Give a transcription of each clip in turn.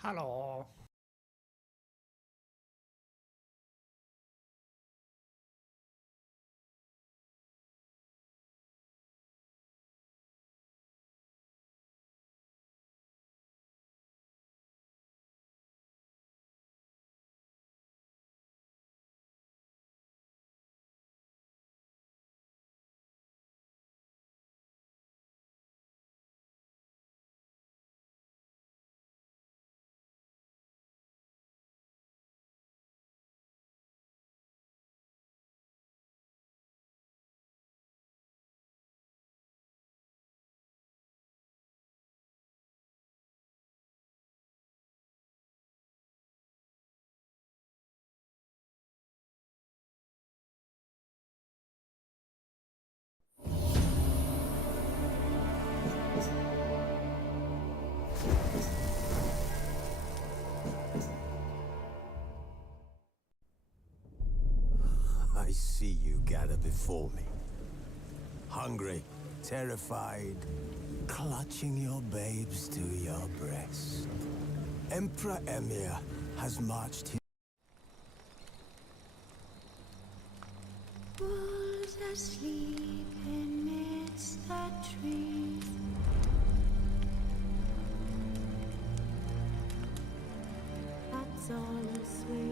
Hello. I see you gather before me. Hungry, terrified, clutching your babes to your breast. Emperor Emir has marched his... Wolves asleep amidst the trees. Bats all swaying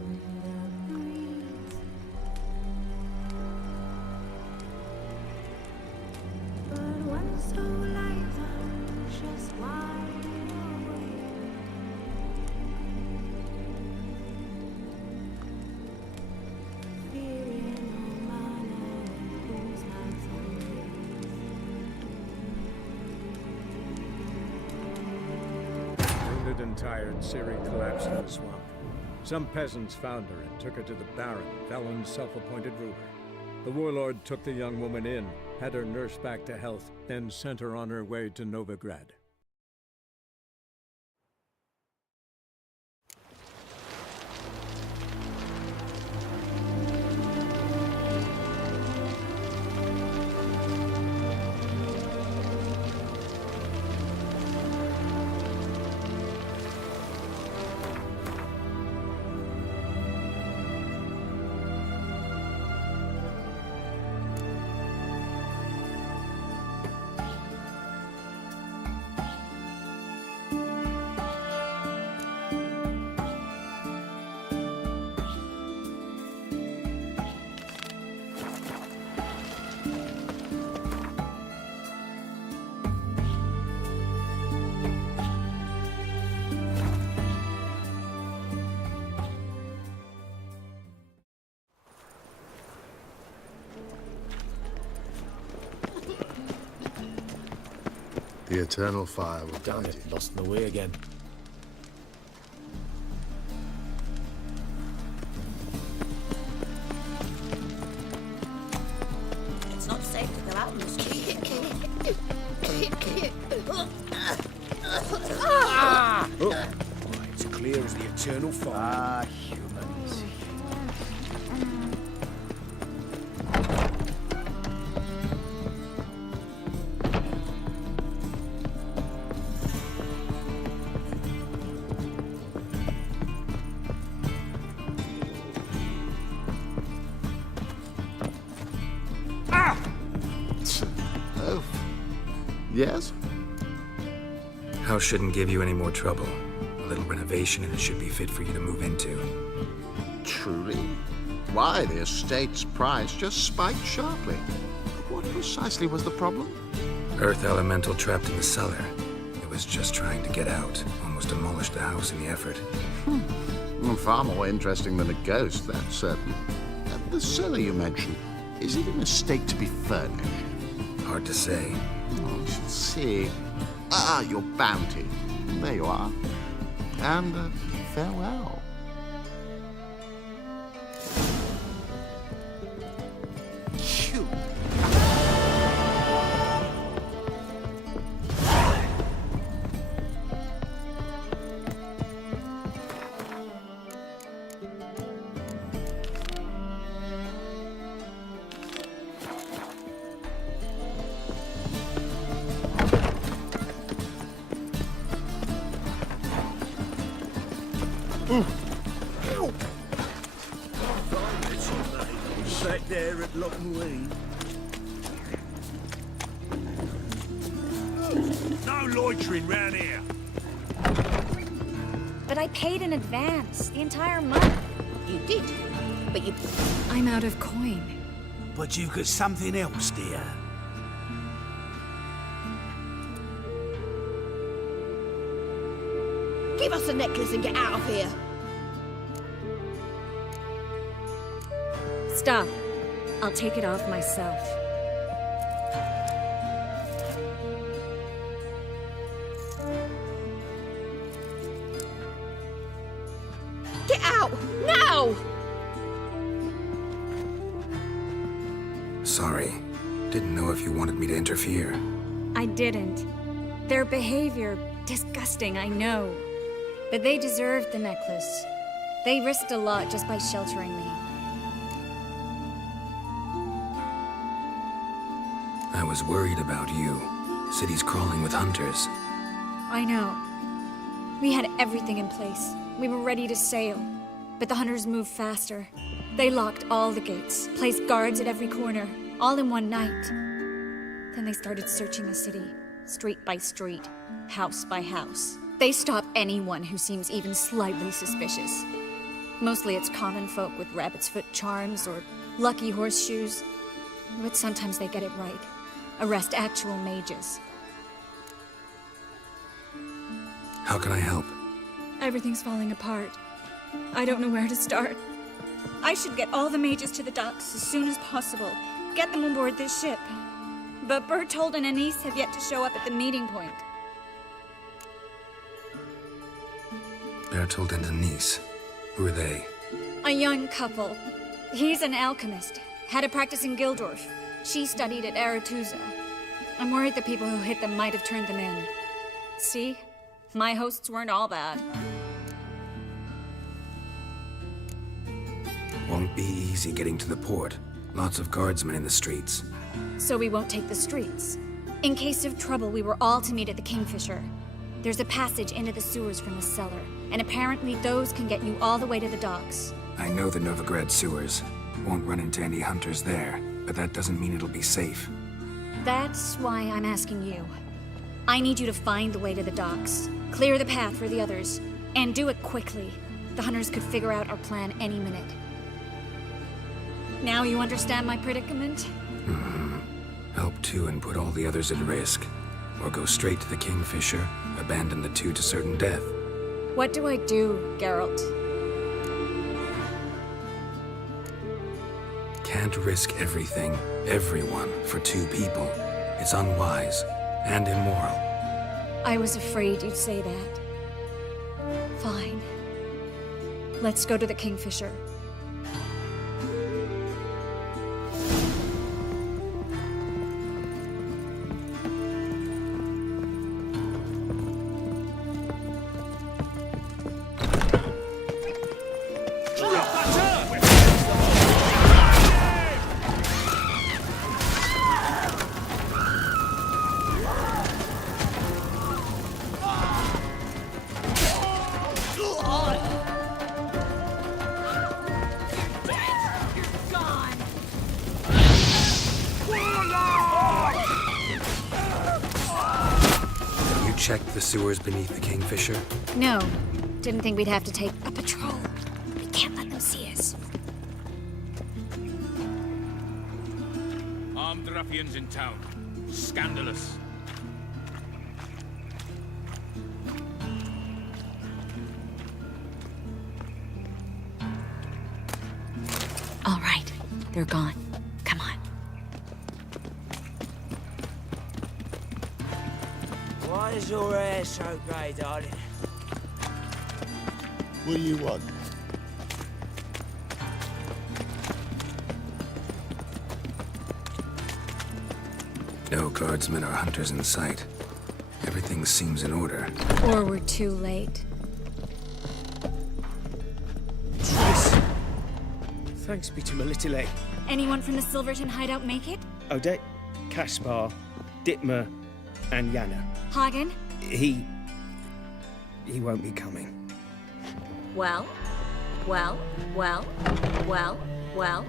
in the breeze. But one soul lies anxious, wide awake. Fearing no manner whose hands Wounded and tired, Ciri collapsed in the swamp. Some peasants found her and took her to the Baron, Velen's self-appointed ruler. The warlord took the young woman in, had her nursed back to health, then sent her on her way to Novigrad. The eternal fire will Damn guide it, you. lost my way again. It's not safe to go out on the street. It's clear as the eternal fire. Ah, humans. Oh. Yes? House shouldn't give you any more trouble. A little renovation and it should be fit for you to move into. Truly? Why, the estate's price just spiked sharply. What precisely was the problem? Earth elemental trapped in the cellar. It was just trying to get out. Almost demolished the house in the effort. Far more interesting than a ghost, that's certain. The cellar you mentioned, is it an estate to be furnished? Hard to say. Oh, I shall see. Ah, your bounty. There you are. And farewell. Phew. Sat there at Lockney. No loitering round here. But I paid in advance, the entire month. You did, but you... I'm out of coin. But you've got something else, dear. Give us the necklace and get out of here. Stop. I'll take it off myself. Get out! Now! Sorry. Didn't know if you wanted me to interfere. I didn't. Their behavior, disgusting, I know. But they deserved the necklace. They risked a lot just by sheltering me. I was worried about you. City's crawling with hunters. I know. We had everything in place. We were ready to sail. But the hunters moved faster. They locked all the gates, placed guards at every corner, all in one night. Then they started searching the city, street by street, house by house. They stop anyone who seems even slightly suspicious. Mostly it's common folk with rabbit's foot charms or lucky horseshoes. But sometimes they get it right. Arrest actual mages. How can I help? Everything's falling apart. I don't know where to start. I should get all the mages to the docks as soon as possible. Get them aboard this ship. But Bertold and Anise have yet to show up at the meeting point. Bertold and Anise. Who are they? A young couple. He's an alchemist. Had a practice in Gildorf. She studied at Aretuza. I'm worried the people who hit them might have turned them in. See? My hosts weren't all bad. Won't be easy getting to the port. Lots of guardsmen in the streets. So we won't take the streets. In case of trouble, we were all to meet at the Kingfisher. There's a passage into the sewers from the cellar, and apparently those can get you all the way to the docks. I know the Novigrad sewers. Won't run into any hunters there, but that doesn't mean it'll be safe. That's why I'm asking you. I need you to find the way to the docks, clear the path for the others, and do it quickly. The hunters could figure out our plan any minute. Now you understand my predicament? Help two and put all the others at risk. Or go straight to the Kingfisher, abandon the two to certain death. What do I do, Geralt? Can't risk everything, everyone, for two people. It's unwise and immoral. I was afraid you'd say that. Fine. Let's go to the Kingfisher. Checked the sewers beneath the Kingfisher? No. Didn't think we'd have to take a patrol. We can't let them see us. Armed ruffians in town. Scandalous. All right. They're gone. Come on. Why is your hair so grey, darling? What do you want? No guardsmen or hunters in sight. Everything seems in order. Or we're too late. Thanks be to Melitele. Anyone from the Silverton hideout make it? Odette, Caspar, Dittmer, and Yana. Hagen? He won't be coming. Well, well, well, well, well.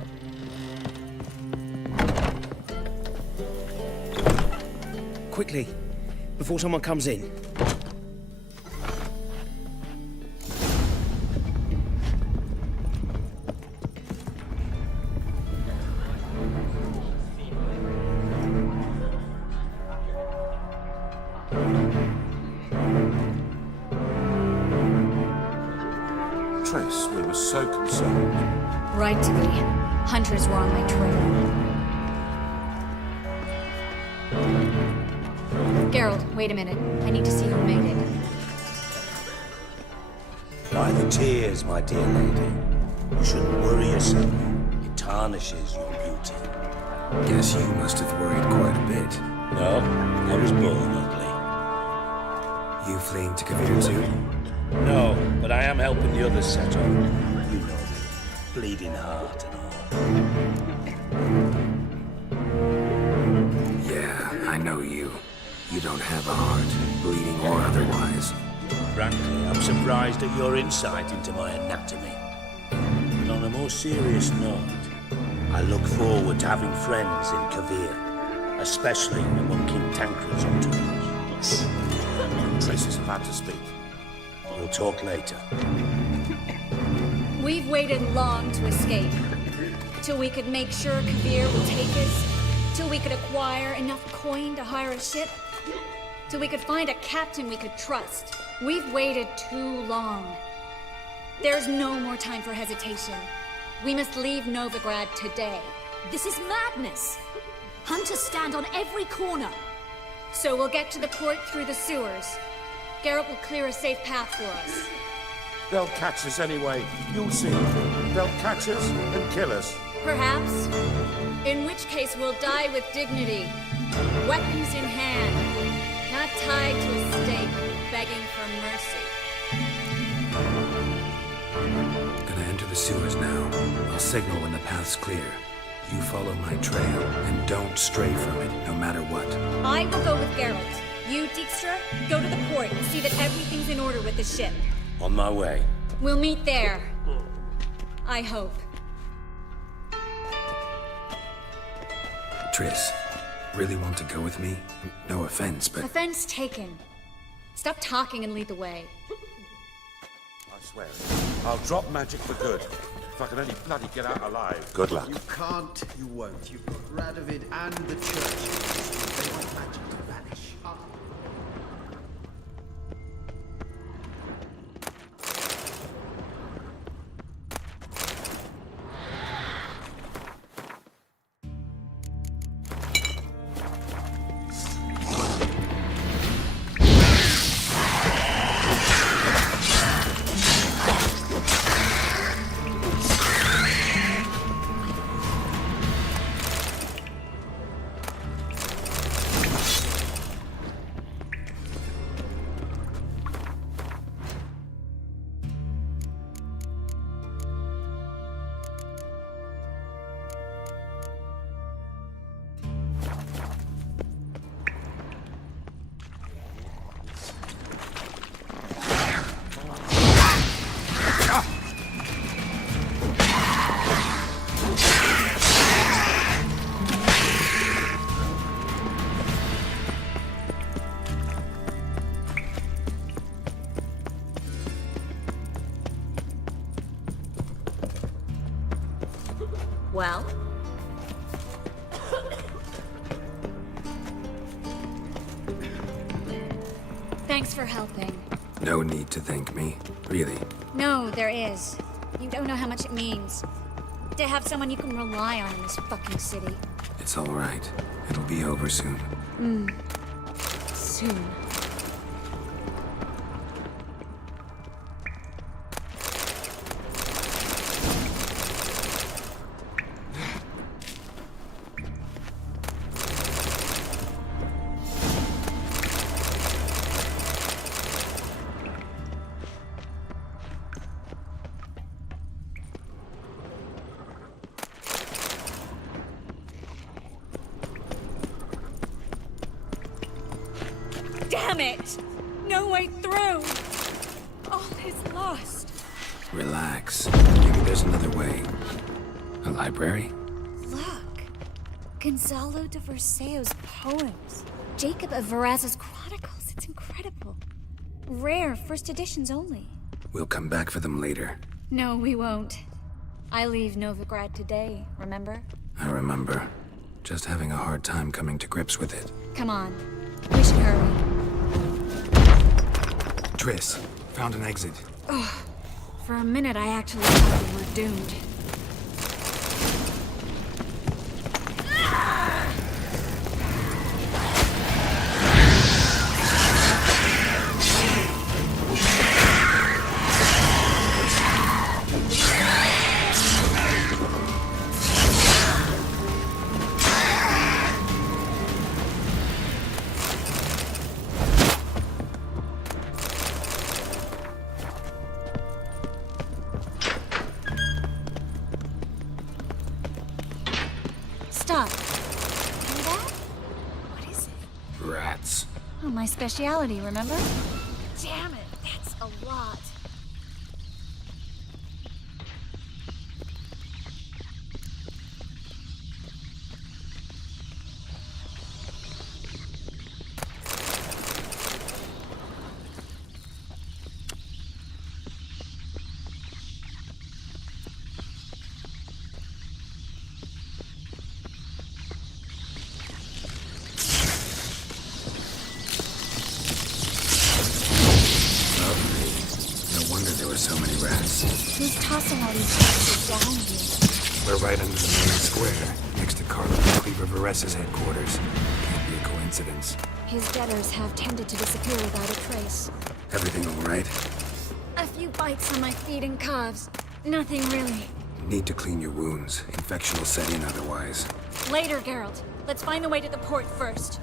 Quickly, before someone comes in. Triss, we were so concerned. Right to be. Hunters were on my trail. Geralt, wait a minute. I need to see who made it. By the tears, my dear lady. You shouldn't worry yourself. It tarnishes your beauty. Guess you must have worried quite a bit. No, I was born ugly. You fleeing to Kavir too? No, but I am helping the others set up. You know me. Bleeding heart and all. Yeah, I know you. You don't have a heart, bleeding or otherwise. Frankly, I'm surprised at your insight into my anatomy. But on a more serious note, I look forward to having friends in Kavir, especially among King Tancred's entourage. Triss is about to speak. We'll talk later. We've waited long to escape. Till we could make sure Kavir would take us. Till we could acquire enough coin to hire a ship. Till we could find a captain we could trust. We've waited too long. There's no more time for hesitation. We must leave Novigrad today. This is madness. Hunters stand on every corner. So we'll get to the port through the sewers. Geralt will clear a safe path for us. They'll catch us anyway. You'll see. They'll catch us and kill us. Perhaps. In which case we'll die with dignity. Weapons in hand. Not tied to a stake, begging for mercy. Gonna enter the sewers now. I'll signal when the path's clear. You follow my trail, and don't stray from it, no matter what. I will go with Geralt. You, Dijkstra, go to the port and see that everything's in order with the ship. On my way. We'll meet there. I hope. Triss, really want to go with me? No offense, but... Offense taken. Stop talking and lead the way. I swear. I'll drop magic for good. If I can only bloody get out alive. Good luck. You can't, you won't. You've got Radovid and the church. They want magic to vanish. Well? Thanks for helping. No need to thank me, really. No, there is. You don't know how much it means. To have someone you can rely on in this fucking city. It's all right. It'll be over soon. Soon. Damn it! No way through! All is lost. Relax. Maybe there's another way. A library? Look. Gonzalo de Verseo's poems. Jacob of Varaz's chronicles. It's incredible. Rare, first editions only. We'll come back for them later. No, we won't. I leave Novigrad today, remember? I remember. Just having a hard time coming to grips with it. Come on. We should hurry. Triss, found an exit. Oh, for a minute I actually thought we were doomed. Stop. Hear that? What is it? Rats. Oh, my speciality, remember? Damn it, that's a lot. So many rats. Who's tossing all these rats down here? We're right under the main square, next to Carlo and Cleaver Vares's headquarters. Can't be a coincidence. His debtors have tended to disappear without a trace. Everything all right? A few bites on my feet and calves. Nothing really. Need to clean your wounds. Infection will set in otherwise. Later, Geralt. Let's find the way to the port first.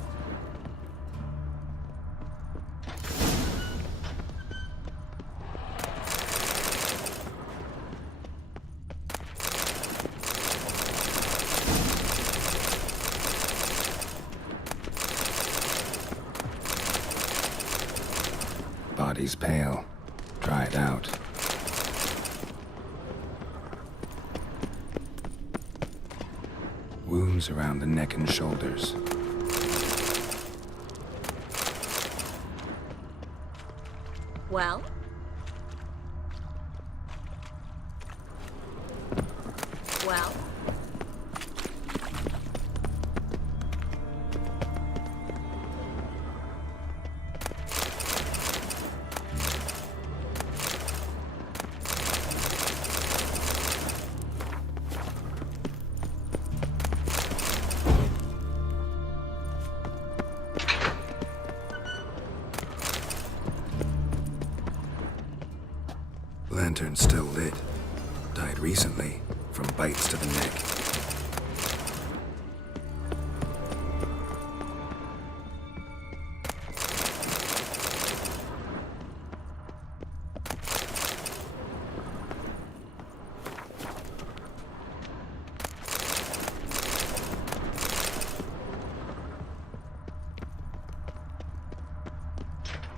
Body's pale. Dried out. Wounds around the neck and shoulders. Well? Well? Lantern still lit. Died recently, from bites to the neck.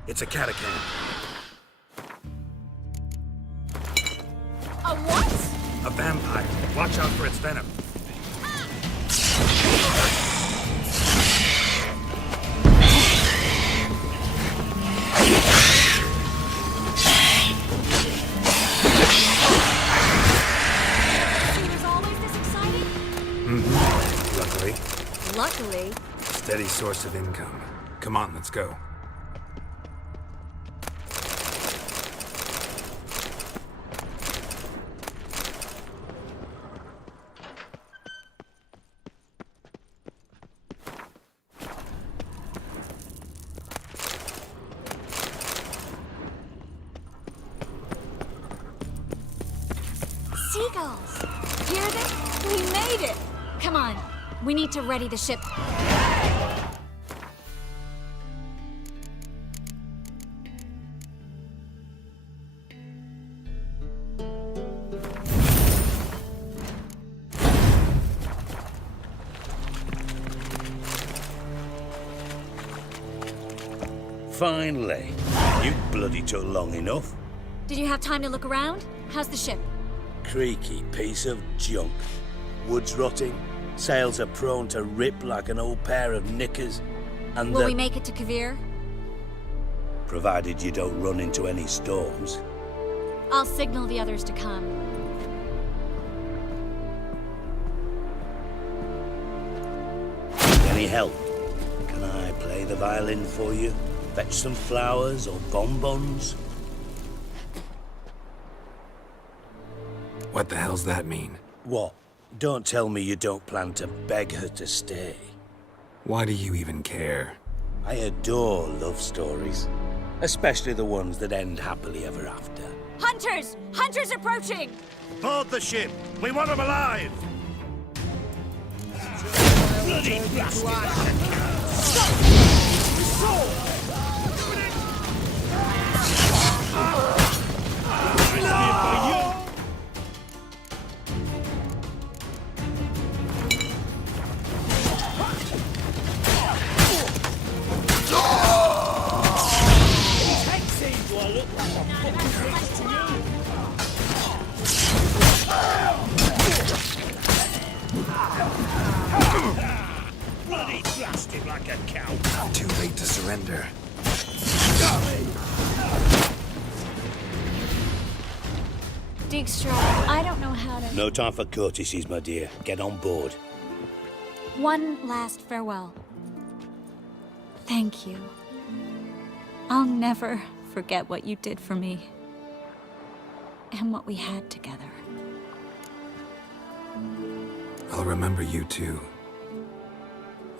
It's a catacomb. A what? A vampire. Watch out for its venom. He was always this exciting? Mm-hmm. Luckily. Luckily. Steady source of income. Come on, let's go. Seagulls! Hear them? We made it! Come on, we need to ready the ship. Finally. You bloody took long enough. Did you have time to look around? How's the ship? Creaky piece of junk. Wood's rotting, sails are prone to rip like an old pair of knickers, and Will we make it to Kavir? provided you don't run into any storms. I'll signal the others to come. Any help? Can I play the violin for you? Fetch some flowers or bonbons? What the hell's that mean? What? Don't tell me you don't plan to beg her to stay. Why do you even care? I adore love stories. Especially the ones that end happily ever after. Hunters! Hunters approaching! Board the ship! We want them alive! Bloody bastard! Bloody blasted like a cow! Too late to surrender. Dijkstra, I don't know how to... No time for courtesies, my dear. Get on board. One last farewell. Thank you. I'll never forget what you did for me. And what we had together. I'll remember you too.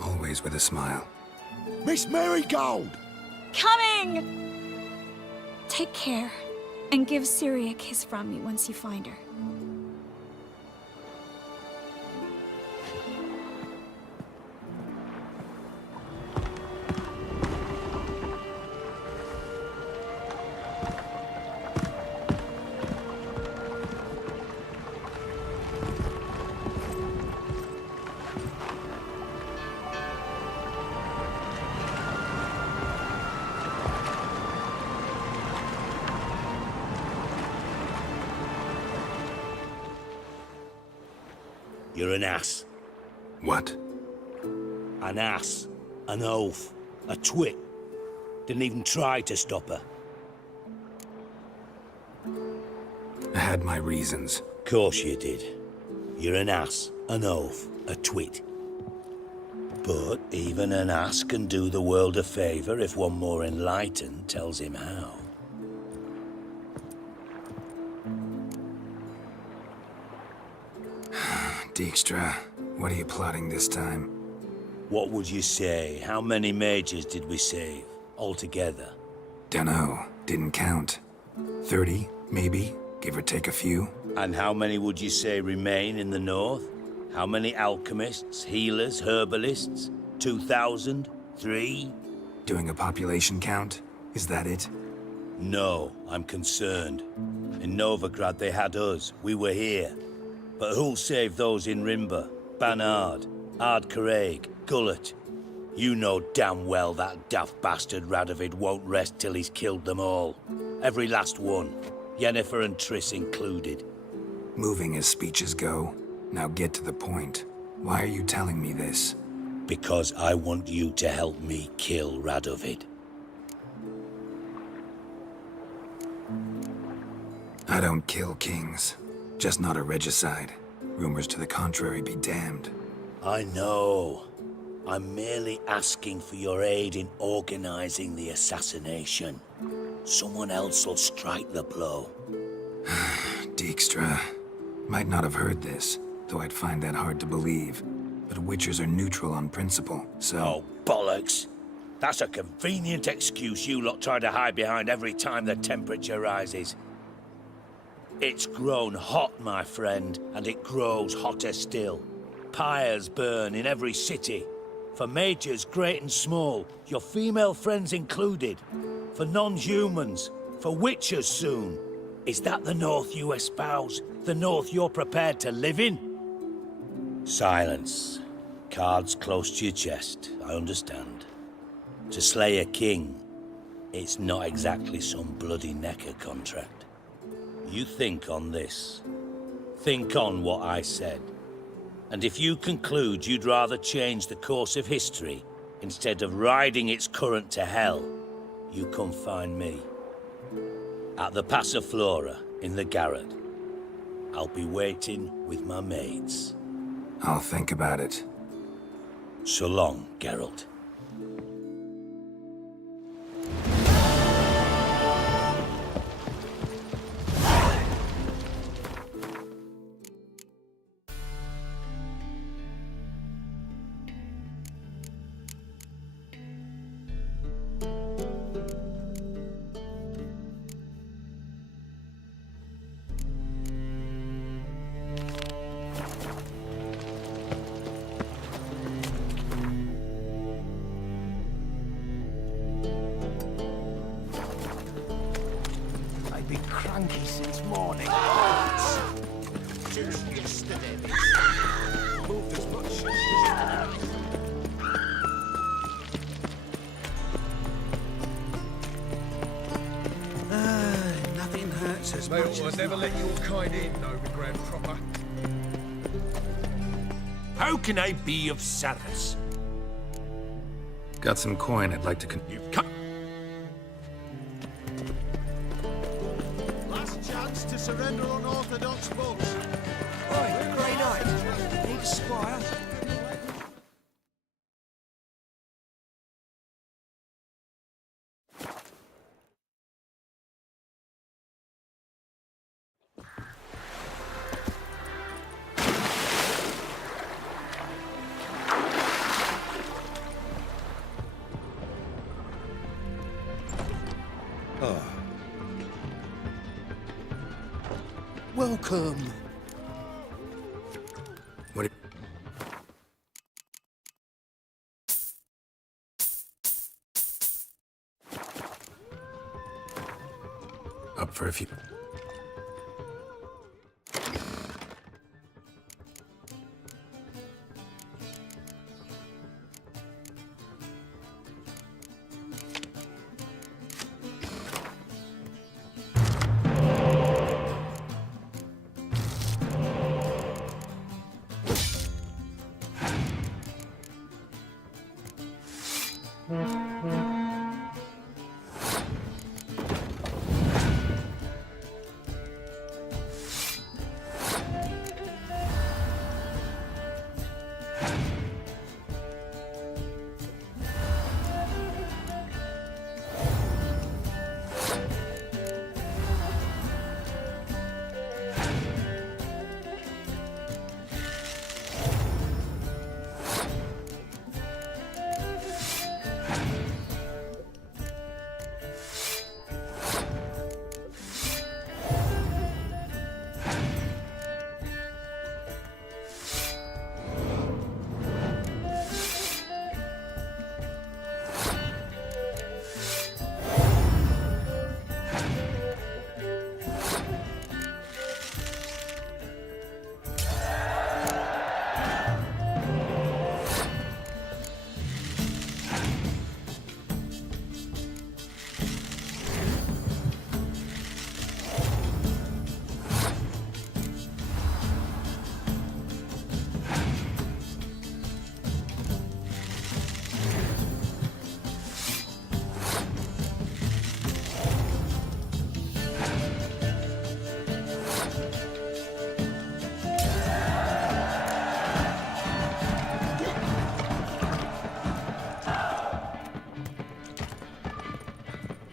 Always with a smile. Miss Marigold! Coming! Take care, and give Ciri a kiss from me once you find her. You're an ass. What? An ass. An oaf. A twit. Didn't even try to stop her. I had my reasons. Course you did. You're an ass, an oaf, a twit. But even an ass can do the world a favor if one more enlightened tells him how. Dijkstra, what are you plotting this time? What would you say? How many mages did we save, altogether? Dunno, didn't count. 30, maybe, give or take a few. And how many would you say remain in the north? How many alchemists, healers, herbalists? 2,000? 3? Doing a population count? Is that it? No, I'm concerned. In Novigrad they had us, we were here. But who'll save those in Rimba? Banard, Ardcaraig, Gullet? You know damn well that daft bastard Radovid won't rest till he's killed them all. Every last one. Yennefer and Triss included. Moving as speeches go. Now get to the point. Why are you telling me this? Because I want you to help me kill Radovid. I don't kill kings. Just not a regicide. Rumors to the contrary be damned. I know. I'm merely asking for your aid in organizing the assassination. Someone else will strike the blow. Dijkstra. Might not have heard this, though I'd find that hard to believe. But Witchers are neutral on principle, so... Oh, bollocks. That's a convenient excuse you lot try to hide behind every time the temperature rises. It's grown hot, my friend, and it grows hotter still. Pyres burn in every city. For mages great and small, your female friends included. For non-humans, for witchers soon. Is that the North you espouse? The North you're prepared to live in? Silence. Cards close to your chest, I understand. To slay a king, it's not exactly some bloody necker contract. You think on this. Think on what I said. And if you conclude you'd rather change the course of history instead of riding its current to hell, you come find me. At the Passiflora in the Garrett. I'll be waiting with my mates. I'll think about it. So long, Geralt. I've been cranky since morning. Just yesterday, moved as much. Nothing hurts as May much I as never life. let your kind in, Novi Grand Proper. How can I be of service? Got some coin I'd like to You've come. Last chance to surrender unorthodox folks. Oi, Grey Knight. Need a squire? Welcome. What? Up for a few.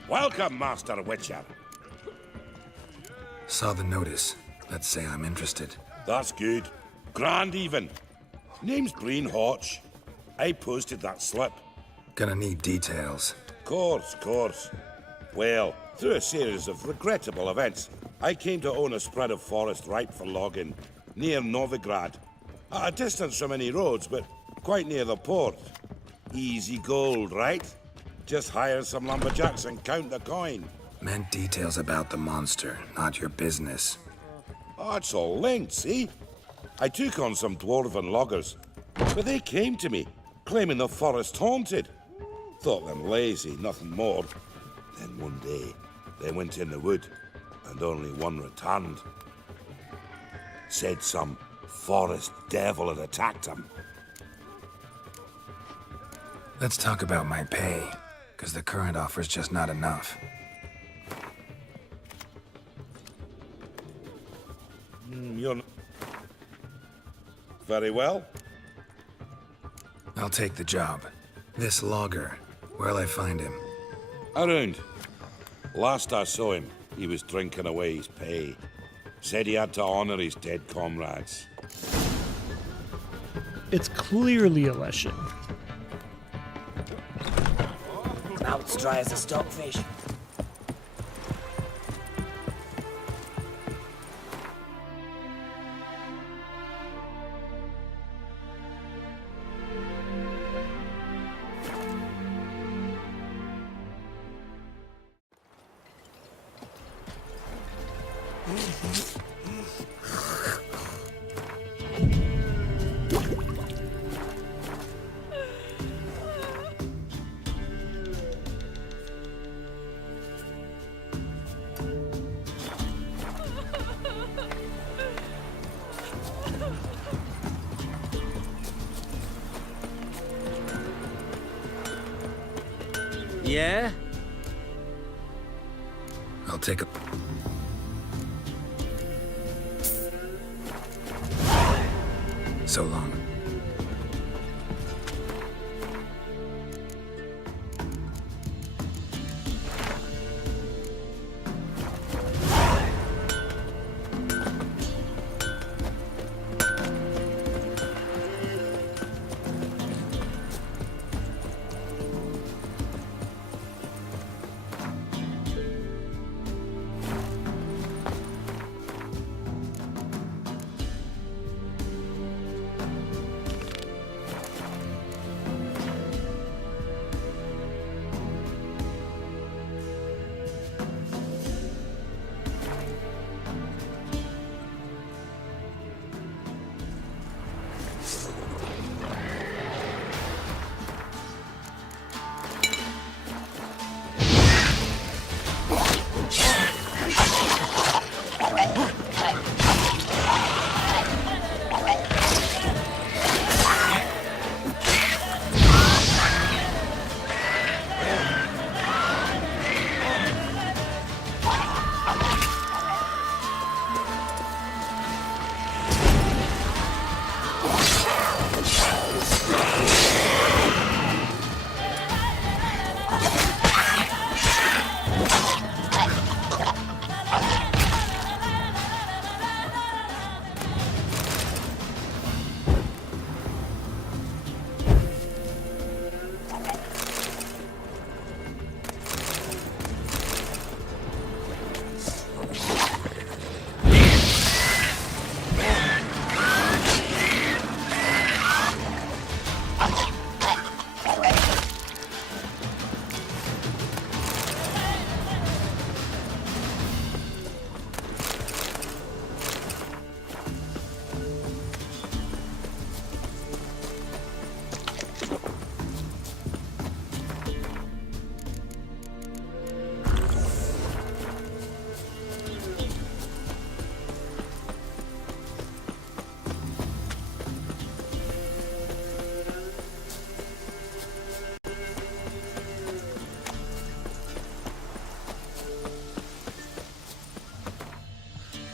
Welcome, Master Witcher. Saw the notice. Let's say I'm interested. That's good. Grand even. Name's Breen Hotch. I posted that slip. Gonna need details. Course. Well, through a series of regrettable events, I came to own a spread of forest ripe for logging, near Novigrad. At a distance from any roads, but quite near the port. Easy gold, right? Just hire some lumberjacks and count the coin. Meant details about the monster, not your business. Oh, it's all linked, see? I took on some dwarven loggers, but they came to me, claiming the forest haunted. Thought them lazy, nothing more. Then one day, they went in the wood and only one returned. Said some forest devil had attacked him. Let's talk about my pay, because the current offer's just not enough. You're very well. I'll take the job. This logger, where'll I find him? Around. Last I saw him, he was drinking away his pay. Said he had to honor his dead comrades. It's clearly a lesson. Mouth's dry as a stockfish. Yeah? I'll take a... So long.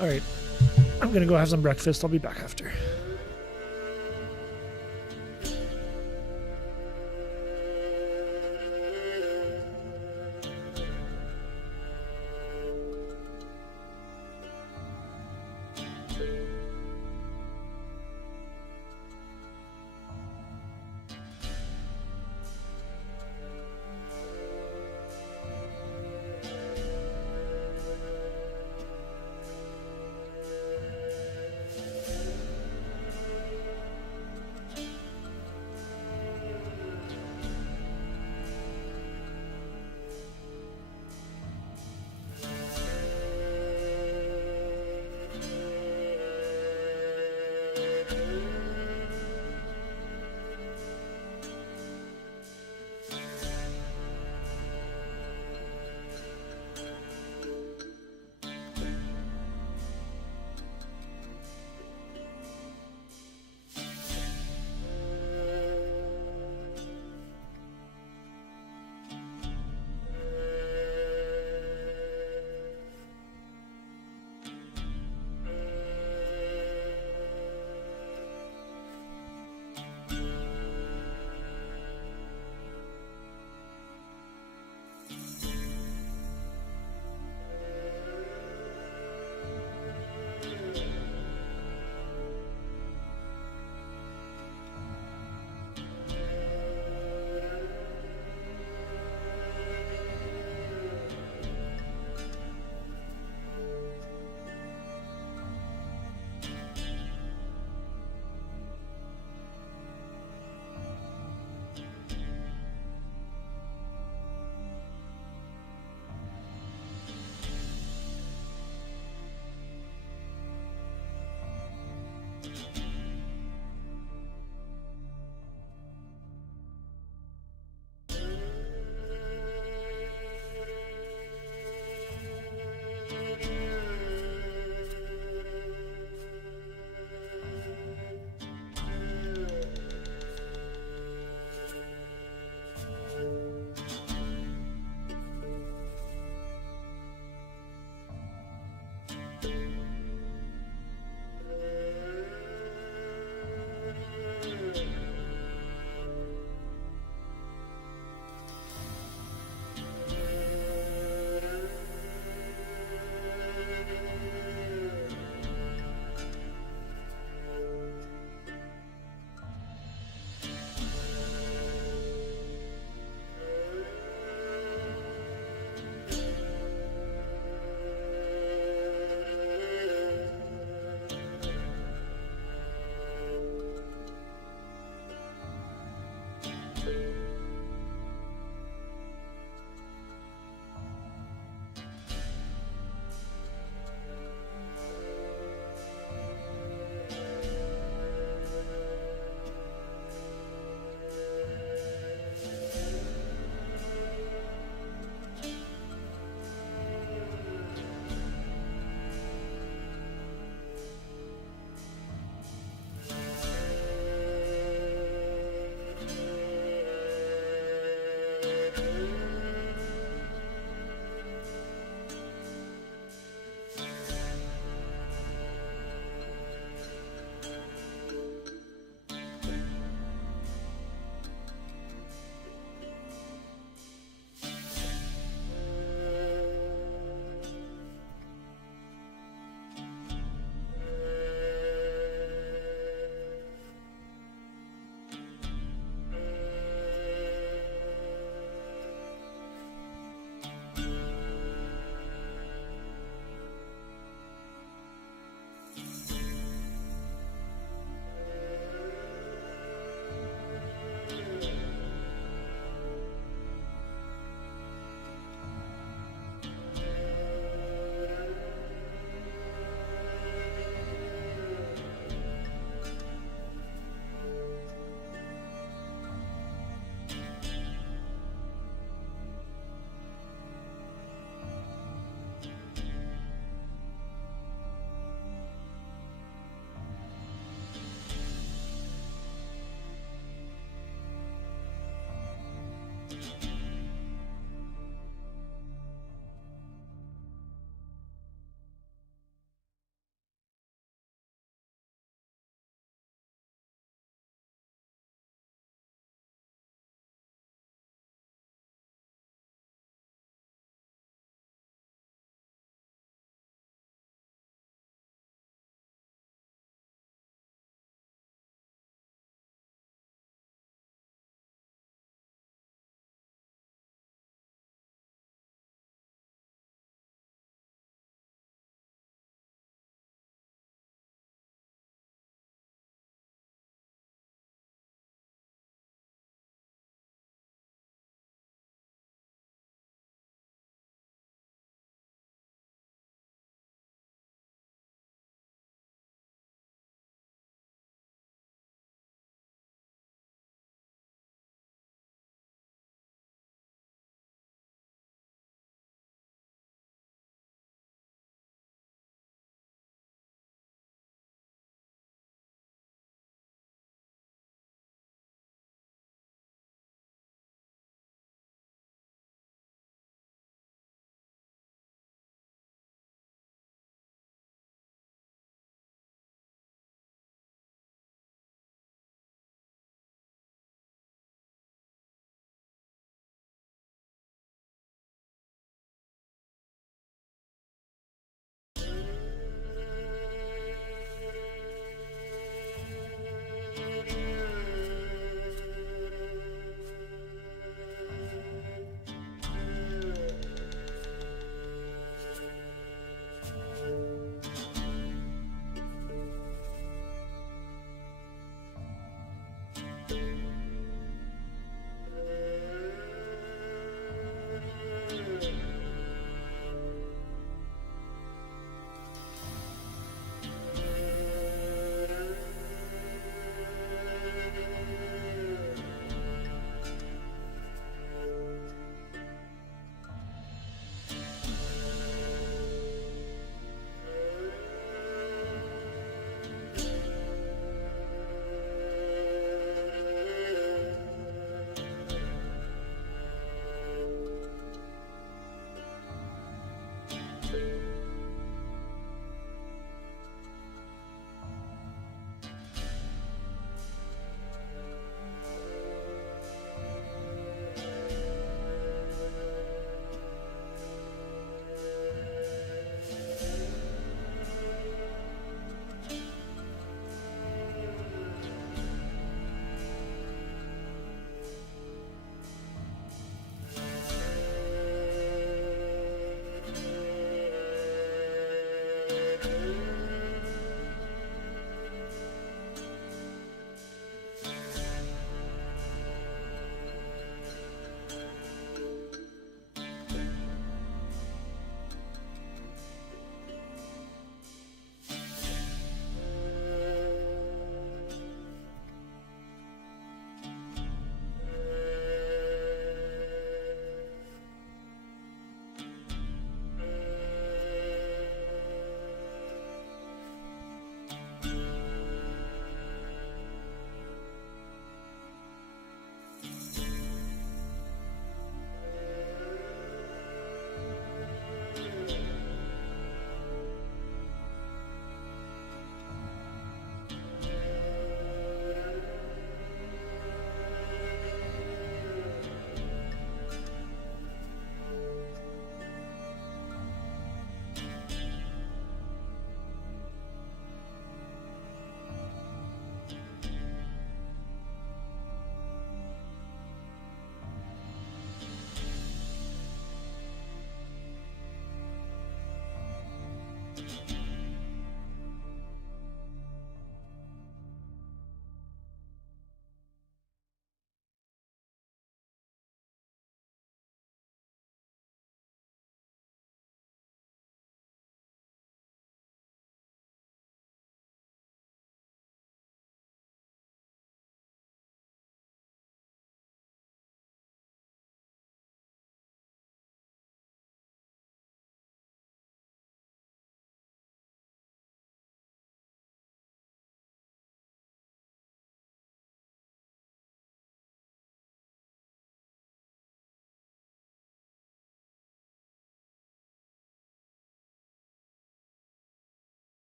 Alright. I'm gonna go have some breakfast. I'll be back after.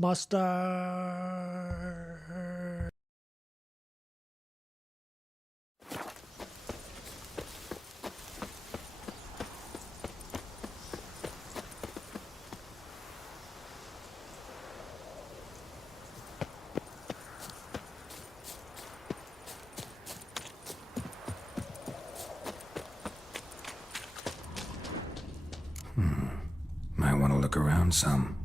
Mustard. Might want to look around some.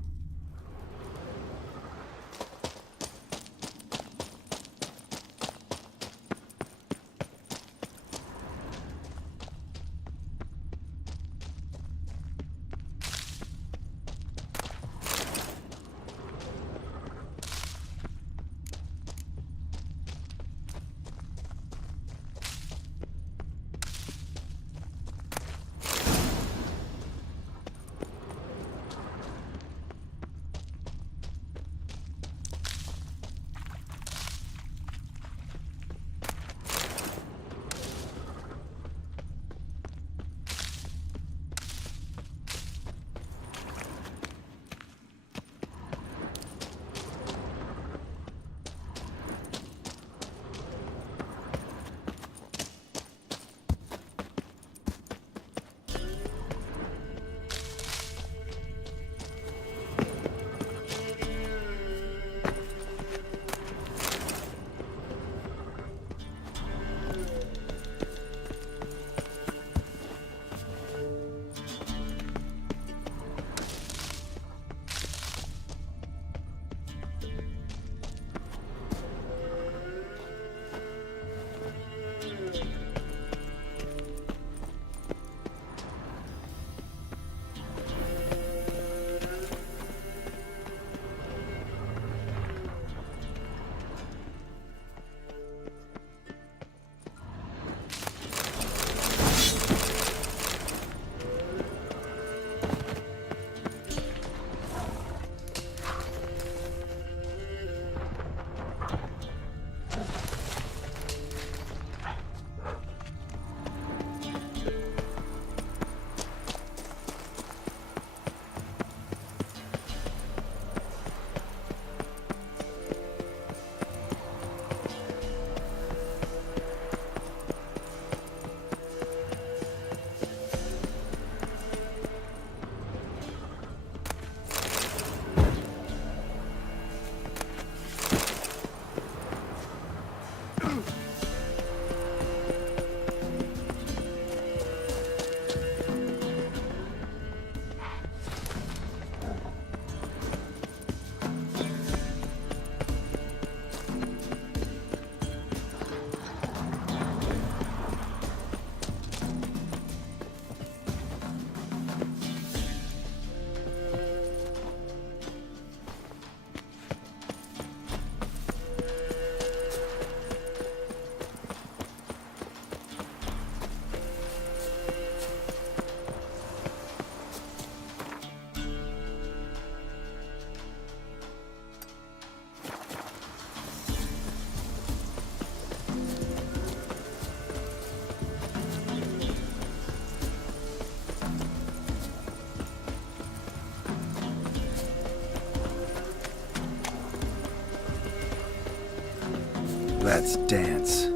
Let's dance.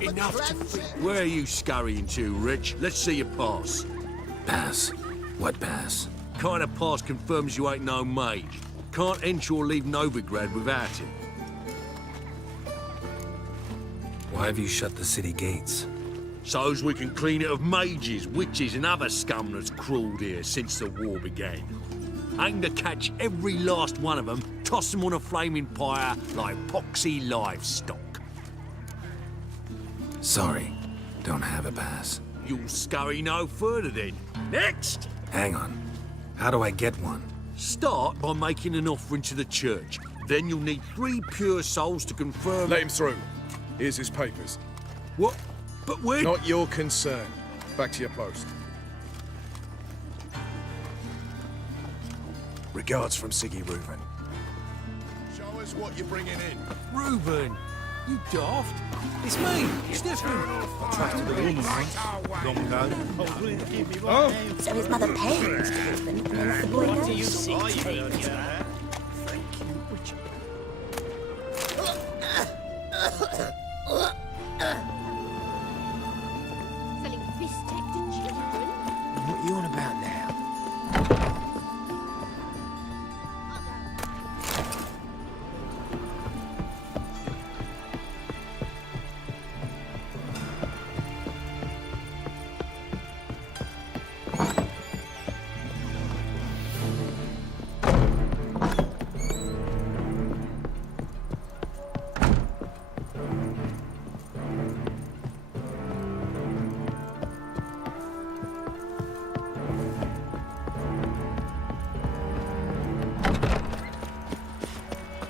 Enough to think. Where are you scurrying to, Rich? Let's see your pass. Pass? What pass? Kind of pass confirms you ain't no mage. Can't enter or leave Novigrad without it. Why have you shut the city gates? So's we can clean it of mages, witches and other scum that's crawled here since the war began. Aim to catch every last one of them, toss them on a flaming pyre like poxy livestock. Sorry, don't have a pass. You'll scurry no further then. Next! Hang on. How do I get one? Start by making an offering to the church. Then you'll need 3 pure souls to confirm... Let him through. Here's his papers. What? But we're... Not your concern. Back to your post. Regards from Siggy Reuben. Show us what you're bringing in. Reuben, you daft. It's me, Stefan. I trusted the woman once, long ago. Oh! So his mother paid Mr. Reuben, and then the boy What do knows. you see? Selling fish-tech to children? What are you on about now?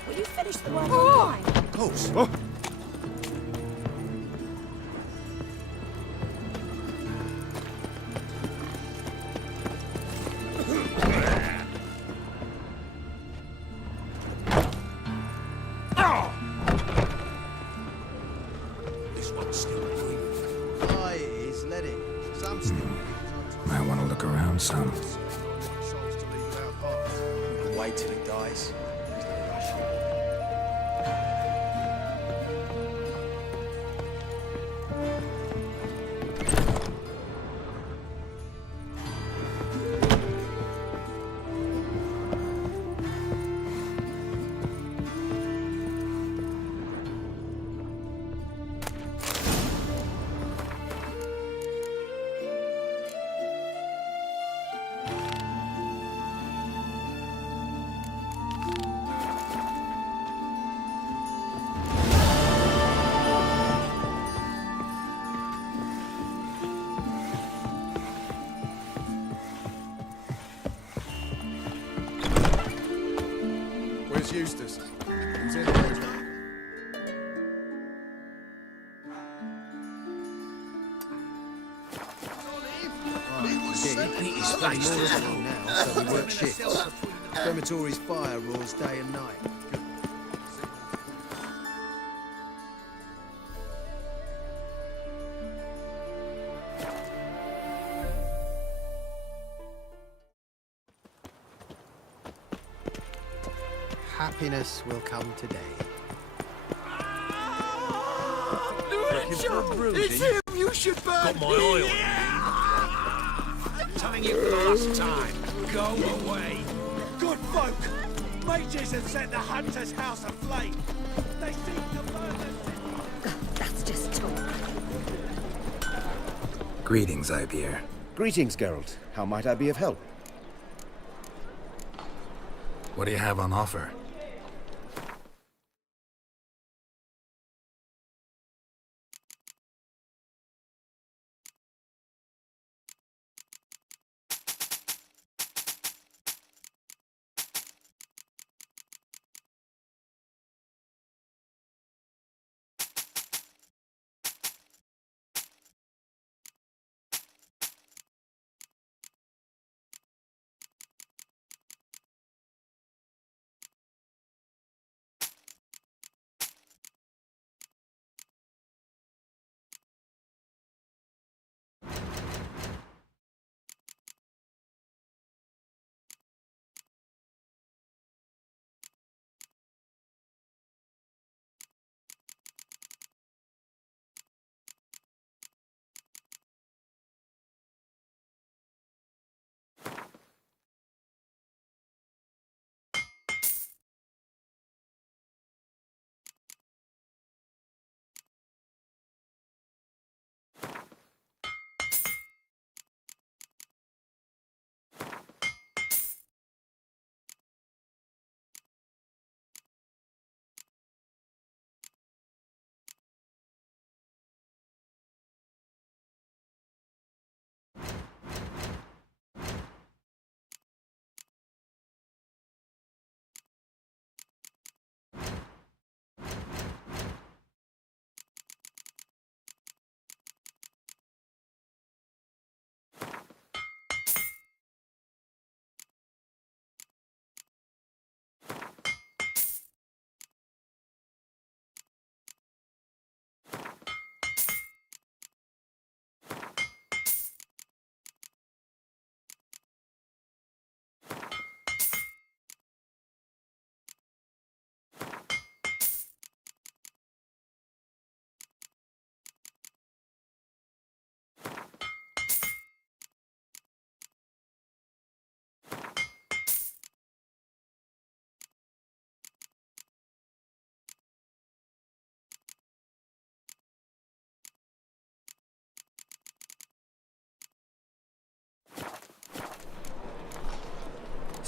Will you finish the work on time? Of course. Oh! This one's still breathing. Aye, it is. Let it. Some still Might want to look around some. souls to leave without parts. We'll wait till he dies. There's no rush. Where's Eustace? He's in the Beat his face now, so we work shifts. Crematory's fire roars day and night. Happiness will come today. It's him! You should burn! Got my oil. Telling you for the last time. Go away. Good folk! Mages have set the hunter's house aflame. They seek to burn the... That's just talk. Greetings, Ibeer. Greetings, Geralt. How might I be of help? What do you have on offer?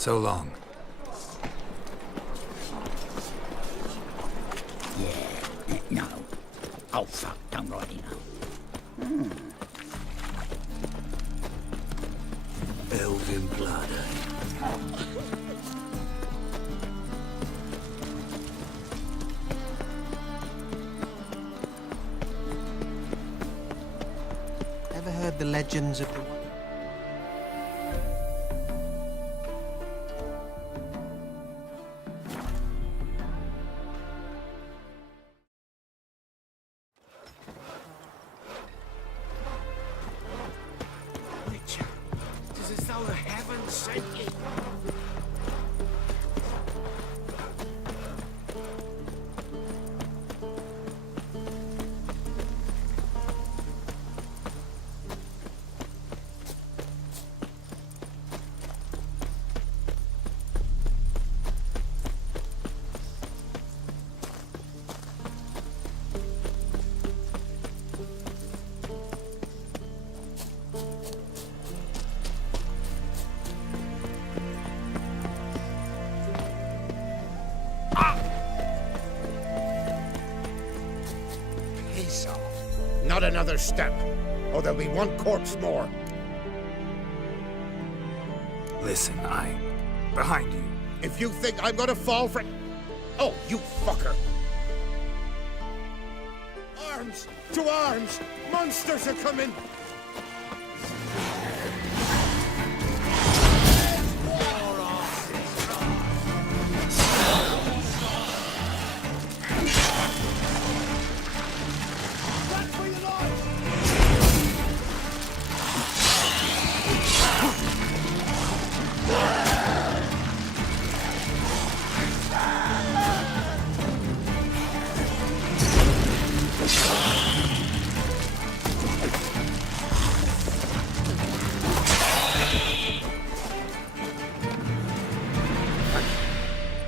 So long. Yeah, no. Oh, fuck, don't write it now. Elven blood. Ever heard the legends of the... Witcher, it's as though the heavens sent you. Piss off. Not another step, or there'll be one corpse more. Listen, behind you. If you think I'm gonna fall for... Oh, you fucker! Arms! To arms! Monsters are coming!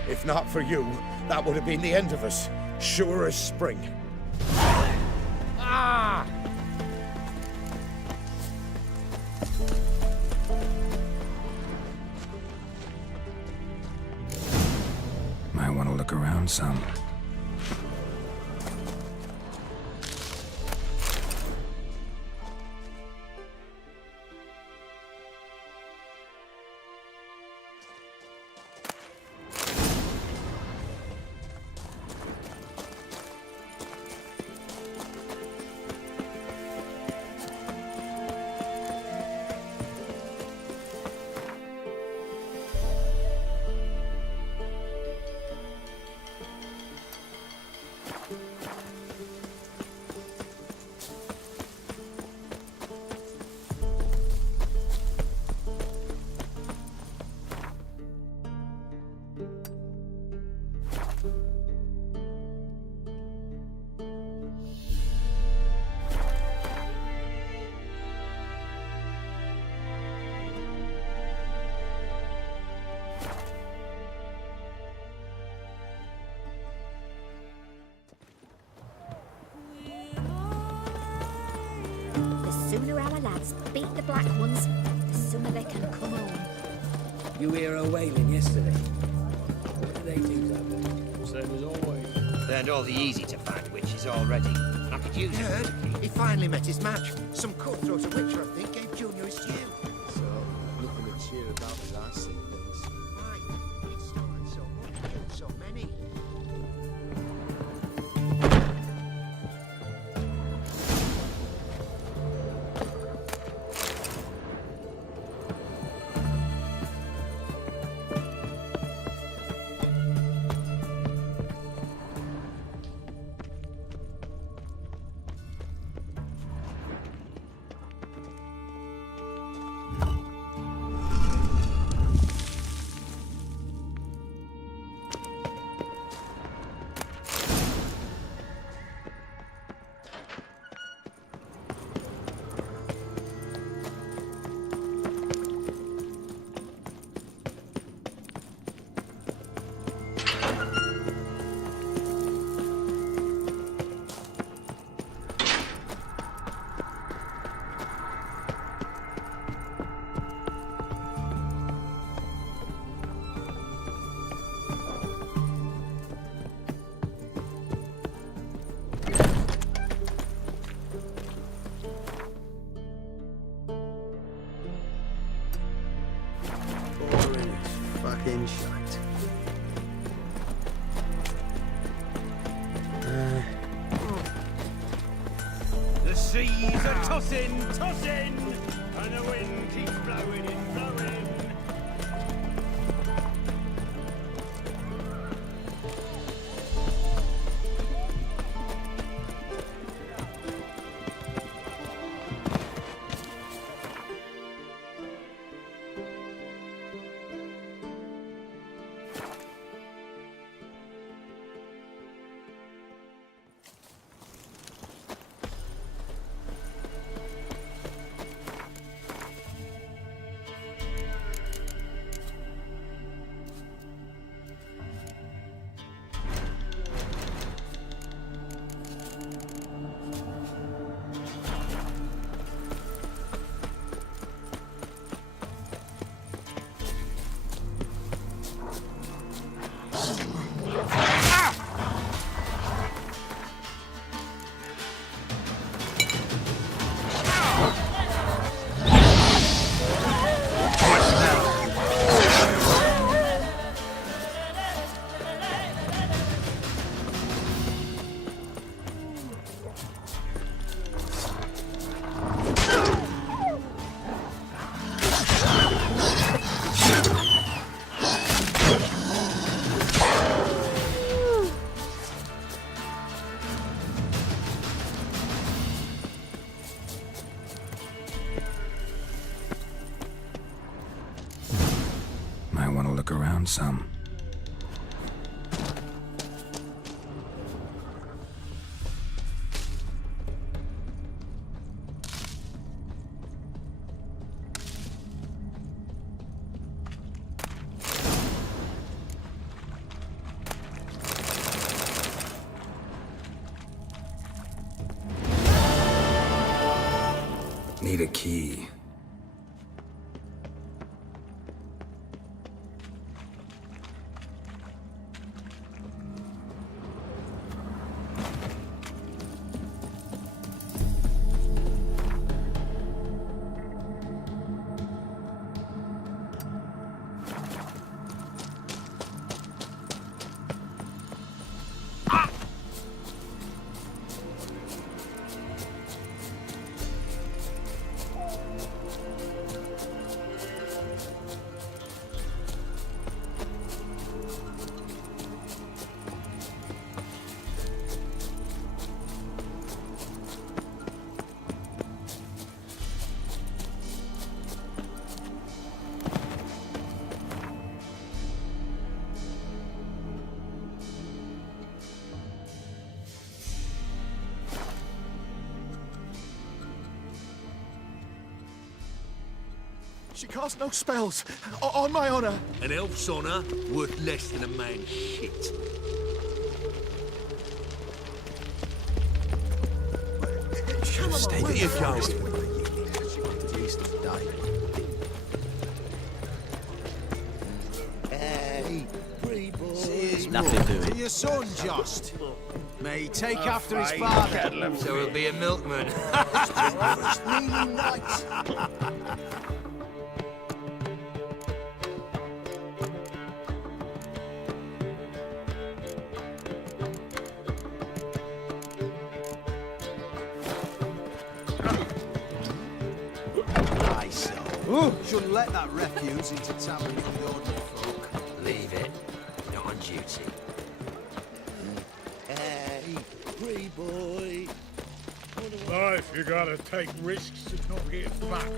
If not for you, that would have been the end of us. Sure as spring. Ah! Might want to look around some. The sooner our lads beat the Black Ones, the sooner they can come home. You hear her wailing yesterday? What did they do that? Same as always. Learned all the easy-to-find witches already. I could use it. Heard? He finally met his match. Some cutthroat a Witcher, I think, gave Junior his due. So, nothing to cheer about as I see things. Right. He's stolen so much, killed so many. bin shite. The seas are tossing, tossing, and the wind keeps blowing and blowing. Might want to look around some. Need a key. She casts no spells. On my honor. An elf's honor worth less than a man's shit. Come on, where you going? Hey, free boy. Here's Nothing more. doing. To your son, Just. May he take A after his fine father. kettle of So he'll be a milkman. Meaning night. Aye, so. Shouldn't let that refuse into town with the ordinary folk. Leave it. Not on duty. Hey, free boy. Life, you gotta take risks to not get back.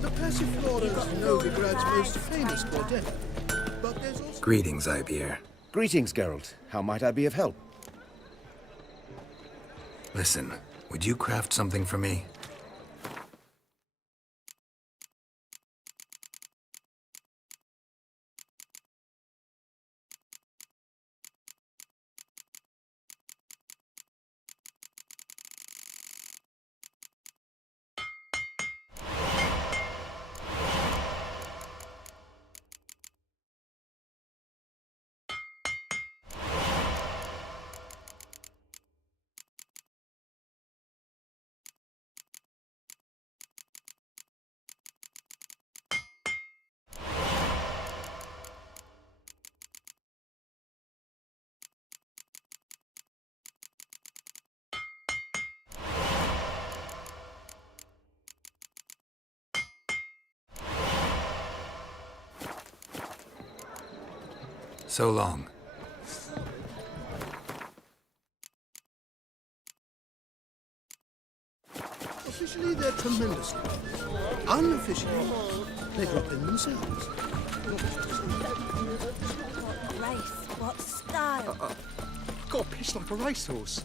The Persiflora is Novigrad's most famous quartet. But there's also... Greetings, Ibeer. Greetings, Geralt. How might I be of help? Listen, would you craft something for me? So long. Officially, they're tremendous. Unofficially, they got them themselves. Race, what style? Got pissed like a racehorse.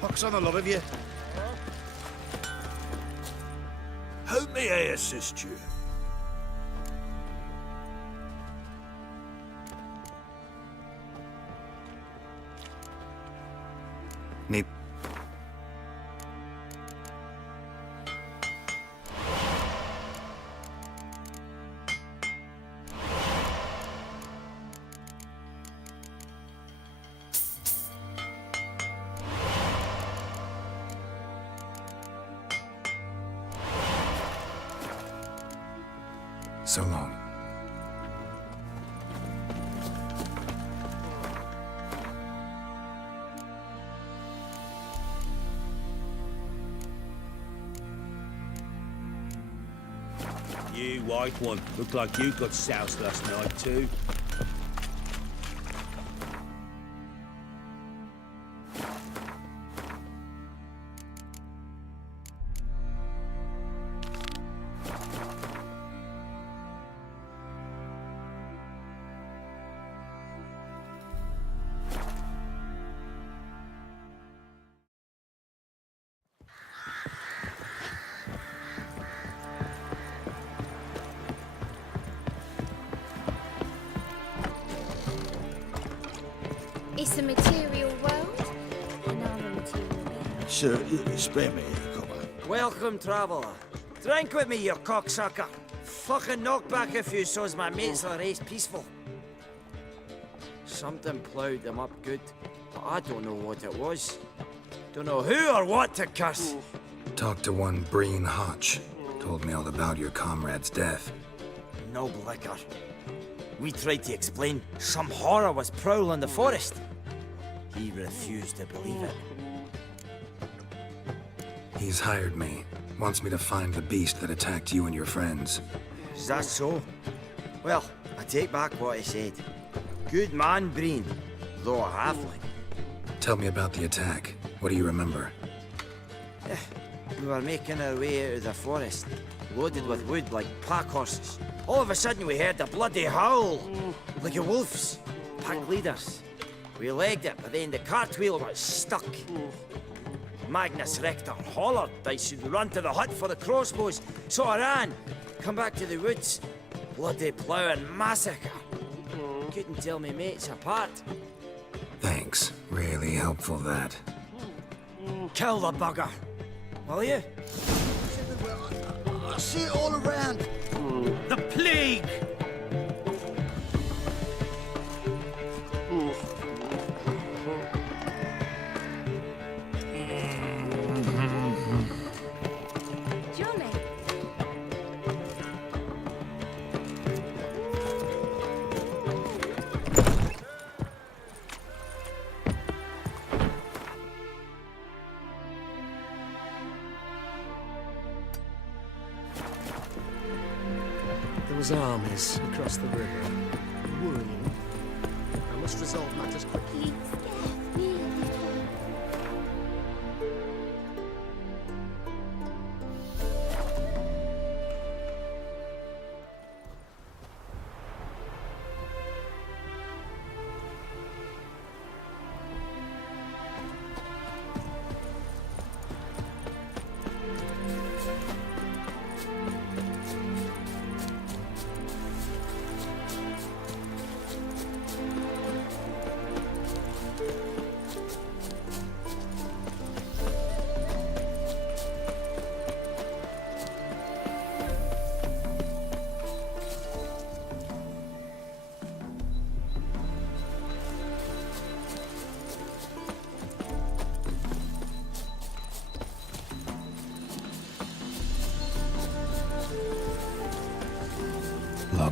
Pox on a lot of you. How may I assist you? Need... So long. You white one. Look like you got soused last night too. It's a material world, and I'm a material being. Sir, spare me, come on. Welcome, traveller. Drink with me, you cocksucker. Fucking knock back a few so's my mates will race peaceful. Something ploughed them up good, but I don't know what it was. Don't know who or what to curse. Talked to one Breen Hotch. Told me all about your comrade's death. No blicker. We tried to explain some horror was prowling the forest. He refused to believe it. He's hired me. Wants me to find the beast that attacked you and your friends. Is that so? Well, I take back what I said. Good man, Breen, though a halfling. Tell me about the attack. What do you remember? We were making our way out of the forest, loaded with wood like pack horses. All of a sudden we heard a bloody howl, like a wolf's. Pack leaders. We legged it, but then the cartwheel got stuck. Magnus Rector hollered I should run to the hut for the crossbows, so I ran. Come back to the woods. Bloody ploughing massacre. Couldn't tell me mates apart. Thanks. Really helpful, that. Kill the bugger, will you? I see it all around. The plague! Johnny. There was armies across the river. Worrying. I must resolve matters quickly.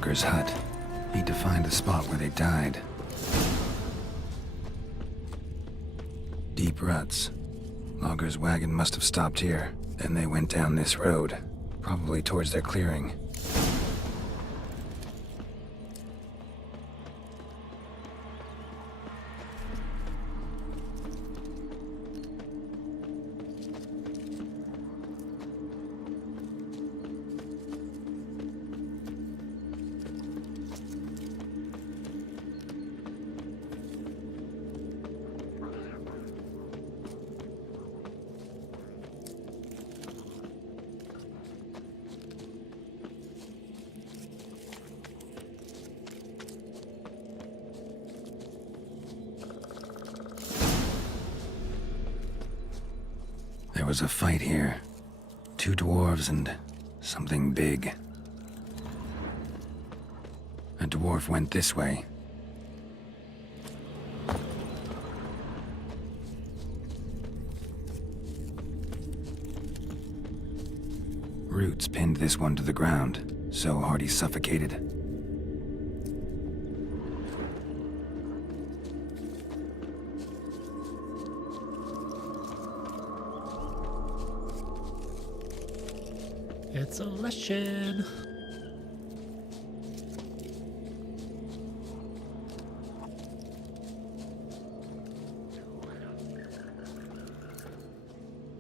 Logger's hut. Need to find the spot where they died. Deep ruts. Logger's wagon must have stopped here. Then they went down this road, probably towards their clearing. There was a fight here. 2 dwarves and something big. A dwarf went this way. Roots pinned this one to the ground, so hard he suffocated. It's a lesson.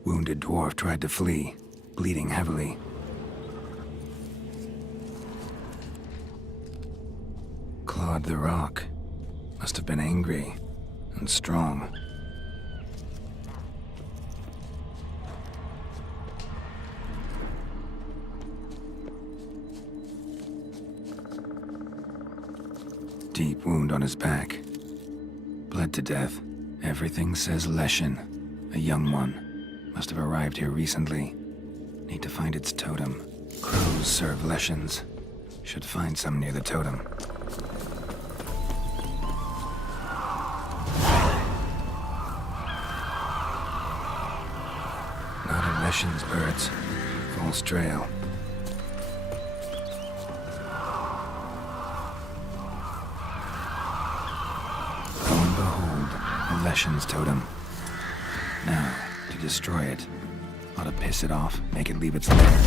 Wounded dwarf tried to flee, bleeding heavily. Clawed the rock. Must have been angry and strong. Deep wound on his back. Bled to death. Everything says Leshen, a young one. Must have arrived here recently. Need to find its totem. Crows serve Leshens. Should find some near the totem. Not a Leshen's birds. False trail. Leshen's totem. Now, to destroy it. Ought to piss it off, make it leave its lair.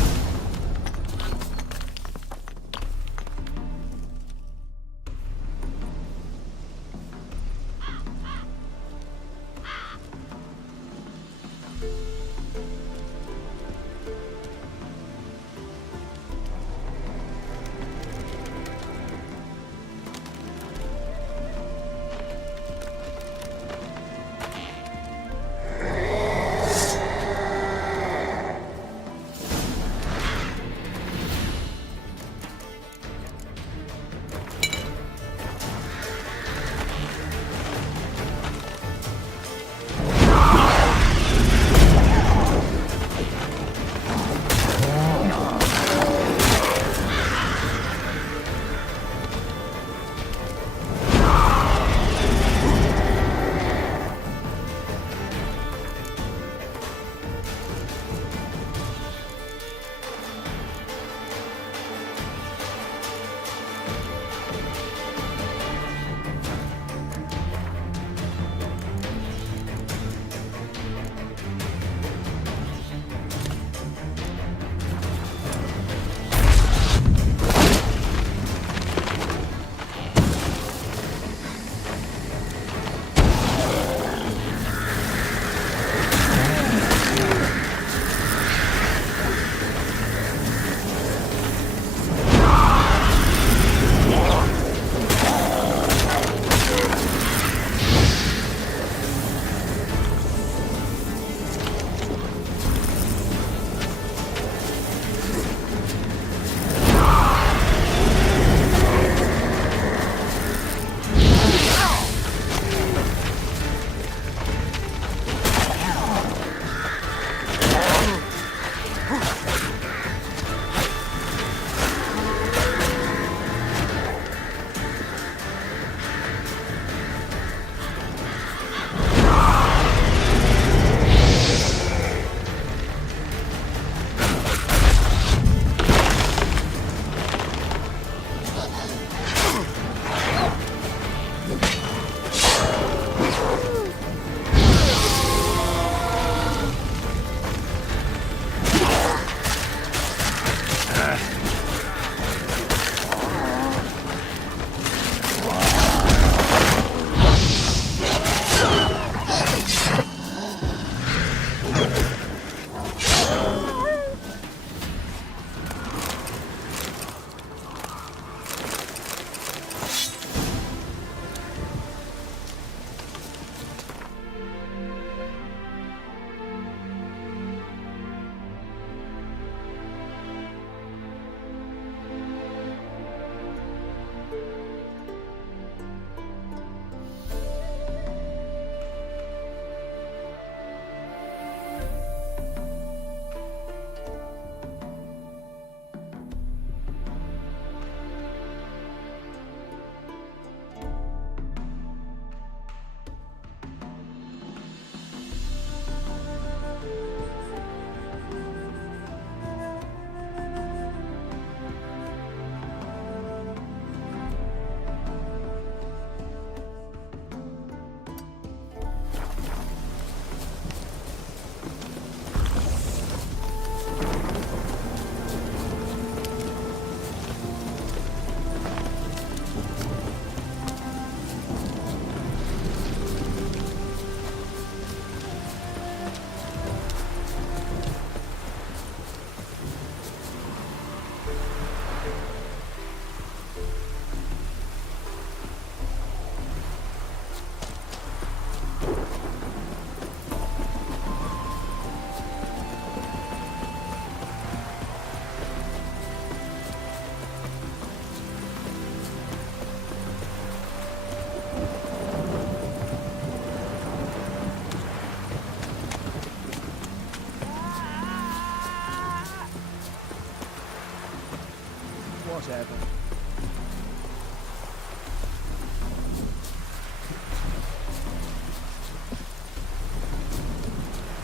whatever.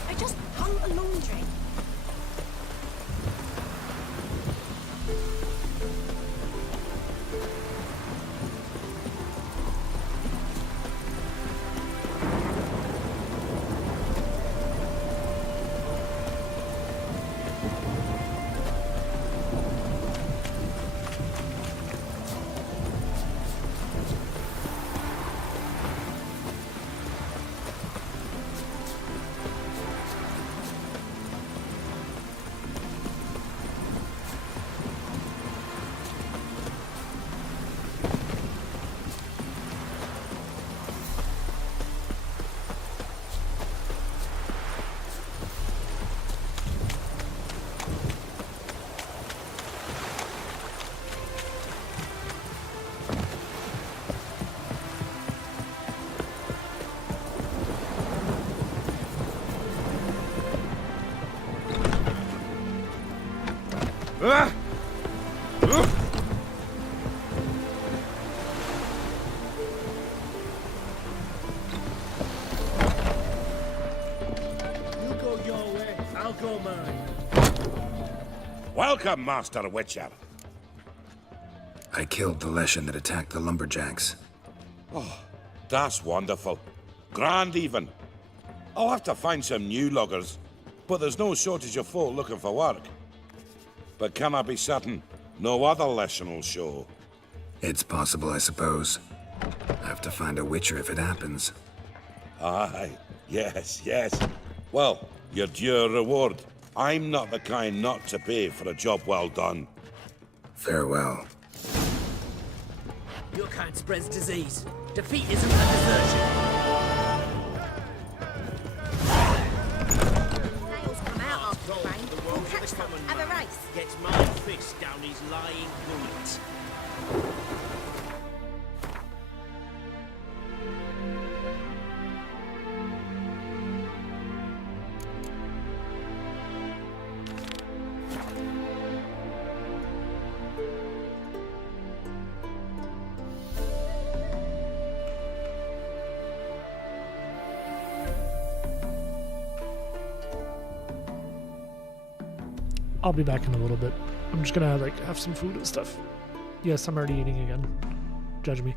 I just hung a laundry. You go your way, I'll go mine. Welcome, Master Witcher. I killed the Leshen that attacked the lumberjacks. Oh, that's wonderful. Grand even. I'll have to find some new loggers, but there's no shortage of folk looking for work. But can I be certain no other Leshen will show? It's possible, I suppose. I have to find a Witcher if it happens. Aye, yes, yes. Well, your due reward. I'm not the kind not to pay for a job well done. Farewell. Your kind spreads disease. Defeat isn't a desertion. Nails come out after the rain. We'll catch them. Have a race. Gets my fist down his lying gullet. I'll be back in a little bit. I'm just gonna like have some food and stuff. Yes, I'm already eating again. Judge me.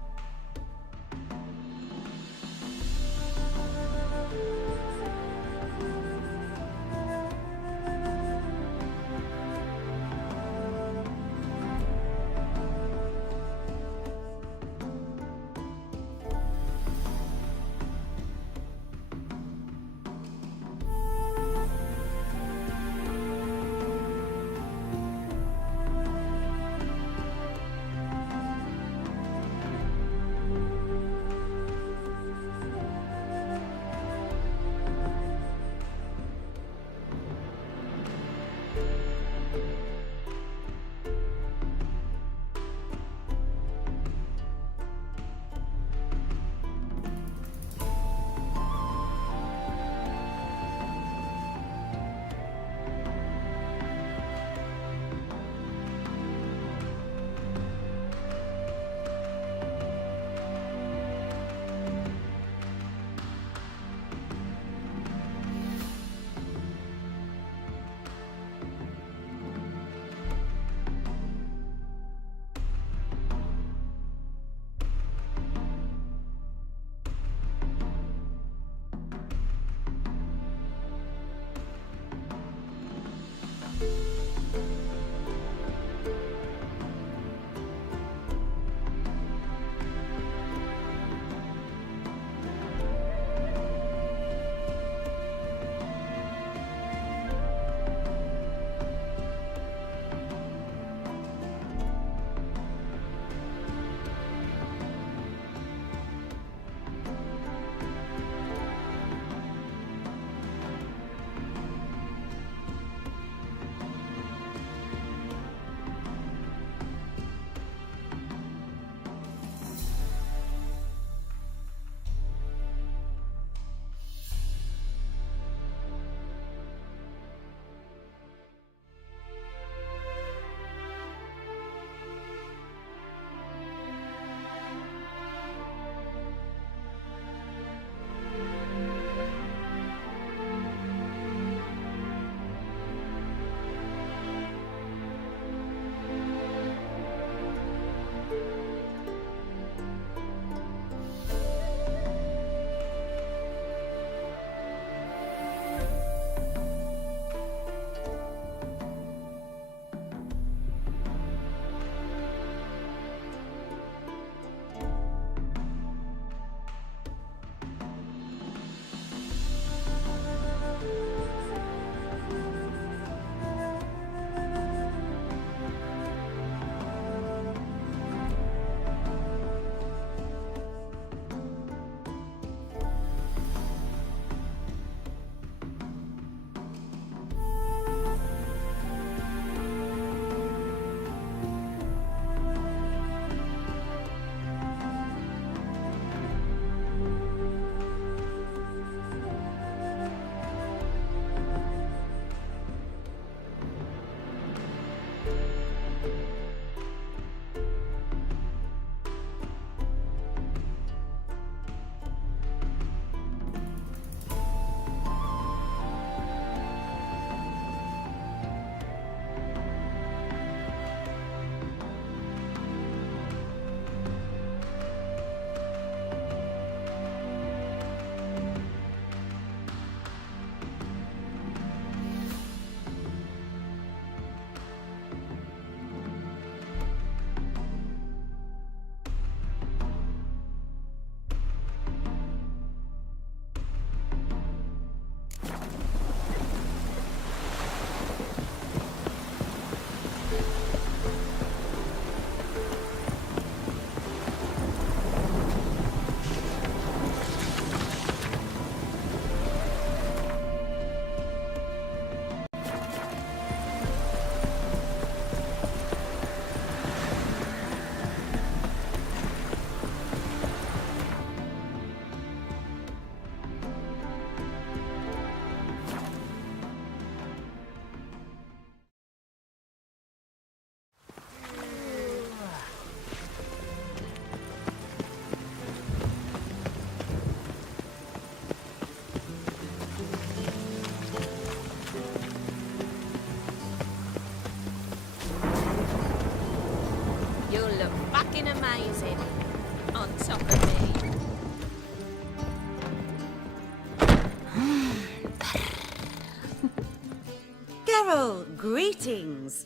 Geralt, greetings.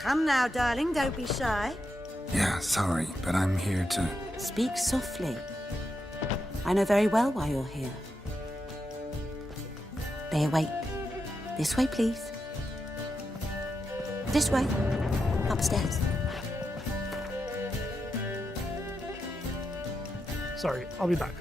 Come now, darling, don't be shy. Yeah, sorry, but I'm here to... Speak softly. I know very well why you're here. There, wait. This way, please. This way. Upstairs. Sorry, I'll be back.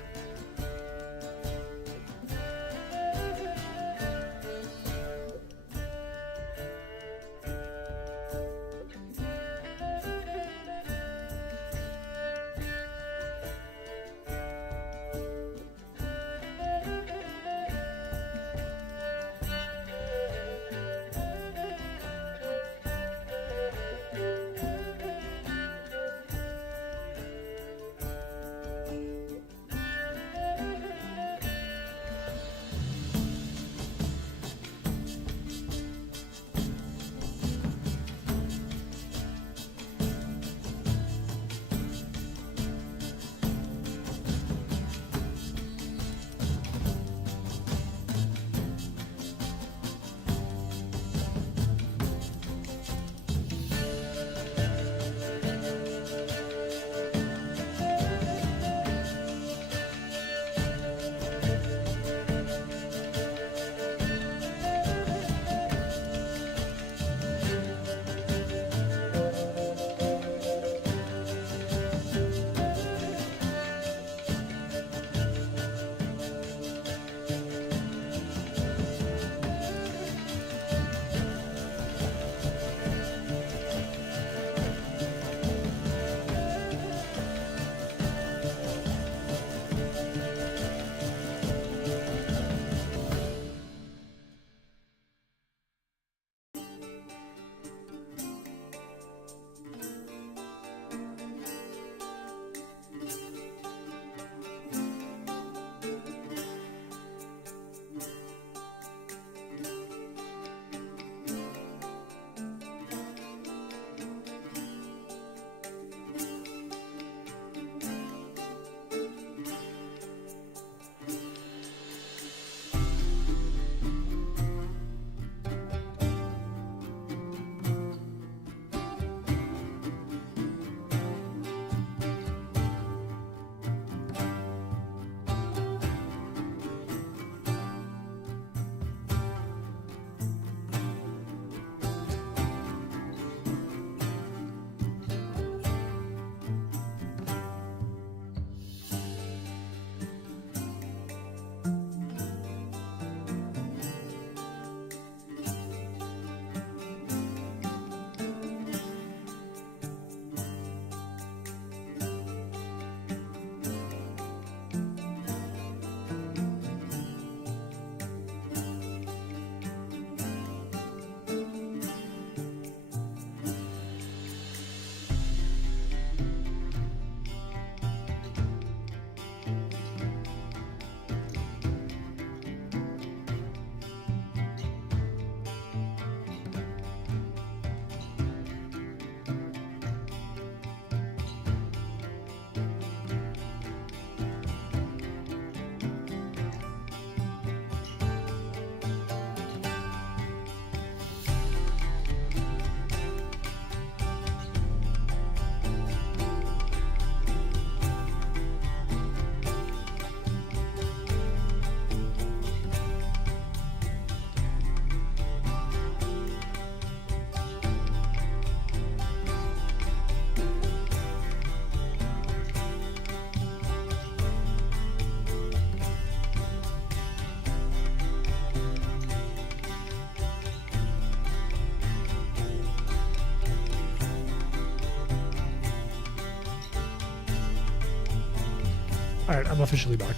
Alright, I'm officially back.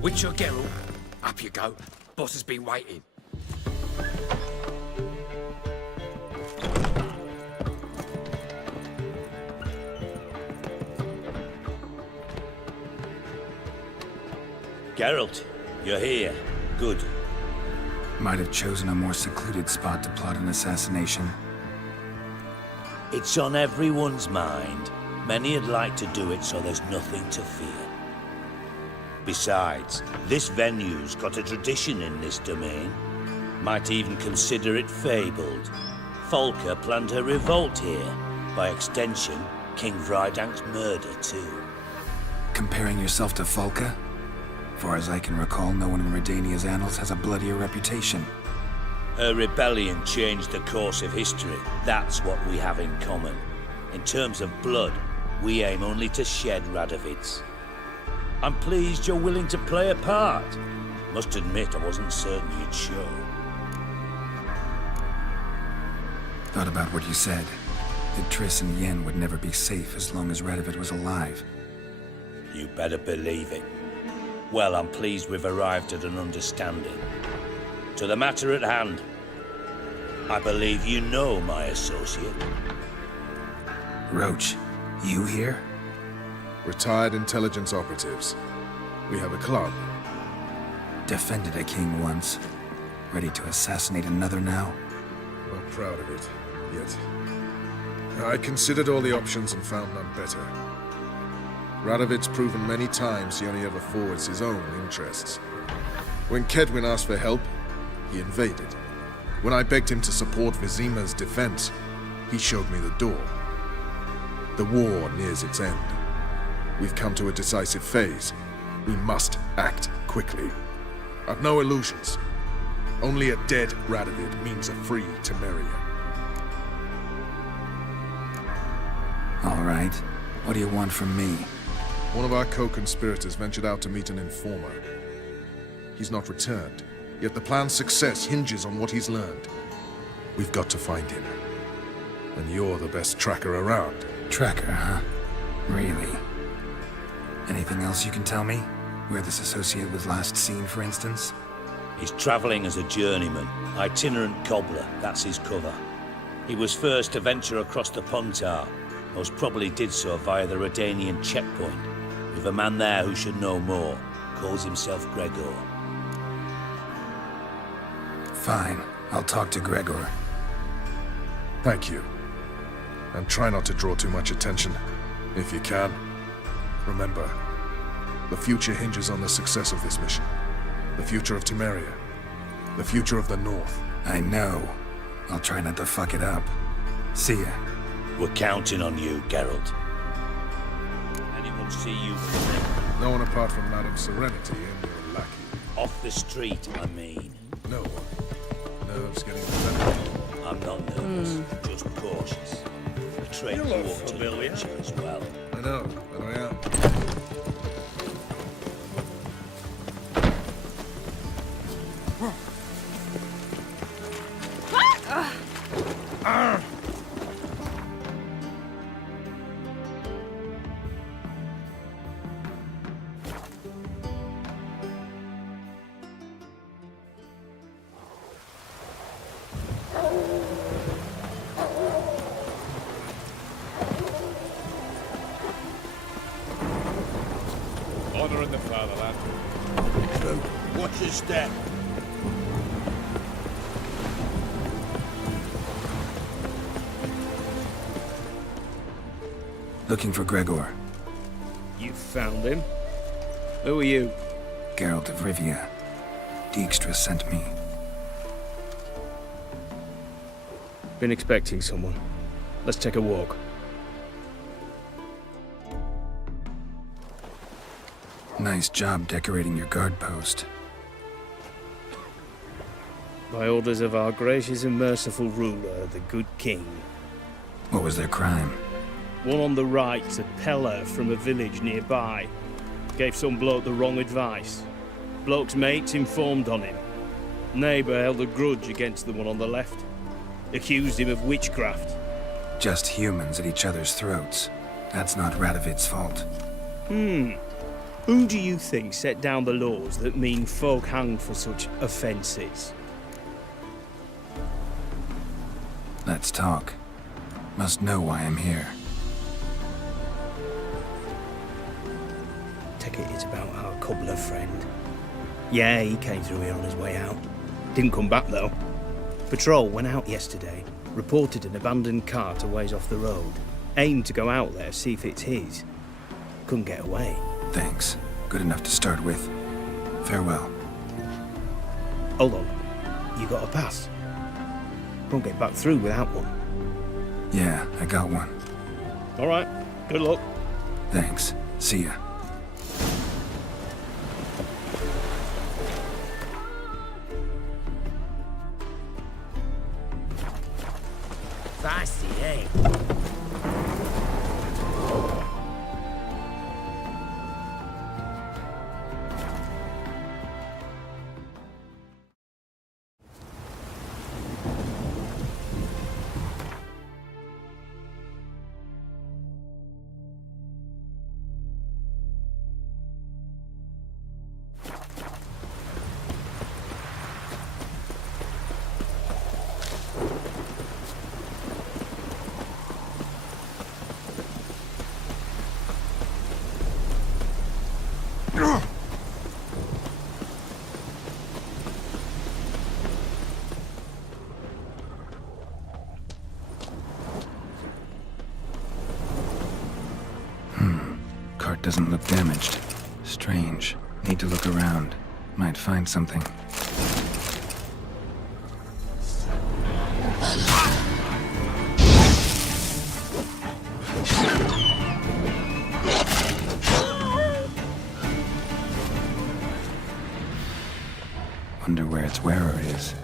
Witcher Geralt, up you go. Boss has been waiting. Geralt, you're here. Good. Might have chosen a more secluded spot to plot an assassination. It's on everyone's mind. Many would like to do it, so there's nothing to fear. Besides, this venue's got a tradition in this domain. Might even consider it fabled. Folka planned her revolt here. By extension, King Vrydank's murder, too. Comparing yourself to Folka? Far as I can recall, no one in Redania's annals has a bloodier reputation. Her rebellion changed the course of history. That's what we have in common. In terms of blood, we aim only to shed Radovid's. I'm pleased you're willing to play a part. Must admit, I wasn't certain you'd show. Thought about what you said. That Triss and Yen would never be safe as long as Radovid was alive. You better believe it. Well, I'm pleased we've arrived at an understanding. To the matter at hand. I believe you know my associate. Roach, you here? Retired intelligence operatives. We have a club. Defended a king once. Ready to assassinate another now? Not proud of it, yet. I considered all the options and found none better. Radovid's proven many times he only ever forwards his own interests. When Kedwin asked for help, he invaded. When I begged him to support Vizima's defense, he showed me the door. The war nears its end. We've come to a decisive phase. We must act quickly. I've no illusions. Only a dead Radovid means a free Temeria. All right. What do you want from me? One of our co-conspirators ventured out to meet an informer. He's not returned, yet the plan's success hinges on what he's learned. We've got to find him. And you're the best tracker around. Tracker, huh? Really? Anything else you can tell me? Where this associate was last seen, for instance? He's travelling as a journeyman. Itinerant cobbler, that's his cover. He was first to venture across the Pontar. Most probably did so via the Redanian checkpoint. With a man there who should know more. Calls himself Gregor. Fine. I'll talk to Gregor. Thank you. And try not to draw too much attention, if you can. Remember, the future hinges on the success of this mission. The future of Temeria. The future of the North. I know. I'll try not to fuck it up. See ya. We're counting on you, Geralt. Anyone see you? No one apart from Madame Serenity and your lackey. Off the street, I mean. No one. Nerves getting the better. I'm not nervous, just cautious. A trade You look walked familiar. as well. I know, but I am. Honor in the fatherland. True. Watch your step. Looking for Gregor. You found him? Who are you? Geralt of Rivia. Dijkstra sent me. Been expecting someone. Let's take a walk. Nice job decorating your guard post. By orders of our gracious and merciful ruler, the good king. What was their crime? One on the right, a peller from a village nearby. Gave some bloke the wrong advice. Bloke's mates informed on him. Neighbour held a grudge against the one on the left. Accused him of witchcraft. Just humans at each other's throats. That's not Radovid's fault. Who do you think set down the laws that mean folk hang for such offences? Let's talk. Must know why I'm here. Take it it's about our cobbler friend. Yeah, he came through here on his way out. Didn't come back, though. Patrol went out yesterday, reported an abandoned cart a ways off the road. Aimed to go out there, see if it's his. Couldn't get away. Thanks. Good enough to start with. Farewell. Hold on. You got a pass? Won't get back through without one. Yeah, I got one. All right. Good luck. Thanks. See ya. Fasty, eh? Cart doesn't look damaged. Strange. Need to look around. Might find something. Wonder where its wearer is.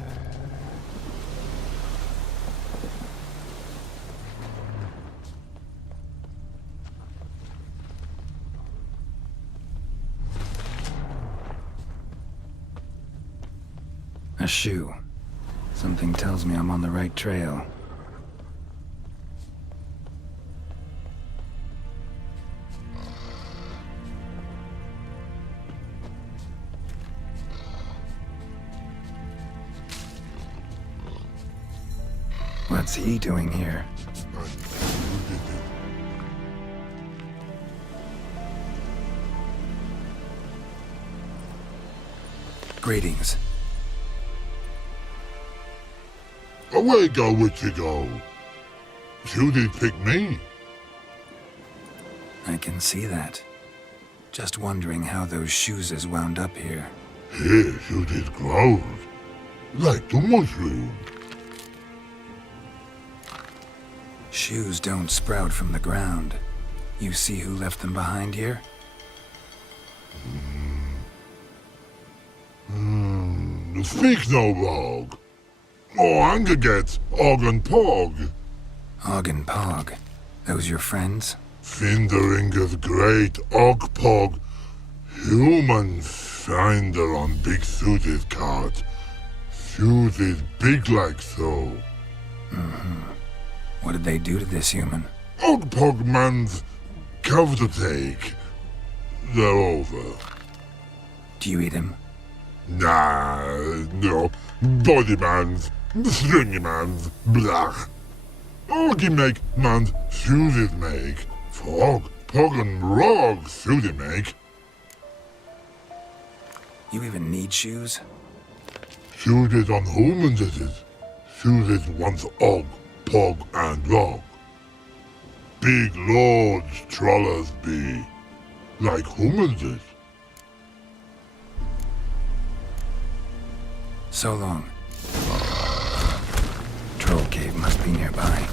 A shoe. Something tells me I'm on the right trail. What's he doing here? Greetings. Away go, witchy go. You did pick me. I can see that. Just wondering how those shoes is wound up here. Here you did grow. Like the mushroom. Shoes don't sprout from the ground. You see who left them behind here? Speak no log. Oh, anger gets Og and Pog. Og and Pog. Those your friends? Finderinger's great Og Pog. Human finder on big suited cart. Shoes is big like so. What did they do to this human? Og Pog man's cover to take. They're over. Do you eat him? Nah, no. Body man's, stringy man's, blah. Oggy make man's shoes make. Frog, Pog and Rog shoes make. You even need shoes? Shoes on humans it is. Shoes once Og, Pog and Rog. Big lords trollers be. Like humans is. So long. Troll cave must be nearby.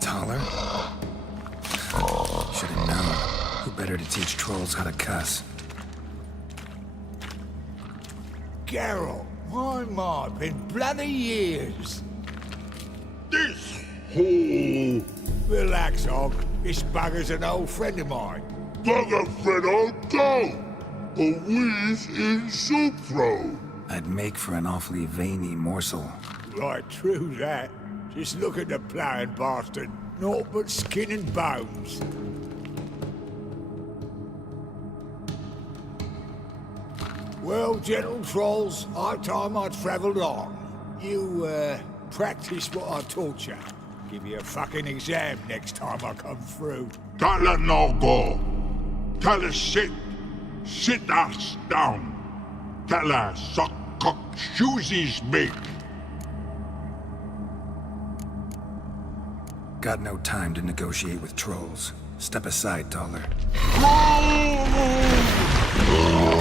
Taller? Should have known. Who better to teach trolls how to cuss? Geralt, my, been bloody years. This hole. Relax, Og. This bugger's an old friend of mine. Bugger friend, old go. a whiz in soup throw. I'd make for an awfully veiny morsel. Right, true that. Just look at the ploughing bastard. Naught but skin and bones. Well, General Trolls, high time I travelled on. You, practice what I taught you. Give you a fucking exam next time I come through. Tell her no go. Tell her sit. Sit ass down. Tell her suck cock shoesies big. Got no time to negotiate with trolls. Step aside, Dollar.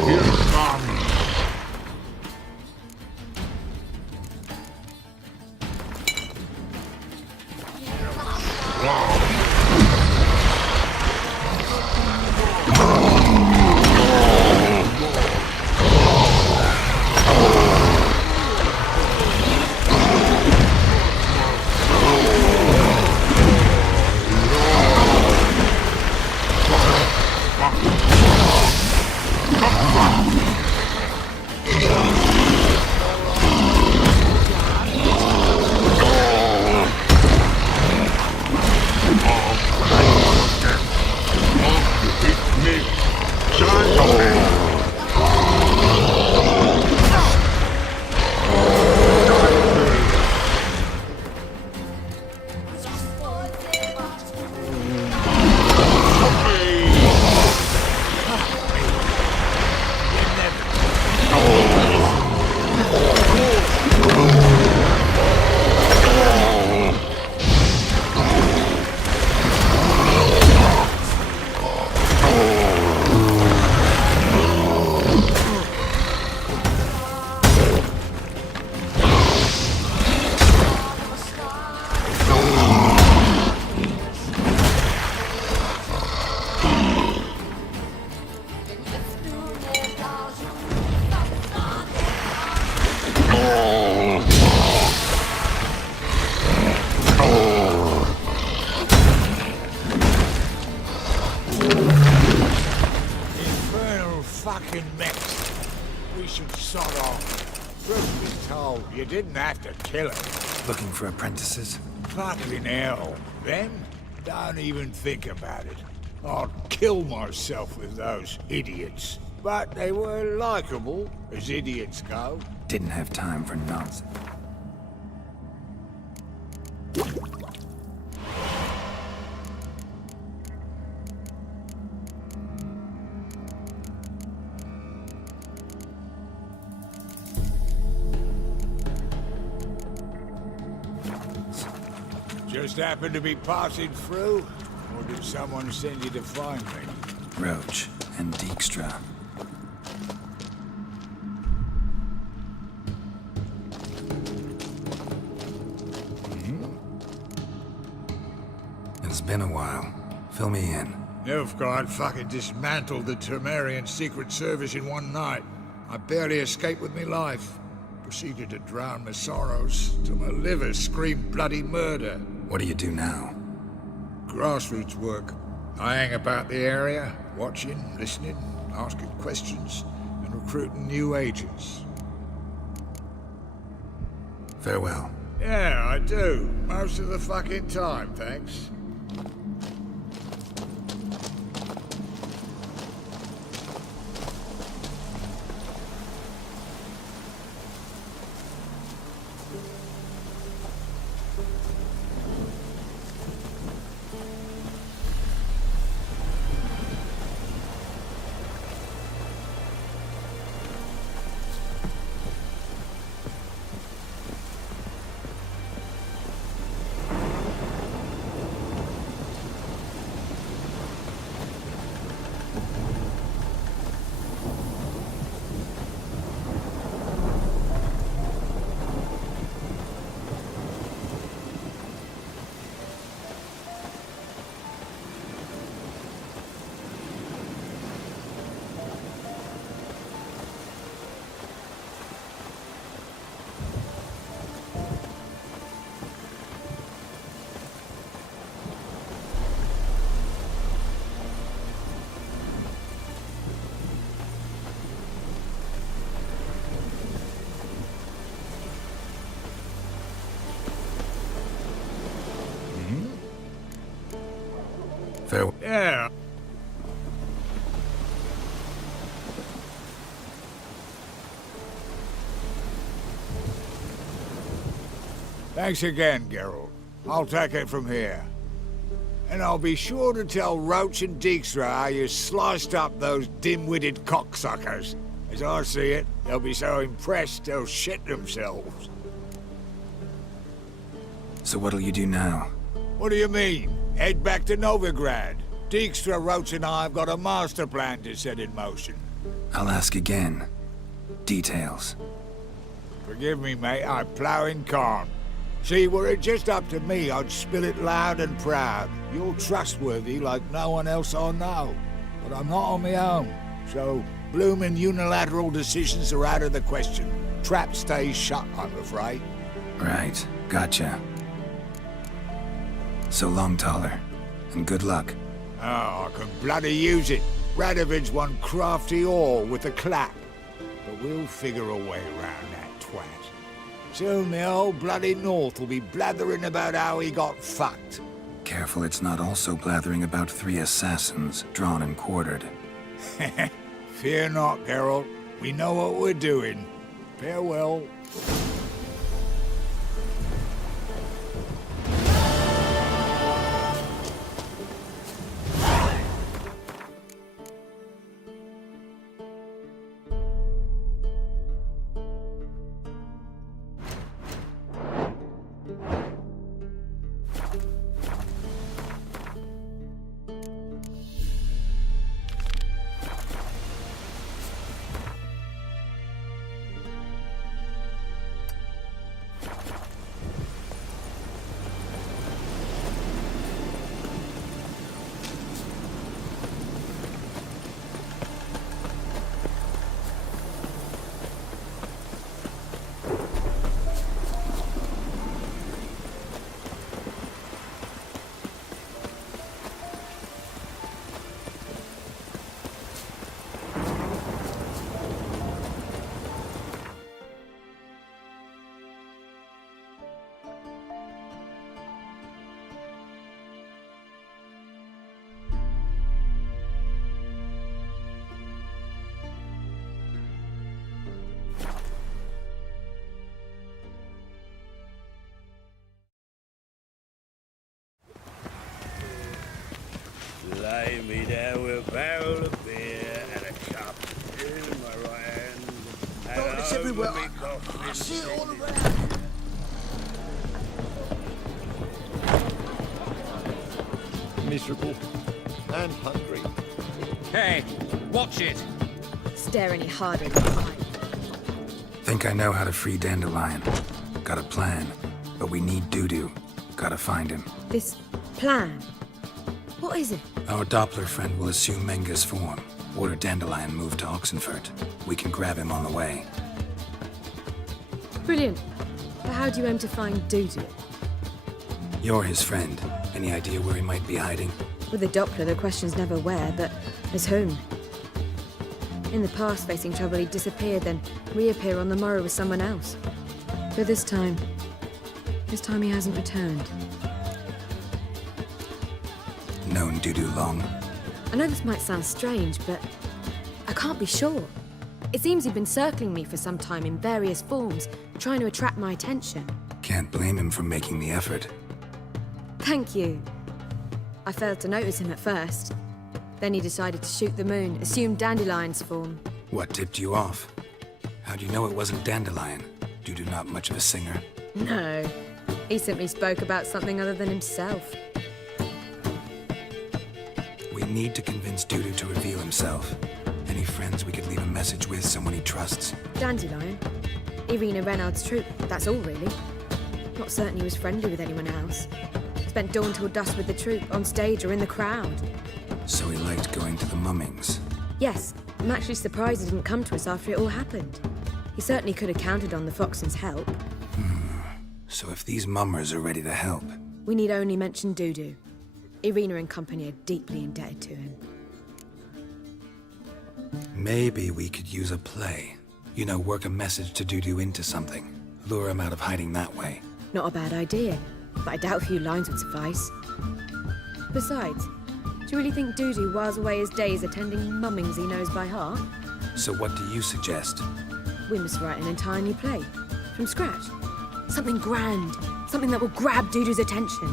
Here comes. fucking mess. We should sod off. Truth be told, you didn't have to kill him. Looking for apprentices? Fucking hell. Them? Don't even think about it. I'd kill myself with those idiots. But they were likable, as idiots go. Didn't have time for nonsense. Just happened to be passing through? Or did someone send you to find me? Roach and Dijkstra. It's been a while. Fill me in. Nilfgaard fucking dismantled the Temerian Secret Service in one night. I barely escaped with my life. Proceeded to drown my sorrows till my liver screamed bloody murder. What do you do now? Grassroots work. I hang about the area, watching, listening, asking questions, and recruiting new agents. Farewell. Yeah, I do. Most of the fucking time, thanks. Farewell. Yeah. Thanks again, Geralt. I'll take it from here. And I'll be sure to tell Roach and Dijkstra how you sliced up those dim-witted cocksuckers. As I see it, they'll be so impressed they'll shit themselves. So what'll you do now? What do you mean? Head back to Novigrad. Dijkstra, Roach and I have got a master plan to set in motion. I'll ask again. Details. Forgive me, mate, I plough in calm. See, were it just up to me, I'd spill it loud and proud. You're trustworthy like no one else I know. But I'm not on my own, so bloomin' unilateral decisions are out of the question. Trap stays shut, I'm afraid. Right, gotcha. So long, Taller, and good luck. Oh, I can bloody use it. Radovid's one crafty all with a clap. But we'll figure a way around that twat. Soon the old bloody North will be blathering about how he got fucked. Careful it's not also blathering about 3 assassins, drawn and quartered. Fear not, Geralt. We know what we're doing. Farewell. Lay me there with a barrel of beer and a cup in my right hand. And Oh, it's everywhere. over me coffin. I see it all around. Miserable and hungry. Hey, watch it! Stare any harder in the eye. Think I know how to free Dandelion. Got a plan, but we need Dudu. Gotta find him. This plan? What is it? Our Doppler friend will assume Menga's form. Order Dandelion moved to Oxenfurt. We can grab him on the way. Brilliant. But how do you aim to find Dudu? You're his friend. Any idea where he might be hiding? With the Doppler, the question's never where, but as whom. In the past, facing trouble, he'd disappear, then reappear on the morrow with someone else. But this time he hasn't returned. Known Dudu long? I know this might sound strange, but I can't be sure. It seems he'd been circling me for some time in various forms, trying to attract my attention. Can't blame him for making the effort. Thank you. I failed to notice him at first. Then he decided to shoot the moon, assumed Dandelion's form. What tipped you off? How'd you know it wasn't Dandelion? Dudu not much of a singer. No. He simply spoke about something other than himself. We need to convince Dudu to reveal himself. Any friends we could leave a message with, someone he trusts? Dandelion? Irina Renard's troop, that's all really. Not certain he was friendly with anyone else. Spent dawn till dusk with the troop, on stage or in the crowd. So he liked going to the mummings. Yes, I'm actually surprised he didn't come to us after it all happened. He certainly could have counted on the Foxen's help. So if these mummers are ready to help... We need only mention Dudu. Irina and company are deeply indebted to him. Maybe we could use a play. You know, work a message to Dudu into something. Lure him out of hiding that way. Not a bad idea, but I doubt a few lines would suffice. Besides, Do you really think Dudu whiles away his days attending mummings he knows by heart? So what do you suggest? We must write an entire new play. From scratch. Something grand. Something that will grab Dudu's attention.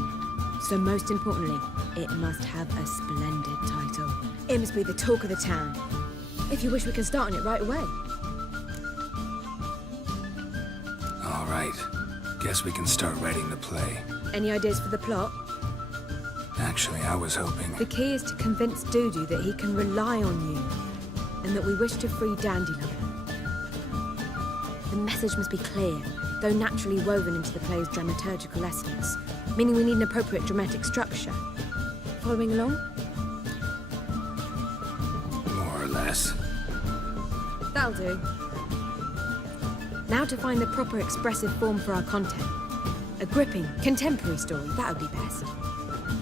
So most importantly, it must have a splendid title. It must be the talk of the town. If you wish, we can start on it right away. All right. Guess we can start writing the play. Any ideas for the plot? Actually, I was hoping... The key is to convince Dudu that he can rely on you, and that we wish to free Dandelion. The message must be clear, though naturally woven into the play's dramaturgical essence, meaning we need an appropriate dramatic structure. Following along? More or less. That'll do. Now to find the proper expressive form for our content. A gripping, contemporary story, that would be best.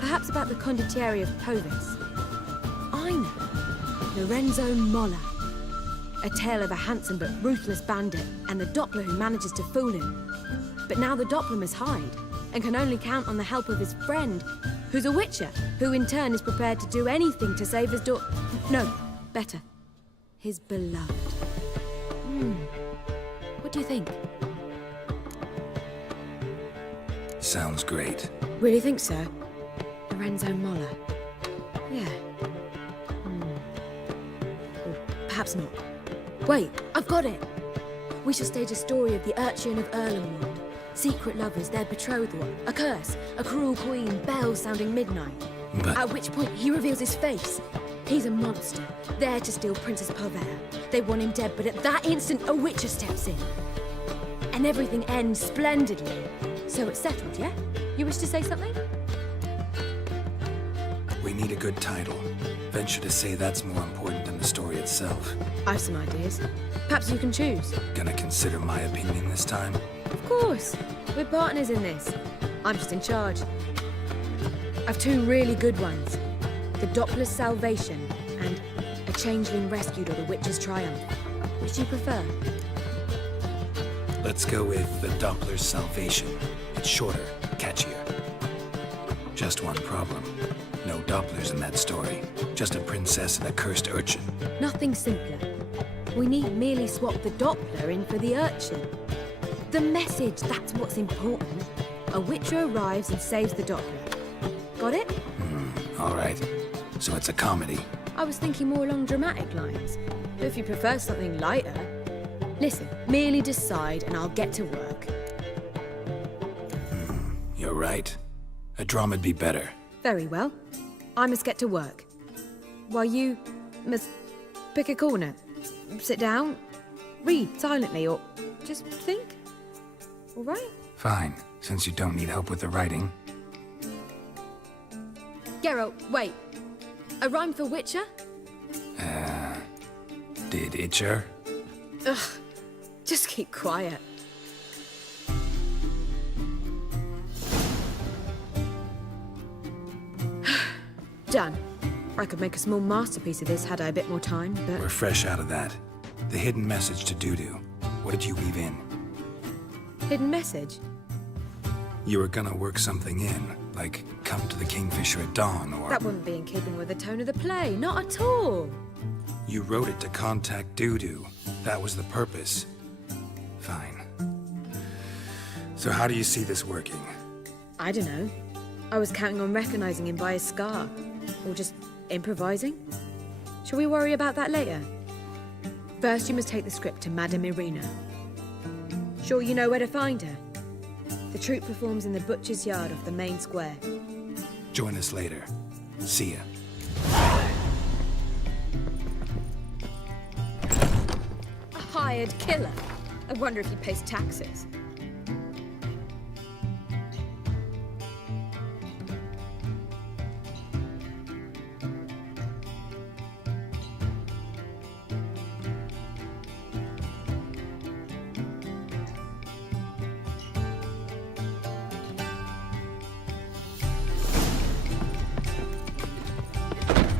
Perhaps about the condottieri of Povis. I know. Lorenzo Molla. A tale of a handsome but ruthless bandit and the Doppler who manages to fool him. But now the Doppler must hide and can only count on the help of his friend, who's a witcher, who in turn is prepared to do anything to save his daughter. No, better. His beloved. What do you think? Sounds great. Really think so? Lorenzo Molla. Yeah. Or perhaps not. Wait, I've got it! We shall stage a story of the Urchin of Erlenwood. Secret lovers, their betrothal, a curse, a cruel queen, bells sounding midnight. But... At which point he reveals his face. He's a monster, there to steal Princess Pavera. They want him dead, but at that instant a witcher steps in. And everything ends splendidly. So it's settled, yeah? You wish to say something? We need a good title. Venture to say that's more important than the story itself. I've some ideas. Perhaps you can choose. Gonna consider my opinion this time? Of course. We're partners in this. I'm just in charge. I've two really good ones. The Doppler's Salvation and A Changeling Rescued or the Witch's Triumph. Which do you prefer? Let's go with The Doppler's Salvation. It's shorter, catchier. Just one problem. No Dopplers in that story. Just a princess and a cursed urchin. Nothing simpler. We need merely swap the Doppler in for the urchin. The message, that's what's important. A witcher arrives and saves the Doppler. Got it? All right. So it's a comedy. I was thinking more along dramatic lines. But if you prefer something lighter... Listen, merely decide and I'll get to work. You're right. A drama'd be better. Very well. I must get to work. While you must pick a corner, sit down, read silently, or just think. All right? Fine, since you don't need help with the writing. Geralt, wait. A rhyme for Witcher? Did Itcher? Ugh. Just keep quiet. Done. I could make a small masterpiece of this had I a bit more time, but... We're fresh out of that. The hidden message to Dudu. What did you weave in? Hidden message? You were gonna work something in, like come to the Kingfisher at dawn, or... That wouldn't be in keeping with the tone of the play, not at all. You wrote it to contact Dudu. That was the purpose. Fine. So how do you see this working? I don't know. I was counting on recognizing him by his scar. Or just improvising? Shall we worry about that later? First, you must take the script to Madame Irina. Sure you know where to find her? The troupe performs in the butcher's yard off the main square. Join us later. See ya. A hired killer. I wonder if he pays taxes.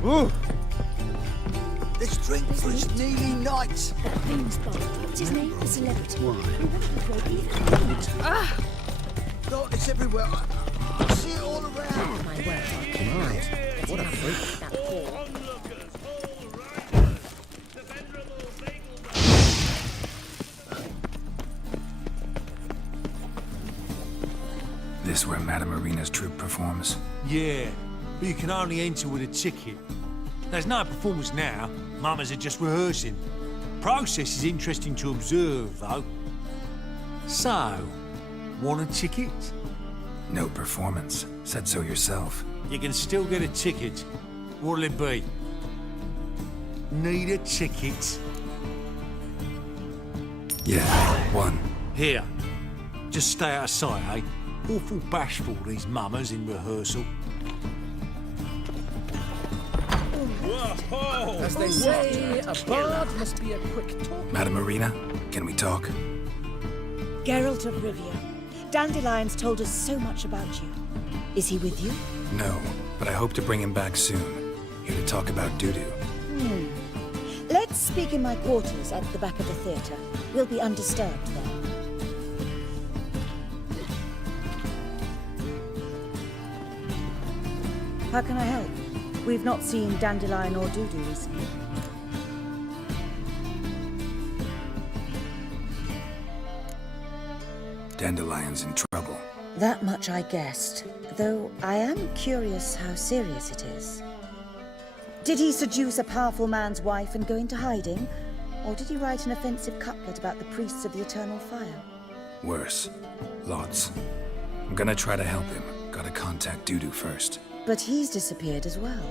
Ooh. Let's drink for his nearly night. What's his name? The celebrity. Ah! Darkness everywhere. I see it all around. My word. What a freak. That poor. This where Madame Marina's troupe performs? Yeah, but you can only enter with a ticket. There's no performance now. Mamas are just rehearsing. Process is interesting to observe, though. So, want a ticket? No performance. Said so yourself. You can still get a ticket. What'll it be? Need a ticket? Yeah, one. Here. Just stay out of sight, eh? Awful bashful, these mamas in rehearsal. As they say, a bard must be a quick talker. Madame Marina, can we talk? Geralt of Rivia. Dandelion's told us so much about you. Is he with you? No, but I hope to bring him back soon. Here to talk about Dudu. Let's speak in my quarters at the back of the theatre. We'll be undisturbed there. How can I help? We've not seen Dandelion or Dudu recently. Dandelion's in trouble. That much I guessed, though I am curious how serious it is. Did he seduce a powerful man's wife and go into hiding? Or did he write an offensive couplet about the priests of the eternal fire? Worse. Lots. I'm gonna try to help him. Gotta contact Dudu first. But he's disappeared as well.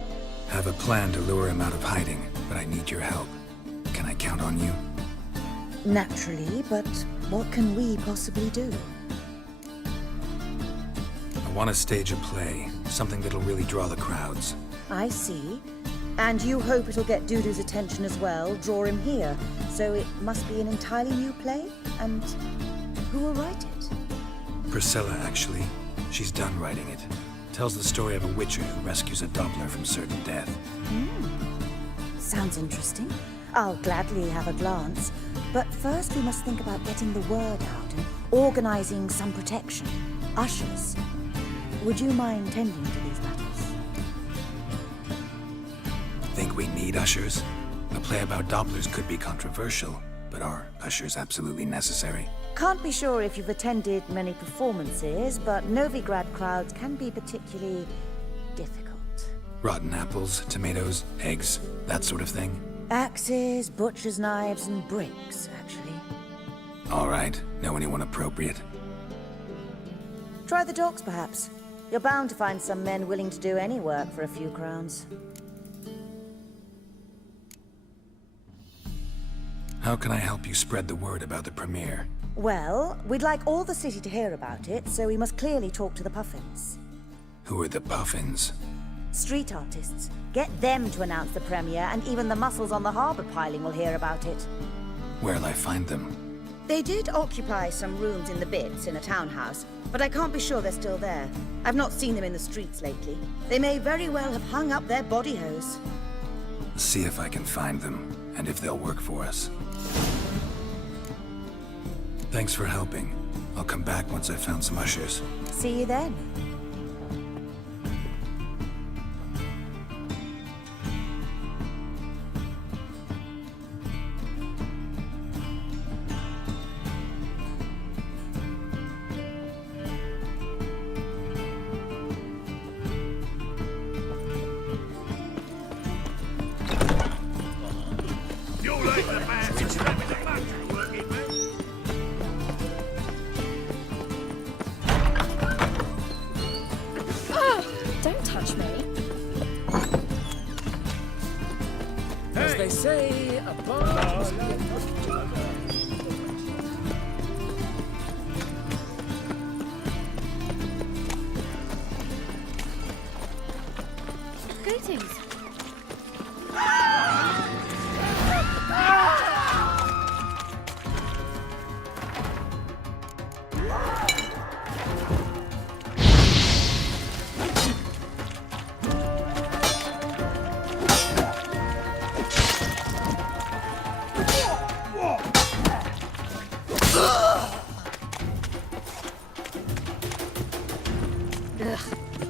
Have a plan to lure him out of hiding, but I need your help. Can I count on you? Naturally, but what can we possibly do? I want to stage a play, something that'll really draw the crowds. I see. And you hope it'll get Dudu's attention as well, draw him here. So it must be an entirely new play? And who will write it? Priscilla, actually. She's done writing it. Tells the story of a witcher who rescues a Doppler from certain death. Sounds interesting. I'll gladly have a glance. But first we must think about getting the word out and organizing some protection. Ushers. Would you mind tending to these matters? Think we need ushers? A play about Dopplers could be controversial, but are ushers absolutely necessary? Can't be sure if you've attended many performances, but Novigrad crowds can be particularly difficult. Rotten apples, tomatoes, eggs, that sort of thing? Axes, butcher's knives, and bricks, actually. All right. Know anyone appropriate? Try the docks, perhaps. You're bound to find some men willing to do any work for a few crowns. How can I help you spread the word about the premiere? Well, we'd like all the city to hear about it, so we must clearly talk to the Puffins. Who are the Puffins? Street artists. Get them to announce the premiere, and even the muscles on the harbour piling will hear about it. Where'll I find them? They did occupy some rooms in the Bits in a townhouse, but I can't be sure they're still there. I've not seen them in the streets lately. They may very well have hung up their body hose. See if I can find them, and if they'll work for us. Thanks for helping. I'll come back once I've found some ushers. See you then. Don't touch me. As they say, a bard must be a quick talker. Greetings.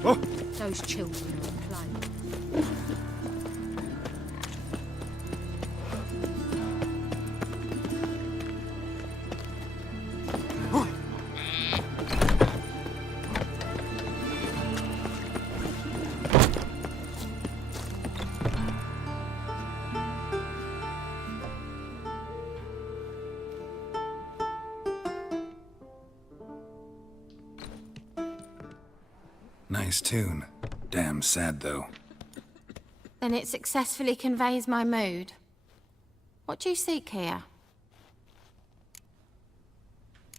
Ugh. Those children are playing. Nice tune. Damn sad, though. Then it successfully conveys my mood. What do you seek here?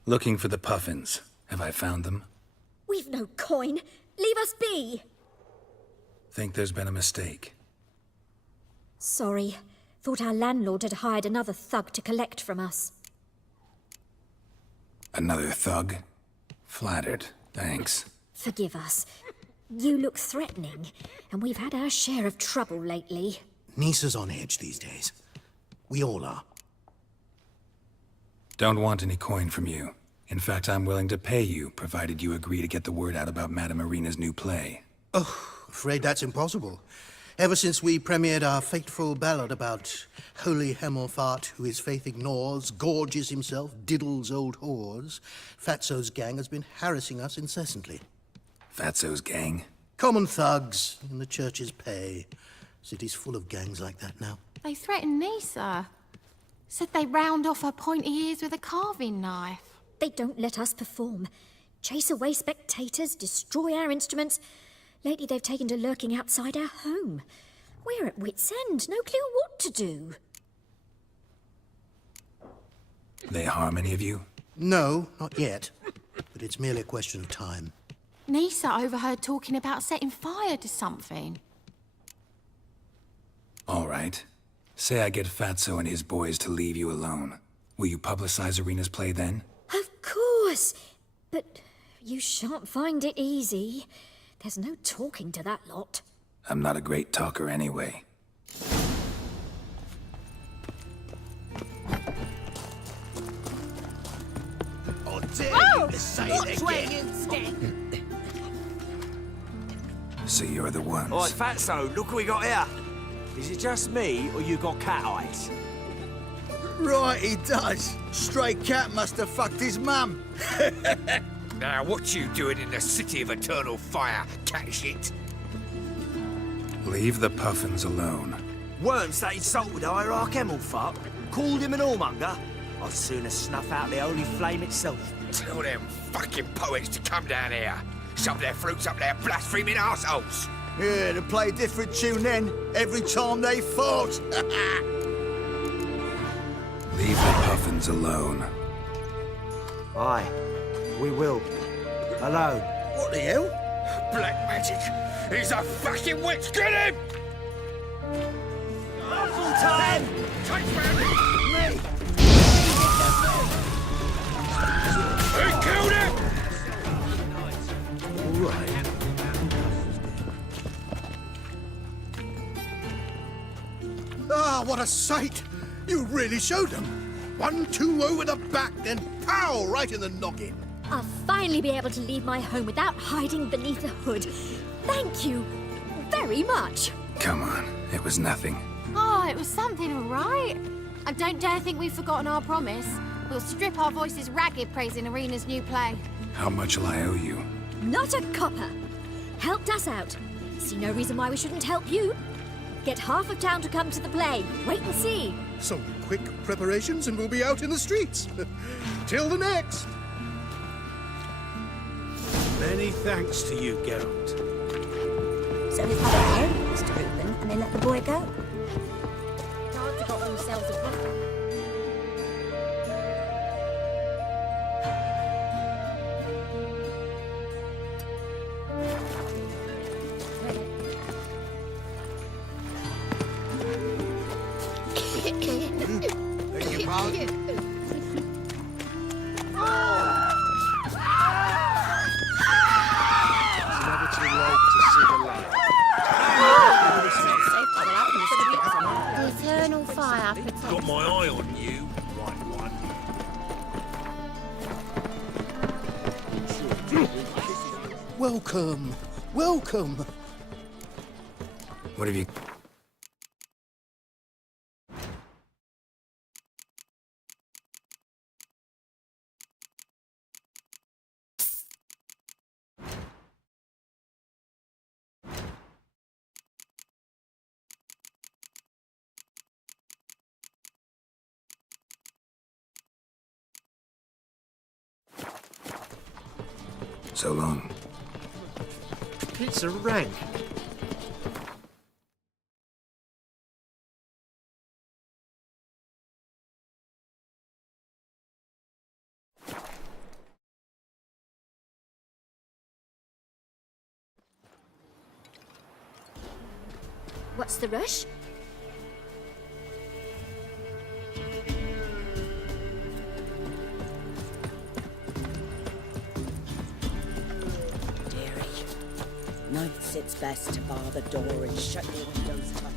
Looking for the puffins. Have I found them? We've no coin. Leave us be. Think there's been a mistake. Sorry. Thought our landlord had hired another thug to collect from us. Another thug? Flattered. Thanks. Forgive us. You look threatening, and we've had our share of trouble lately. Nisa's on edge these days. We all are. Don't want any coin from you. In fact, I'm willing to pay you, provided you agree to get the word out about Madame Irina's new play. Oh, afraid that's impossible. Ever since we premiered our fateful ballad about holy Hemelfart, who his faith ignores, gorges himself, diddles old whores, Fatso's gang has been harassing us incessantly. Fatso's gang? Common thugs in the church's pay. City's full of gangs like that now. They threatened Nisa. Said they'd round off her pointy ears with a carving knife. They don't let us perform. Chase away spectators, destroy our instruments. Lately they've taken to lurking outside our home. We're at wit's end, no clue what to do. They harm any of you? No, not yet. But it's merely a question of time. Nisa overheard talking about setting fire to something. All right. Say I get Fatso and his boys to leave you alone. Will you publicize Irina's play then? Of course. But you shan't find it easy. There's no talking to that lot. I'm not a great talker anyway. Oh, dare you to say it again. So you're the ones. Oi, Fatso, look what we got here. Is it just me, or you got cat eyes? Right, he does. Stray cat must have fucked his mum. Now, what you doing in the city of eternal fire, cat shit? Leave the puffins alone. Worms that insulted Hierarch Hemelfart, called him an whoremonger. I'd sooner snuff out the holy flame itself. Tell them fucking poets to come down here. Shove their fruits up their blaspheming arseholes. Yeah, to play a different tune then, every time they fought. Leave the puffins alone. Aye, we will. Alone. What the hell? Black magic! He's a fucking witch! Get him! Full time! Me! He killed him! All right. Ah, what a sight! You really showed them. 1-2 over the back, then pow, right in the noggin. I'll finally be able to leave my home without hiding beneath a hood. Thank you very much. Come on, it was nothing. Oh, it was something, all right. I don't dare think we've forgotten our promise. We'll strip our voices ragged praising Irina's new play. How much will I owe you? Not a copper. Helped us out. See no reason why we shouldn't help you. Get half of town to come to the play. Wait and see. Some quick preparations and we'll be out in the streets. Till the next. Many thanks to you, Geralt. So his mother hired Mr. Reuben and they let the boy go. Guards have got themselves a buffer. Beg your pardon? It's never too late to see the light. The eternal fire protects. Got my eye on you, right one. Welcome. Welcome. What have you... So long. It's a rank. What's the rush? Nights it's best to bar the door and shut your windows tight.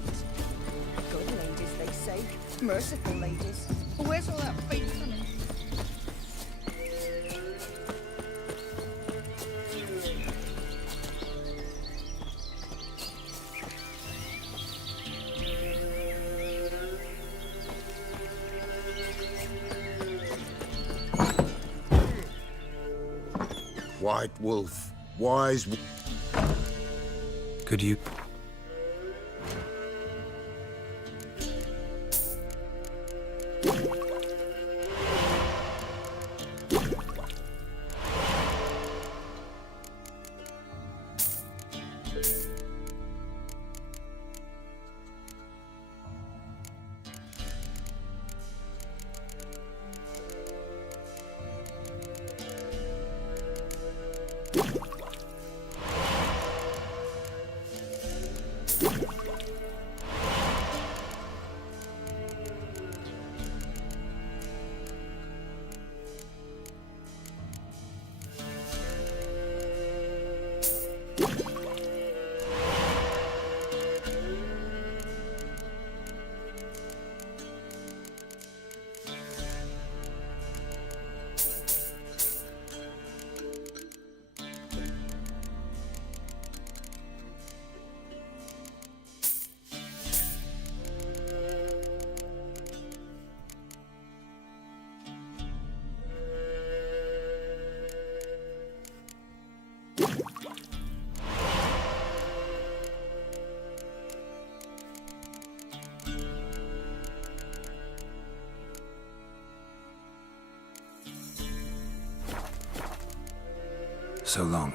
Good ladies, they say. Merciful ladies. Where's all that faithfulness? White Wolf. Wise... Could you... So long.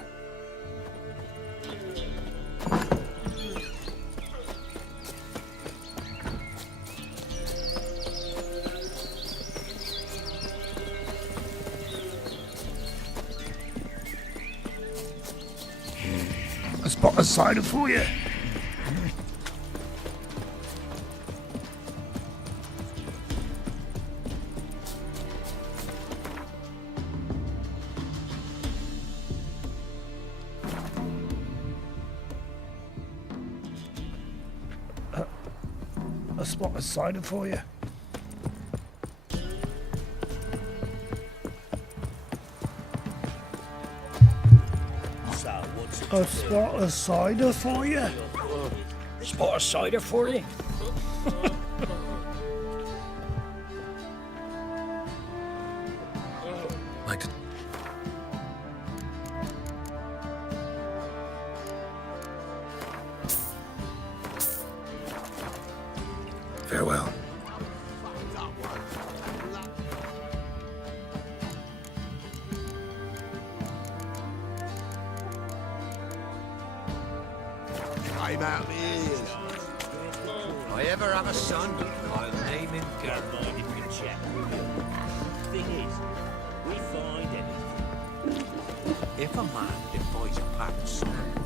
A spot of cider for you. A spot of cider for you. So, what's it A spot of cider for you. Spot of cider for you? Like to... Farewell. Came out my ears. If I ever have a son, I'll name him Gert. Mind if you check. Thing is, we find anything. If a man defies a pack of snares,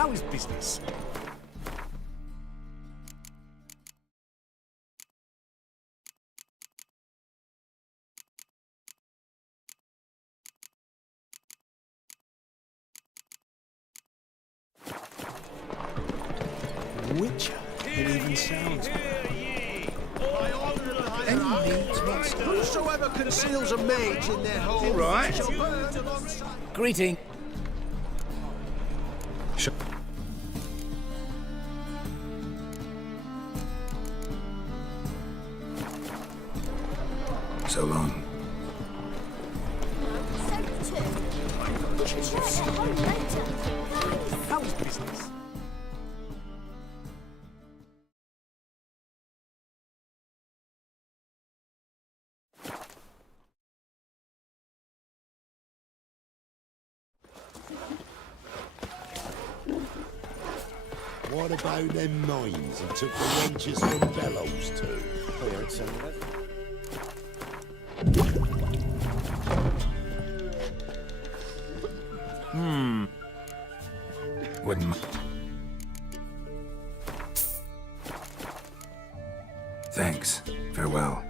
How is business? Witcher. It even sounds good. Whosoever conceals a mage in their home All right. shall burn alongside. Greeting. So long. How is business? What about them mines he took the wenches from Bellows to? I heard some of it. Wouldn't. Thanks. Farewell.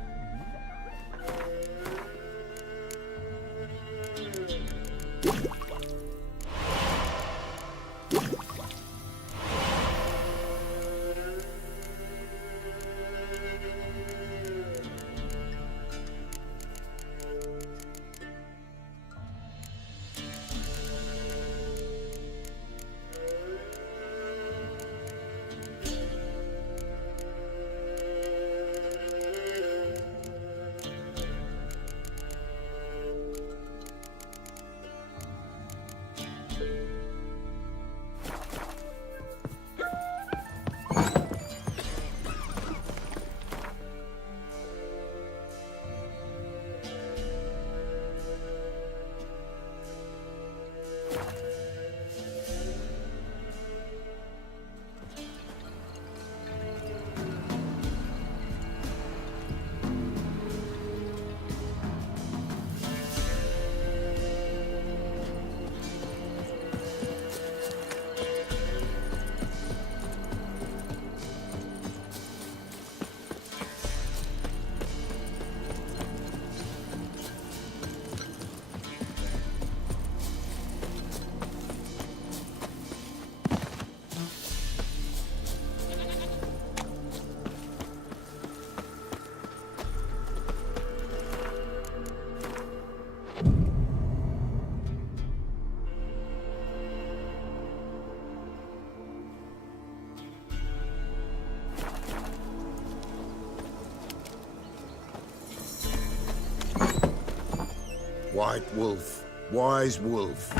White Wolf, Wise Wolf.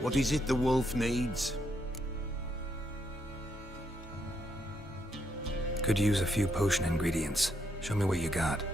What is it the wolf needs? Could use a few potion ingredients. Show me what you got.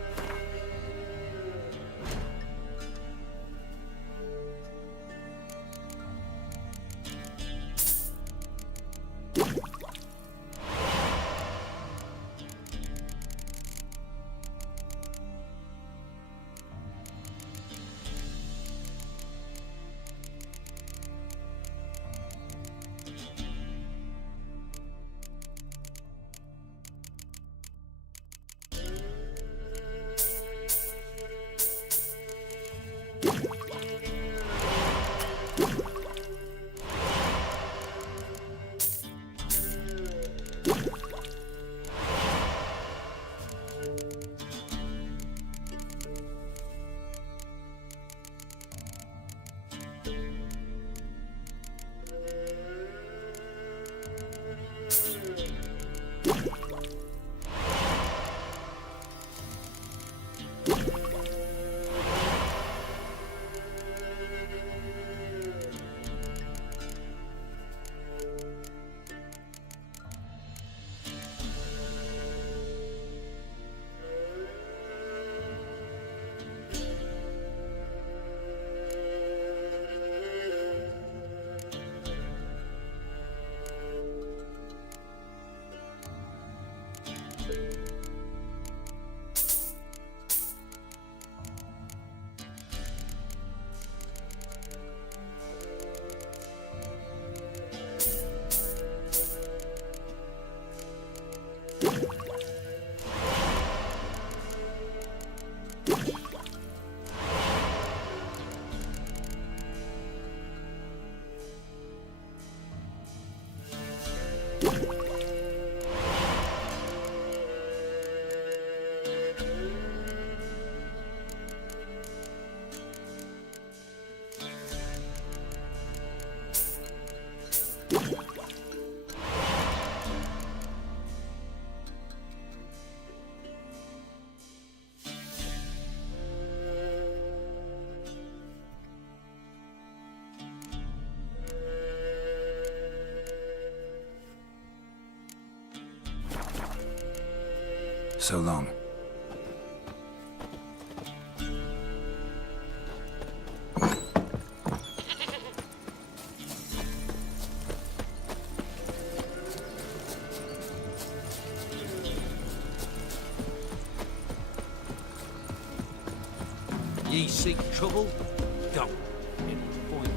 So long. Ye seek trouble? Don't. It'll find you.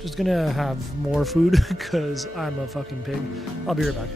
Just gonna have more food because I'm a fucking pig. I'll be right back.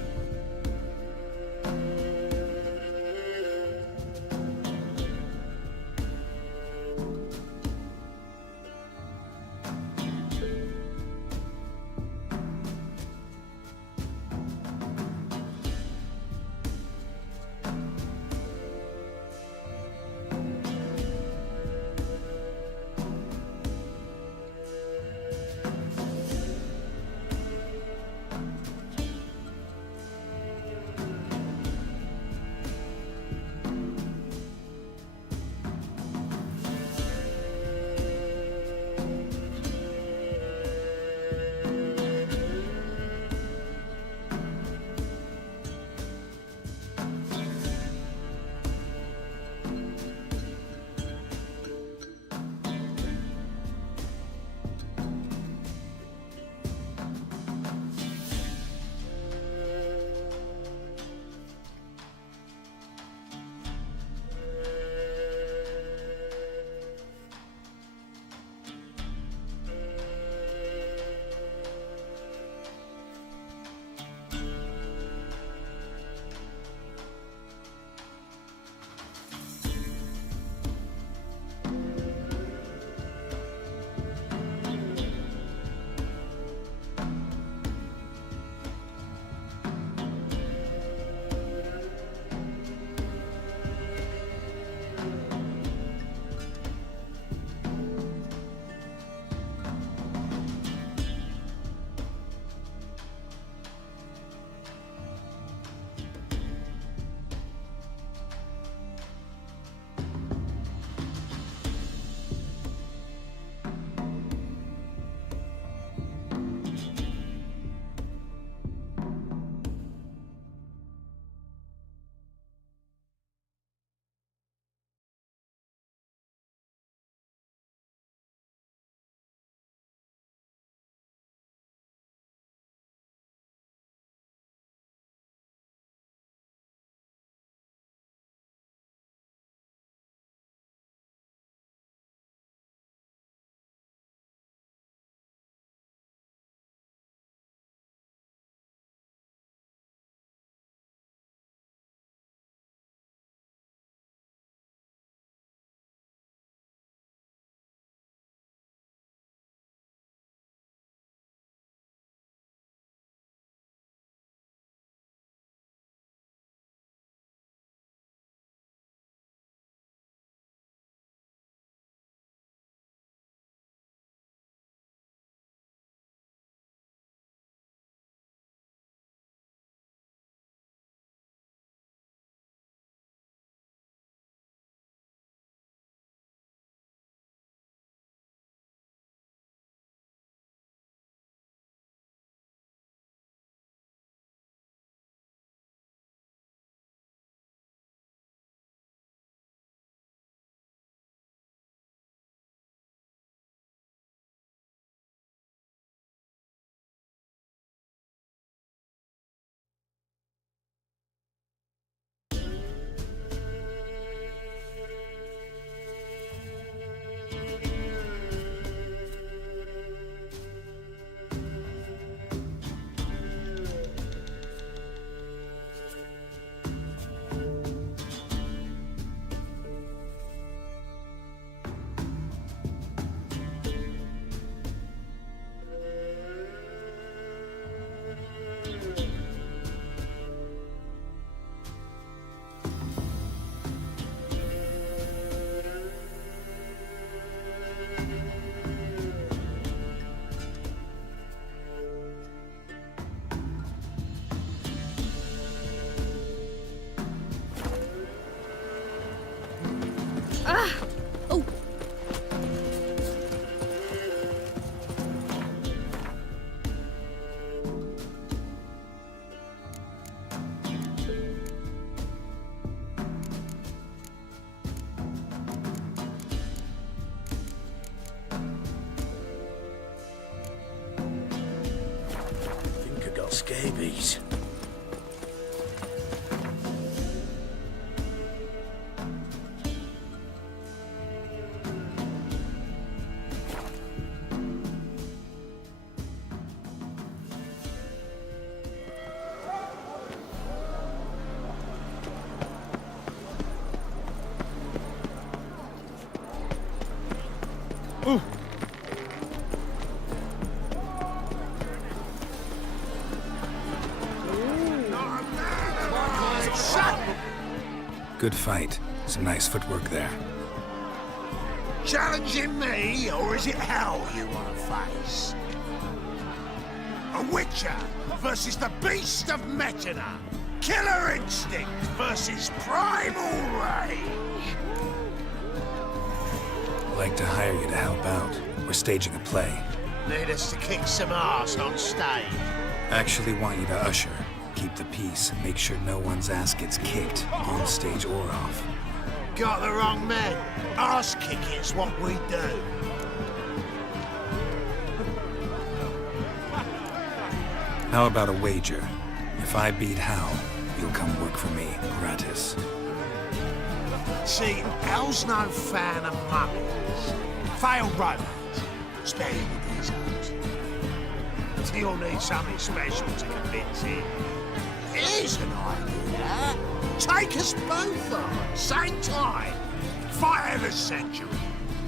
scabies. Good fight. Some nice footwork there. Challenging me, or is it hell you want to face? A Witcher versus the Beast of Metina. Killer instinct versus primal rage. I'd like to hire you to help out. We're staging a play. Need us to kick some ass on stage. Actually want you to usher. Keep the peace. Make sure no one's ass gets kicked, on stage or off. Got the wrong man. Ass kicking's what we do. How about a wager? If I beat Hal, you'll come work for me, gratis. See, Hal's no fan of mummies. Failed romance. Spare you the details. He'll need something special to convince him. Here's an idea. Take us both on, same time. Fight of the century.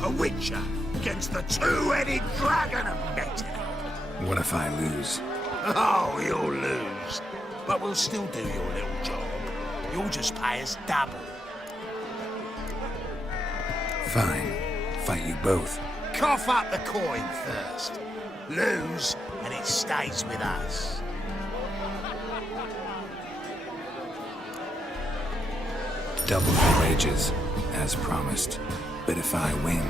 A Witcher against the two-headed dragon of Metina. What if I lose? Oh, you'll lose. But we'll still do your little job. You'll just pay us double. Fine. Fight you both. Cough up the coin first. Lose, and it stays with us. Double your wages, as promised. But if I win,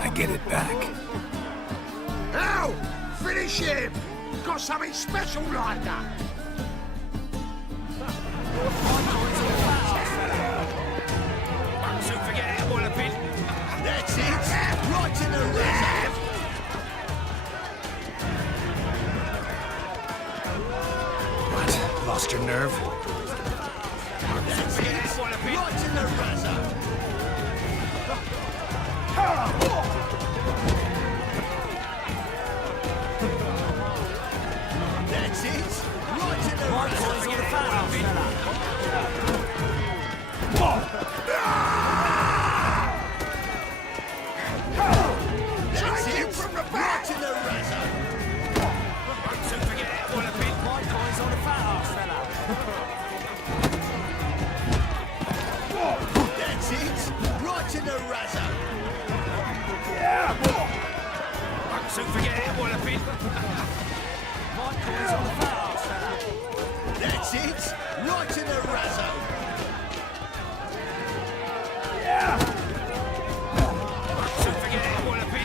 I get it back. Now, finish him! Got something special lined up. Don't forget it, Wallaby. That's it! Right in the rev! What? Lost your nerve? That's it! Right in the razor! That's it! Right in the razor! That's it! From the back! Right in the razor! Don't forget it, Wallaby. My coin's on the fat ass fella. That's it! Right in the razor! Don't forget it, Wallaby. My coin's on the fat ass fella. That's it! Right in the razor! Don't forget it, Wallaby.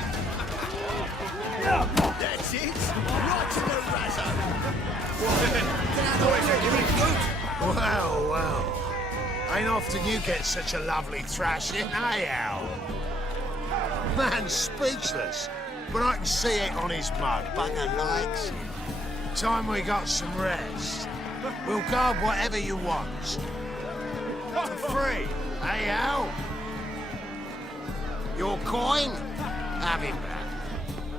That's it! Right in the razor! Well, well. Ain't often you get such a lovely thrashing, eh, Al? Man's speechless, but I can see it on his mug. Bugger likes it. Time we got some rest. We'll guard whatever you want. For free, eh, Al? Your coin? Have him back.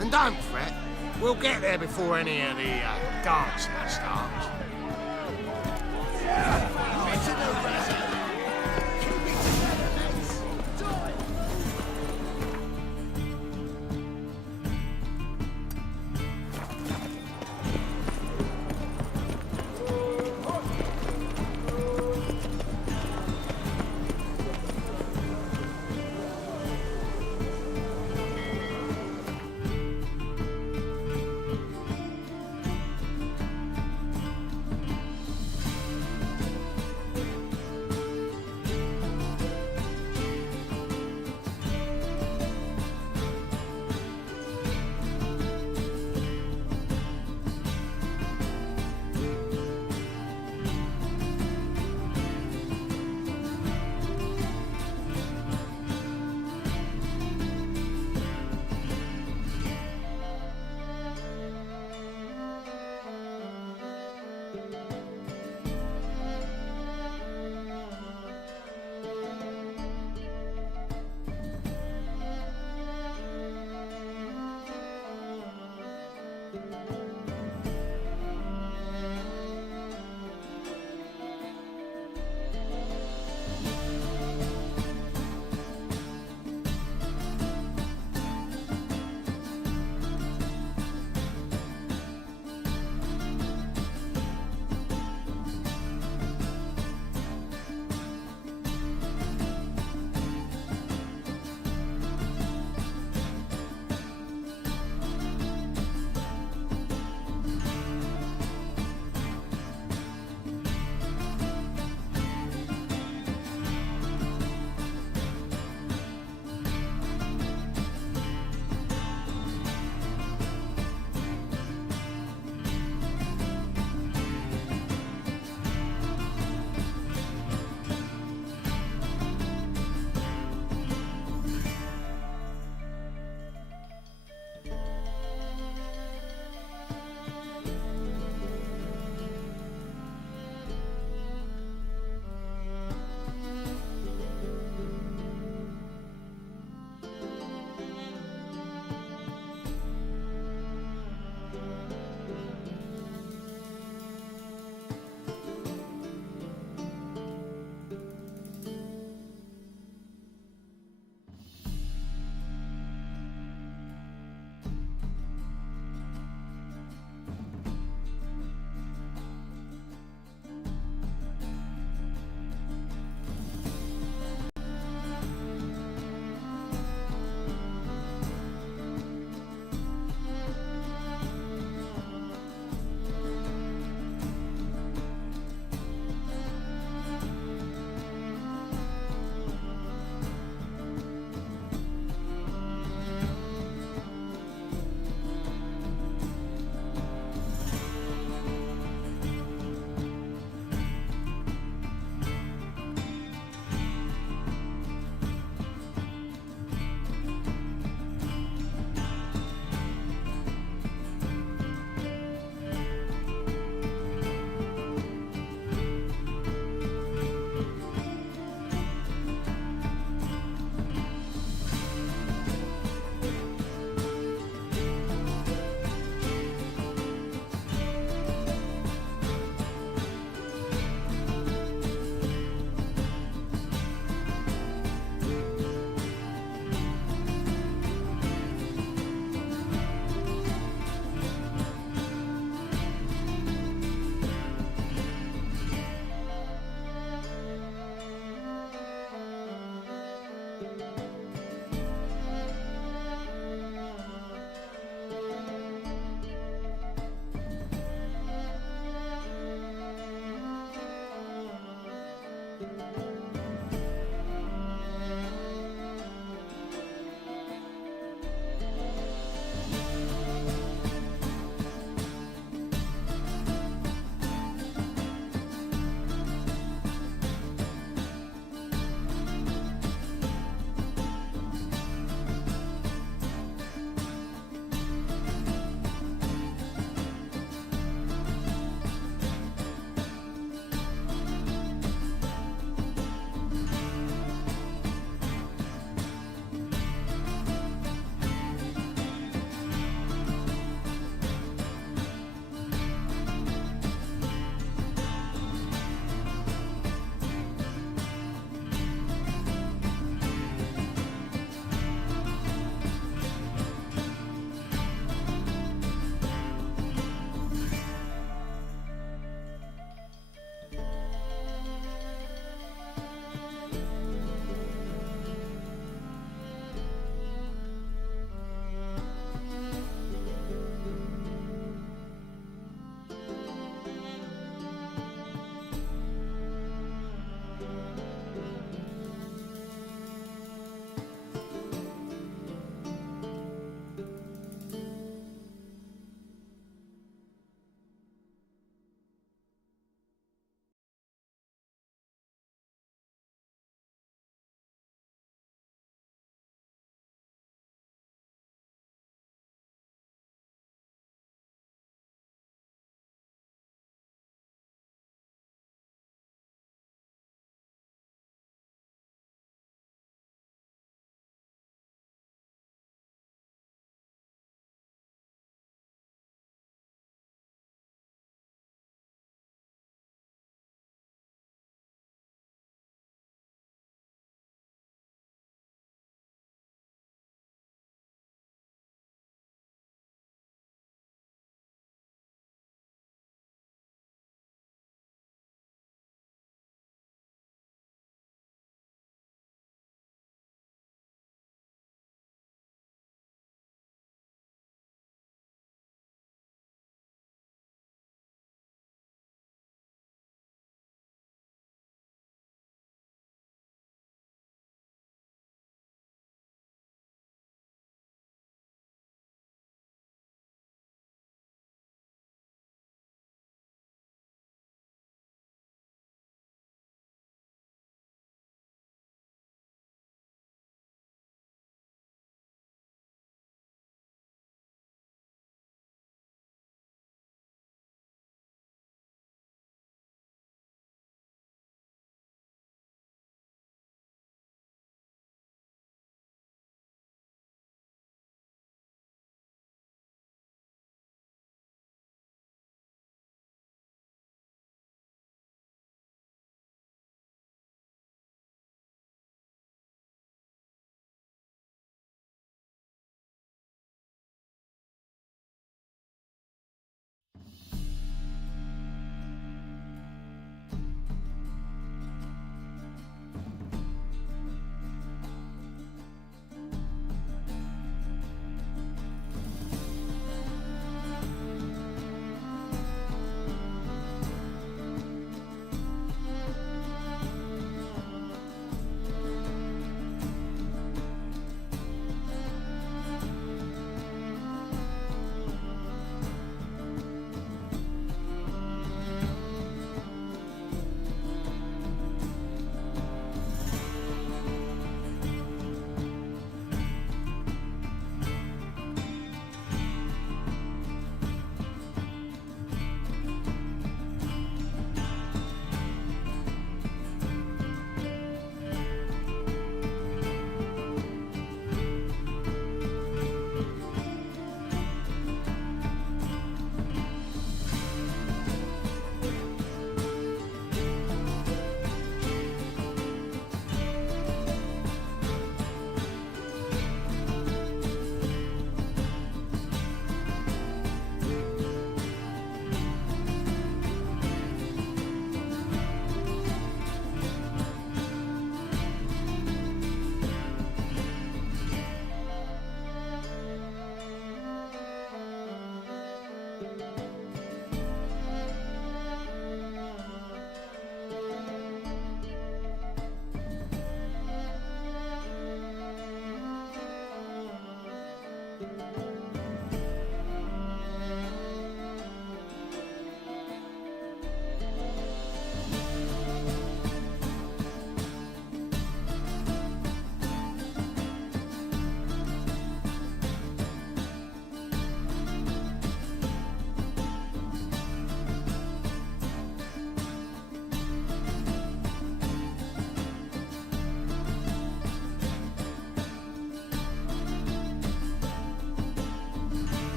And don't fret, we'll get there before any of the dancing starts. Right in the razor. Keep it together, mates.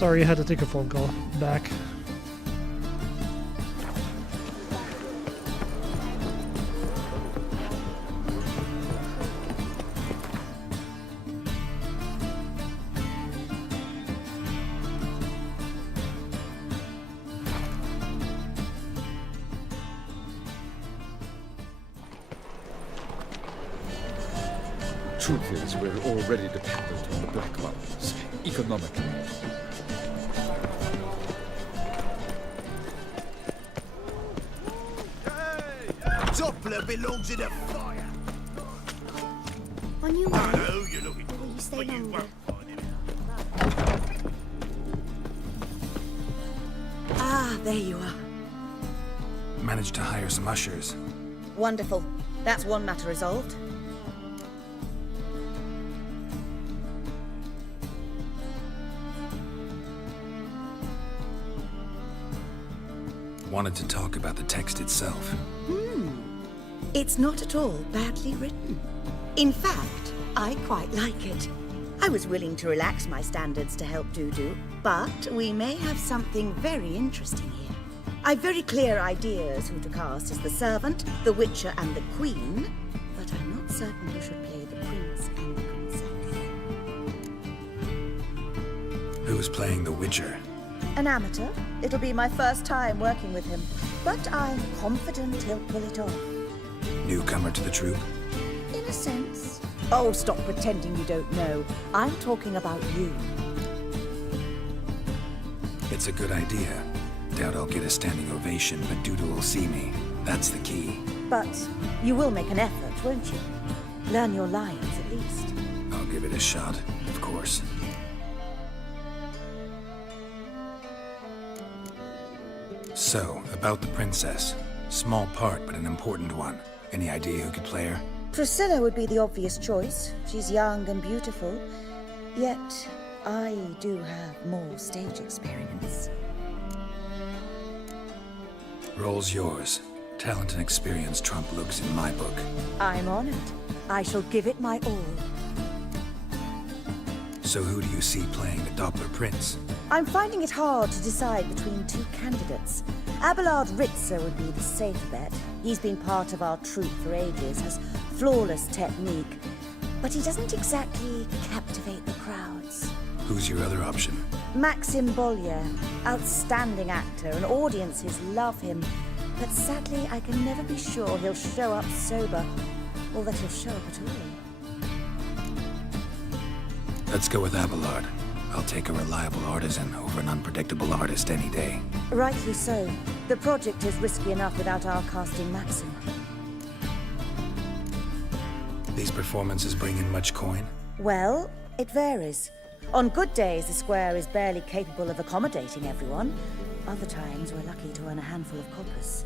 Sorry, I had to take a phone call. Back. Truth is, we're already dependent on the Black Mountains, economically. Doppler belongs in a fire. On your way? I know you're looking, Will you stay but you longer? won't find him. Ah, there you are. Managed to hire some ushers. Wonderful. That's one matter resolved. Wanted to talk about the text itself. It's not at all badly written. In fact, I quite like it. I was willing to relax my standards to help Dudu, but we may have something very interesting here. I've very clear ideas who to cast as the servant, the Witcher, and the Queen, but I'm not certain who should play the Prince and the Princess. Who's playing the Witcher? An amateur. It'll be my first time working with him, but I'm confident he'll pull it off. Newcomer to the troupe? In a sense. Oh, stop pretending you don't know. I'm talking about you. It's a good idea. Doubt I'll get a standing ovation, but Dudu will see me. That's the key. But you will make an effort, won't you? Learn your lines, at least. I'll give it a shot, of course. So, about the princess. Small part, but an important one. Any idea who could play her? Priscilla would be the obvious choice. She's young and beautiful. Yet, I do have more stage experience. Role's yours. Talent and experience trump looks in my book. I'm honored. I shall give it my all. So who do you see playing the Doppler Prince? I'm finding it hard to decide between two candidates. Abelard Ritzer would be the safe bet. He's been part of our troupe for ages, has flawless technique, but he doesn't exactly captivate the crowds. Who's your other option? Maxim Bollier, outstanding actor, and audiences love him. But sadly, I can never be sure he'll show up sober, or that he'll show up at all. Let's go with Abelard. I'll take a reliable artisan over an unpredictable artist any day. Rightly so. The project is risky enough without our casting Maxim. These performances bring in much coin? Well, it varies. On good days, the square is barely capable of accommodating everyone. Other times, we're lucky to earn a handful of coppers.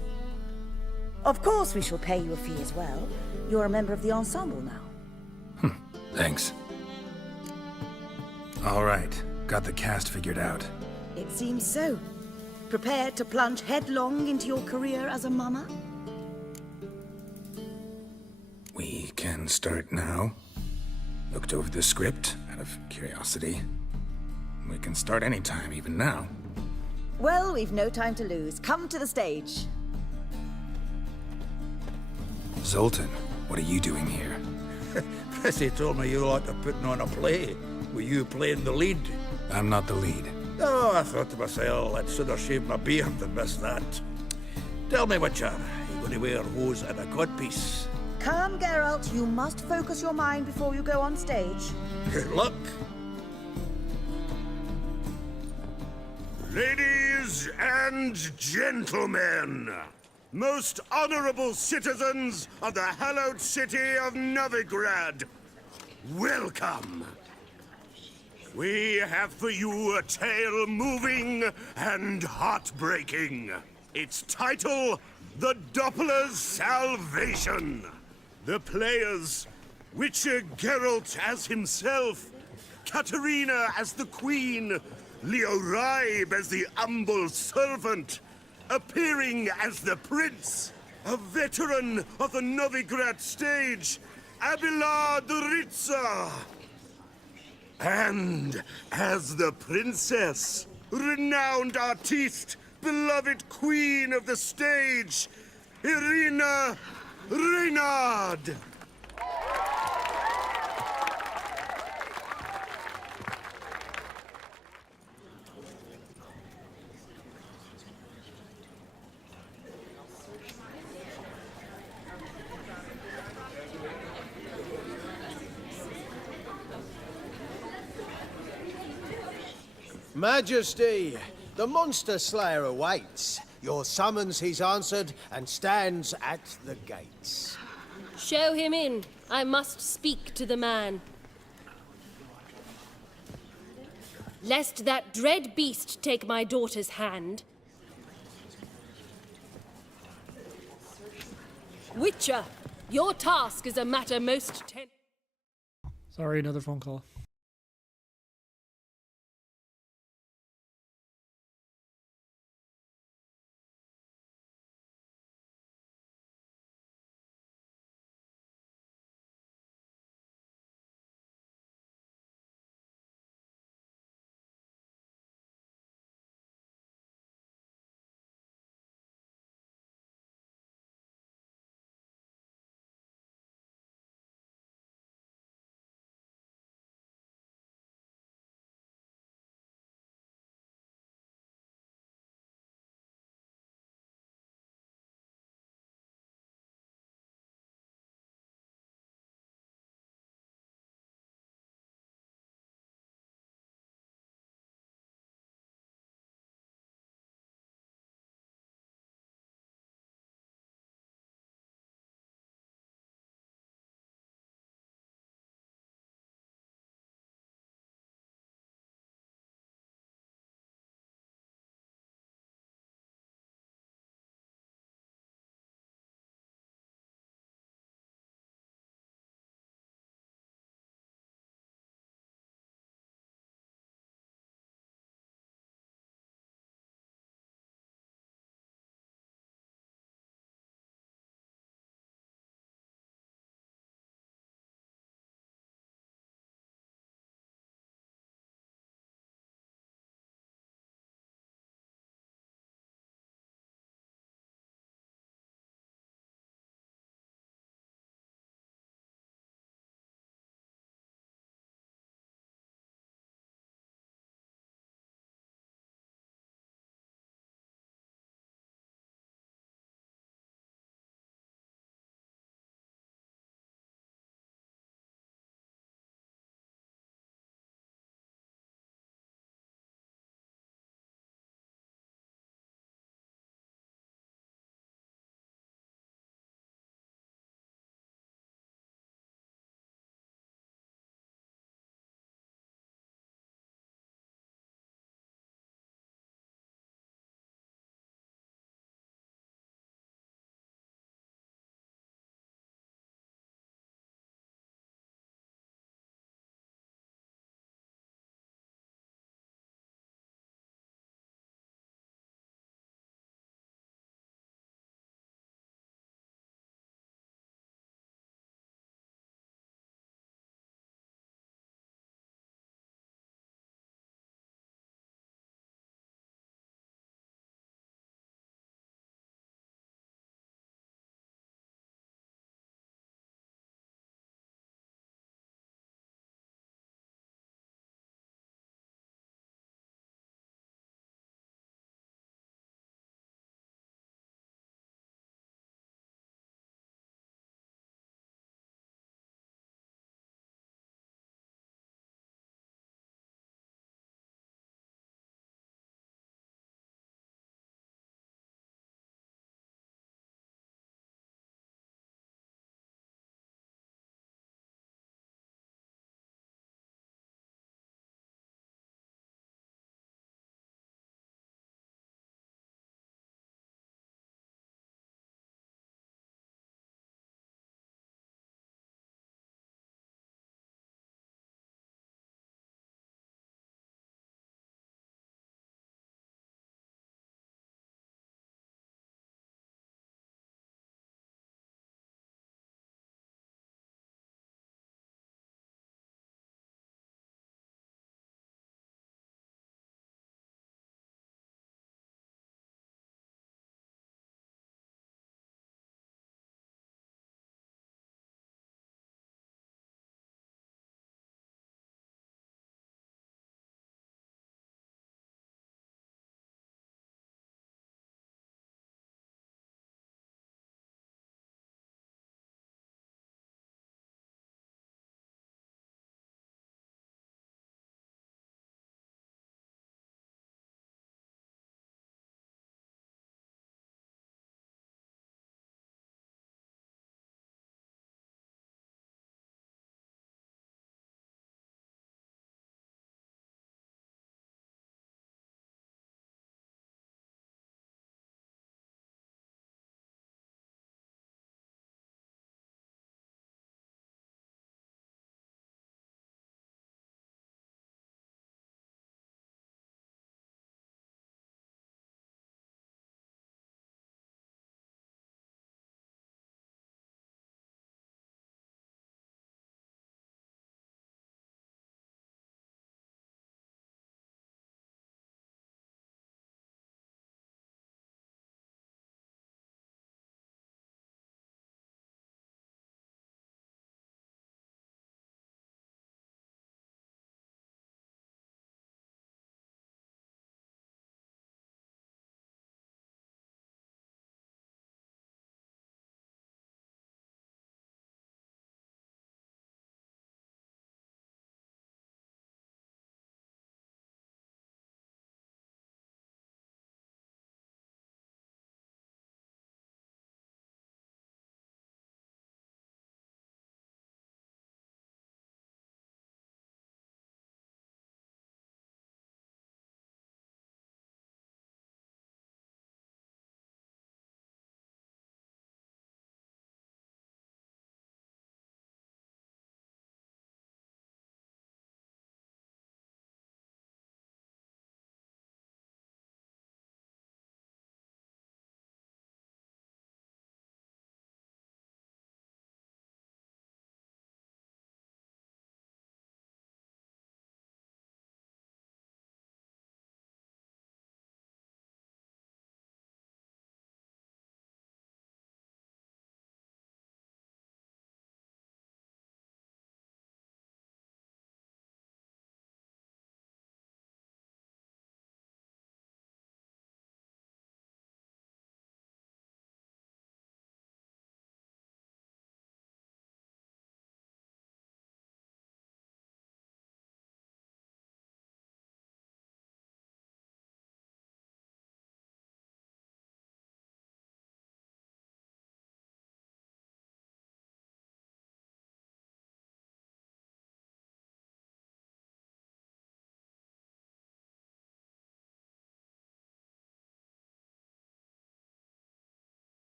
Of course, we shall pay you a fee as well. You're a member of the ensemble now. Thanks. All right, got the cast figured out. It seems so. Prepared to plunge headlong into your career as a mama? We can start now. Looked over the script, out of curiosity. We can start anytime, even now. Well, we've no time to lose. Come to the stage. Zoltan, what are you doing here? Prissy told me you like to putting on a play. Were you playing the lead? I'm not the lead. Oh, I thought to myself, I'd sooner shave my beard than miss that. Tell me, Witcher, you going to wear hose and a codpiece? Come, Geralt. You must focus your mind before you go on stage. Good luck. Ladies and gentlemen, most honorable citizens of the hallowed city of Novigrad, welcome. We have for you a tale moving and heartbreaking. Its title, The Doppler's Salvation. The players, Witcher Geralt as himself, Katerina as the Queen, Leo Raib as the humble servant, appearing as the Prince, a veteran of the Novigrad stage, Abelard Ritzer. And as the princess, renowned artiste, beloved queen of the stage, Irina Reynard. Majesty, the monster slayer awaits. Your summons he's answered and stands at the gates. Show him in. I must speak to the man. Lest that dread beast take my daughter's hand. Witcher, your task is a matter most Sorry, another phone call.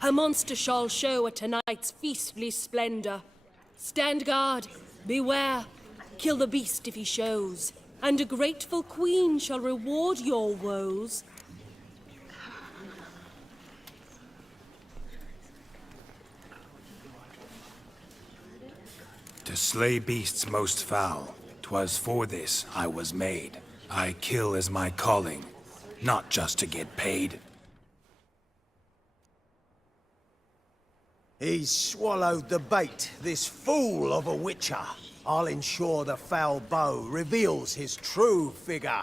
Her monster shall show at tonight's feastly splendor. Stand guard, beware, kill the beast if he shows, and a grateful queen shall reward your woes. To slay beasts most foul, 'twas for this I was made. I kill as my calling, not just to get paid. He's swallowed the bait, this fool of a witcher. I'll ensure the foul bow reveals his true figure.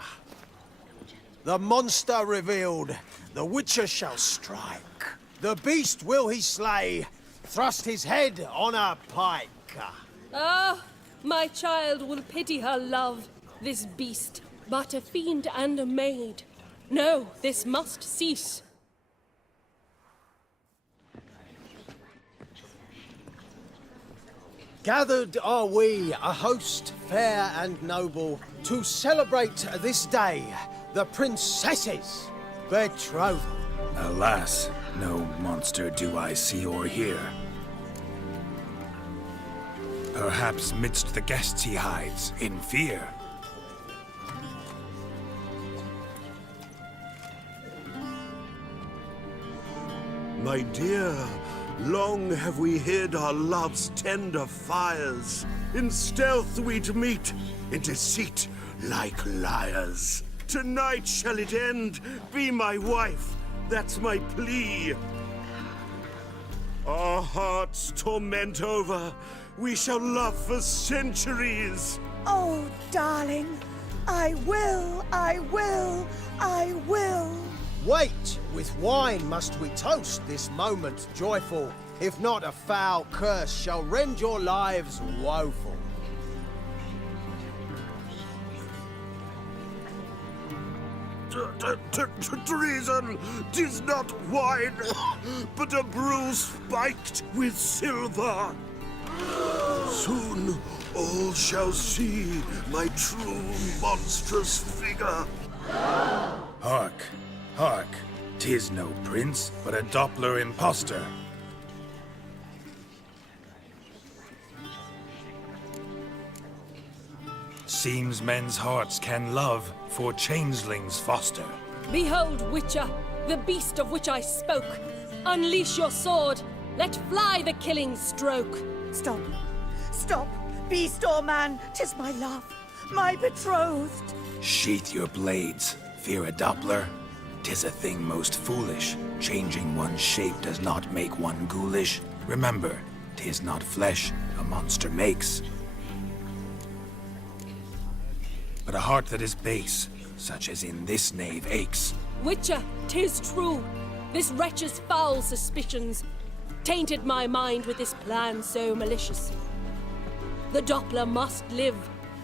The monster revealed, the witcher shall strike. The beast will he slay, thrust his head on a pike. Ah, my child will pity her love, this beast, but a fiend and a maid. No, this must cease. Gathered are we, a host fair and noble, to celebrate this day, the princess's betrothal. Alas, no monster do I see or hear. Perhaps midst the guests he hides, in fear. My dear, long have we hid our love's tender fires. In stealth we'd meet, in deceit like liars. Tonight shall it end, be my wife, that's my plea. Our hearts torment over, we shall love for centuries. Oh, darling, I will, I will, I will. Wait, with wine must we toast this moment joyful. If not, a foul curse shall rend your lives woeful. Treason! 'Tis not wine, but a brew spiked with silver. Soon all shall see my true monstrous figure. Hark, hark, 'tis no prince, but a Doppler impostor. Seems men's hearts can love, for changelings foster. Behold, Witcher, the beast of which I spoke. Unleash your sword. Let fly the killing stroke. Stop. Stop. Beast or man, 'tis my love, my betrothed. Sheath your blades, fear a Doppler. 'Tis a thing most foolish. Changing one's shape does not make one ghoulish. Remember, 'tis not flesh a monster makes, but a heart that is base, such as in this knave aches. Witcher, 'tis true. This wretch's foul suspicions tainted my mind with this plan so malicious. The Doppler must live.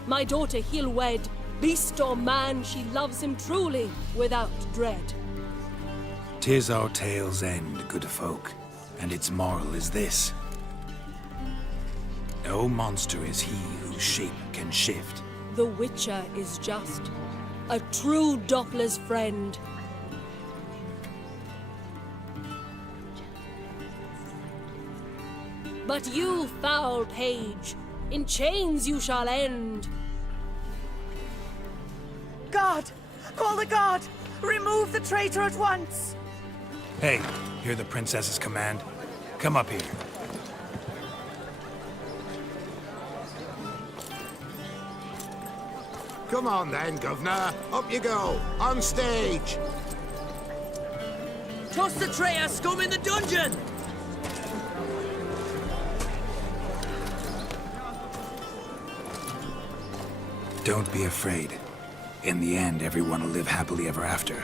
My daughter he'll wed. Beast or man, she loves him truly, without dread. 'Tis our tale's end, good folk, and its moral is this. No monster is he whose shape can shift. The Witcher is just a true Doppler's friend. But you, foul page, in chains you shall end. Guard! Call the guard! Remove the traitor at once! Hey, hear the princess's command? Come up here. Come on then, Governor. Up you go. On stage. Toss the traitor scum in the dungeon! Don't be afraid. In the end, everyone will live happily ever after.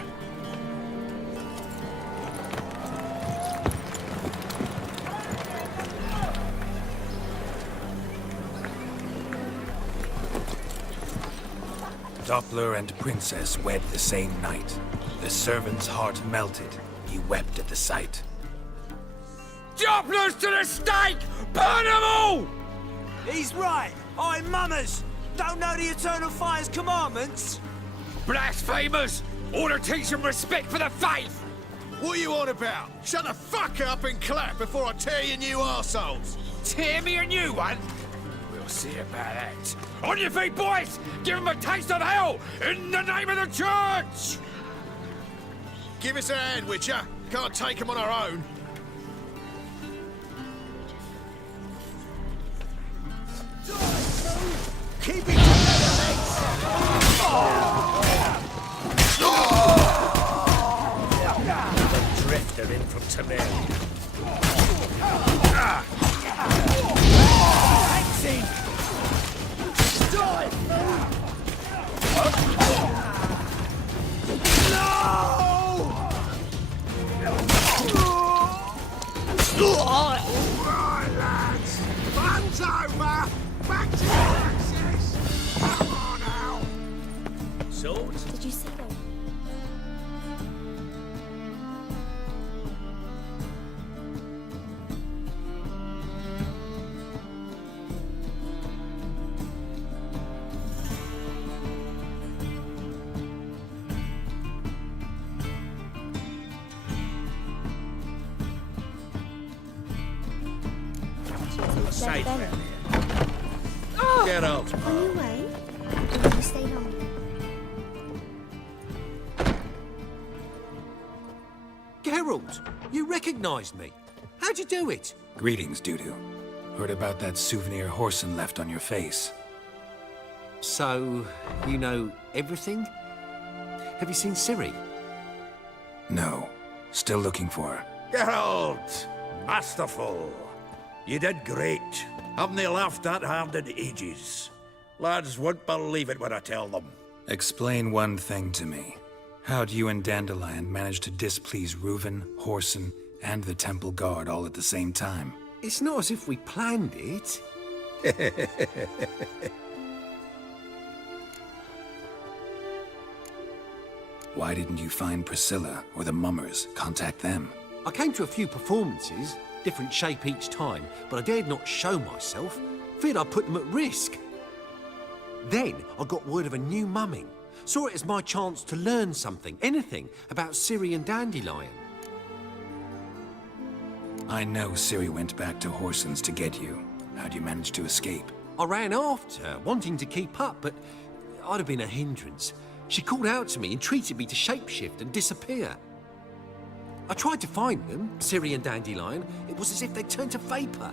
Doppler and princess wed the same night. The servant's heart melted. He wept at the sight. Dopplers to the stake! Burn them all! He's right. I'm mummers. Don't know the Eternal Fire's commandments? Blasphemers! Order teach them respect for the faith! What are you on about? Shut the fuck up and clap before I tear you new arseholes! Tear me a new one? We'll see about that. On your feet, boys! Give them a taste of hell in the name of the church! Give us a hand, Witcher. Can't take them on our own. Keep it together, mates! The drifter in from Tamil. Right, lads. Fun's over. Back to your axes. Come on now. Swords? Did you see them? Safe Ben. round here. Get out. On your way? Or will you stay longer? Geralt, you recognised me. How'd you do it? Greetings, Dudu. Heard about that souvenir Horson left on your face. So, you know everything? Have you seen Ciri? No. Still looking for her. Geralt! Masterful. You did great. Haven't they laughed that hard in ages? Lads won't believe it when I tell them. Explain one thing to me. How'd you and Dandelion manage to displease Reuven, Horson, and the Temple Guard all at the same time? It's not as if we planned it. Why didn't you find Priscilla or the Mummers? Contact them. I came to a few performances, different shape each time, but I dared not show myself. Feared I'd put them at risk. Then I got word of a new mumming. Saw it as my chance to learn something, anything, about Ciri and Dandelion. I know Ciri went back to Horson's to get you. How'd you manage to escape? I ran after her, wanting to keep up, but I'd have been a hindrance. She called out to me, entreated me to shapeshift and disappear. I tried to find them, Ciri and Dandelion. It was as if they'd turned to vapour.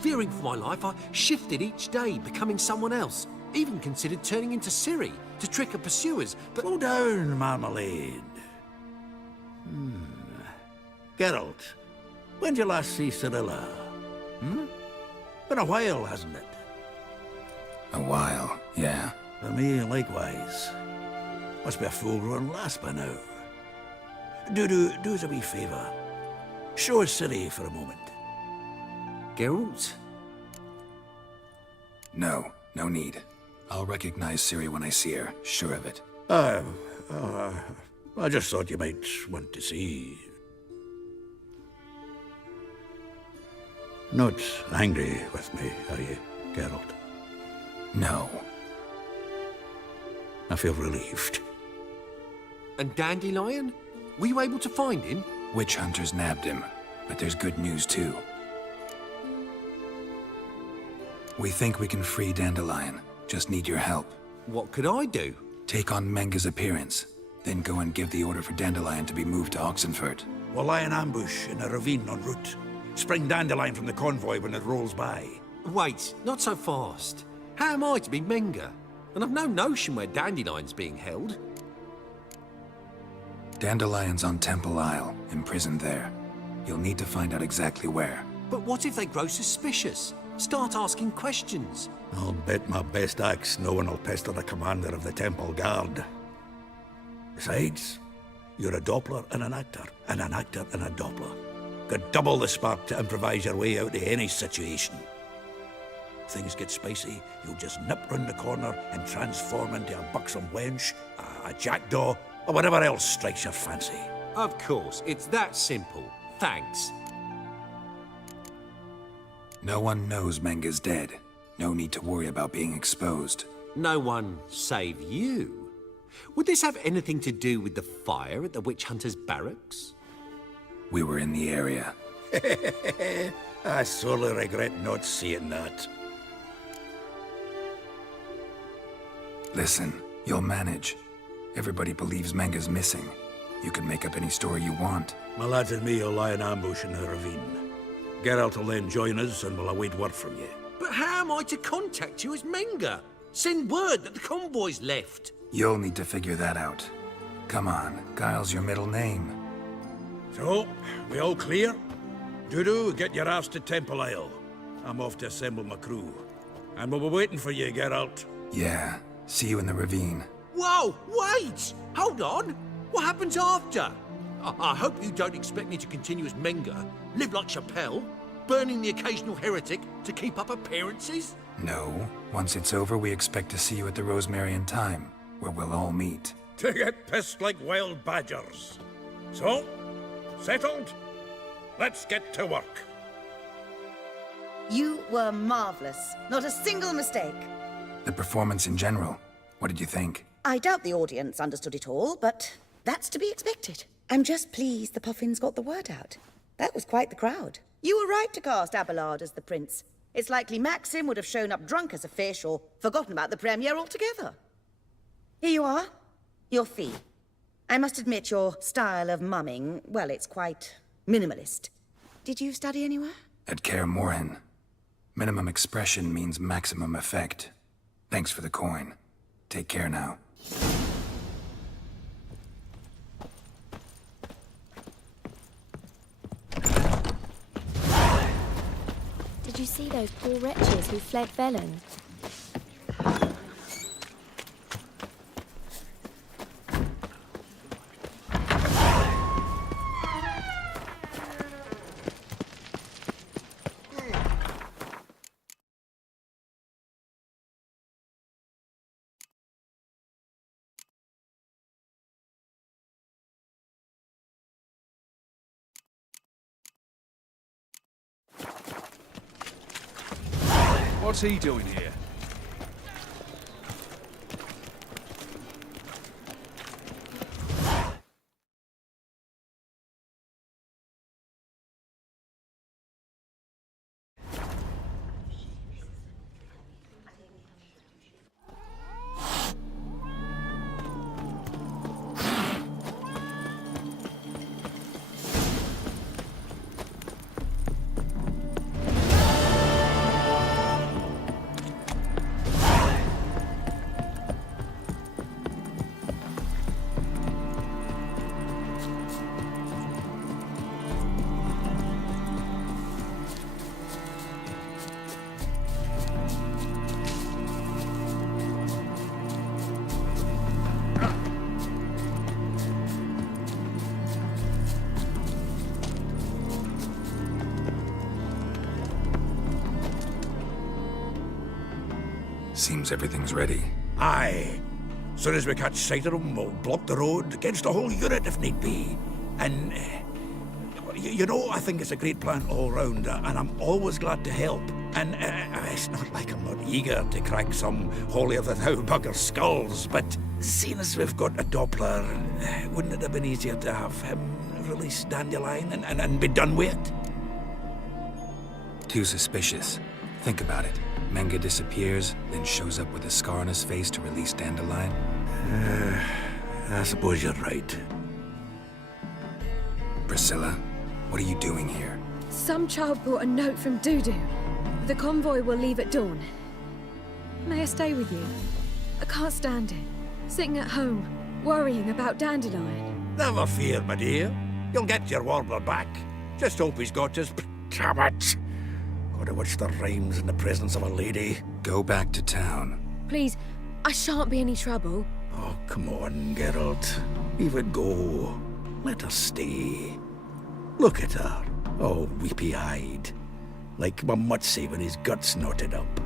Fearing for my life, I shifted each day, becoming someone else. Even considered turning into Ciri to trick her pursuers, but... Slow down, Marmalade. Geralt, when did you last see Cirilla? Been a while, hasn't it? A while, yeah. For me, likewise. Must be a full-grown lass by now. Do us a wee favour. Show us Ciri for a moment. Geralt? No need. I'll recognize Ciri when I see her, sure of it. I just thought you might want to see. Not angry with me, are you, Geralt? No. I feel relieved. And Dandelion? Were you able to find him? Witch hunters nabbed him, but there's good news too. We think we can free Dandelion. Just need your help. What could I do? Take on Menga's appearance, then go and give the order for Dandelion to be moved to Oxenfurt. We'll lie in ambush in a ravine en route. Spring Dandelion from the convoy when it rolls by. Wait, not so fast. How am I to be Menga? And I've no notion where Dandelion's being held. Dandelion's on Temple Isle, imprisoned there. You'll need to find out exactly where. But what if they grow suspicious? Start asking questions. I'll bet my best axe no one will pester the commander of the Temple Guard. Besides, you're a Doppler and an actor and a Doppler. Got double the spark to improvise your way out of any situation. Things get spicy, you'll just nip round the corner and transform into a buxom wench, a jackdaw, or whatever else strikes your fancy. Of course, it's that simple. Thanks. No one knows Menga's dead. No need to worry about being exposed. No one save you. Would this have anything to do with the fire at the witch hunters' barracks? we were in the area. I sorely regret not seeing that. Listen, you'll manage. Everybody believes Menga's missing. You can make up any story you want. My lads and me will lie in ambush in the ravine. Geralt will then join us and we'll await word from you. But how am I to contact you as Menga? Send word that the convoy's left. You'll need to figure that out. Come on, Guile's your middle name. So, we all clear? Dudu, get your ass to Temple Isle. I'm off to assemble my crew. And we'll be waiting for you, Geralt. Yeah, see you in the ravine. Whoa, wait! Hold on! What happens after? I hope you don't expect me to continue as Menga, live like Chappelle, burning the occasional heretic to keep up appearances? No. Once it's over, we expect to see you at the Rosemary in Time, where we'll all meet. To get pissed like wild badgers. So, settled? Let's get to work. You were marvelous. Not a single mistake. The performance in general, what did you think? I doubt the audience understood it all, but that's to be expected. I'm just pleased the Puffins got the word out. That was quite the crowd. You were right to cast Abelard as the prince. It's likely Maxim would have shown up drunk as a fish or forgotten about the premiere altogether. Here you are. Your fee. I must admit your style of mumming, well, it's quite minimalist. Did you study anywhere? At Kaer Morhen. Minimum expression means maximum effect. Thanks for the coin. Take care now. Did you see those poor wretches who fled Velen? What's he doing here? Seems everything's ready. Aye. Soon as we catch sight of them, we'll block the road against the whole unit if need be. And, you know, I think it's a great plan all round, and I'm always glad to help. And it's not like I'm not eager to crack some holier-than-thou bugger's skulls, but seeing as we've got a Doppler, wouldn't it have been easier to have him release Dandelion and be done with it? Too suspicious. Think about it. Menga disappears, then shows up with a scar on his face to release Dandelion. I suppose you're right. Priscilla, what are you doing here? Some child brought a note from Dudu. The convoy will leave at dawn. May I stay with you? I can't stand it. Sitting at home, worrying about Dandelion. Never fear, my dear. You'll get your warbler back. Just hope he's got his... Damn it! Gotta watch the rhymes in the presence of a lady. Go back to town. Please, I shan't be any trouble. Oh, come on, Geralt. Leave it go. Let her stay. Look at her, all weepy-eyed. Like Mamutsy with his guts knotted up.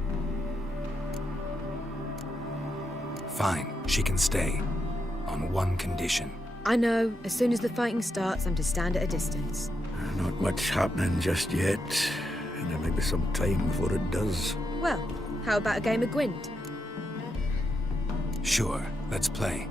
Fine, she can stay. On one condition. I know, as soon as the fighting starts, I'm to stand at a distance. Not much happening just yet. And there may be some time before it does. Well, how about a game of Gwent? Sure, let's play.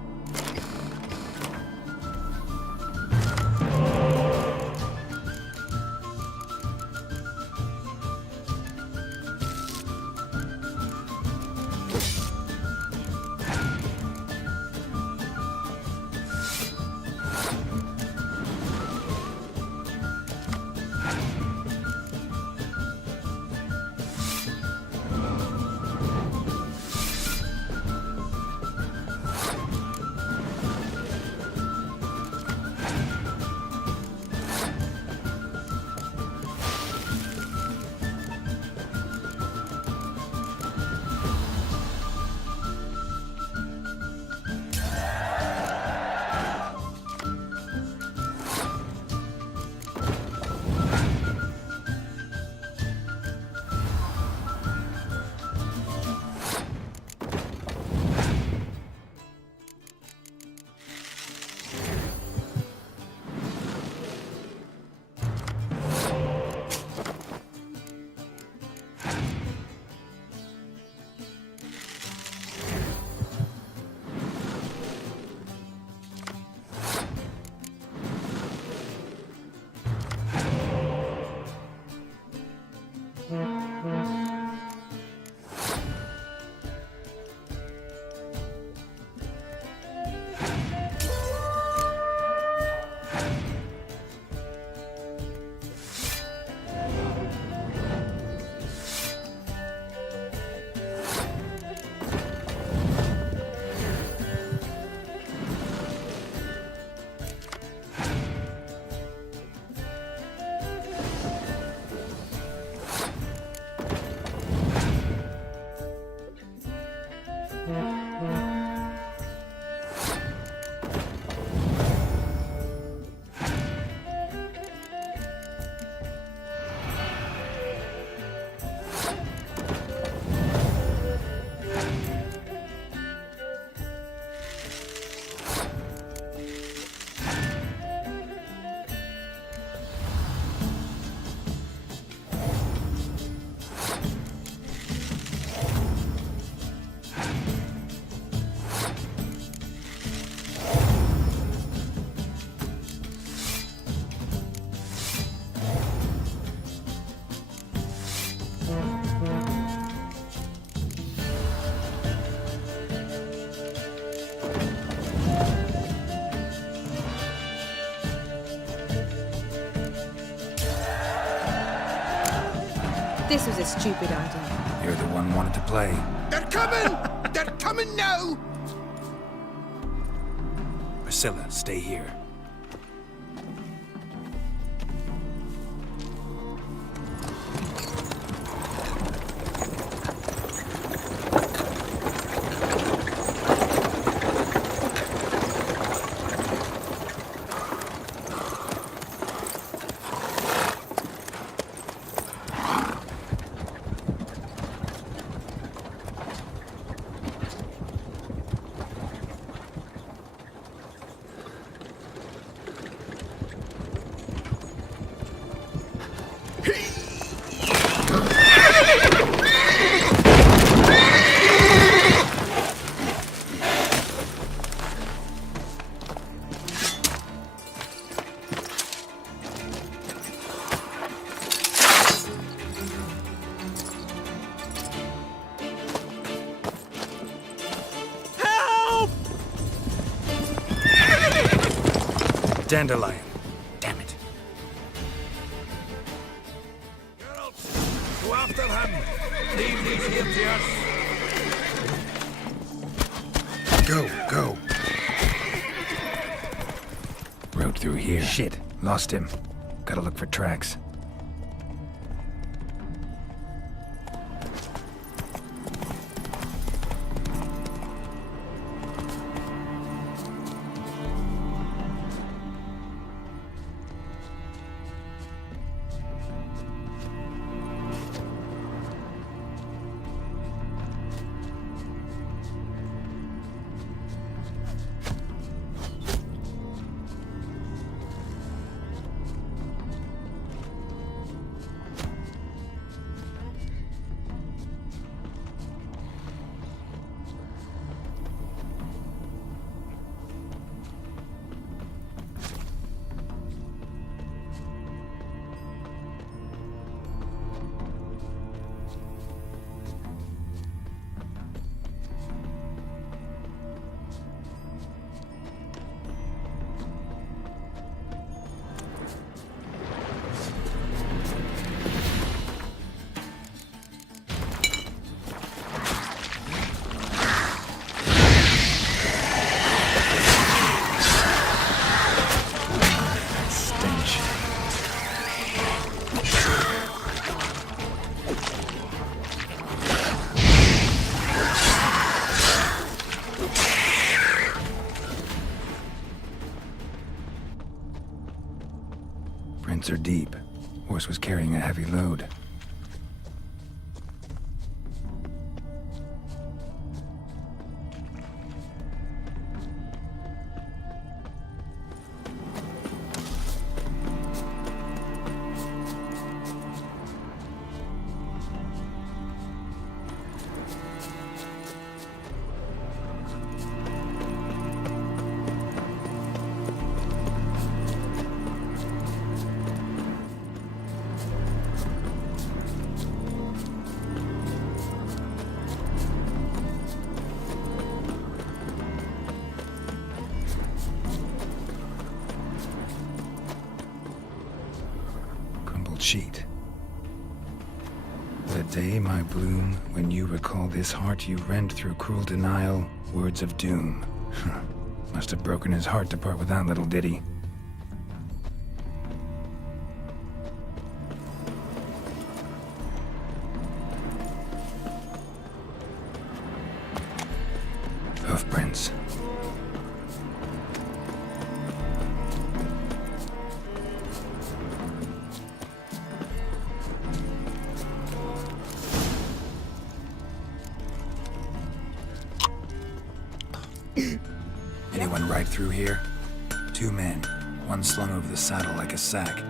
This was a stupid idea. You're the one wanted to play. They're coming! They're coming now! Priscilla, stay here. Dandelion. Damn it. Girls, go after him. Leave these here to us. Go. Road through here. Shit. Lost him. Gotta look for tracks. Prints are deep. Horse was carrying a heavy load. Sheet. The day, my bloom, when you recall this heart you rent through cruel denial, words of doom. Must have broken his heart to part with that little ditty. Hoofprints. Anyone ride through here? 2 men, one slung over the saddle like a sack.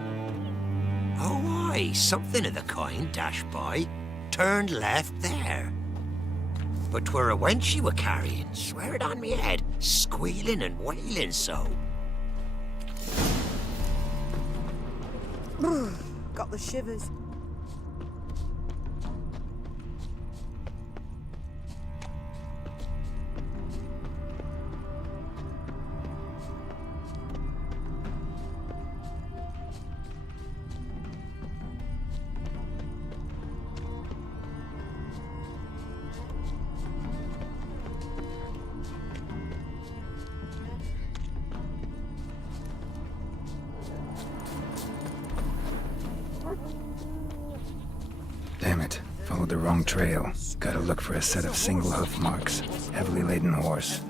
Oh, aye, something of the kind dashed by. Turned left there. But 'twere a wench you were carrying, swear it on me head, squealing and wailing so. Got the shivers. Damn it. Followed the wrong trail. Gotta look for a set of single hoof marks. Heavily laden horse.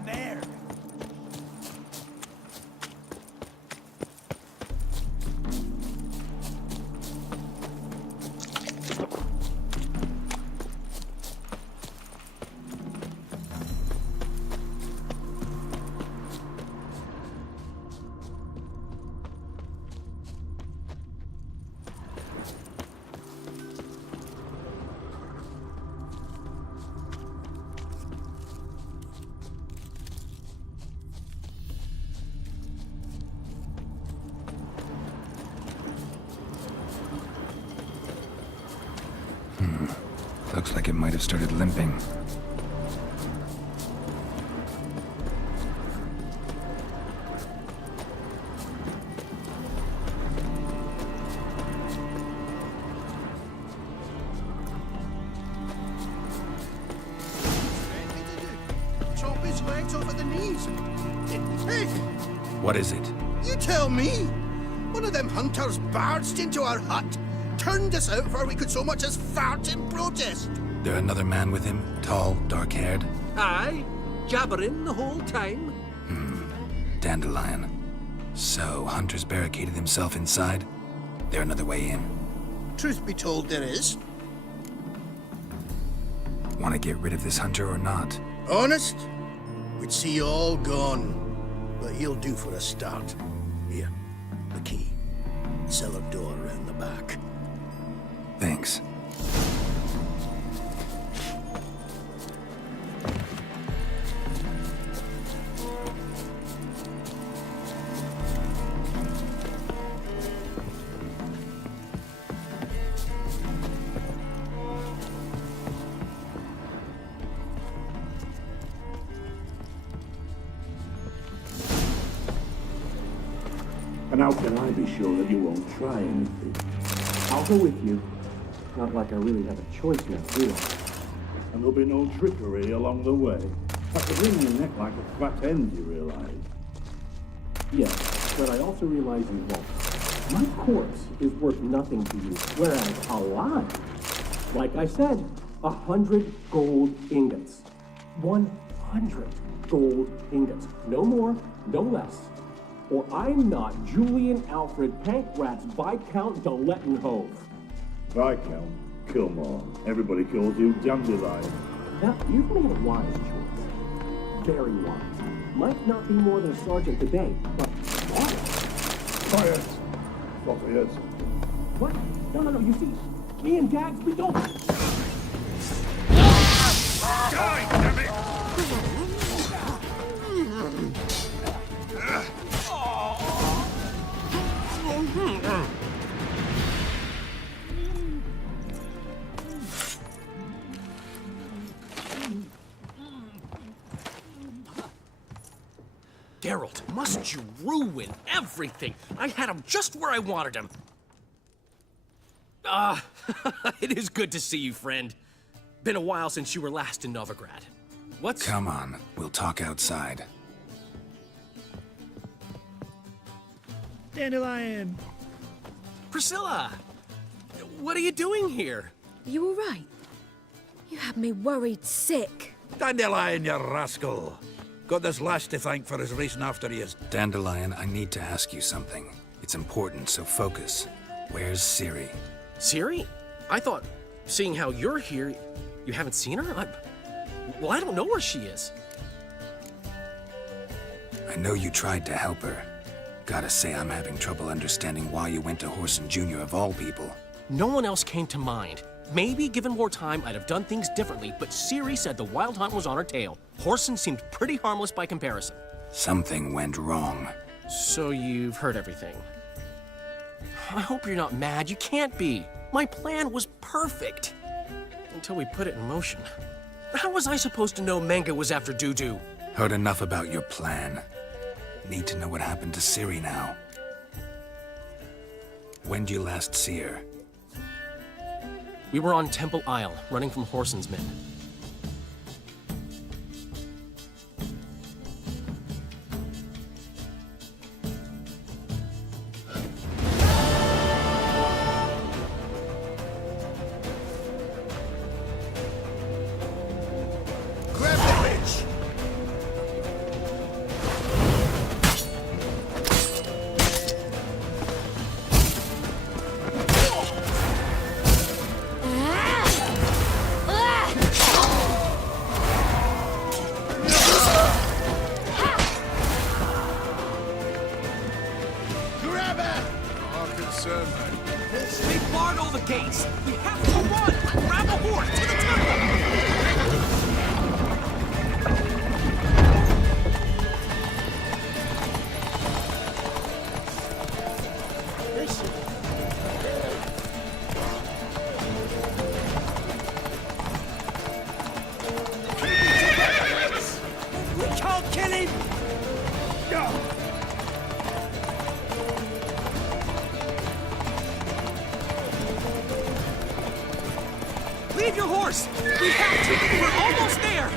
Looks like it might have started limping. Chop his legs off at the knees. Hey, What is it? you tell me. One of them hunters barged into our hut, turned us out before we could so much as fart in protest. There another man with him? Tall, dark-haired? Aye, jabbering the whole time. Dandelion. So, Hunter's barricaded himself inside? There another way in? Truth be told, there is. Want to get rid of this Hunter or not? Honest? We'd see you all gone. But he'll do for a start. Here, the key. Cellar door around the back. Thanks. And how can I be sure that you won't try anything? I'll go with you. Not like I really have a choice now, do I? And there'll be no trickery along the way. I could wring your neck like a flat end, you realize? Yes, but I also realize you won't. My corpse is worth nothing to you, whereas alive, like I said, 100 gold ingots. 100 gold ingots. No more, no less. Or I'm not Julian Alfred Pankratz Viscount de Lettenhove. Viscount? Kilmore. Everybody calls you Dandelion. Now, you've made a wise choice. Very wise. Might not be more than a sergeant today, but wise. Quiet. Lafayette. What? No, you see, me and Gags, we don't... Die, damn it! Geralt, must you ruin everything? I had him just where I wanted him. It is good to see you, friend. Been a while since you were last in Novigrad. What's... Come on, we'll talk outside. Dandelion! Priscilla! What are you doing here? You all right? You had me worried sick. Dandelion, you rascal! Got this lass to thank for his racing after you. Dandelion, I need to ask you something. It's important, so focus. Where's Ciri? Ciri? I thought, seeing how you're here, you haven't seen her? Well, I don't know where she is. I know you tried to help her. Gotta say, I'm having trouble understanding why you went to Whoreson Jr. of all people. No one else came to mind. Maybe, given more time, I'd have done things differently, but Ciri said the Wild Hunt was on her tail. Whoreson seemed pretty harmless by comparison. Something went wrong. So you've heard everything. I hope you're not mad. You can't be. My plan was perfect. Until we put it in motion. How was I supposed to know Menga was after Dudu? Heard enough about your plan. Need to know what happened to Ciri now. When did you last see her? We were on Temple Isle, running from Whoreson's men. concern, mate. They've barred all the gates. We have to run. Grab a horse to the temple. We can't kill him! Leave your horse. We have to. We're almost there.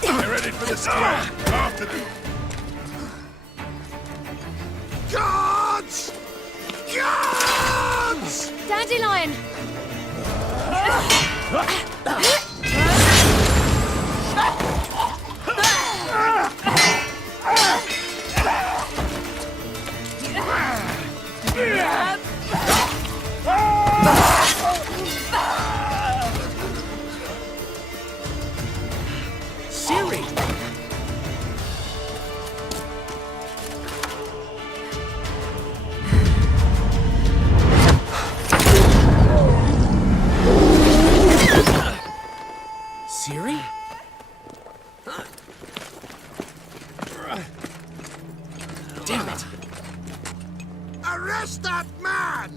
They're ready for the square. After them. Guards! Guards! Dandelion! Siri! Siri? Damn it! Arrest that man!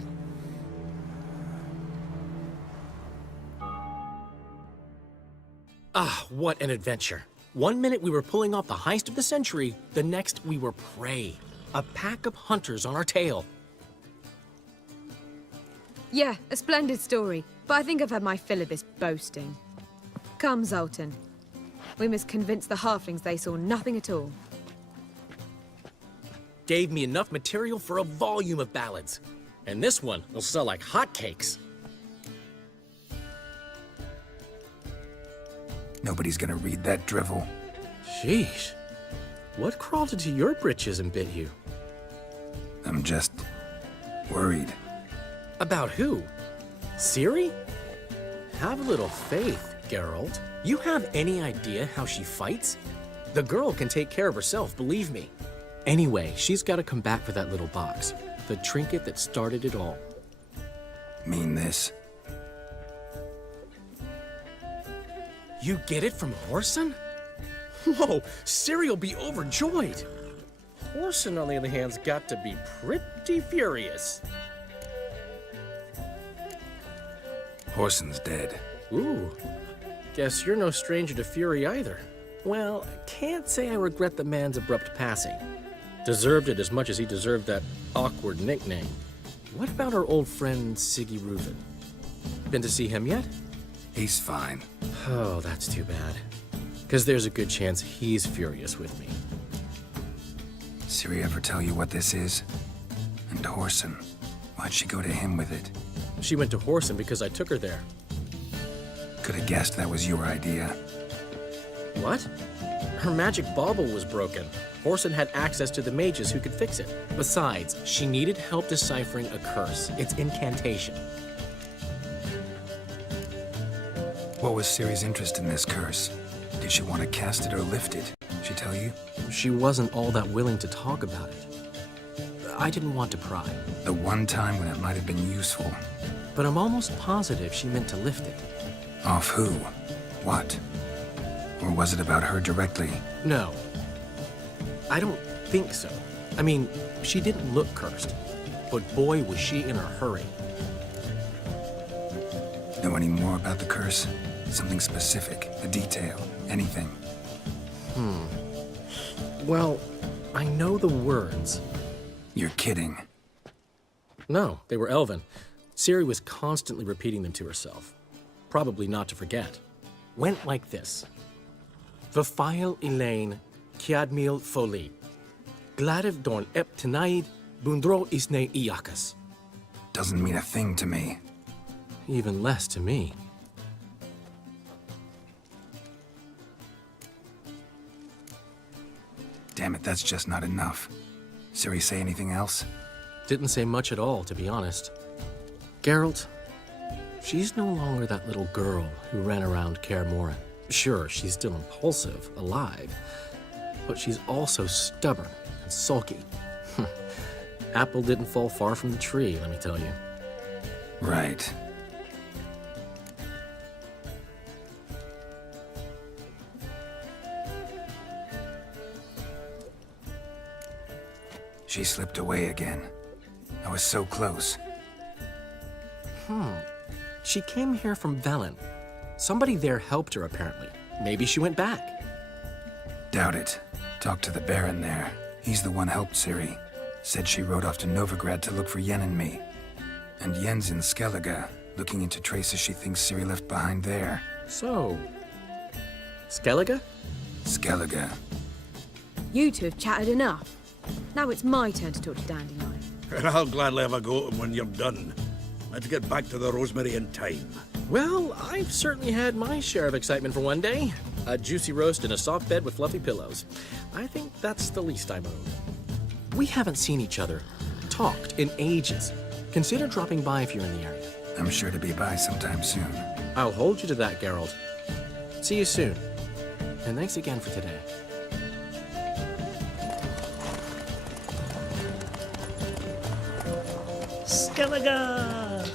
Ah, what an adventure. 1 minute we were pulling off the heist of the century, the next we were prey. A pack of hunters on our tail. Yeah, a splendid story, but I think I've had my fill of this boasting. Come, Zoltan. We must convince the halflings they saw nothing at all. Gave me enough material for a volume of ballads. And this one will sell like hotcakes. Nobody's gonna read that drivel. Sheesh. What crawled into your britches and bit you? I'm just worried. About who? Ciri? Have a little faith, Geralt. You have any idea how she fights? The girl can take care of herself, believe me. Anyway, she's got to come back for that little box. The trinket that started it all. Mean this? You get it from Whoreson? Whoa, Ciri'll be overjoyed. Whoreson, on the other hand, has got to be pretty furious. Whoreson's dead. Ooh, guess you're no stranger to fury either. Well, can't say I regret the man's abrupt passing. Deserved it as much as he deserved that awkward nickname. What about our old friend Siggy Reuven? Been to see him yet? He's fine. Oh, that's too bad. Because there's a good chance he's furious with me. Ciri ever tell you what this is? And Whoreson, why'd she go to him with it? She went to Whoreson because I took her there. Could have guessed that was your idea. What? Her magic bauble was broken. Whoreson had access to the mages who could fix it. Besides, she needed help deciphering a curse. It's incantation. What was Ciri's interest in this curse? Did she want to cast it or lift it? She tell you? She wasn't all that willing to talk about it. I didn't want to pry. The one time when it might have been useful. But I'm almost positive she meant to lift it. Off who? What? Or was it about her directly? No. I don't think so. I mean, she didn't look cursed. But boy, was she in a hurry. Know any more about the curse? Something specific, a detail, anything? Well, I know the words. You're kidding. No, they were Elven. Ciri was constantly repeating them to herself. Probably not to forget. Went like this. Vafile Elaine, Kiadmil Foli. Gladiv Dorn Ep Tenaid, Bundro Isne Iakas. doesn't mean a thing to me. Even less to me. Damn it, that's just not enough. Ciri say anything else? Didn't say much at all, to be honest. Geralt, she's no longer that little girl who ran around Kaer Morhen. Sure, she's still impulsive, alive, but she's also stubborn and sulky. Apple didn't fall far from the tree, let me tell you. Right. She slipped away again. I was so close. She came here from Velen. Somebody there helped her, apparently. Maybe she went back. Doubt it. Talked to the Baron there. He's the one helped Ciri. Said she rode off to Novigrad to look for Yen and me. And Yen's in Skellige, looking into traces she thinks Ciri left behind there. So... Skellige? Skellige. You two have chatted enough. Now it's my turn to talk to Dandelion. And I'll gladly have a go at him when you're done. Let's get back to the Rosemary in time. Well, I've certainly had my share of excitement for one day. A juicy roast in a soft bed with fluffy pillows. I think that's the least I'm owed. We haven't seen each other, talked in ages. Consider dropping by if you're in the area. I'm sure to be by sometime soon. I'll hold you to that, Geralt. See you soon. And thanks again for today. Skellige!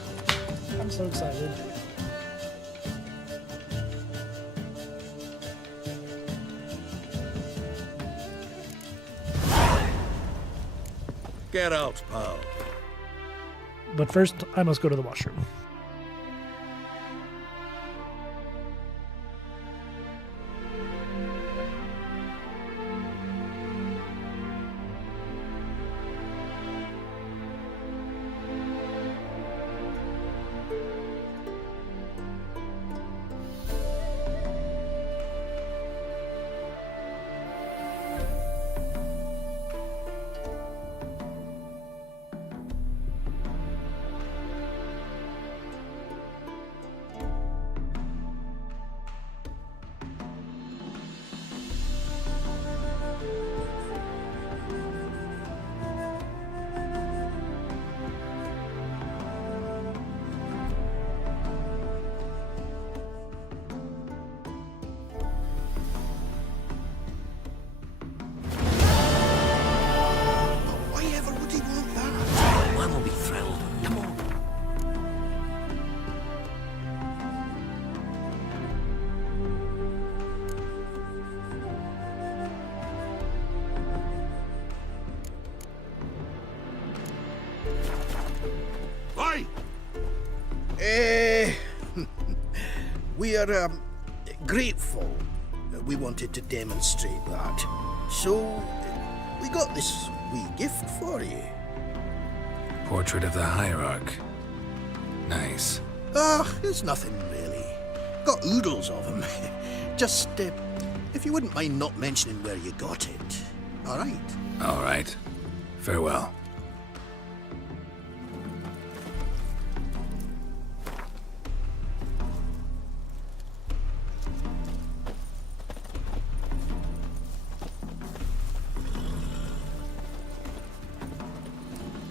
I'm so excited. Get out, pal. But first, I must go to the washroom. We are grateful that we wanted to demonstrate that. So, we got this wee gift for you. Portrait of the Hierarch. Nice. It's nothing really. Got oodles of them. Just, if you wouldn't mind not mentioning where you got it. All right? All right. Farewell.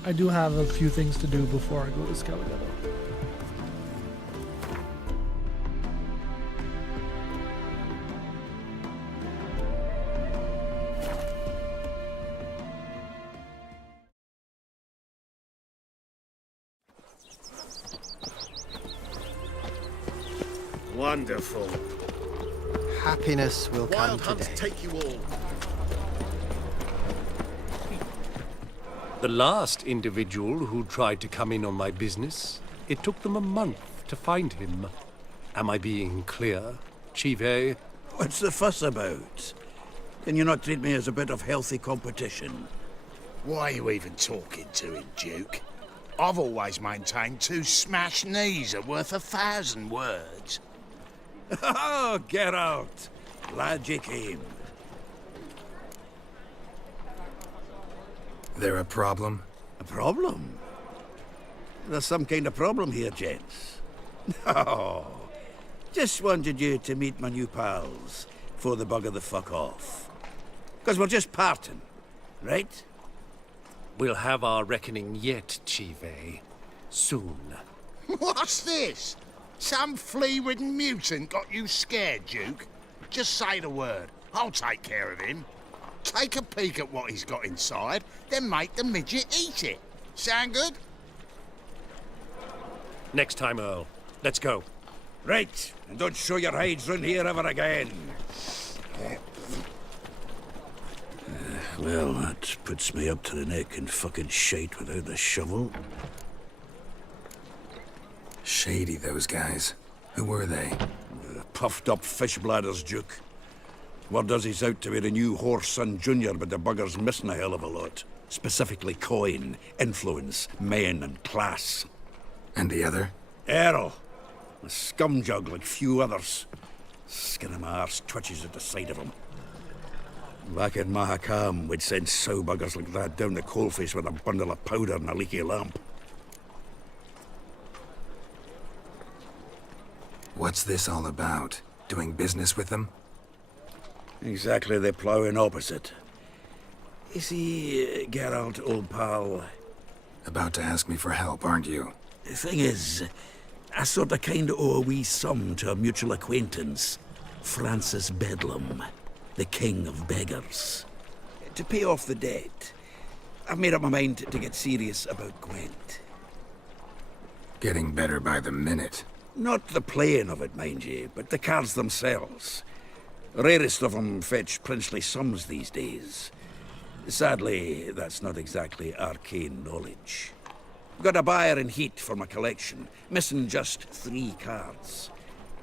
I do have a few things to do before I go to Skellige, though. Wonderful. Happiness will come Wild hunts today. take you all. The last individual who tried to come in on my business, it took them a month to find him. Am I being clear, Chive? What's the fuss about? Can you not treat me as a bit of healthy competition? Why are you even talking to him, Duke? I've always maintained 2 smashed knees are worth 1,000 words. Oh, get out! Glad you came. There a problem? A problem? There's some kind of problem here, gents. No. Just wanted you to meet my new pals before the bugger the fuck off. Because we're just parting, right? We'll have our reckoning yet, Chive. Soon. What's this? Some flea-ridden mutant got you scared, Duke? Just say the word. I'll take care of him. Take a peek at what he's got inside, then make the midget eat it. Sound good? Next time, Earl. Let's go. Right, and don't show your hides round here ever again. Well, that puts me up to the neck in fucking shite without the shovel. Shady, those guys. Who were they? Puffed up fish bladders, Duke. Word does he's out to be the new Whoreson Jr., but the bugger's missing a hell of a lot. Specifically coin, influence, men, and class. And the other? Earl. A scumjug like few others. Skin of my arse twitches at the sight of him. Back in Mahakam, we'd send sow buggers like that down the coalface with a bundle of powder and a leaky lamp. What's this all about? Doing business with them? Exactly the ploughing opposite. You see, Geralt, old pal... About to ask me for help, aren't you? The thing is, I sort of kind of owe a wee sum to a mutual acquaintance. Francis Bedlam, the king of beggars. To pay off the debt, I've made up my mind to get serious about Gwent. Getting better by the minute. Not the playing of it, mind ye, but the cards themselves. Rarest of them fetch princely sums these days. Sadly, that's not exactly arcane knowledge. Got a buyer in heat for my collection, missing just 3 cards.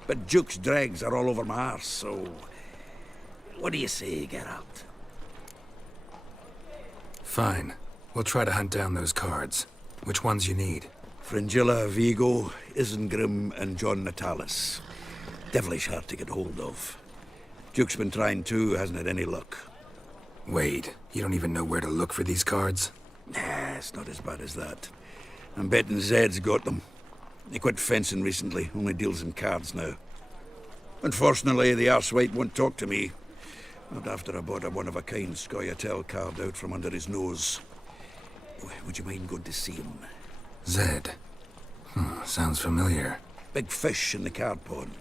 But Duke's dregs are all over my arse, so... What do you say, Geralt? Fine. We'll try to hunt down those cards. Which ones you need? Fringilla, Vigo, Isengrim, and John Natalis. Devilish hard to get hold of. Duke's been trying too, hasn't had any luck. Wait, you don't even know where to look for these cards? Nah, it's not as bad as that. I'm betting Zed's got them. He quit fencing recently, only deals in cards now. Unfortunately, the arsewite won't talk to me. Not after I bought a one-of-a-kind Scoia'tael card out from under his nose. Would you mind going to see him? Zed. Sounds familiar. Big fish in the card pond.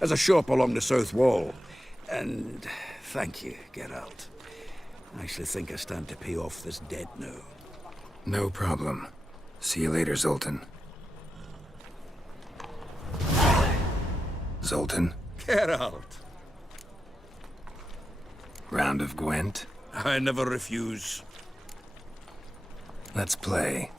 Has a shop along the south wall. And thank you, Geralt. I actually think I stand to pay off this debt now. No problem. See you later, Zoltan. Zoltan? Geralt. Round of Gwent? I never refuse. Let's play.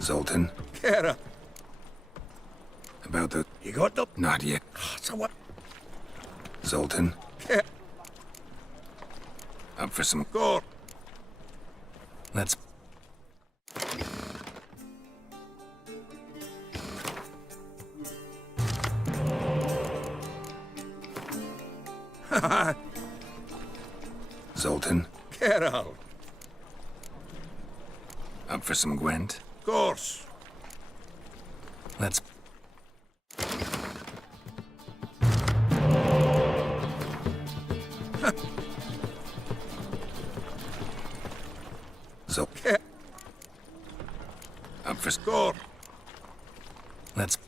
Zoltan, Kara, about the... you got them? Not yet. So what? Zoltan, Kara, up for some... go. Let's... Zoltan, Carol, up for some Gwent? course. Let's... So... Up for score. Let's...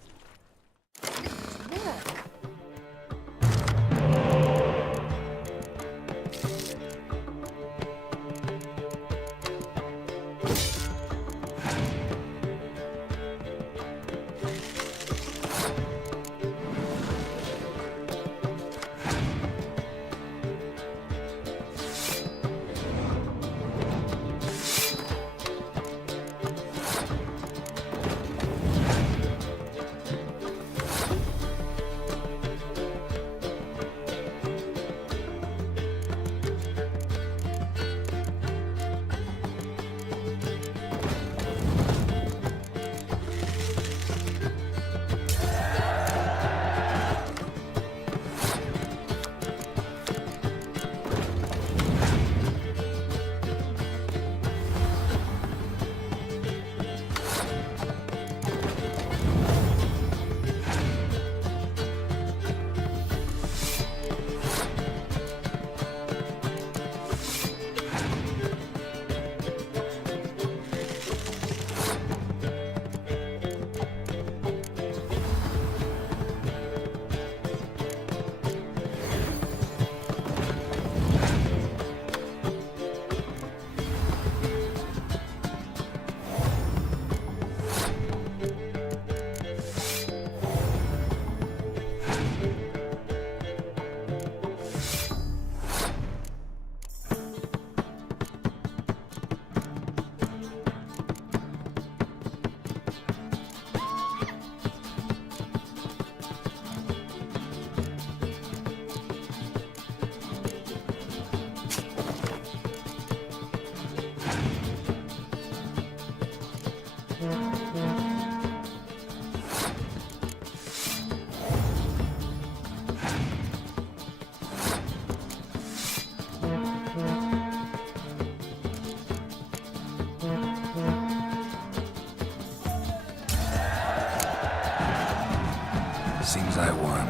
Seems I won.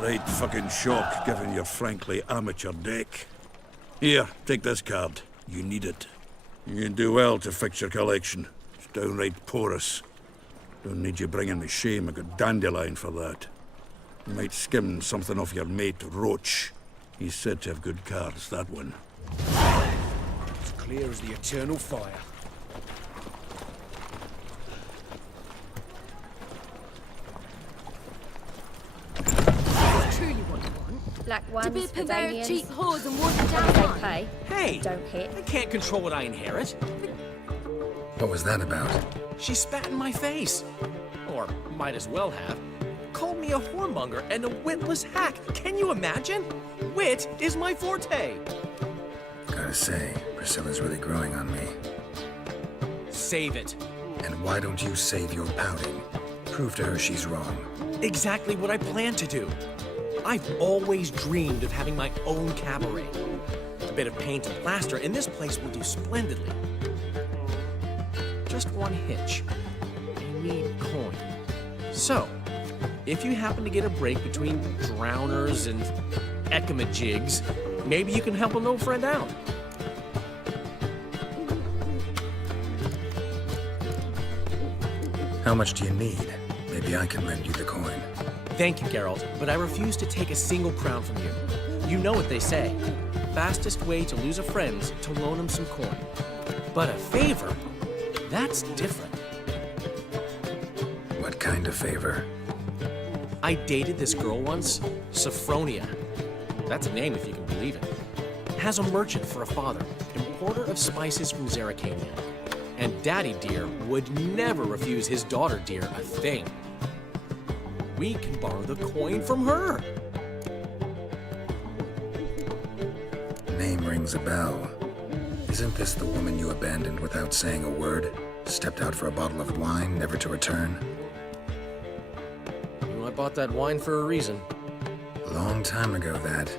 Right fucking shock, given your frankly amateur deck. Here, take this card. You need it. You can do well to fix your collection. It's downright porous. Don't need you bringing me shame. I got Dandelion for that. You might skim something off your mate, Roach. He's said to have good cards, that one. It's clear as the eternal fire. Truly what you want. Black ones, To be a purveyor of Pavanians. cheap whores and water down They one. pay. Hey! Don't hit. I can't control what I inherit. What was that about? She spat in my face. Or might as well have. Called me a whoremonger and a witless hack. Can you imagine? Wit is my forte. Gotta say, Priscilla's really growing on me. Save it. And why don't you save your pouting? Prove to her she's wrong. Exactly what I plan to do. I've always dreamed of having my own cabaret. A bit of paint and plaster, and this place will do splendidly. Just one hitch. I need coin. So, if you happen to get a break between drowners and ekamajigs, maybe you can help an old friend out. How much do you need? Maybe I can lend you the coin. Thank you, Geralt, but I refuse to take a single crown from you. You know what they say. Fastest way to lose a friend's to loan him some coin. But a favor? That's different. What kind of favor? I dated this girl once, Sophronia. That's a name if you can believe it. Has a merchant for a father, importer of spices from Zerrikania. And Daddy Dear would never refuse his daughter Dear a thing. We can borrow the coin from her. Name rings a bell. Isn't this the woman you abandoned without saying a word? Stepped out for a bottle of wine, never to return? I bought that wine for a reason. Long time ago, that.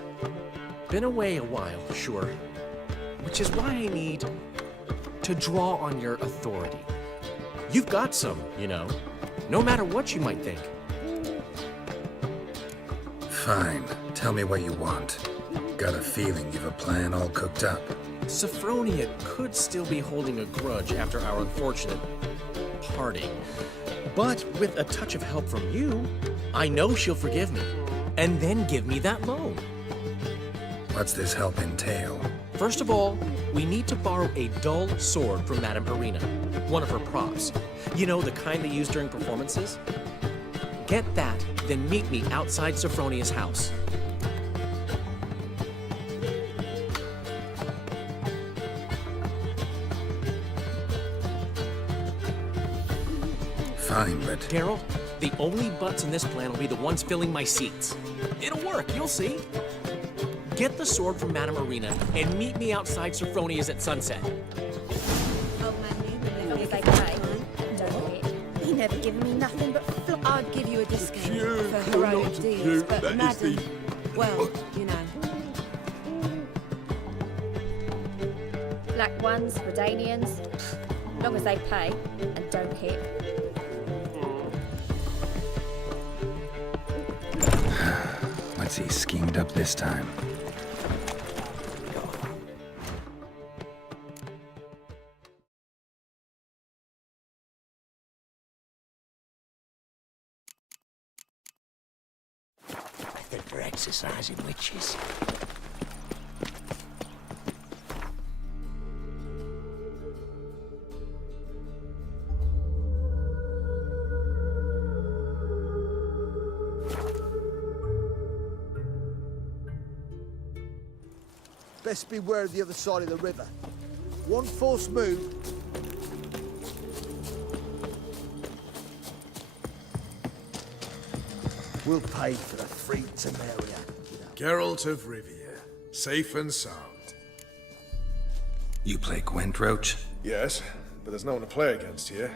Been away a while, sure. Which is why I need to draw on your authority. You've got some, you know, no matter what you might think. Fine. Tell me what you want. Got a feeling you've a plan all cooked up. Sophronia could still be holding a grudge after our unfortunate parting. But with a touch of help from you, I know she'll forgive me, and then give me that loan. What's this help entail? First of all, we need to borrow a dull sword from Madame Irina, one of her props. You know, the kind they use during performances? Get that, then meet me outside Sophronia's house. Fine, but... Daryl, the only butts in this plan will be the ones filling my seats. It'll work, you'll see. Get the sword from Madame Irina and meet me outside Sophronia's at sunset. He never given me nothing but I'd give you a discount for heroic deeds, but Madam, well, you know. Black ones, Redanians, long as they pay and don't hit. What's he schemed up this time? I think they're exercising witches. Best beware of the other side of the river. One false move. We'll pay for the free Temeria. Geralt of Rivia, safe and sound. You play Gwent, Roach? Yes, but there's no one to play against here.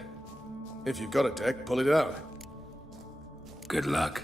If you've got a deck, pull it out. Good luck.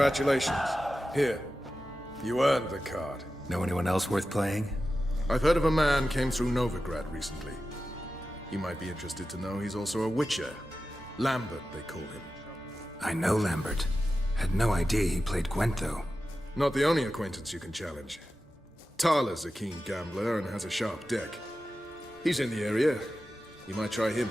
Congratulations. Here. You earned the card. Know anyone else worth playing? I've heard of a man came through Novigrad recently. You might be interested to know he's also a witcher. Lambert, they call him. I know Lambert. Had no idea he played Gwent, though. Not the only acquaintance you can challenge. Tala's a keen gambler and has a sharp deck. He's in the area. You might try him.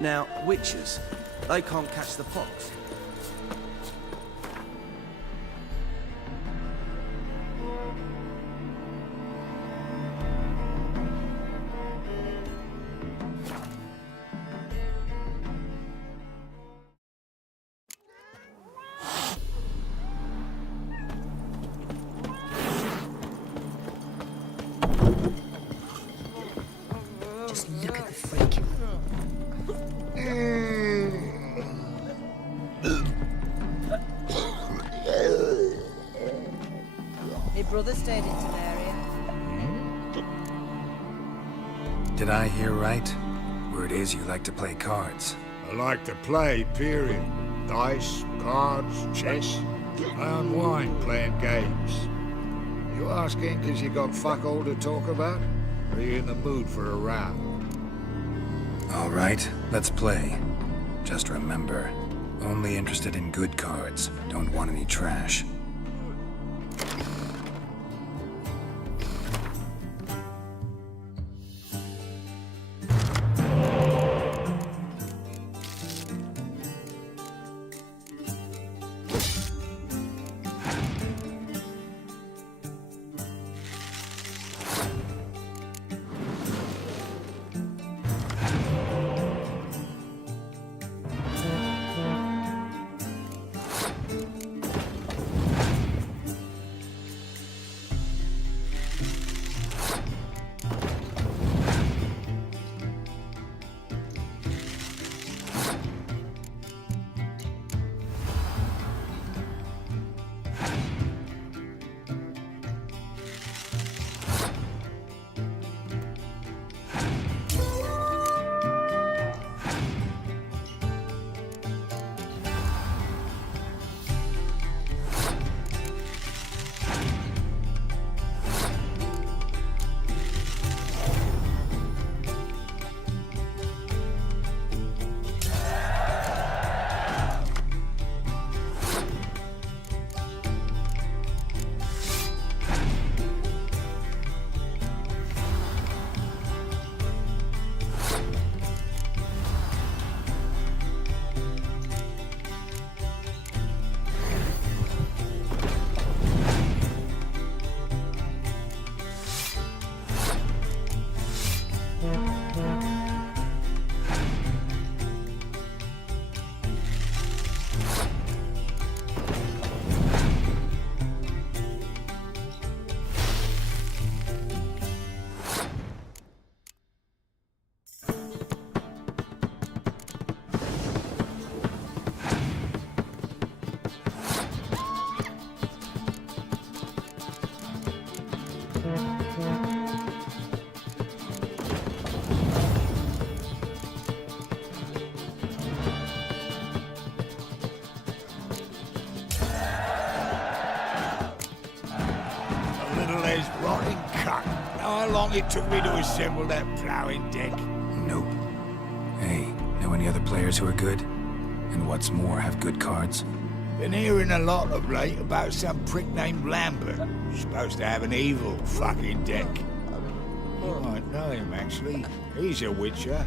Now, witches, they can't catch the pox. Just look at the freak. My brother stayed in Temeria. Did I hear right? Word is you like to play cards. I like to play, period. Dice, cards, chess. I unwind playing games. You asking because you got fuck all to talk about? Or are you in the mood for a round? All right, let's play. Just remember, only interested in good cards. Don't want any trash. long it took me to assemble that ploughing deck? Nope. Hey, know any other players who are good? And what's more, have good cards? Been hearing a lot of late about some prick named Lambert. Supposed to have an evil fucking deck. You might know him, actually. He's a witcher.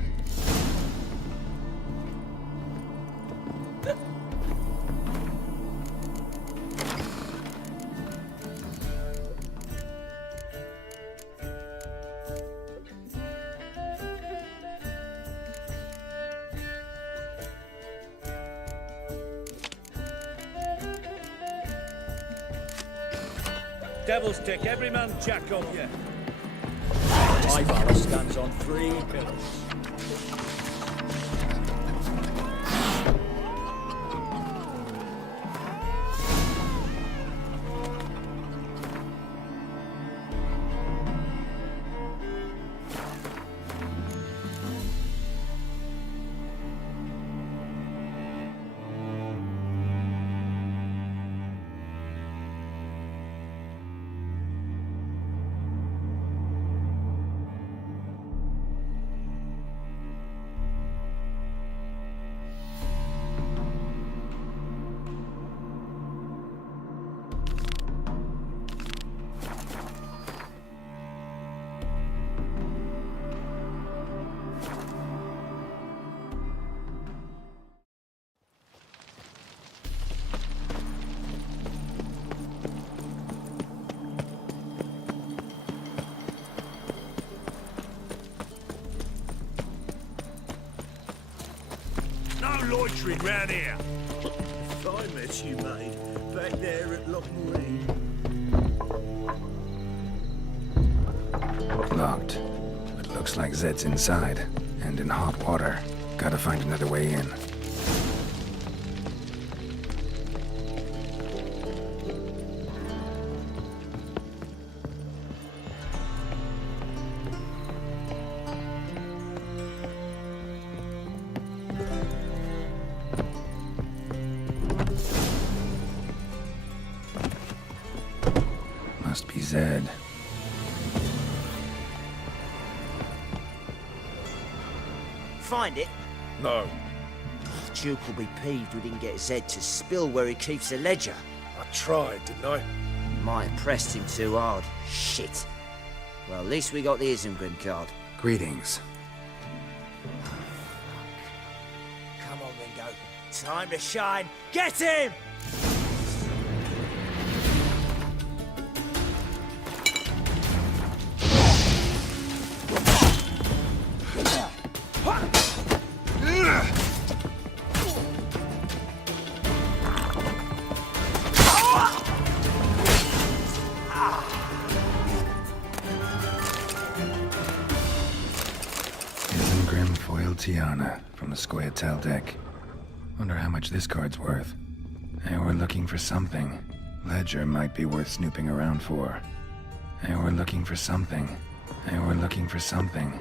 Devil's take every man jack of you. My valor stands on 3 pillars. Loitering round here. Fine mess you made back there at Lochmarine. Locked. But looks like Zed's inside, and in hot water. Gotta find another way in. Must be Zed. Find it? No. Duke will be peeved we didn't get Zed to spill where he keeps the ledger. I tried, didn't I? Might have pressed him too hard. Shit. Well, at least we got the Isengrim card. Greetings. Come on, Ringo. Time to shine. Get him! Isengrim foiled Tiana from the Scoia'tael deck. Wonder how much this card's worth. Hey, we're looking for something. Ledger might be worth snooping around for. Hey, we're looking for something. Hey, we're looking for something.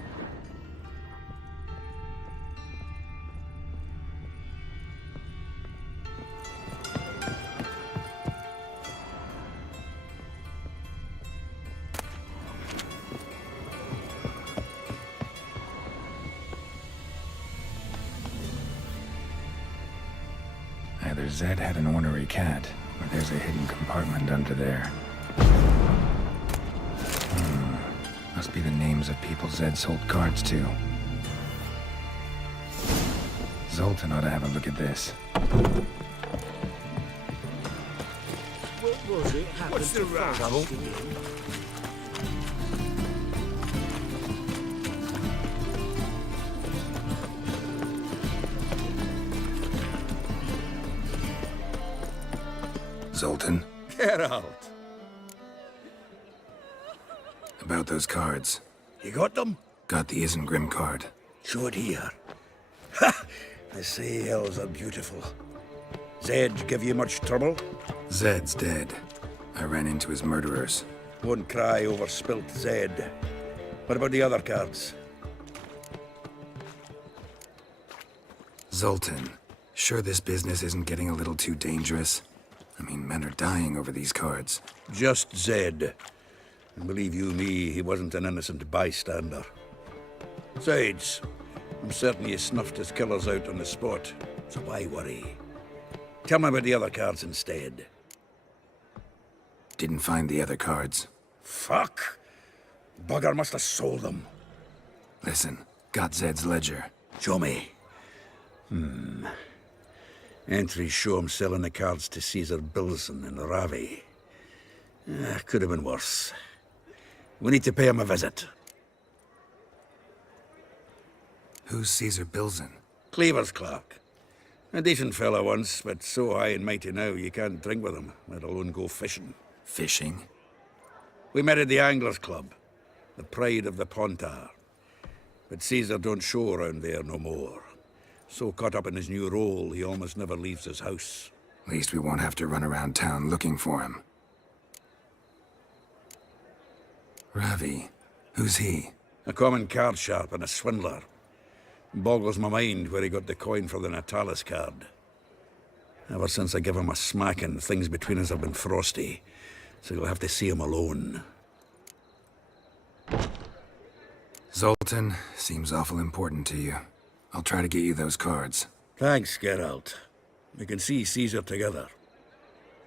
Either Zed had an ornery cat, or there's a hidden compartment under there. Must be the names of people Zed sold cards to. Zoltan ought to have a look at this. What was it? What's the rush? Trouble? Zoltan, Geralt, about those cards. you got them? Got the Isengrim card. Show it here. Ha! The sails are beautiful. Zed give you much trouble? Zed's dead. I ran into his murderers. Won't cry over spilt Zed. What about the other cards? Zoltan, sure this business isn't getting a little too dangerous? I mean, men are dying over these cards. Just Zed. And believe you me, he wasn't an innocent bystander. Besides, I'm certain he snuffed his killers out on the spot, so why worry? Tell me about the other cards instead. Didn't find the other cards. Fuck! Bugger must have sold them. Listen, got Zed's ledger. Show me. Entries show him selling the cards to Caesar Bilson and Ravi. Could have been worse. We need to pay him a visit. Who's Caesar Bilson? Cleaver's clerk. A decent fellow once, but so high and mighty now you can't drink with him, let alone go fishing. Fishing? We met at the Anglers Club, the pride of the Pontar. But Caesar don't show around there no more. So caught up in his new role, he almost never leaves his house. At least we won't have to run around town looking for him. Ravi, who's he? A common card sharp and a swindler. Boggles my mind where he got the coin for the Natalis card. Ever since I gave him a smacking, things between us have been frosty. So you'll have to see him alone. Zoltan seems awful important to you. I'll try to get you those cards. Thanks, Geralt. We can see Caesar together.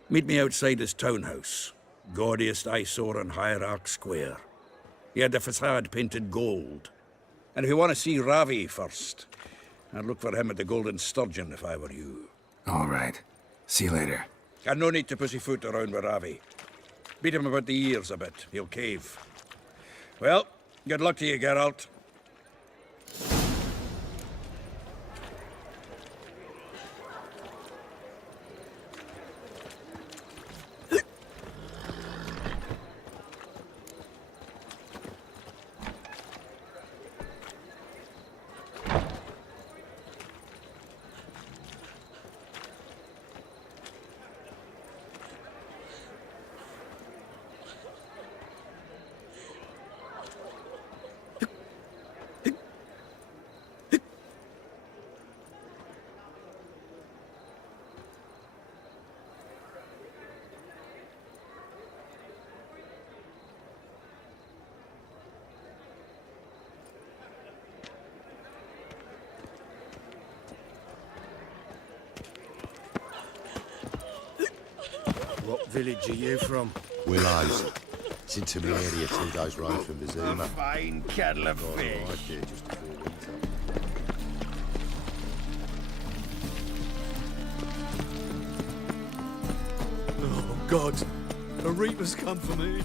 Meet me outside his townhouse. Gaudiest eyesore on Hierarch Square. He had the facade painted gold. And if you want to see Ravi first, I'd look for him at the Golden Sturgeon if I were you. All right. See you later. And no need to pussyfoot around with Ravi. Beat him about the ears a bit. He'll cave. Well, good luck to you, Geralt. What village are you from? Willows. It's into the area 2 days' ride from Vizima. A fine kettle of Got fish. arrived here just before winter. Oh, God. A reaper's come for me.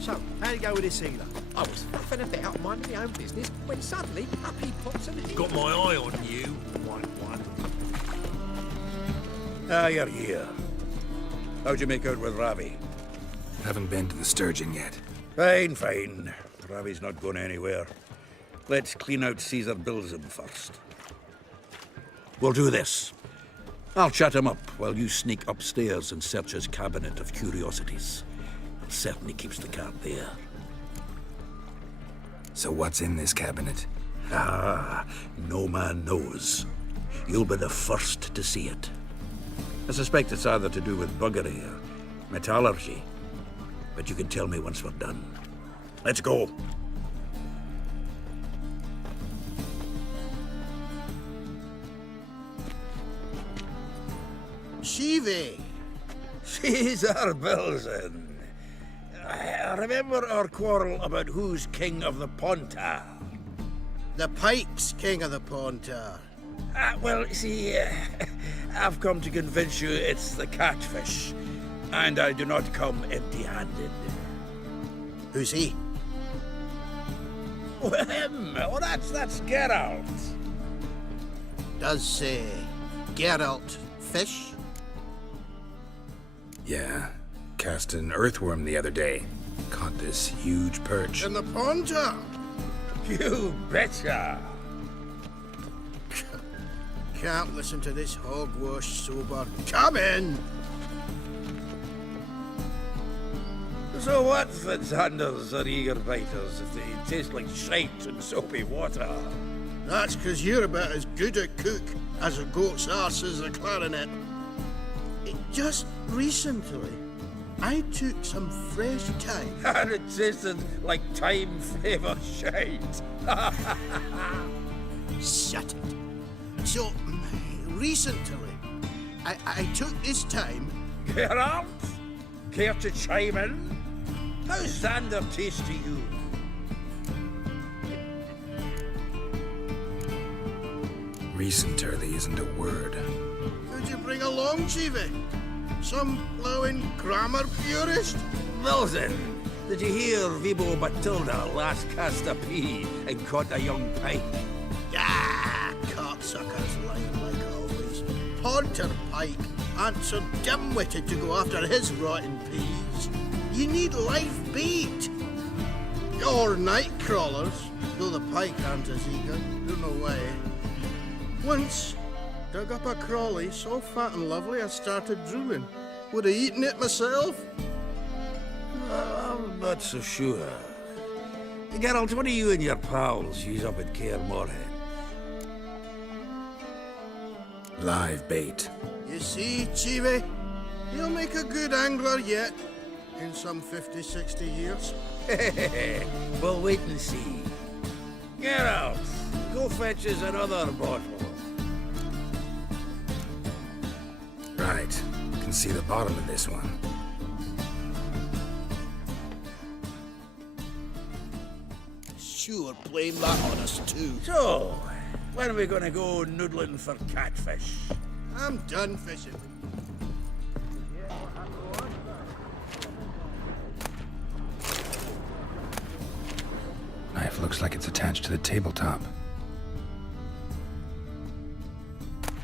So, how'd it go with this healer? I was faffing about, minding my own business, when suddenly up he pops and he... Got my eye on you, one. Ah, you're here. How'd you make out with Ravi? Haven't been to the Sturgeon yet. Fine. Ravi's not going anywhere. Let's clean out Caesar Bilson first. We'll do this. I'll chat him up while you sneak upstairs and search his cabinet of curiosities. It certainly keeps the card there. So what's in this cabinet? No man knows. You'll be the first to see it. I suspect it's either to do with buggery or metallurgy. But you can tell me once we're done. Let's go. Shivi! Caesar Bilson. I remember our quarrel about who's king of the Pontar. The Pike's king of the Pontar. Well, see, I've come to convince you it's the catfish. And I do not come empty-handed. Who's he? Well, him. Oh, that's Geralt. Does Geralt fish? Yeah. Cast an earthworm the other day. Caught this huge perch. In the Pontar? You betcha. Can't listen to this hogwash sober. Come in! So what, Fitzhanders or eager biters, if they taste like shite and soapy water? That's 'cause you're about as good a cook as a goat's arse is a clarinet. Just recently, I took some fresh thyme. And it tasted like thyme-flavoured shite. Shut it. So, recently, I took this time. Geralt? Care to chime in? How's Xander taste to you? Recenterly isn't a word. Who'd you bring along, Chiefy? Some blowing grammar purist? Milton, did you hear Vibo Matilda last cast a pea and caught a young pike? Ah, cocksuckers lying like always. Ponter Pike aren't so dim-witted to go after his rotten peas. You need live bait. Or night crawlers, though the pike aren't as eager. Don't know why. Once, dug up a crawly so fat and lovely I started drooling. Would have eaten it myself. I'm not so sure. Geralt, what do you and your pals use up at Kaer Morhen? Live bait. You see, Chiefy, you'll make a good angler yet. In some 50, 60 years. We'll wait and see. Geralt, go fetch us another bottle. Right. Can see the bottom of this one. Sure, blame that on us too. So, when are we gonna go noodling for catfish? I'm done fishing. Knife looks like it's attached to the tabletop.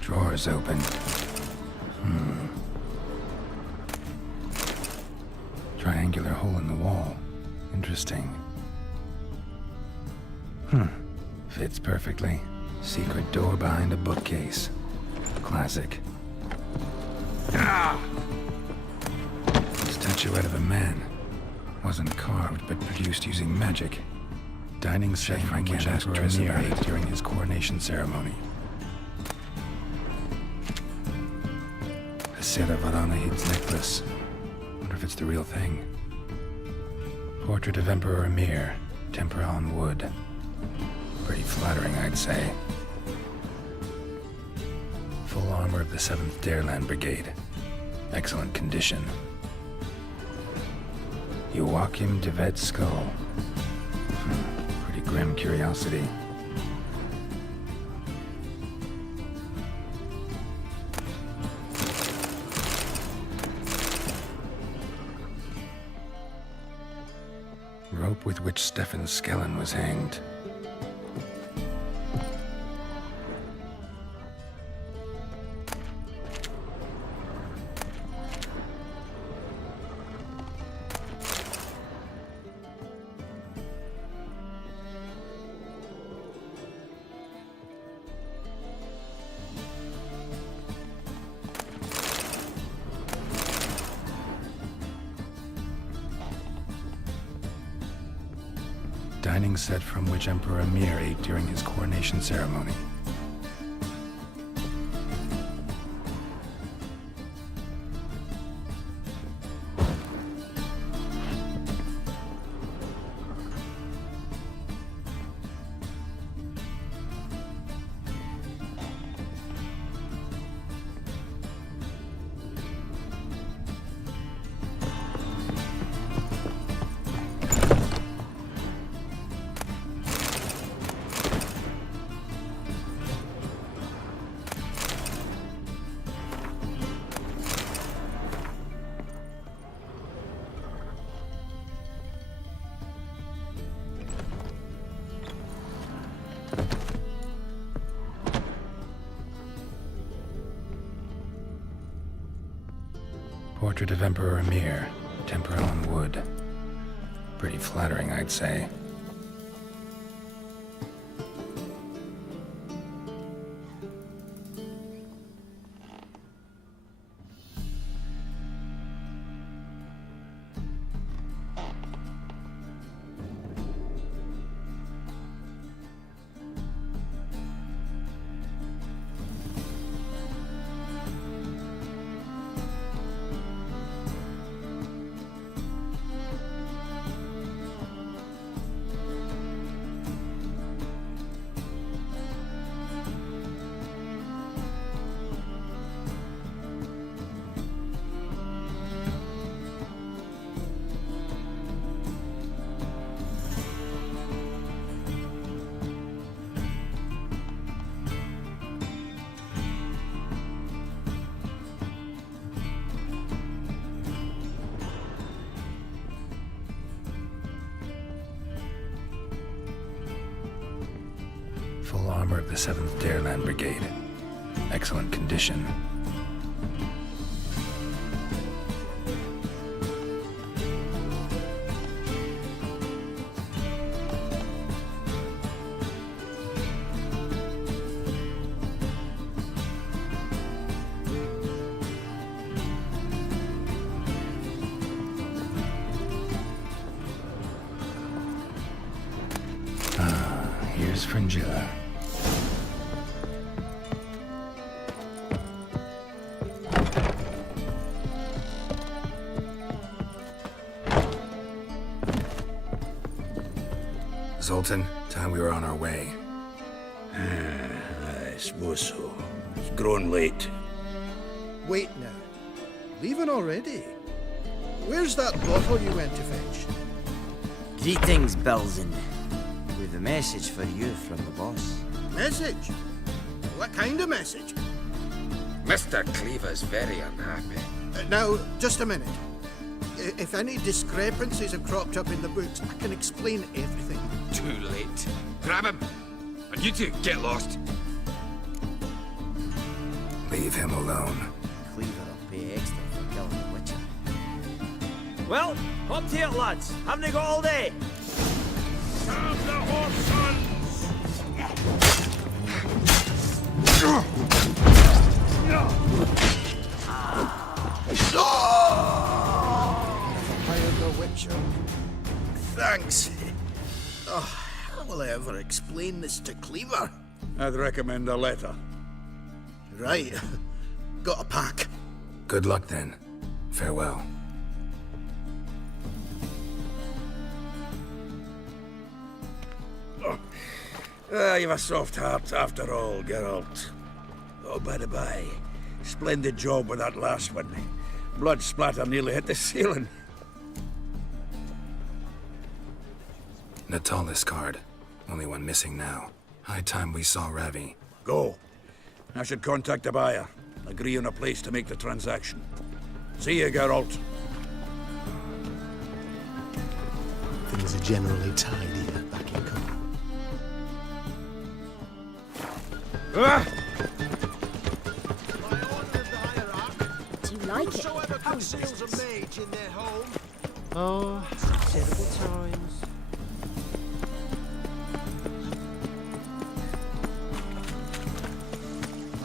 Drawer's open. Triangular hole in the wall. Interesting. Fits perfectly. Secret door behind a bookcase. Classic. Statuette of a man. Wasn't carved, but produced using magic. Dining set from which Emperor Emir ate during his coronation ceremony. A Sarah Varanahid's necklace. Wonder if it's the real thing. Portrait of Emperor Emir. Tempera on wood. Pretty flattering, I'd say. Full armor of the 7th Dareland Brigade. Excellent condition. Joachim de Vet's skull. Pretty grim curiosity. Rope with which Stefan Skellen was hanged. Dining set from which Emperor Emir ate during his coronation ceremony. Portrait of Emperor Emir, tempera on wood. Pretty flattering, I'd say. armor of the 7th Dareland Brigade. Excellent condition. Here's Fringilla. Zoltan, time we were on our way. I suppose so. It's grown late. Wait now. Leaving already? Where's that bottle you went to fetch? Greetings, Belzen. We've a message for you from the boss. Message? What kind of message? Mr. Cleaver's very unhappy. Now, just a minute. If any discrepancies have cropped up in the books, I can explain everything. Too late. Grab him! And you two, get lost. Leave him alone. Cleaver will pay extra for killing the Witcher. Well, up to it, lads. Haven't they got all day? Serve the horse sons! Hired the Witcher. Thanks. Oh, how will I ever explain this to Cleaver? I'd recommend a letter. Right. Got a pack. Good luck then. Farewell. You've a soft heart after all, Geralt. Oh, by the by, splendid job with that last one. Blood splatter nearly hit the ceiling. Natalis card. Only one missing now. High time we saw Ravi. Go. I should contact the buyer. Agree on a place to make the transaction. See you, Geralt. Things are generally tidier back in Cumber. Do you like it? Whosoever conceals a mage in their home. Oh, terrible times.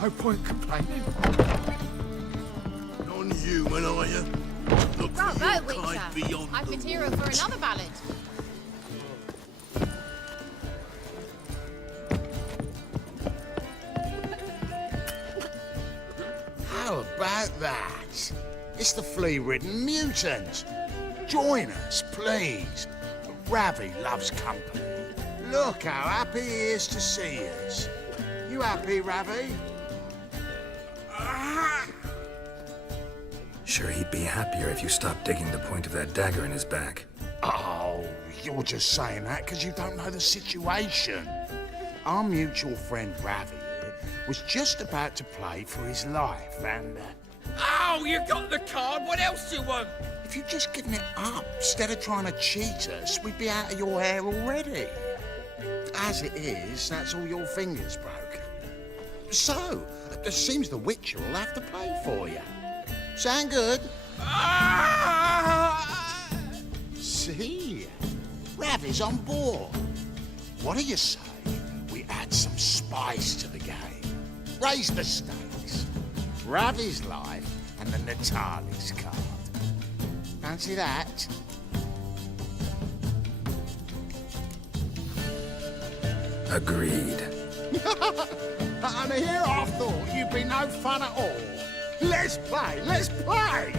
No point complaining. Non-human, are you? Look for Bravo, your kind Witcher. beyond I've the material for woods. another ballad. How about that? It's the flea-ridden mutant. Join us, please. Ravi loves company. Look how happy he is to see us. You happy, Ravi? Sure, he'd be happier if you stopped digging the point of that dagger in his back. Oh, you're just saying that because you don't know the situation. Our mutual friend Ravi here was just about to play for his life and... Oh, you got the card. What else do you want? if you'd just given it up instead of trying to cheat us, we'd be out of your hair already. As it is, that's all your fingers broken. So, it seems the Witcher will have to play for you. Sound good? See? Ravi's on board. What do you say we add some spice to the game? Raise the stakes. Ravi's life and the Natalis card. Fancy that? Agreed. And here I thought you'd be no fun at all. Let's play, let's play!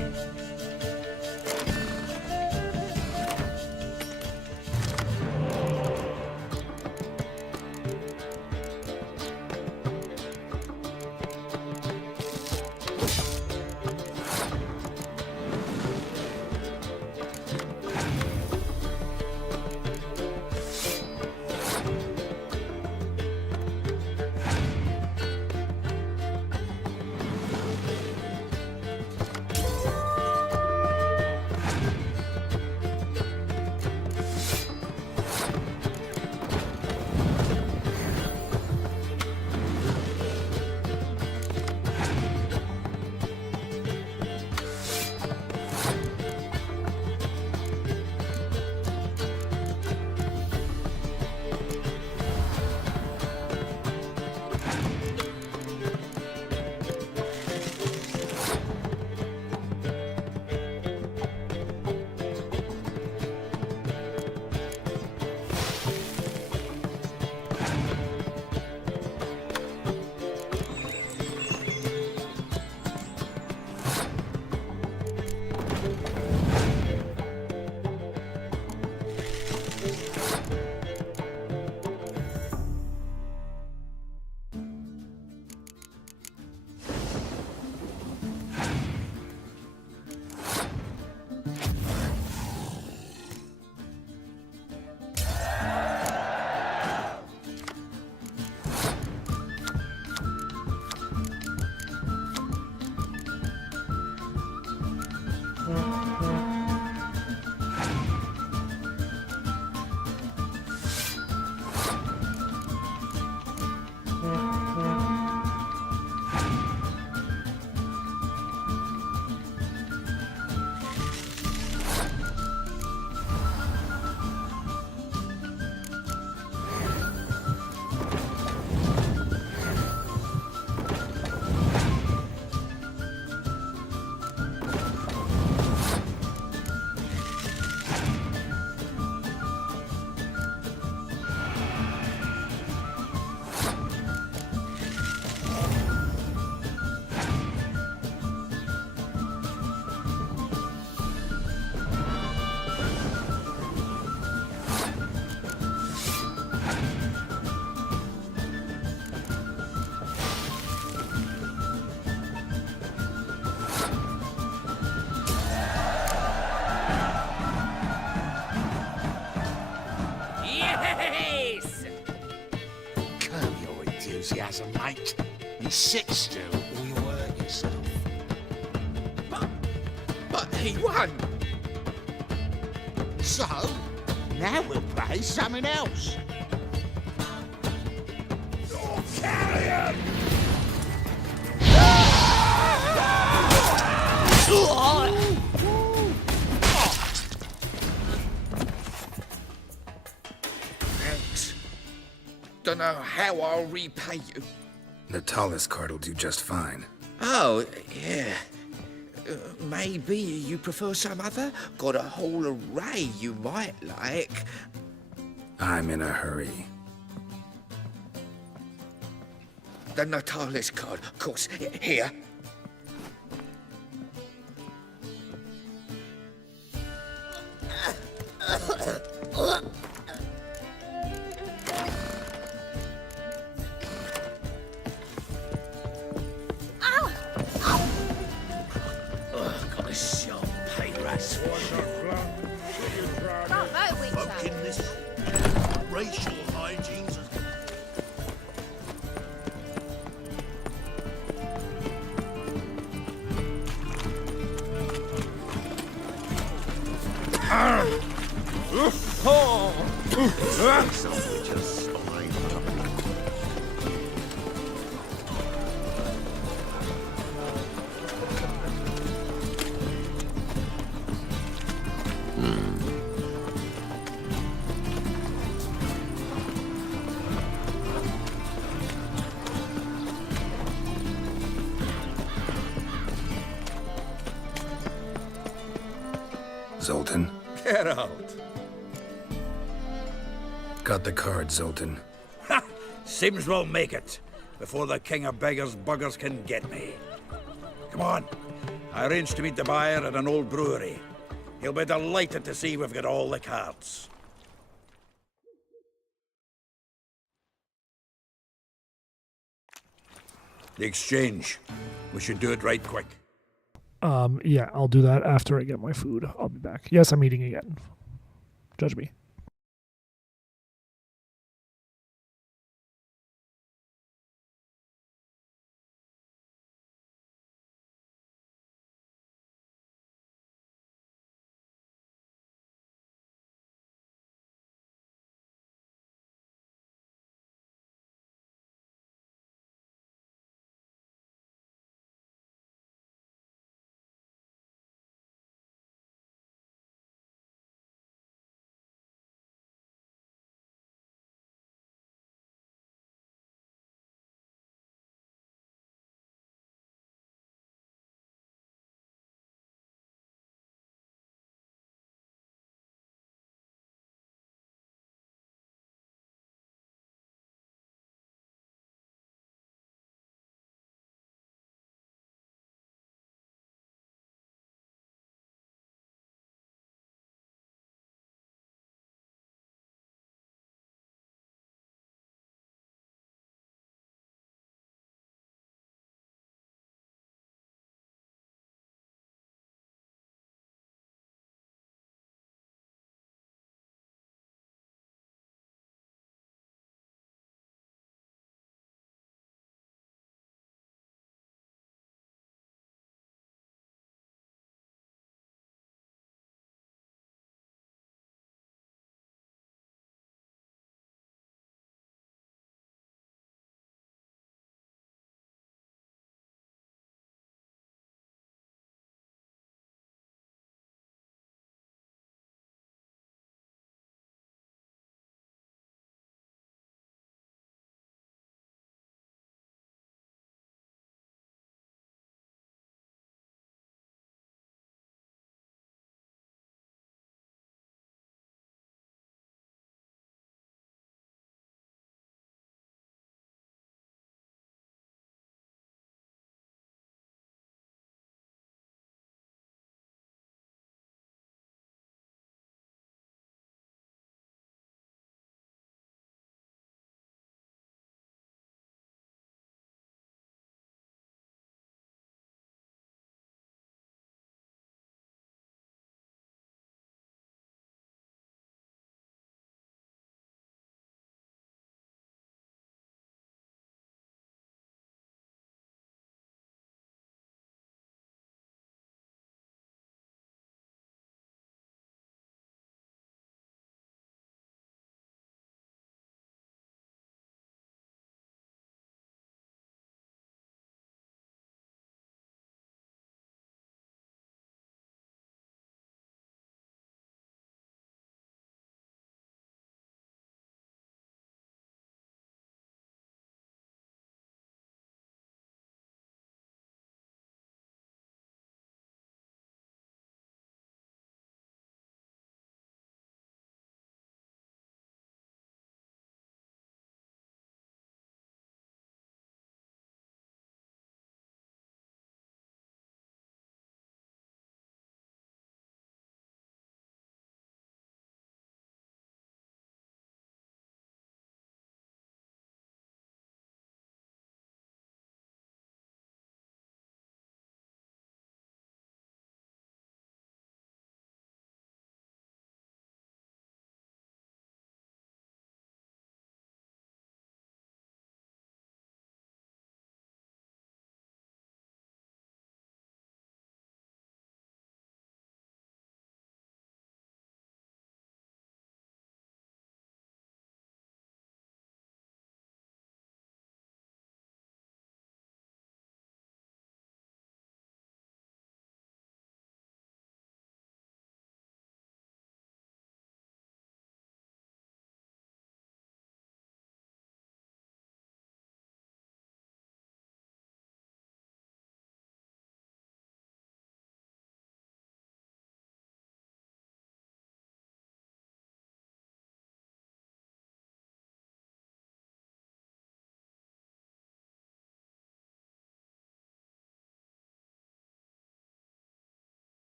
Yes! Curb your enthusiasm, mate. And sit still or you'll hurt yourself. But he won. So, now we'll play something else. Carrion! Thanks. Dunno how I'll repay you. Natalis card will do just fine. Oh, yeah. Maybe you prefer some other? Got a whole array you might like. I'm in a hurry. The Natalis card, of course. Here. Got a sharp pain rasp. Bravo, Witcher. Fucking this racial hygiene's Zoltan? Get out. Got the card, Zoltan. Ha! Seems we'll make it before the king of beggars buggers can get me. Come on. I arranged to meet the buyer at an old brewery. He'll be delighted to see we've got all the cards. The exchange. We should do it right quick. Yeah, I'll do that after I get my food. I'll be back. Yes, I'm eating again. Judge me.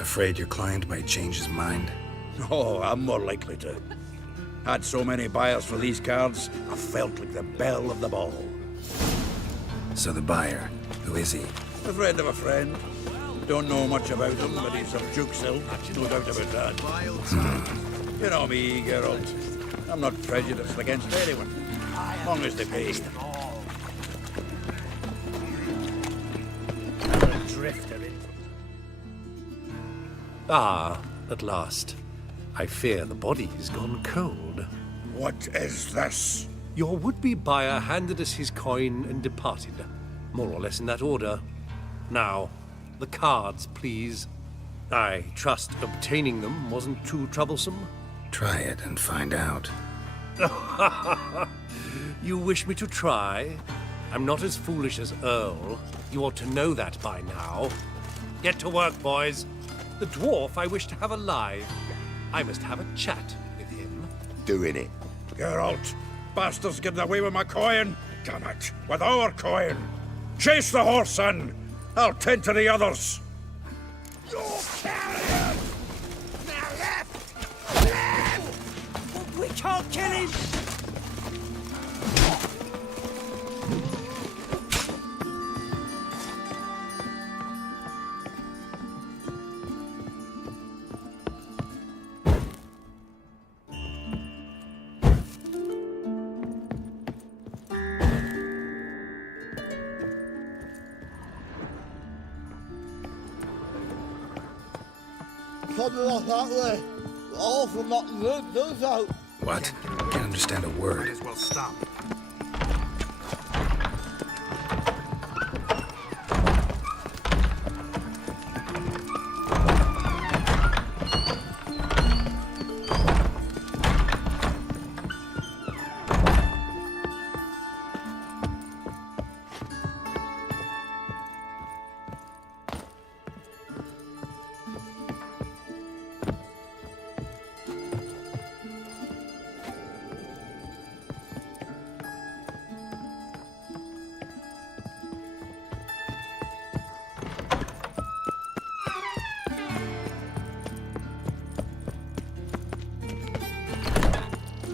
Afraid your client might change his mind? Oh, I'm more likely to. Had so many buyers for these cards, I felt like the belle of the ball. So the buyer, who is he? A friend of a friend. Don't know much about him, but he's of Duke's Hill. No doubt about that. You know me, Geralt. I'm not prejudiced against anyone, as long as they pay. Ah, at last. I fear the body's gone cold. What is this? Your would-be buyer handed us his coin and departed, more or less in that order. Now, the cards, please. I trust obtaining them wasn't too troublesome? Try it and find out. You wish me to try? I'm not as foolish as Earl. You ought to know that by now. Get to work, boys. The dwarf I wish to have alive. I must have a chat with him. Doing it. Geralt, bastards getting away with my coin. Damn it, with our coin. Chase the horse, son. I'll tend to the others. You carrion! Now left! Left! We can't kill him! Something like that way. All from that road does out. What? Can't understand a word. Might as well stop.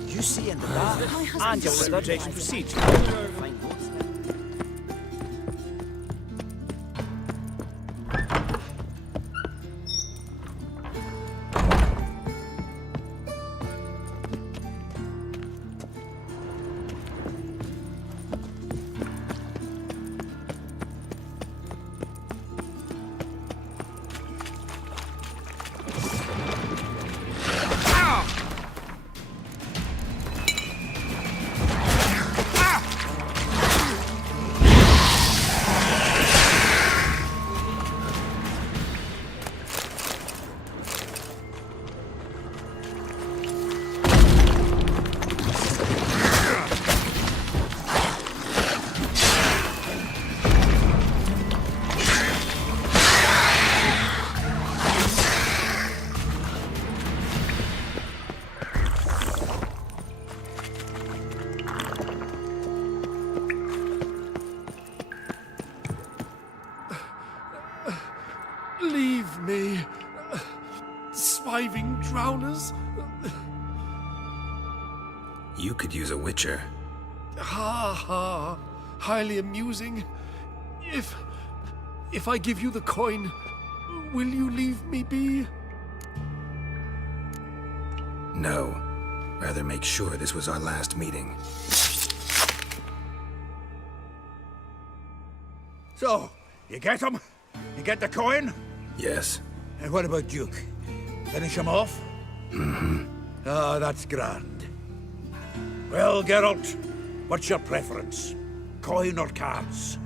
You see in the dark, and your protection procedure. Leave me. Swiving drowners. You could use a witcher. Ha ha. Highly amusing. If I give you the coin, will you leave me be? No. Rather make sure this was our last meeting. So, you get him? You get the coin? Yes. And what about Duke? Finish him off? Mm-hmm. Ah, that's grand. Well, Geralt, what's your preference? Coin or cards?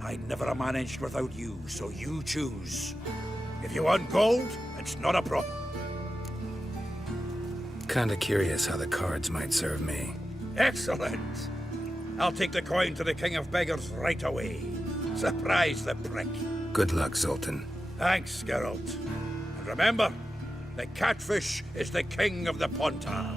I never managed without you, so you choose. If you want gold, it's not a problem. Kinda curious how the cards might serve me. Excellent. I'll take the coin to the King of Beggars right away. Surprise the prick. Good luck, Zoltan. Thanks, Geralt. And remember, the catfish is the king of the Pontar.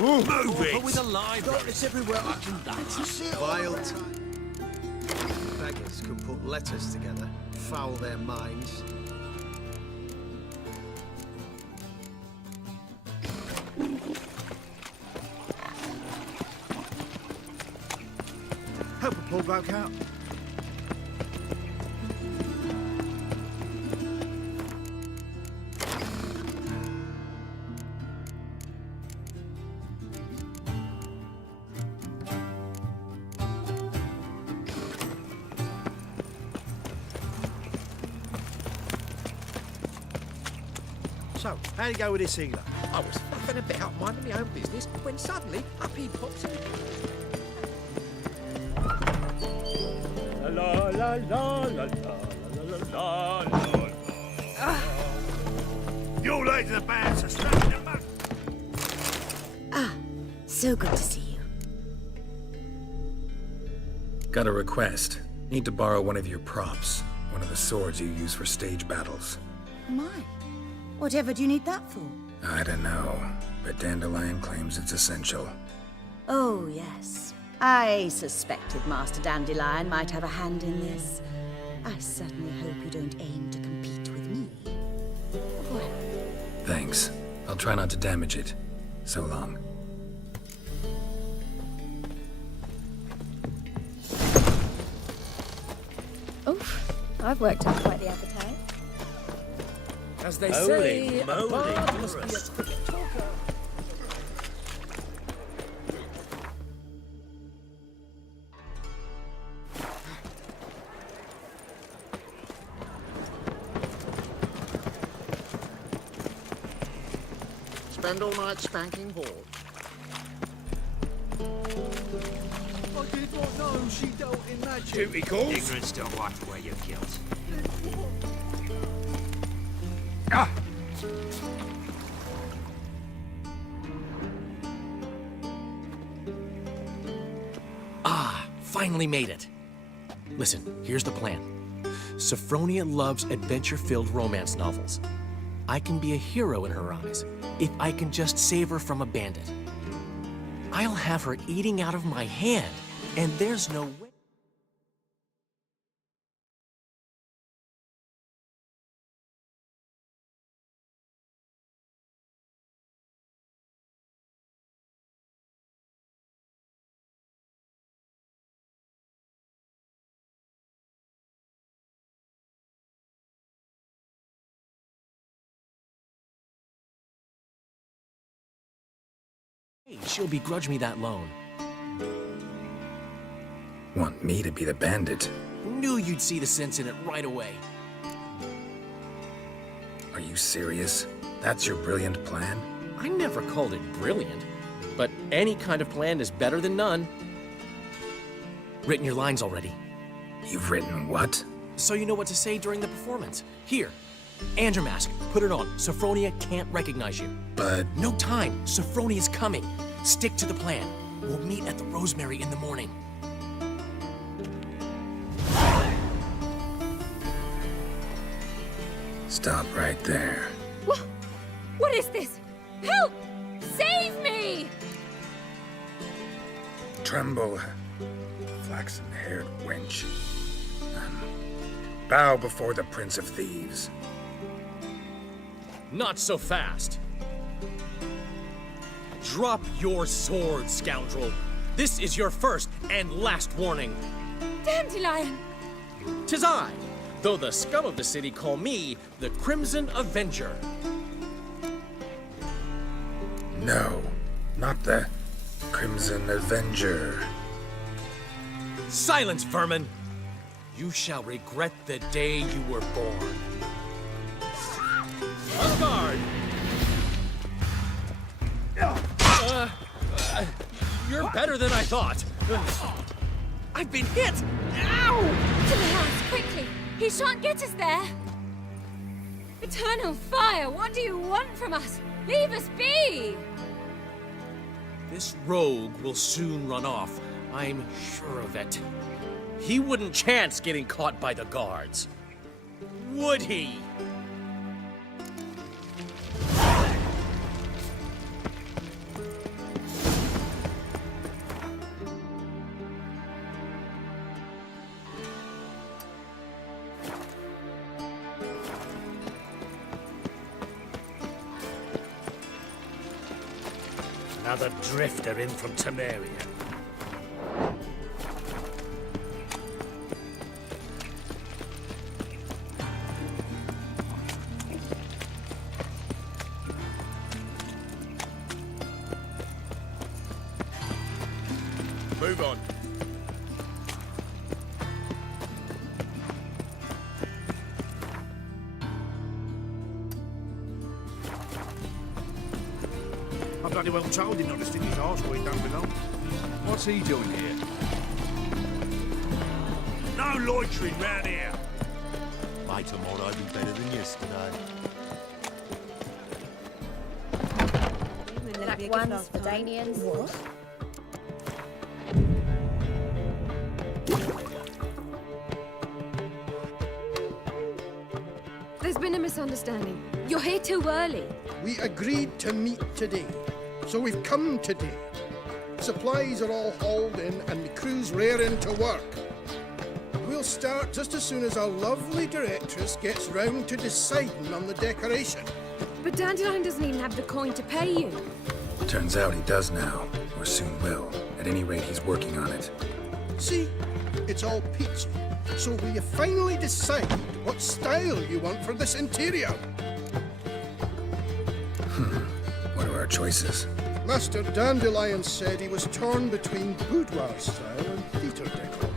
Move it! with a live Darkness everywhere. Vile time. Beggars could put letters together, foul their minds. Help a poor bloke out. So, how'd it go with this healer? I was faffing about, minding my own business, when suddenly up he pops and... La la la la la la la. You ladies of the band are strapping them up. Ah, so good to see you. Got a request. Need to borrow one of your props. One of the swords you use for stage battles. My. Whatever do you need that for? I don't know, but Dandelion claims it's essential. Oh, yes. I suspected Master Dandelion might have a hand in this. I certainly hope you don't aim to compete with me. Well, Thanks. I'll try not to damage it. So long. Oof, I've worked up quite the appetite. As they Holy say, a moly, bard must be a Doris. quick talker. Spend all night spanking Hall. I did not know she dealt in magic. Duty calls. Ignorance don't wash away your guilt. Ah! Finally made it. Listen, here's the plan. Sophronia loves adventure-filled romance novels. I can be a hero in her eyes if I can just save her from a bandit. I'll have her eating out of my hand, and there's no way. She'll begrudge me that loan. Want me to be the bandit? Knew you'd see the sense in it right away. Are you serious? That's your brilliant plan? I never called it brilliant, but any kind of plan is better than none. Written your lines already. You've written what? So you know what to say during the performance. Here, Andromask, put it on. Sophronia can't recognize you. But... No time. Sophronia's coming. Stick to the plan. We'll meet at the Rosemary in the morning. Stop right there. What is this? Help! Save me! Tremble, flaxen-haired wench. Bow before the Prince of Thieves. Not so fast. Drop your sword, scoundrel. This is your first and last warning. Dandelion! 'Tis I, though the scum of the city call me the Crimson Avenger. No, not the Crimson Avenger. Silence, vermin! You shall regret the day you were born. On guard! You're better than I thought. I've been hit! Ow! To the house, quickly! He shan't get us there! Eternal fire, what do you want from us? Leave us be! This rogue will soon run off. I'm sure of it. He wouldn't chance getting caught by the guards. Would he? Another drifter in from Temeria. Move on. I bloody well told him not to stick his arse where he don't belong. What's he doing here? No loitering round here. By tomorrow, I'll be better than yesterday. Black ones for Danians. What? There's been a misunderstanding. You're here too early. We agreed to meet today, so we've come today. Supplies are all hauled in and the crew's raring to work. We'll start just as soon as our lovely directress gets round to deciding on the decoration. But Dandelion doesn't even have the coin to pay you. Turns out he does now, or soon will. At any rate, he's working on it. See, it's all peachy. So will you finally decide what style you want for this interior? What are our choices? Master Dandelion said he was torn between boudoir style and theatre decor.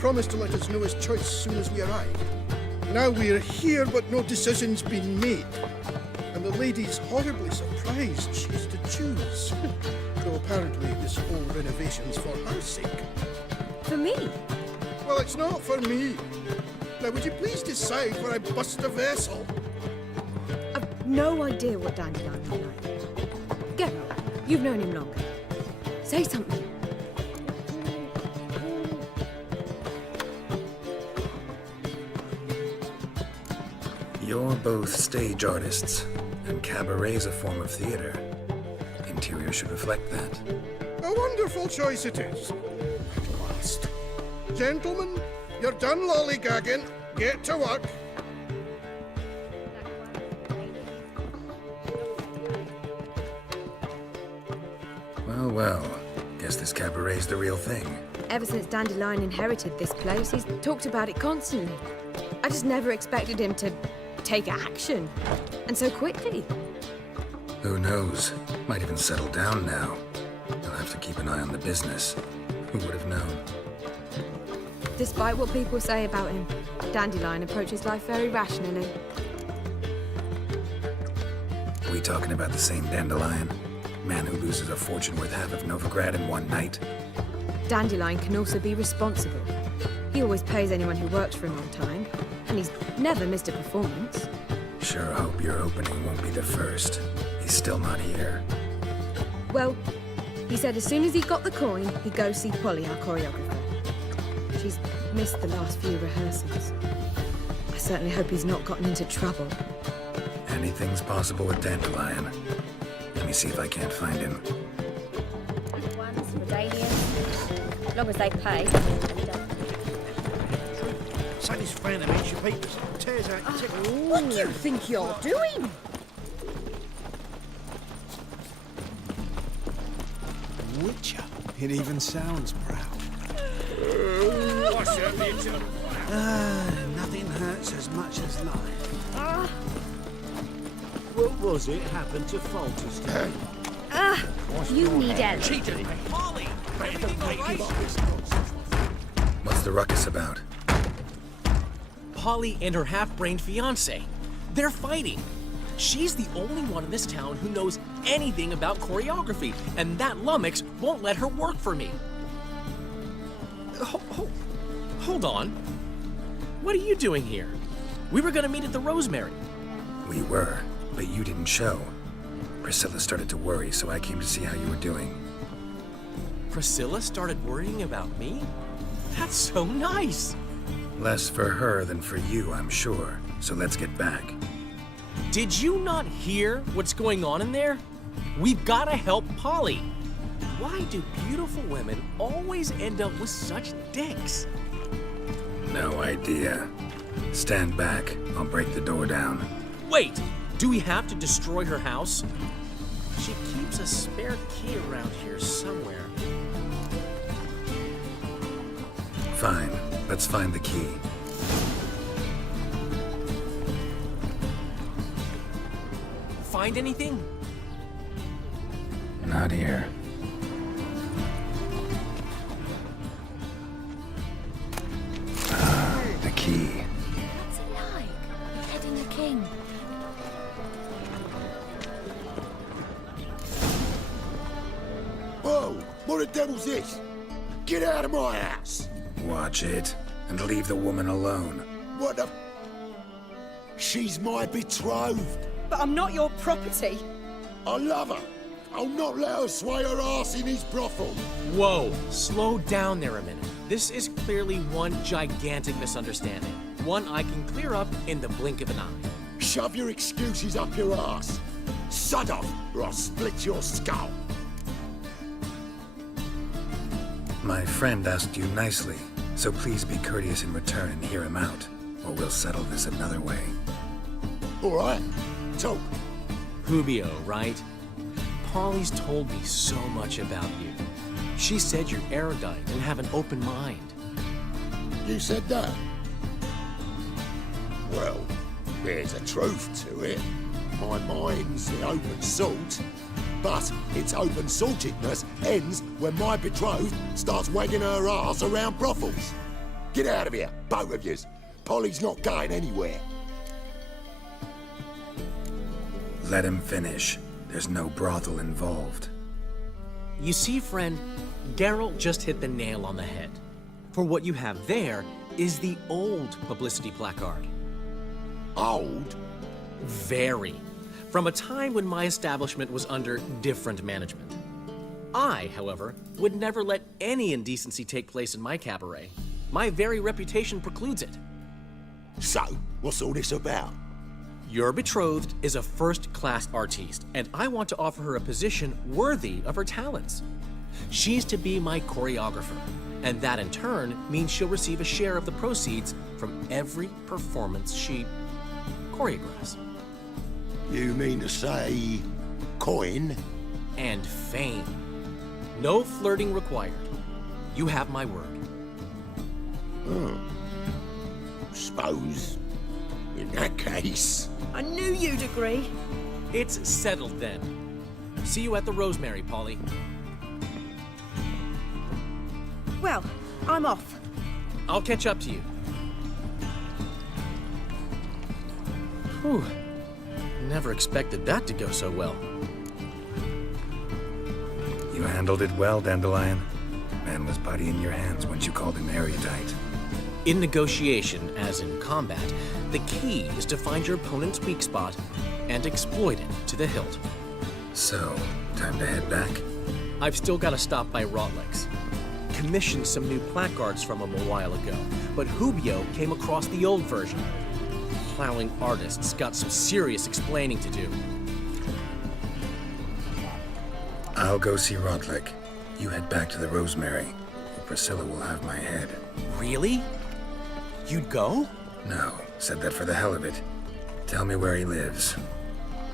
Promised to let us know his choice as soon as we arrive. Now we're here, but no decision's been made. And the lady's horribly surprised she's to choose. Though apparently this whole renovation's for her sake. For me? Well, it's not for me. Now, would you please decide where I bust a vessel? I've no idea what Dandelion's like. Go. You've known him longer. Say something. You're both stage artists, and cabaret's a form of theater. Interior should reflect that. A wonderful choice it is. At last. Gentlemen, you're done lollygagging. Get to work. Well, well. Guess this cabaret's the real thing. Ever since Dandelion inherited this place, he's talked about it constantly. I just never expected him to take action. And so quickly. Who knows? Might even settle down now. You'll have to keep an eye on the business. Who would have known? Despite what people say about him, Dandelion approaches life very rationally. We talking about the same Dandelion? Man who loses a fortune worth half of Novigrad in one night? Dandelion can also be responsible. He always pays anyone who works for him on time, and he's never missed a performance. Sure hope your opening won't be the first. He's still not here. Well, he said as soon as he got the coin, he'd go see Polly, our choreographer. She's missed the last few rehearsals. I certainly hope he's not gotten into trouble. Anything's possible with Dandelion. Let me see if I can't find him. Ones for Danians. As long as they pay. Say this phantom eats your papers, tears out your ticket. What do you think you're doing? Witcher. It even sounds proud. What's your future? Nothing hurts as much as life. What was it happened to Falterstone? You need help. Cheated! Molly! What's the ruckus about? Polly and her half-brained fiancé. They're fighting. She's the only one in this town who knows anything about choreography, and that lummox won't let her work for me. Hold on. What are you doing here? We were gonna meet at the Rosemary. We were, but you didn't show. Priscilla started to worry, so I came to see how you were doing. Priscilla started worrying about me? That's so nice. Less for her than for you, I'm sure. So let's get back. Did you not hear what's going on in there? We've got to help Polly. Why do beautiful women always end up with such dicks? No idea. Stand back. I'll break the door down. Wait, do we have to destroy her house? She keeps a spare key around here somewhere. Fine. Let's find the key. Find anything? Not here. The key. What's it like? Beheading a king. Whoa! What the devil's this? Get out of my house! Watch it, and leave the woman alone. What the... She's my betrothed. But I'm not your property. I love her. I'll not let her sway her ass in his brothel. Whoa, slow down there a minute. This is clearly one gigantic misunderstanding. One I can clear up in the blink of an eye. Shove your excuses up your ass. Sod off, or I'll split your skull. My friend asked you nicely, so please be courteous in return and hear him out, or we'll settle this another way. All right, talk. Hubio, right? Polly's told me so much about you. She said you're erudite and have an open mind. You said that? Well, there's a truth to it. My mind's the open salt. But its open saltedness ends when my betrothed starts wagging her ass around brothels. Get out of here, both of yous. Polly's not going anywhere. Let him finish. There's no brothel involved. You see, friend, Geralt just hit the nail on the head. For what you have there is the old publicity placard. Old? Very. From a time when my establishment was under different management. I, however, would never let any indecency take place in my cabaret. My very reputation precludes it. So, what's all this about? Your betrothed is a first-class artiste, and I want to offer her a position worthy of her talents. She's to be my choreographer, and that in turn means she'll receive a share of the proceeds from every performance she choreographs. You mean to say... coin? And fame. No flirting required. You have my word. Suppose... in that case... I knew you'd agree. It's settled then. See you at the Rosemary, Polly. Well, I'm off. I'll catch up to you. Whew. Never expected that to go so well. You handled it well, Dandelion. Man was putty in your hands once you called him erudite. In negotiation, as in combat, the key is to find your opponent's weak spot and exploit it to the hilt. So, time to head back? I've still got to stop by Rotlex. Commissioned some new placards from him a while ago, but Hubio came across the old version. Plowing artists got some serious explaining to do. I'll go see Rotlick. You head back to the Rosemary. Priscilla will have my head. Really? You'd go? No, said that for the hell of it. Tell me where he lives.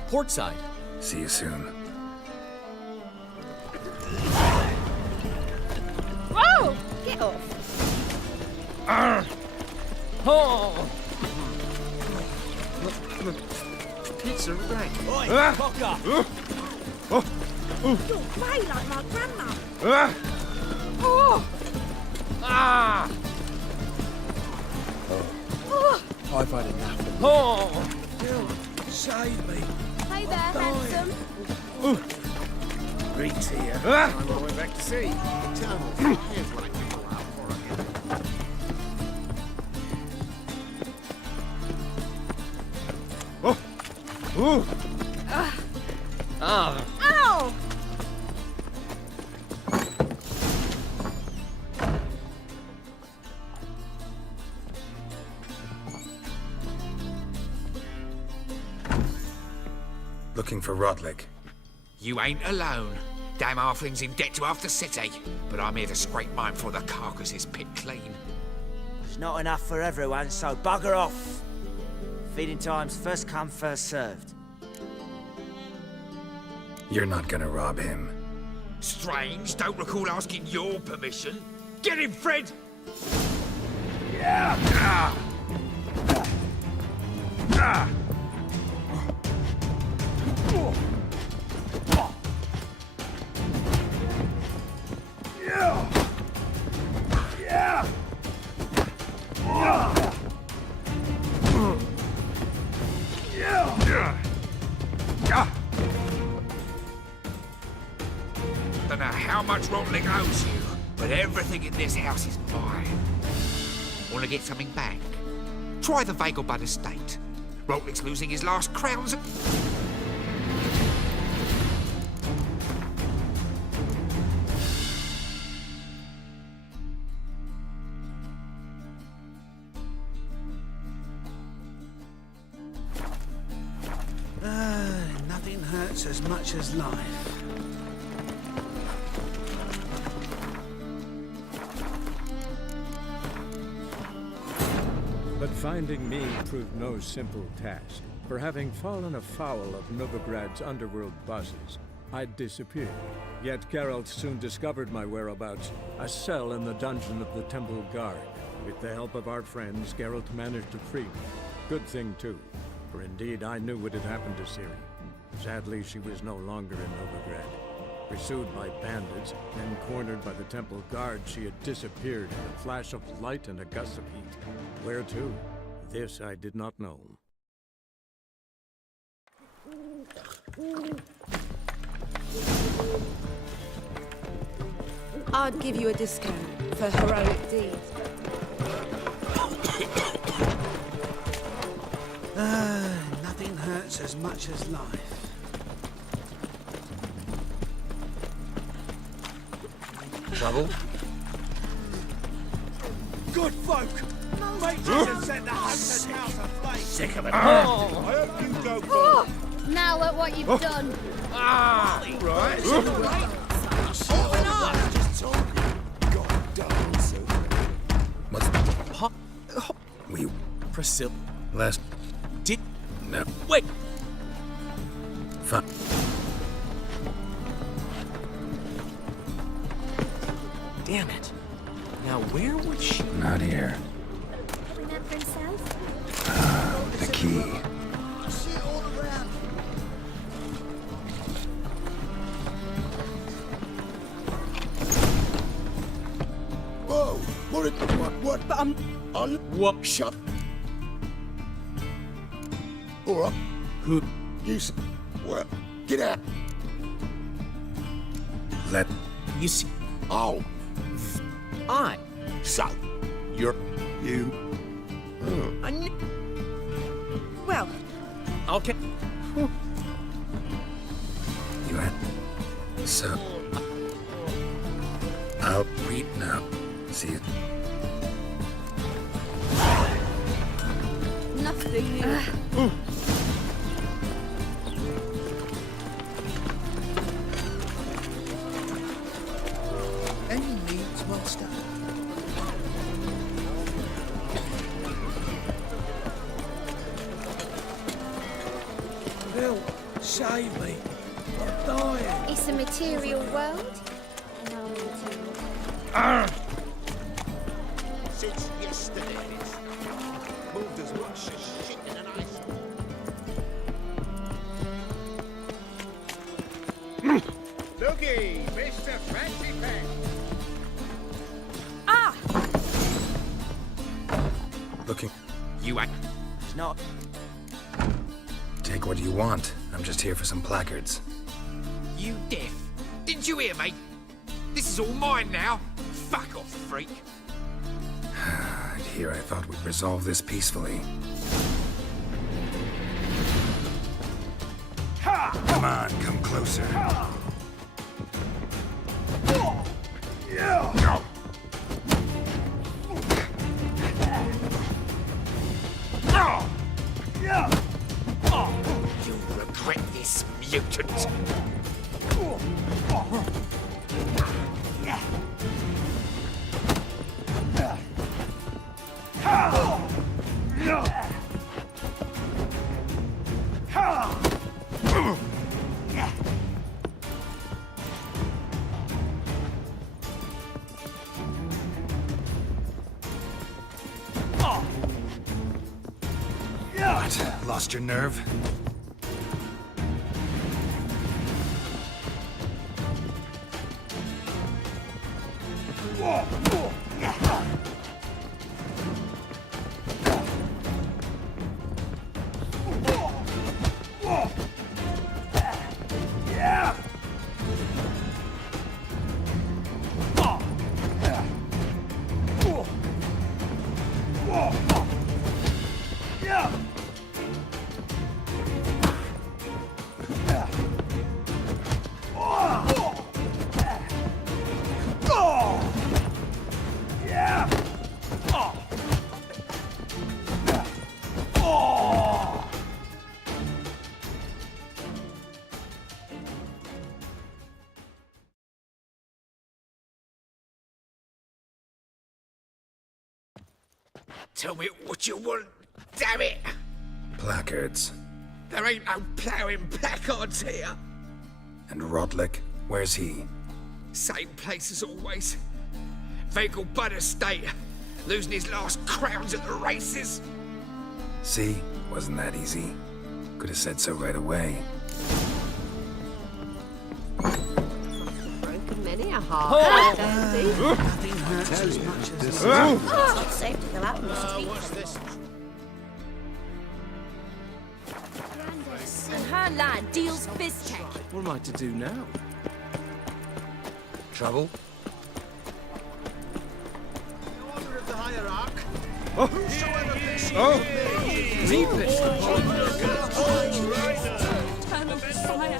Portside. See you soon. Whoa! Get off! Oh! Pizza rank. Oi, fuck up! You're grey like my grandma. Oh! Ah! Oh! I've had enough. Oh! Save me. Hey there, handsome. Reed's here. I'm on my way back to sea. Eternal. Here's what I can go out for again. Ooh! Ah! Ow! Looking for Rotlick. You ain't alone. Damn halfling's in debt to half the city. But I'm here to scrape mine before the carcass is picked clean. There's not enough for everyone, so bugger off. Feeding time's first come, first served. You're not gonna rob him. Strange, don't recall asking your permission. Get him, Fred! Don't know how much Rotling owes you, but everything in this house is mine. Want to get something back? Try the Vagelbud estate. Rotling's losing his last crowns. Nothing hurts as much as life. But finding me proved no simple task. For having fallen afoul of Novigrad's underworld bosses, I'd disappeared. Yet Geralt soon discovered my whereabouts, a cell in the dungeon of the Temple Guard. With the help of our friends, Geralt managed to free me. Good thing, too, for indeed I knew what had happened to Ciri. Sadly, she was no longer in Novigrad. Pursued by bandits, then cornered by the Temple Guard, she had disappeared in a flash of light and a gust of heat. Where to? This I did not know. I'd give you a discount for heroic deeds. Nothing hurts as much as life. Trouble? Good folk! Make sure to set the hunter's house aflame! Sick of it. I hope you go Oh, now look what you've done. Ah, right. We... Priscilla. Last... Did... No. Wait! Fuck. Damn it. Now where would she... Not here. The key. Whoa! What? But I'm... What? Shut. All right. Who? You well, get out. Let... You see... Oh. I... So, you're... You... I kn... Well... Okay. You had... So... I'll read now. See you. Nothing new. Any needs, master? Bill, save me. I'm dying. It's a material world. Since yesterday, it's moved as much as shit in an ice. Looky, Mr. Fancy Pants. Ah! Looking... You ain't. It's not. Take what you want. I'm just here for some placards. You deaf. Didn't you hear me? This is all mine now. Fuck off, freak. And here I thought we'd resolve this peacefully. Come on, come closer. You'll regret this, mutant. Lost your nerve? Tell me what you want, damn it! Placards. There ain't no ploughing placards here. And Rodlick, where's he? Same place as always. Vagel Bud Estate, losing his last crowns at the races. See? Wasn't that easy. Could have said so right away. Broken many a heart, Dandy. Nothing hurts as much as It's not safe to go out on the street. What's this? And her land deals Biztech. What am I to do now? Trouble? In order of the hierarch. Needless. Eternal fire.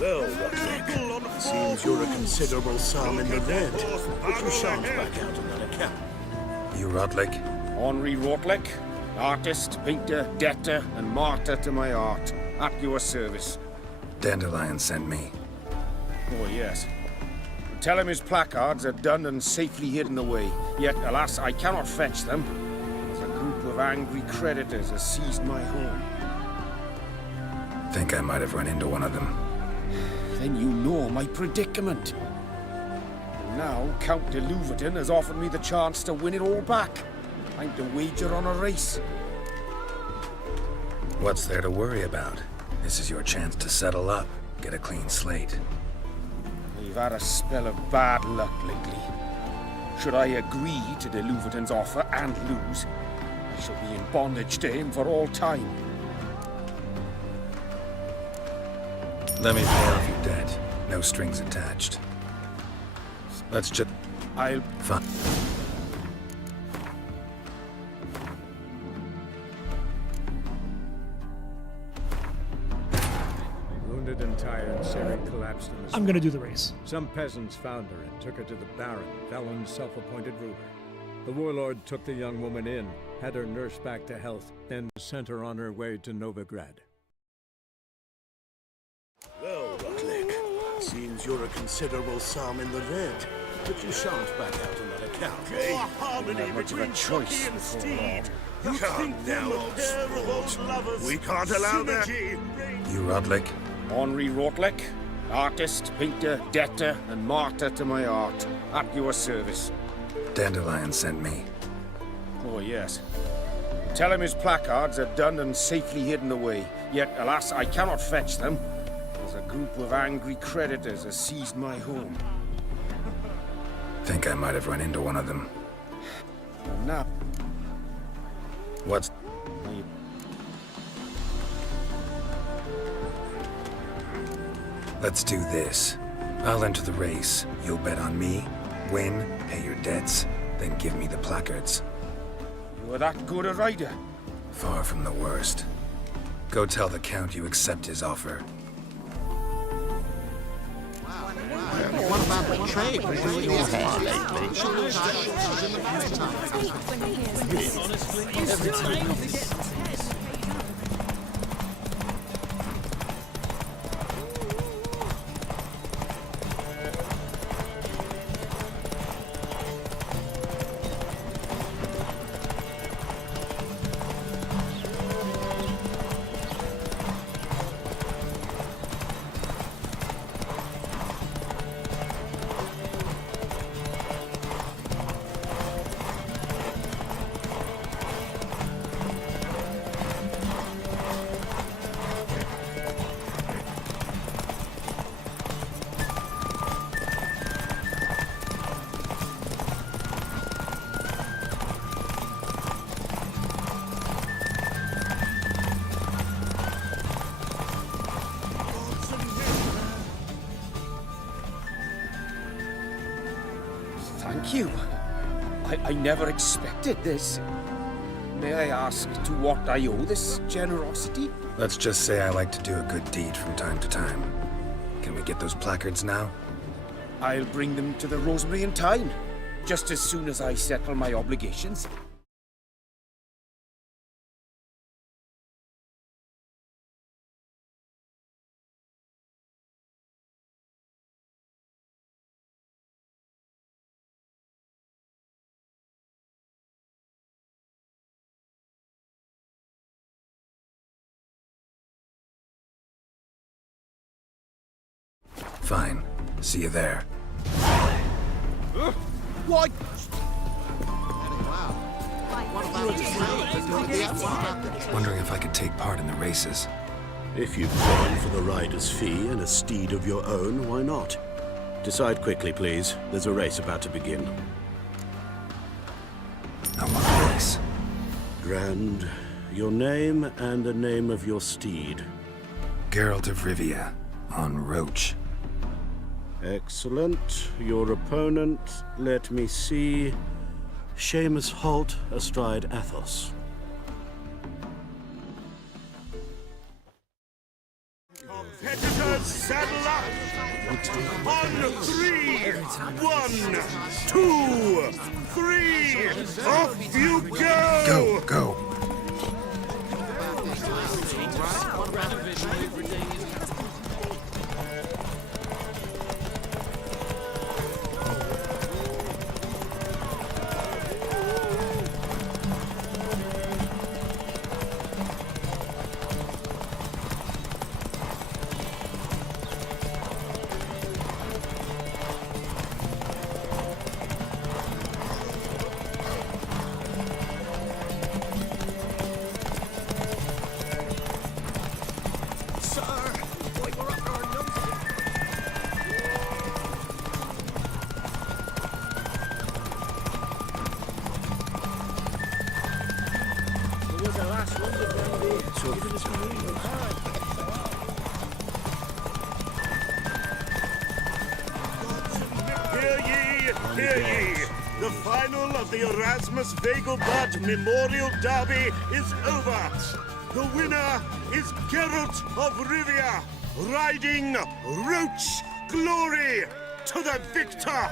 Well, Rutlick, seems you're a considerable sum in the red, but you shan't back out on that account. You Rodlick? Henri Rotlick, artist, painter, debtor, and martyr to my art. At your service. Dandelion sent me. Oh, yes. Tell him his placards are done and safely hidden away. Yet, alas, I cannot fetch them, as a group of angry creditors has seized my home. Think I might have run into one of them. Then you know my predicament. Now, Count de Louverton has offered me the chance to win it all back. I'm to wager on a race. What's there to worry about? This is your chance to settle up, get a clean slate. I've had a spell of bad luck lately. Should I agree to de Louverton's offer and lose, I shall be in bondage to him for all time. Let me pay off your debt. No strings attached. Let's just... I'll... Fine. Wounded and tired, Ciri collapsed in the I'm gonna do the race. Some peasants found her and took her to the Baron, Velen's self-appointed ruler. The warlord took the young woman in, had her nursed back to health, then sent her on her way to Novigrad. Well, Rutlick, seems you're a considerable sum in the red, but you shan't back out on that account. Okay. Harmony much of a choice before long. Come now, old sport. We can't allow that. You Rodlick? Henri Rotlick, artist, painter, debtor, and martyr to my art. At your service. Dandelion sent me. Oh, yes. Tell him his placards are done and safely hidden away. Yet, alas, I cannot fetch them, as a group of angry creditors has seized my home. Think I might have run into one of them. Now... What's... Let's do this. I'll enter the race. You'll bet on me, win, pay your debts, then give me the placards. You are that good a rider? Far from the worst. Go tell the Count you accept his offer. What about the trade we're doing in your hair lately? Thank you. I never expected this. May I ask to what I owe this generosity? Let's just say I like to do a good deed from time to time. Can we get those placards now? I'll bring them to the Rosemary in time, just as soon as I settle my obligations. Fine. See you there. What? Wondering if I could take part in the races. If you've gone for the rider's fee and a steed of your own, why not? Decide quickly, please. There's a race about to begin. I want a race. Grand, your name and the name of your steed. Geralt of Rivia, on Roach. Excellent. Your opponent, let me see. Seamus Holt astride Athos. Competitors, saddle up! On 3! 1, 2, 3! Off you go! Go, go! Hear ye! The final of the Erasmus Vegelbud Memorial Derby is over. The winner is Geralt of Rivia, riding Roach. Glory to the victor!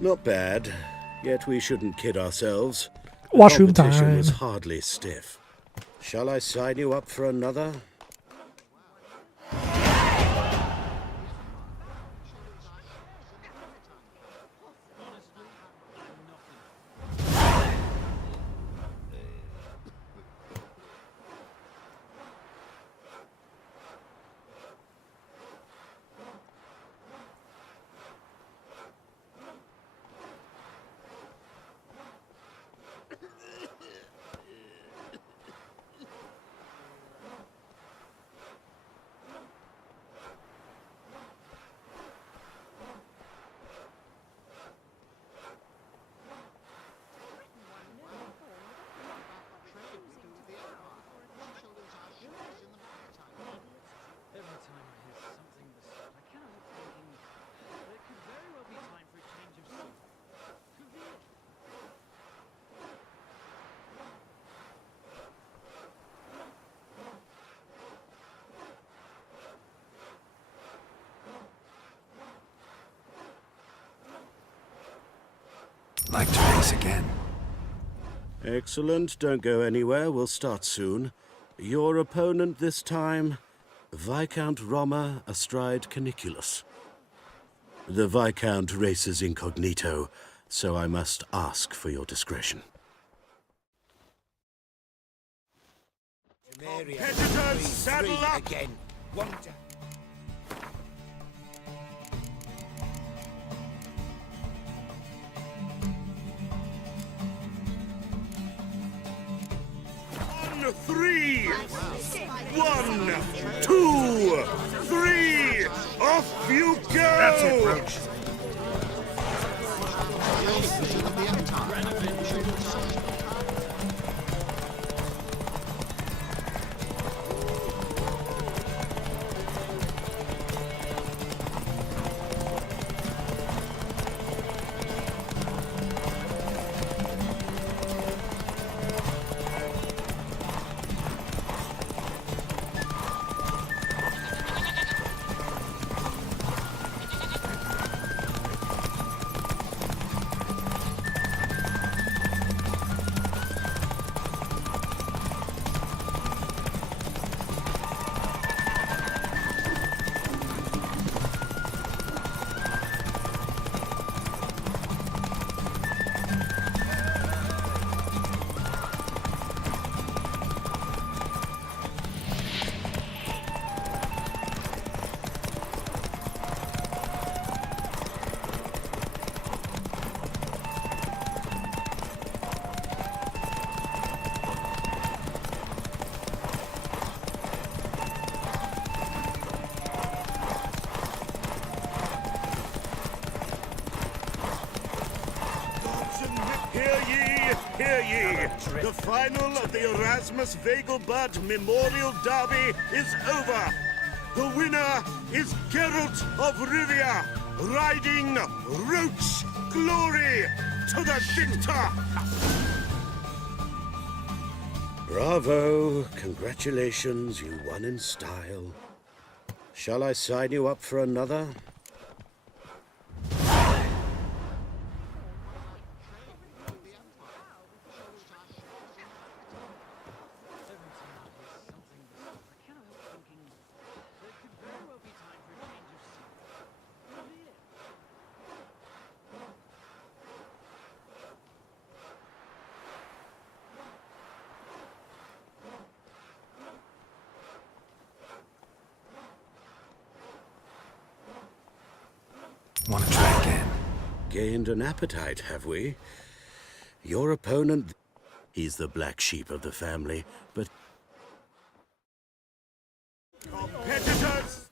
Not bad, yet we shouldn't kid ourselves. Washroom Competition time. was hardly stiff. Shall I sign you up for another? Like to race again. Excellent. Don't go anywhere. We'll start soon. Your opponent this time, Viscount Roma astride Caniculus. The Viscount races incognito, so I must ask for your discretion. Competitors, saddle up! Again. One On three! 1, 2, 3! Off you go! That's it, Roach. Hear ye! The final of the Erasmus Vegelbud Memorial Derby is over. The winner is Geralt of Rivia, riding Roach. Glory to the victor! Bravo! Congratulations, you won in style. Shall I sign you up for another? Want to try again? Gained an appetite, have we? Your opponent, he's the black sheep of the family, but... Competitors!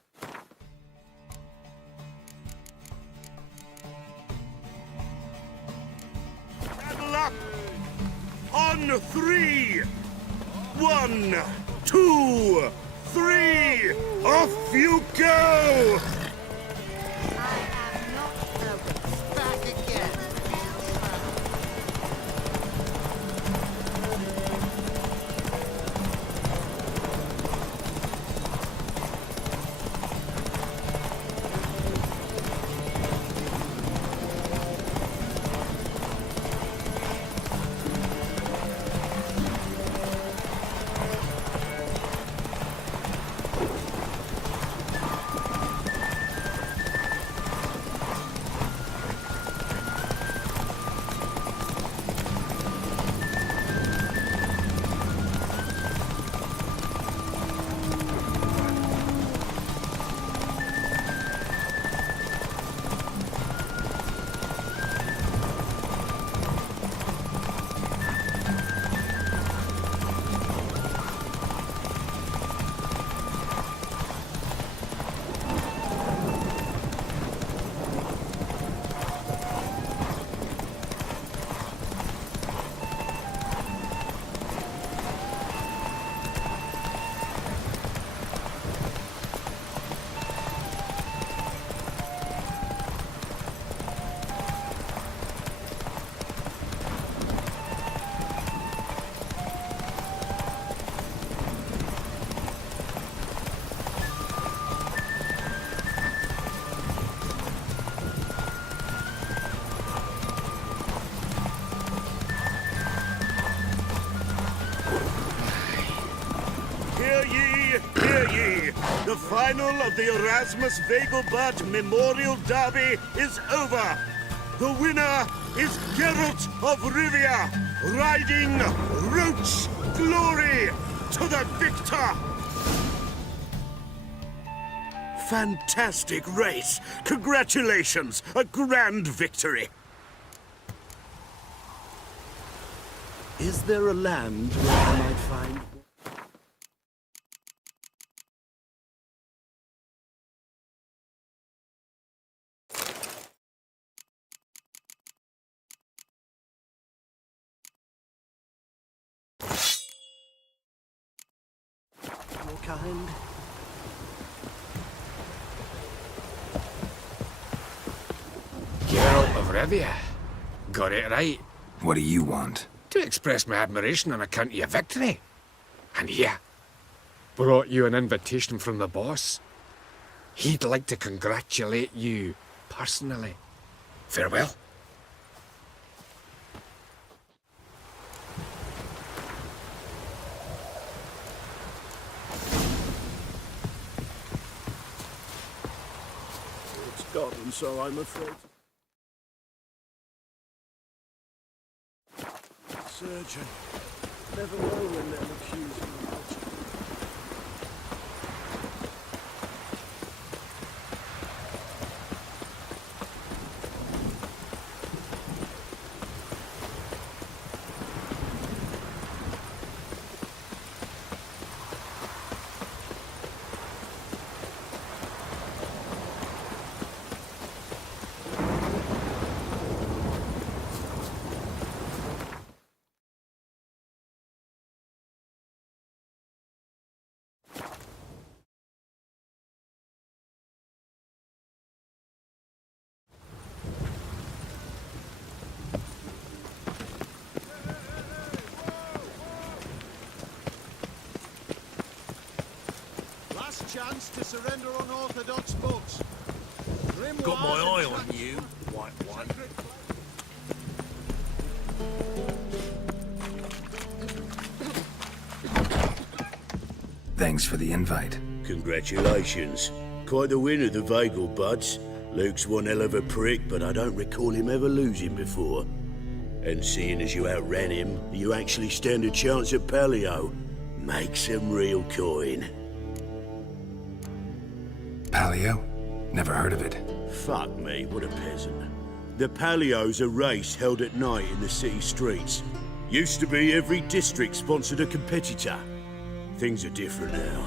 Saddle up! On three! 1, 2, 3! Off you go! Hear ye, hear ye. The final of the Erasmus Vegelbud Memorial Derby is over. The winner is Geralt of Rivia, riding Roach Glory to the victor. Fantastic race. Congratulations. A grand victory. Is there a land where I might find... Your kind? Geralt of Rivia. Got it right. What do you want? To express my admiration on account of your victory. And here, brought you an invitation from the boss. He'd like to congratulate you personally. Farewell. It's gone, so I'm afraid... Surgeon. Never know when they'll accuse me of butchery. Chance to surrender unorthodox boats. Got my eye on you, white one. Thanks for the invite. Congratulations. Quite the winner, the Vegelbuds. Luke's one hell of a prick, but I don't recall him ever losing before. And seeing as you outran him, you actually stand a chance at Palio. Make some real coin. Palio? Never heard of it. Fuck me, what a peasant. The Palio's a race held at night in the city streets. Used to be every district sponsored a competitor. Things are different now.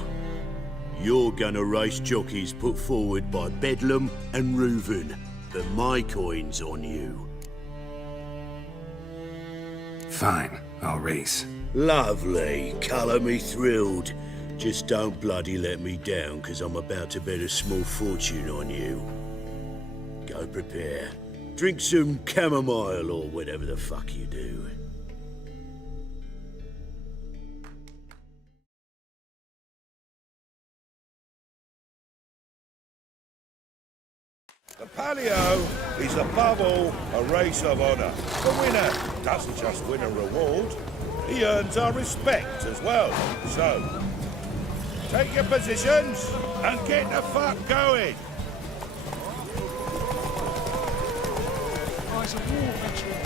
You're gonna race jockeys put forward by Bedlam and Reuven, but my coin's on you. Fine, I'll race. Lovely, colour me thrilled. Just don't bloody let me down, because I'm about to bet a small fortune on you. Go prepare. Drink some chamomile or whatever the fuck you do. The Palio is above all a race of honour. The winner doesn't just win a reward, he earns our respect as well. So, take your positions and get the fuck going. As a war veteran,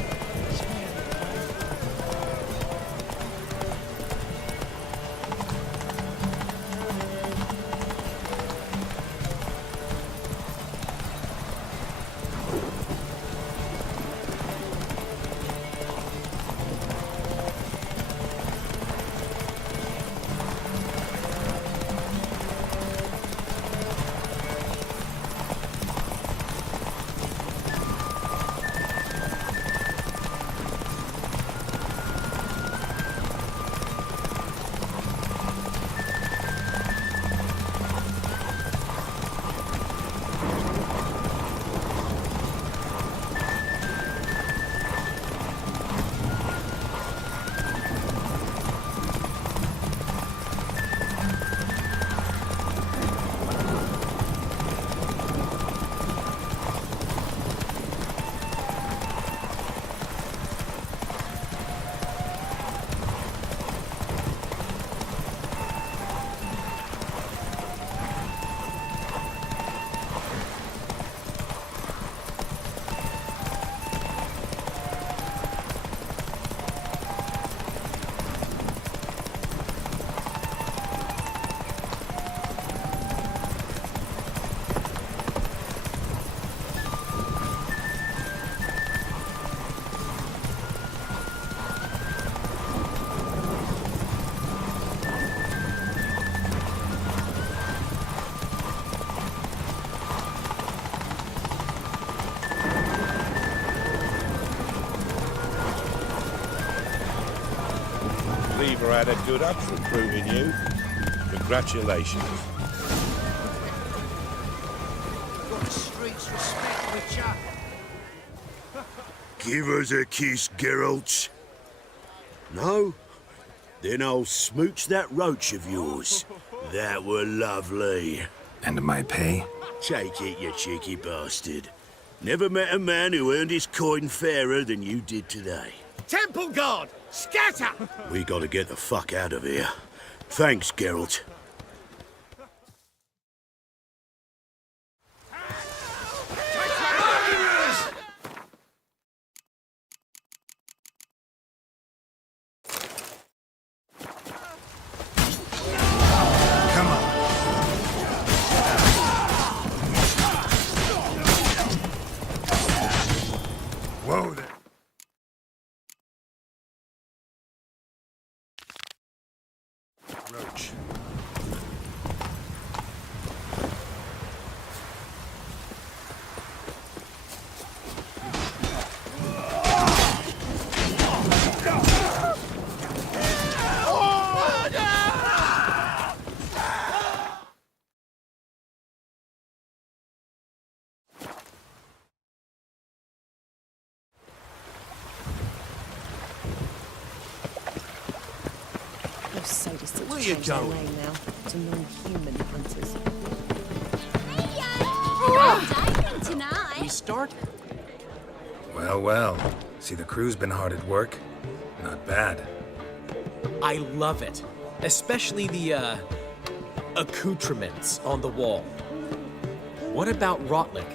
Reaver had a good up for proving you. Congratulations. Got the streets respect Witcher. Give us a kiss, Geralt. No? Then I'll smooch that roach of yours. That were lovely. And my pay? Take it, you cheeky bastard. Never met a man who earned his coin fairer than you did today. Temple Guard, scatter! We gotta get the fuck out of here. Thanks, Geralt. Whoa there. Roach. Those sadists have Where you changed their going? name now to non-human hunters. We start? Well, well. See, the crew's been hard at work. Not bad. I love it. Especially the, accoutrements on the wall. What about Rotlick?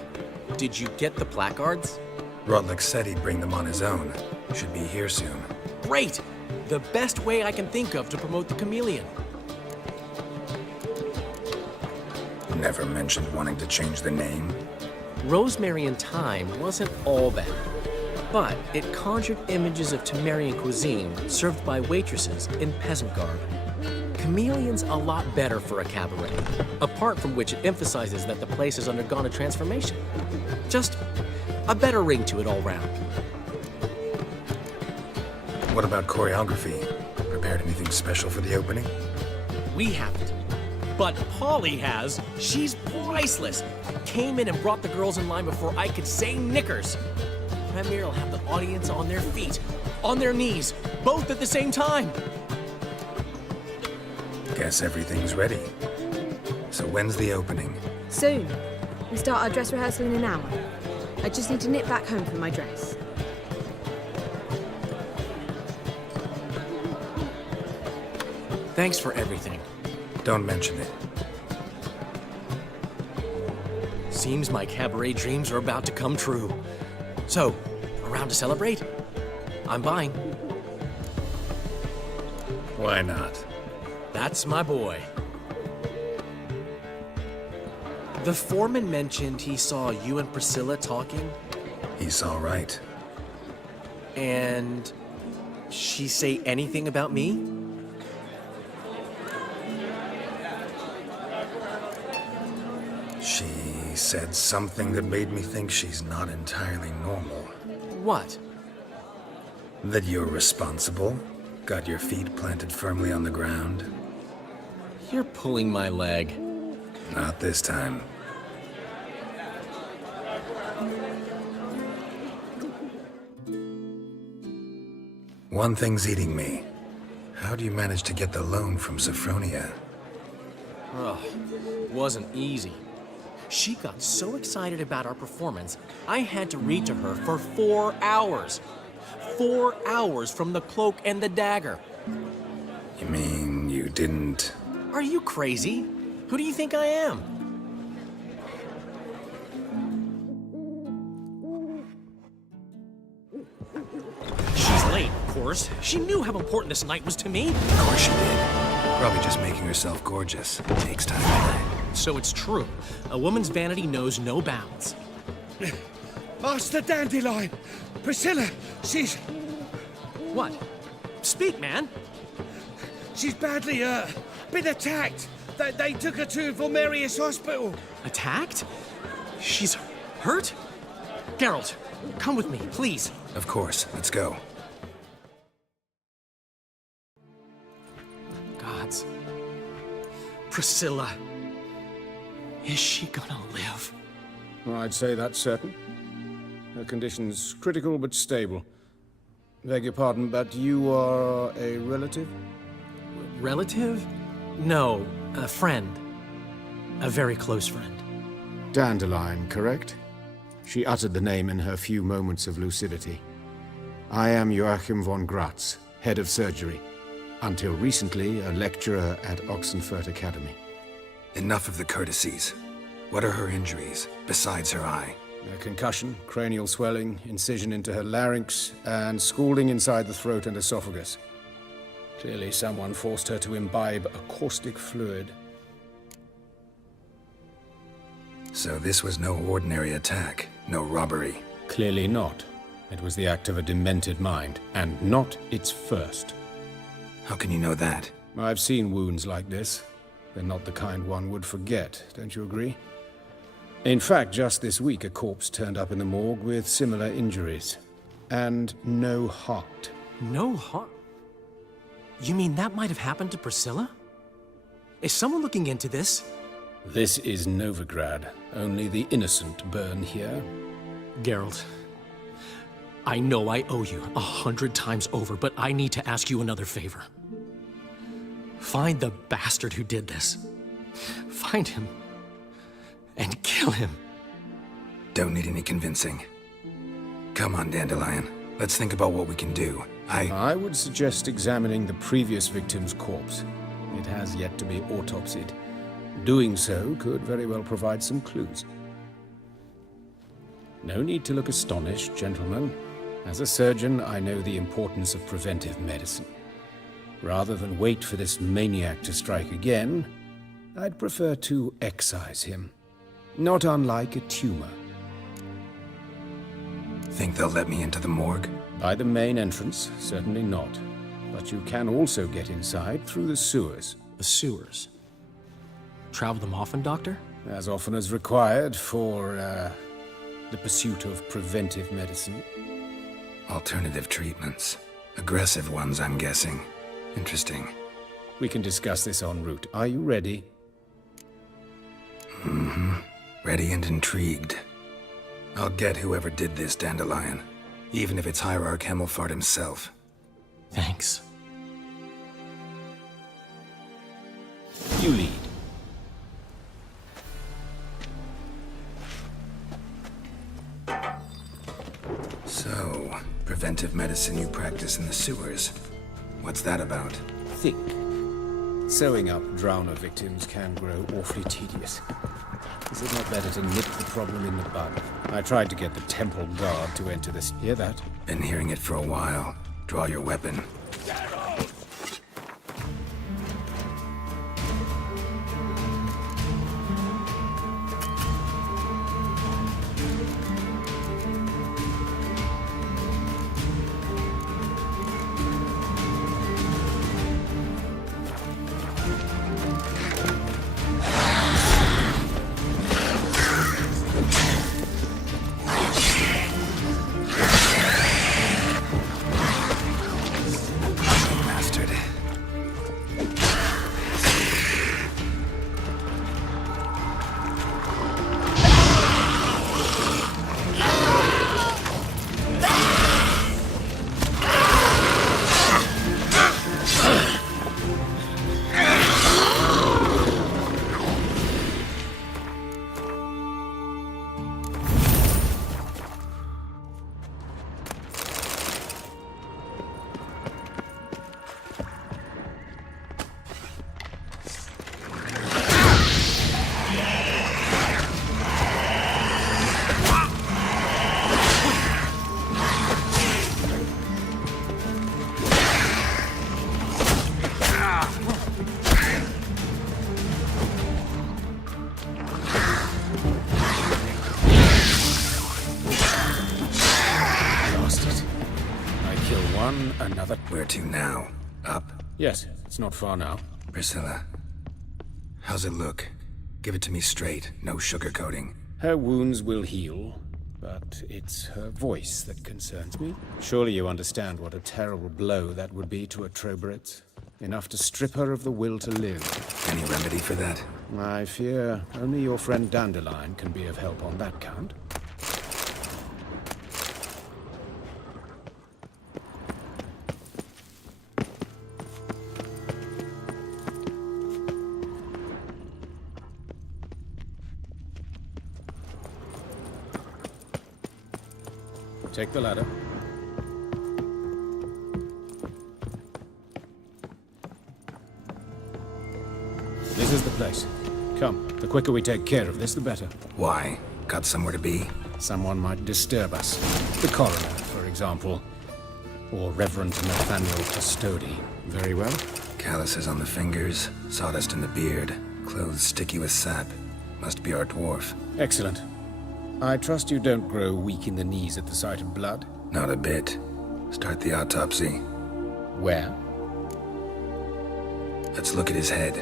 Did you get the placards? Rotlick said he'd bring them on his own. Should be here soon. Great! The best way I can think of to promote the chameleon. Never mentioned wanting to change the name. Rosemary and Thyme wasn't all bad, but it conjured images of Temerian cuisine served by waitresses in peasant garb. Chameleon's a lot better for a cabaret, apart from which it emphasizes that the place has undergone a transformation. Just a better ring to it all round. What about choreography? Prepared anything special for the opening? We haven't. But Polly has. She's priceless. Came in and brought the girls in line before I could say knickers. Premier will have the audience on their feet, on their knees, both at the same time. Guess everything's ready. So when's the opening? Soon. We start our dress rehearsal in an hour. I just need to nip back home for my dress. Thanks for everything. Don't mention it. Seems my cabaret dreams are about to come true. So, around to celebrate? I'm buying. Why not? That's my boy. The foreman mentioned he saw you and Priscilla talking. He's all right. And she say anything about me? She said something that made me think she's not entirely normal. What? That you're responsible, got your feet planted firmly on the ground. You're pulling my leg. Not this time. One thing's eating me. How do you manage to get the loan from Sophronia? Oh, wasn't easy. She got so excited about our performance, I had to read to her for 4 hours. 4 hours from the Cloak and the Dagger. You mean you didn't... Are you crazy? Who do you think I am? She's late, of course. She knew how important this night was to me. Of course she did. Probably just making herself gorgeous. Takes time. So it's true. A woman's vanity knows no bounds. Master Dandelion! Priscilla, she's... What? Speak, man. She's badly, been attacked. They took her to Volmerius Hospital. Attacked? She's hurt? Geralt, come with me, please. Of course. Let's go. Priscilla. Is she gonna live? Well, I'd say that's certain. Her condition's critical but stable. Beg your pardon, but you are a relative? Relative? No, a friend. A very close friend. Dandelion, correct? She uttered the name in her few moments of lucidity. I am Joachim von Gratz, head of surgery. Until recently, a lecturer at Oxenfurt Academy. Enough of the courtesies. What are her injuries, besides her eye? A concussion, cranial swelling, incision into her larynx, and scalding inside the throat and esophagus. Clearly someone forced her to imbibe a caustic fluid. So this was no ordinary attack, no robbery. Clearly not. It was the act of a demented mind, and not its first. How can you know that? I've seen wounds like this. They're not the kind one would forget, don't you agree? In fact, just this week, a corpse turned up in the morgue with similar injuries. And no heart. No heart? You mean that might have happened to Priscilla? Is someone looking into this? This is Novigrad. Only the innocent burn here. Geralt, I know I owe you 100 times over, but I need to ask you another favor. Find the bastard who did this. Find him. And kill him. Don't need any convincing. Come on, Dandelion. Let's think about what we can do. I would suggest examining the previous victim's corpse. It has yet to be autopsied. Doing so could very well provide some clues. No need to look astonished, gentlemen. As a surgeon, I know the importance of preventive medicine. Rather than wait for this maniac to strike again, I'd prefer to excise him. Not unlike a tumor. Think they'll let me into the morgue? By the main entrance, certainly not. But you can also get inside through the sewers. The sewers? Travel them often, Doctor? As often as required for, the pursuit of preventive medicine. Alternative treatments. Aggressive ones, I'm guessing. Interesting. We can discuss this en route. Are you ready? Mm-hmm. Ready and intrigued. I'll get whoever did this, Dandelion. Even if it's Hierarch Hemmelfart himself. Thanks. You lead. So, preventive medicine you practice in the sewers. What's that about? Think. Sewing up drowner victims can grow awfully tedious. Is it not better to nip the problem in the bud? I tried to get the temple guard to enter this. Hear that? Been hearing it for a while. Draw your weapon. Another. Where to now? Up? Yes, it's not far now. Priscilla. How's it look? Give it to me straight, no sugarcoating. Her wounds will heal, but it's her voice that concerns me. Surely you understand what a terrible blow that would be to a Trobritz. Enough to strip her of the will to live. Any remedy for that? I fear only your friend Dandelion can be of help on that count. Take the ladder. This is the place. Come, the quicker we take care of this, the better. Why? Got somewhere to be? Someone might disturb us. The coroner, for example. Or Reverend Nathaniel Custody. Very well. Calluses on the fingers, sawdust in the beard, clothes sticky with sap. Must be our dwarf. Excellent. I trust you don't grow weak in the knees at the sight of blood? Not a bit. Start the autopsy. Where? Let's look at his head.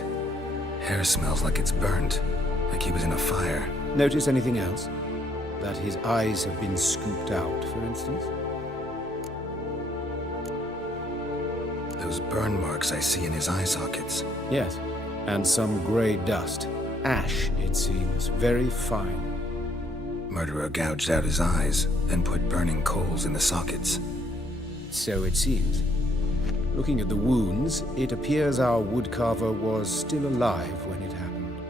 Hair smells like it's burnt, like he was in a fire. Notice anything else? That his eyes have been scooped out, for instance? Those burn marks I see in his eye sockets. Yes, and some grey dust. Ash, it seems. Very fine. Murderer gouged out his eyes, then put burning coals in the sockets. So it seems. Looking at the wounds, it appears our woodcarver was still alive when it happened.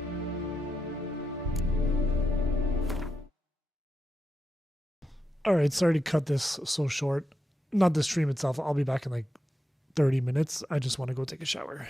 Alright, sorry to cut this so short. Not the stream itself. I'll be back in like 30 minutes. I just want to go take a shower.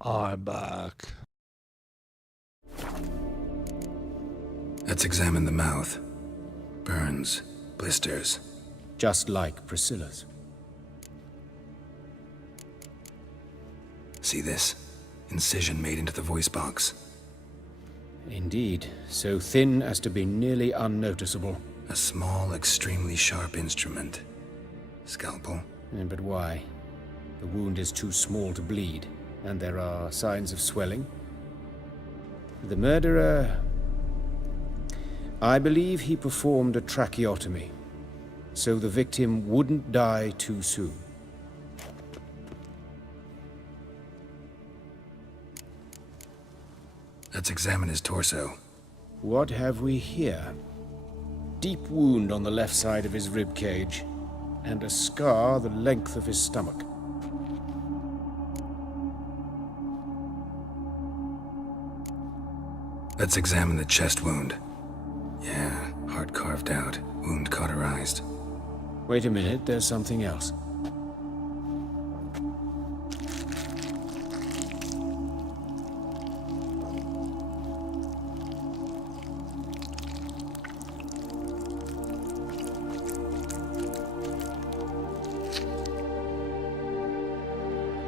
I'm back. Let's examine the mouth. Burns, blisters. Just like Priscilla's. See this? Incision made into the voice box. Indeed, so thin as to be nearly unnoticeable. A small, extremely sharp instrument. Scalpel? But why? The wound is too small to bleed, and there are signs of swelling. The murderer... I believe he performed a tracheotomy, so the victim wouldn't die too soon. Let's examine his torso. What have we here? Deep wound on the left side of his rib cage, and a scar the length of his stomach. Let's examine the chest wound. Yeah, heart carved out, wound cauterized. Wait a minute, there's something else.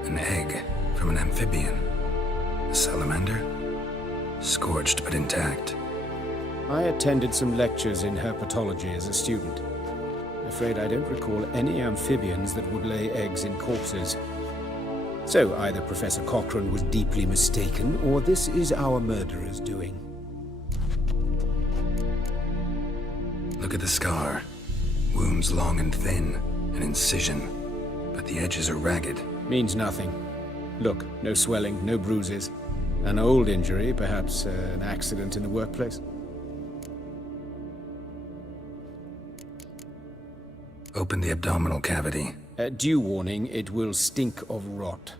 An egg from an amphibian. A salamander? Scorched but intact. I attended some lectures in herpetology as a student. Afraid I don't recall any amphibians that would lay eggs in corpses. So either Professor Cochrane was deeply mistaken, or this is our murderer's doing. Look at the scar. Wounds long and thin, an incision, but the edges are ragged. Means nothing. Look, no swelling, no bruises. An old injury, perhaps an accident in the workplace. Open the abdominal cavity. Due warning, it will stink of rot.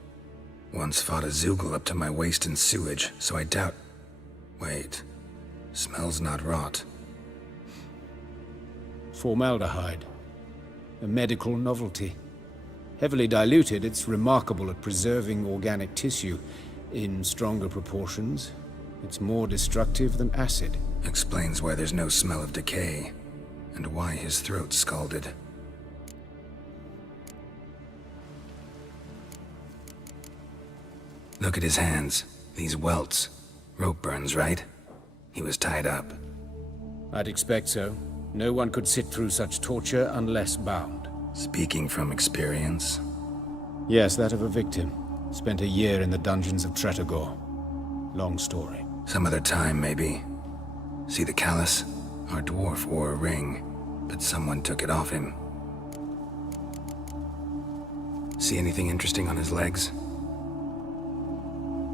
Once fought a Zoogle up to my waist in sewage, so I doubt... Wait. Smells not rot. Formaldehyde. A medical novelty. Heavily diluted, it's remarkable at preserving organic tissue. In stronger proportions, it's more destructive than acid. Explains why there's no smell of decay, and why his throat's scalded. Look at his hands. These welts. Rope burns, right? He was tied up. I'd expect so. No one could sit through such torture unless bound. Speaking from experience? Yes, that of a victim. Spent a year in the dungeons of Tretogor. Long story. Some other time, maybe. See the callus? Our dwarf wore a ring, but someone took it off him. See anything interesting on his legs?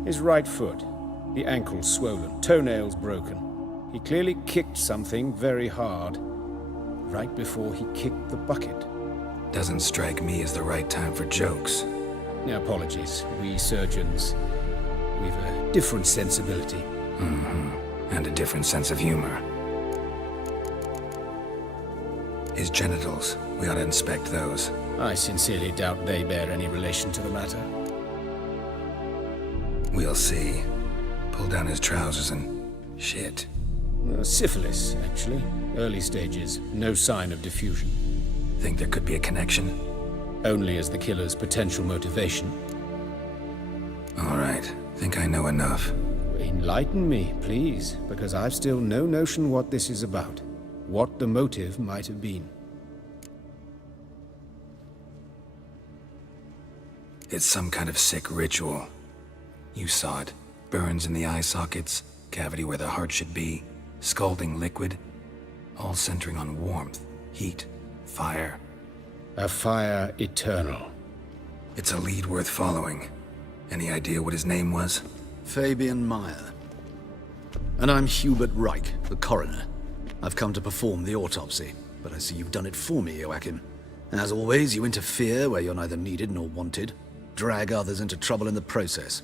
His right foot. The ankle swollen, toenails broken. He clearly kicked something very hard. Right before he kicked the bucket. Doesn't strike me as the right time for jokes. Apologies. We surgeons, we've a different sensibility. And a different sense of humor. His genitals, we ought to inspect those. I sincerely doubt they bear any relation to the matter. We'll see. Pull down his trousers and... shit. Syphilis, actually. Early stages. No sign of diffusion. Think there could be a connection? Only as the killer's potential motivation. All right. Think I know enough. Enlighten me, please, because I've still no notion what this is about. What the motive might have been. It's some kind of sick ritual. You saw it. Burns in the eye sockets, cavity where the heart should be, scalding liquid, all centering on warmth, heat, fire. A fire eternal. It's a lead worth following. Any idea what his name was? Fabian Meyer. And I'm Hubert Reich, the coroner. I've come to perform the autopsy, but I see you've done it for me, Joachim. As always, you interfere where you're neither needed nor wanted. Drag others into trouble in the process.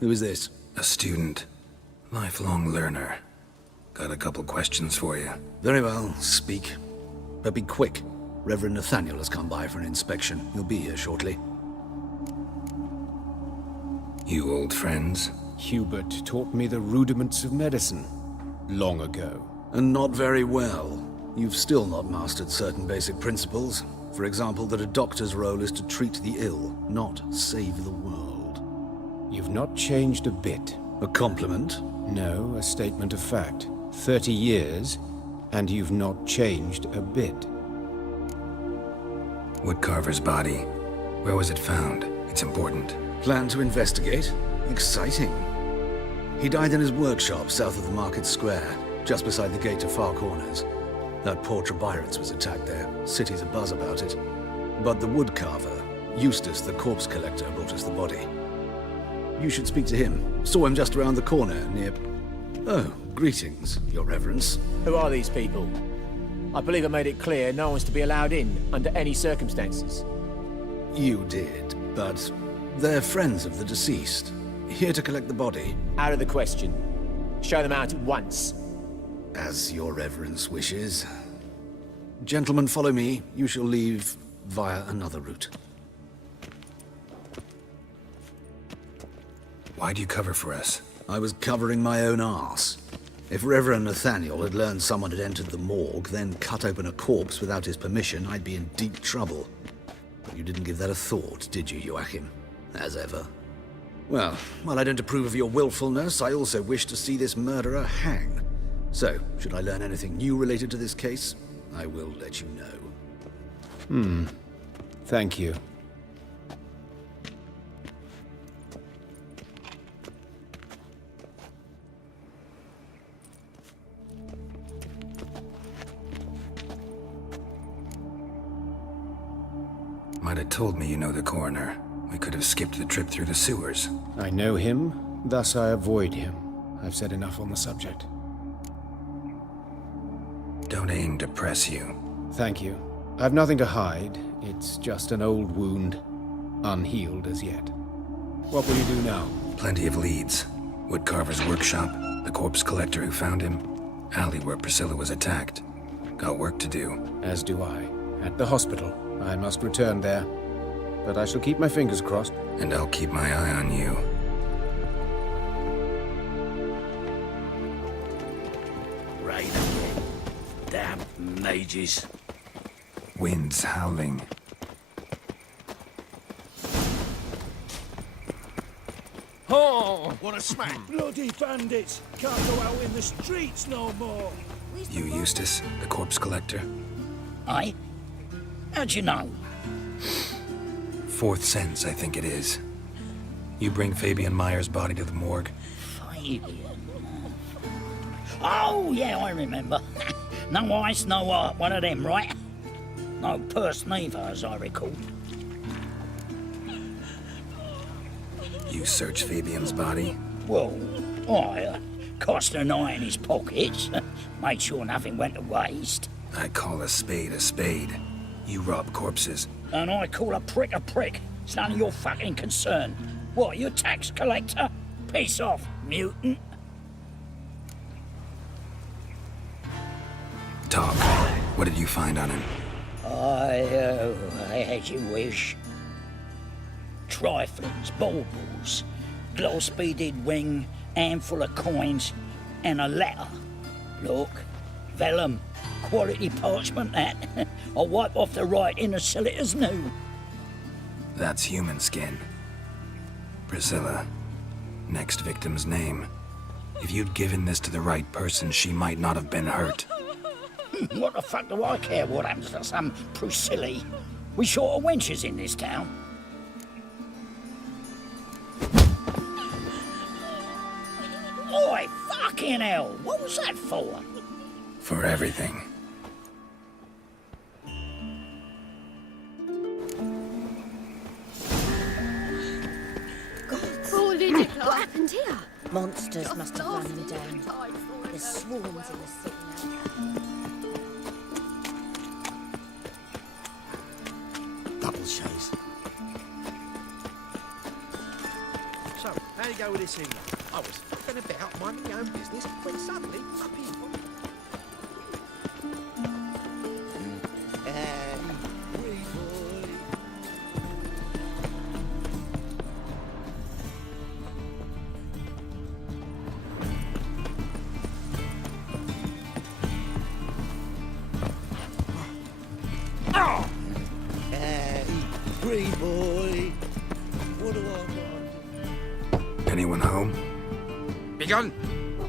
Who is this? A student. Lifelong learner. Got a couple questions for you. Very well, speak. But be quick. Reverend Nathaniel has come by for an inspection. He'll be here shortly. You old friends? Hubert taught me the rudiments of medicine long ago. And not very well. You've still not mastered certain basic principles. For example, that a doctor's role is to treat the ill, not save the world. You've not changed a bit. A compliment? No, a statement of fact. 30 years, and you've not changed a bit. Woodcarver's body. Where was it found? It's important. Plan to investigate? Exciting. He died in his workshop south of the Market Square, just beside the gate to Far Corners. That poor Trebyran's was attacked there. City's abuzz about it. But the woodcarver, Eustace the corpse collector, brought us the body. You should speak to him. Saw him just around the corner near... Oh, greetings, Your Reverence. Who are these people? I believe I made it clear no one's to be allowed in under any circumstances. You did, but they're friends of the deceased. Here to collect the body. Out of the question. Show them out at once. As Your Reverence wishes. Gentlemen, follow me. You shall leave via another route. Why do you cover for us? I was covering my own arse. If Reverend Nathaniel had learned someone had entered the morgue, then cut open a corpse without his permission, I'd be in deep trouble. But you didn't give that a thought, did you, Joachim? As ever. Well, while I don't approve of your willfulness, I also wish to see this murderer hang. So, should I learn anything new related to this case, I will let you know. Thank you. Might have told me you know the coroner. We could have skipped the trip through the sewers. I know him, thus I avoid him. I've said enough on the subject. Don't aim to press you. Thank you. I've nothing to hide. It's just an old wound, unhealed as yet. What will you do now? Plenty of leads. Woodcarver's workshop, the corpse collector who found him, alley where Priscilla was attacked. Got work to do. As do I. At the hospital. I must return there. But I shall keep my fingers crossed. And I'll keep my eye on you. Rain again. Damn mages. Winds howling. Oh! What a smack! Bloody bandits! Can't go out in the streets no more! You, Eustace, the corpse collector? Aye? How'd you know? Fourth sense, I think it is. You bring Fabian Meyer's body to the morgue. Fabian? Oh, yeah, I remember. No eyes, no heart, one of them, right? No purse neither, as I recall. You search Fabian's body? Well, I cast an eye in his pockets, made sure nothing went to waste. I call a spade a spade. You rob corpses. And I call a prick a prick. It's none of your fucking concern. What, you tax collector? Piss off, mutant. Talk. What did you find on him? As you wish. Triflings, baubles, gloss-beaded ring, handful of coins, and a letter. Look, vellum, quality parchment that. I'll wipe off the writing and sell it as new. That's human skin. Priscilla. Next victim's name. If you'd given this to the right person, she might not have been hurt. What the fuck do I care what happens to some Priscilla? We short of wenches in this town. Oi, fucking hell! What was that for? For everything. Oh, Lydia, what happened here? Monsters must have run them down. There's swarms in the city now. Double chase. So, how you go with this here? I was fucking about minding my own business when suddenly up he hungry, boy. What do I want? Anyone home? Begone,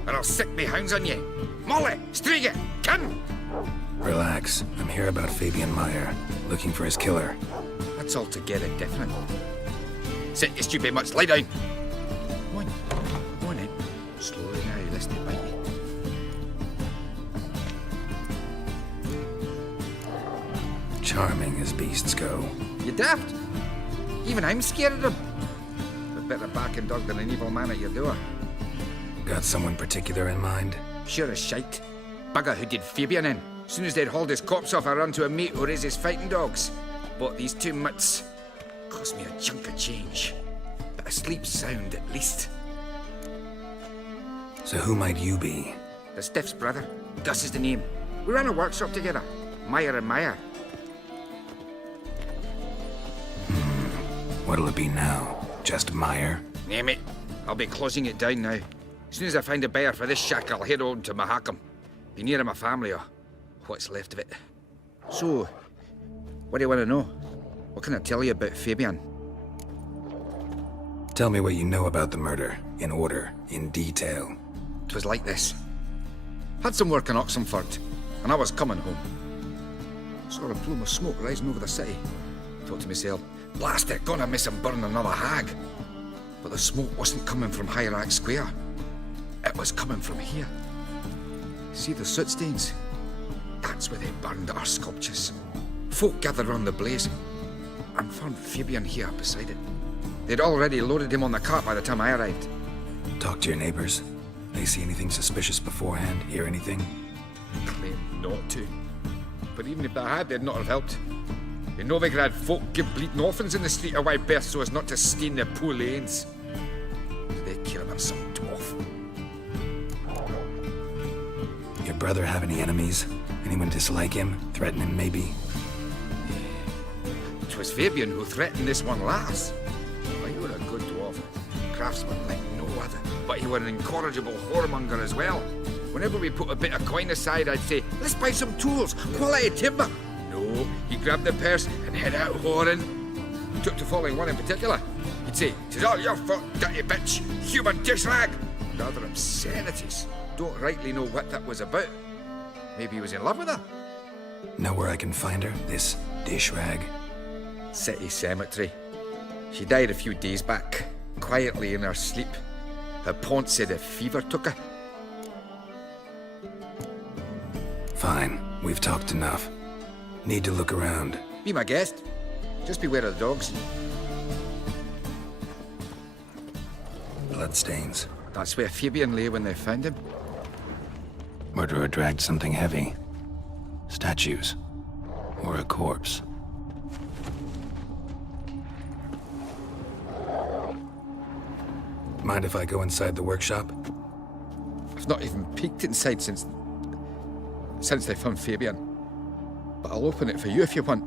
or I'll sick me hounds on you. Molly, Striga, come! Relax. I'm here about Fabian Meyer, looking for his killer. That's altogether different. Sit, you stupid mutts, lie down. Go on then. Slowly now, listen to bite you. Charming as beasts go. You daft? Even I'm scared of them. A better barking dog than an evil man at your door. Got someone particular in mind? Sure as shite. Bugger who did Fabian in. As soon as they'd hauled his corpse off, I run to a mate who raised his fighting dogs. Bought these 2 mutts. Cost me a chunk of change. But I sleep sound at least. So who might you be? The Stiff's brother. Gus is the name. We ran a workshop together. Meyer and Meyer. What'll it be now? Just Meyer? Name it. I'll be closing it down now. As soon as I find a buyer for this shack, I'll head on to Mahakam. Be near my family or what's left of it. So, what do you want to know? What can I tell you about Fabian? Tell me what you know about the murder, in order, in detail. 'Twas like this. Had some work in Oxenford, and I was coming home. Saw a plume of smoke rising over the city. Thought to myself, blast it, gonna miss him burn another hag. But the smoke wasn't coming from Hierarch Square. It was coming from here. See the soot stains? That's where they burned our sculptures. Folk gathered round the blaze and found Fabian here beside it. They'd already loaded him on the cart by the time I arrived. Talk to your neighbors. They see anything suspicious beforehand? Hear anything? Claimed not to. But even if they had, they'd not have helped. In Novigrad, folk give bleeding orphans in the street a wide berth so as not to stain their poor lanes. Do they care about some dwarf? Your brother have any enemies? Anyone dislike him? Threaten him, maybe? 'Twas Fabian who threatened this one last. Well, he were a good dwarf. Craftsman like no other. But he were an incorrigible whoremonger as well. Whenever we put a bit of coin aside, I'd say, let's buy some tools, quality timber. No, he grabbed the purse and head out whoring. Took to following one in particular. He'd say, 'tis all your fault, dirty bitch, human dish rag. Rather obscenities. Don't rightly know what that was about. Maybe he was in love with her. Know where I can find her, this dish rag? City cemetery. She died a few days back, quietly in her sleep. Her pont said a fever took her. Fine, we've talked enough. Need to look around. Be my guest. Just beware of the dogs. Bloodstains. That's where Fabian lay when they found him. Murderer dragged something heavy. Statues. Or a corpse. Mind if I go inside the workshop? I've not even peeked inside since they found Fabian. But I'll open it for you if you want.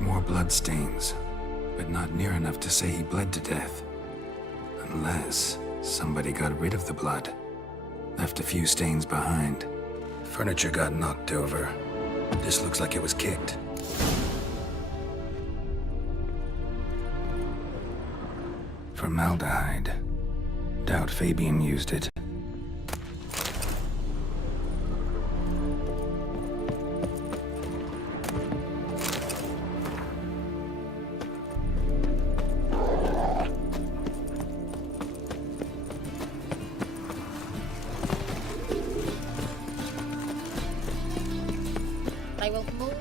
More bloodstains, but not near enough to say he bled to death. Unless somebody got rid of the blood. Left a few stains behind. Furniture got knocked over. This looks like it was kicked. Formaldehyde. Doubt Fabian used it. They will come over.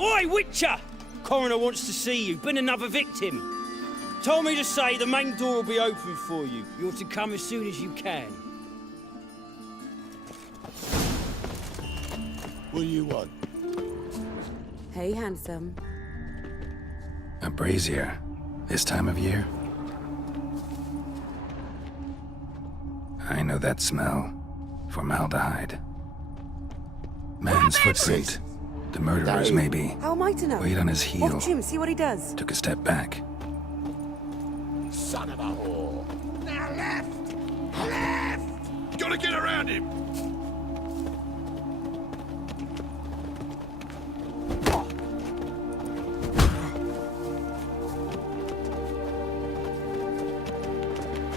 Oi, Witcher! Coroner wants to see you. Been another victim. Told me to say the main door will be open for you. You're to come as soon as you can. What do you want? Hey, handsome. A brazier. This time of year? I know that smell. Formaldehyde. Man's footprint. The murderers, maybe. How am I to know? Wait on his heel. Watch him, see what he does. Took a step back. Son of a whore. Now left! Left! Gotta get around him!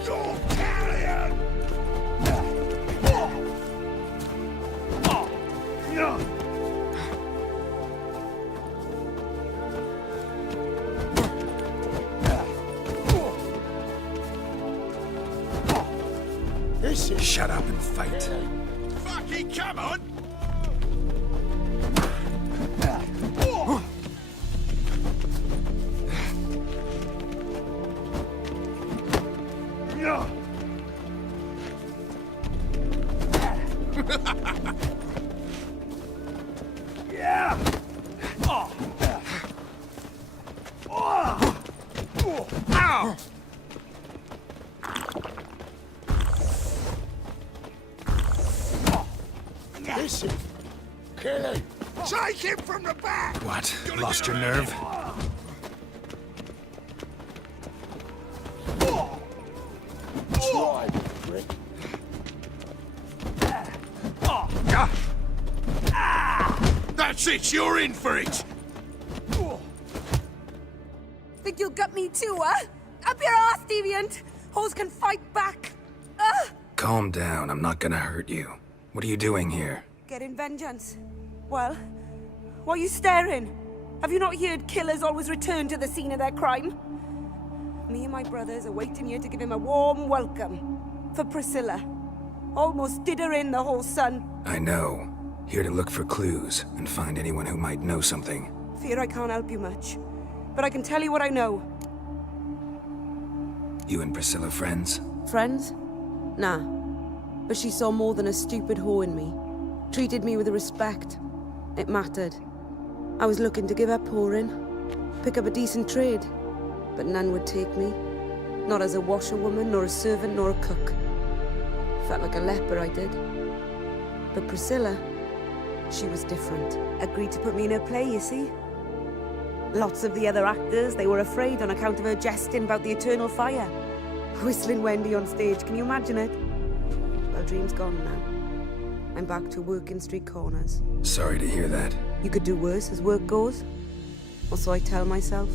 You're carrion! Shut up and fight. Fucking come on! Yeah! Oh. Ow! Listen, kill him! Take him from the back! What? Lost your nerve? Try, prick. That's it, you're in for it! Think you'll gut me too, huh? Up your ass, deviant! Hoes can fight back! Calm down, I'm not gonna hurt you. What are you doing here? Getting vengeance. Well, why are you staring? Have you not heard killers always return to the scene of their crime? Me and my brothers are waiting here to give him a warm welcome. For Priscilla. Almost did her in, the whole son. I know. Here to look for clues and find anyone who might know something. Fear I can't help you much. But I can tell you what I know. You and Priscilla friends? Friends? Nah. But she saw more than a stupid whore in me. Treated me with respect. It mattered. I was looking to give up whoring. Pick up a decent trade. But none would take me. Not as a washerwoman, nor a servant, nor a cook. Felt like a leper, I did. But Priscilla, she was different. Agreed to put me in her play, you see. Lots of the other actors, they were afraid on account of her jesting about the eternal fire. Whistling Wendy on stage, can you imagine it? Well, dream's gone now. I'm back to working street corners. Sorry to hear that. You could do worse as work goes. Or so I tell myself.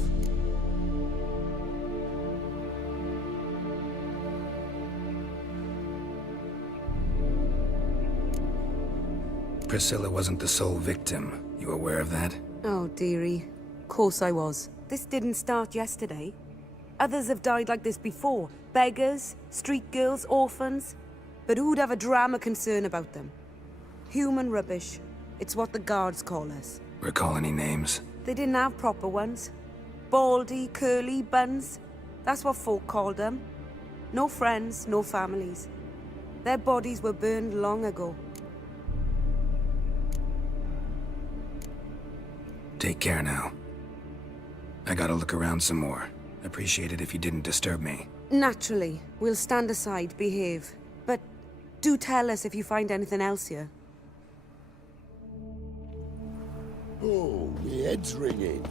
Priscilla wasn't the sole victim. You aware of that? Oh, dearie. Of course I was. This didn't start yesterday. Others have died like this before. Beggars, street girls, orphans. But who'd have a drama concern about them? Human rubbish. It's what the guards call us. Recall any names? They didn't have proper ones. Baldy, curly, buns. That's what folk called them. No friends, no families. Their bodies were burned long ago. Take care now. I gotta look around some more. Appreciate it if you didn't disturb me. Naturally. We'll stand aside, behave. But do tell us if you find anything else here. Oh, my head's ringing.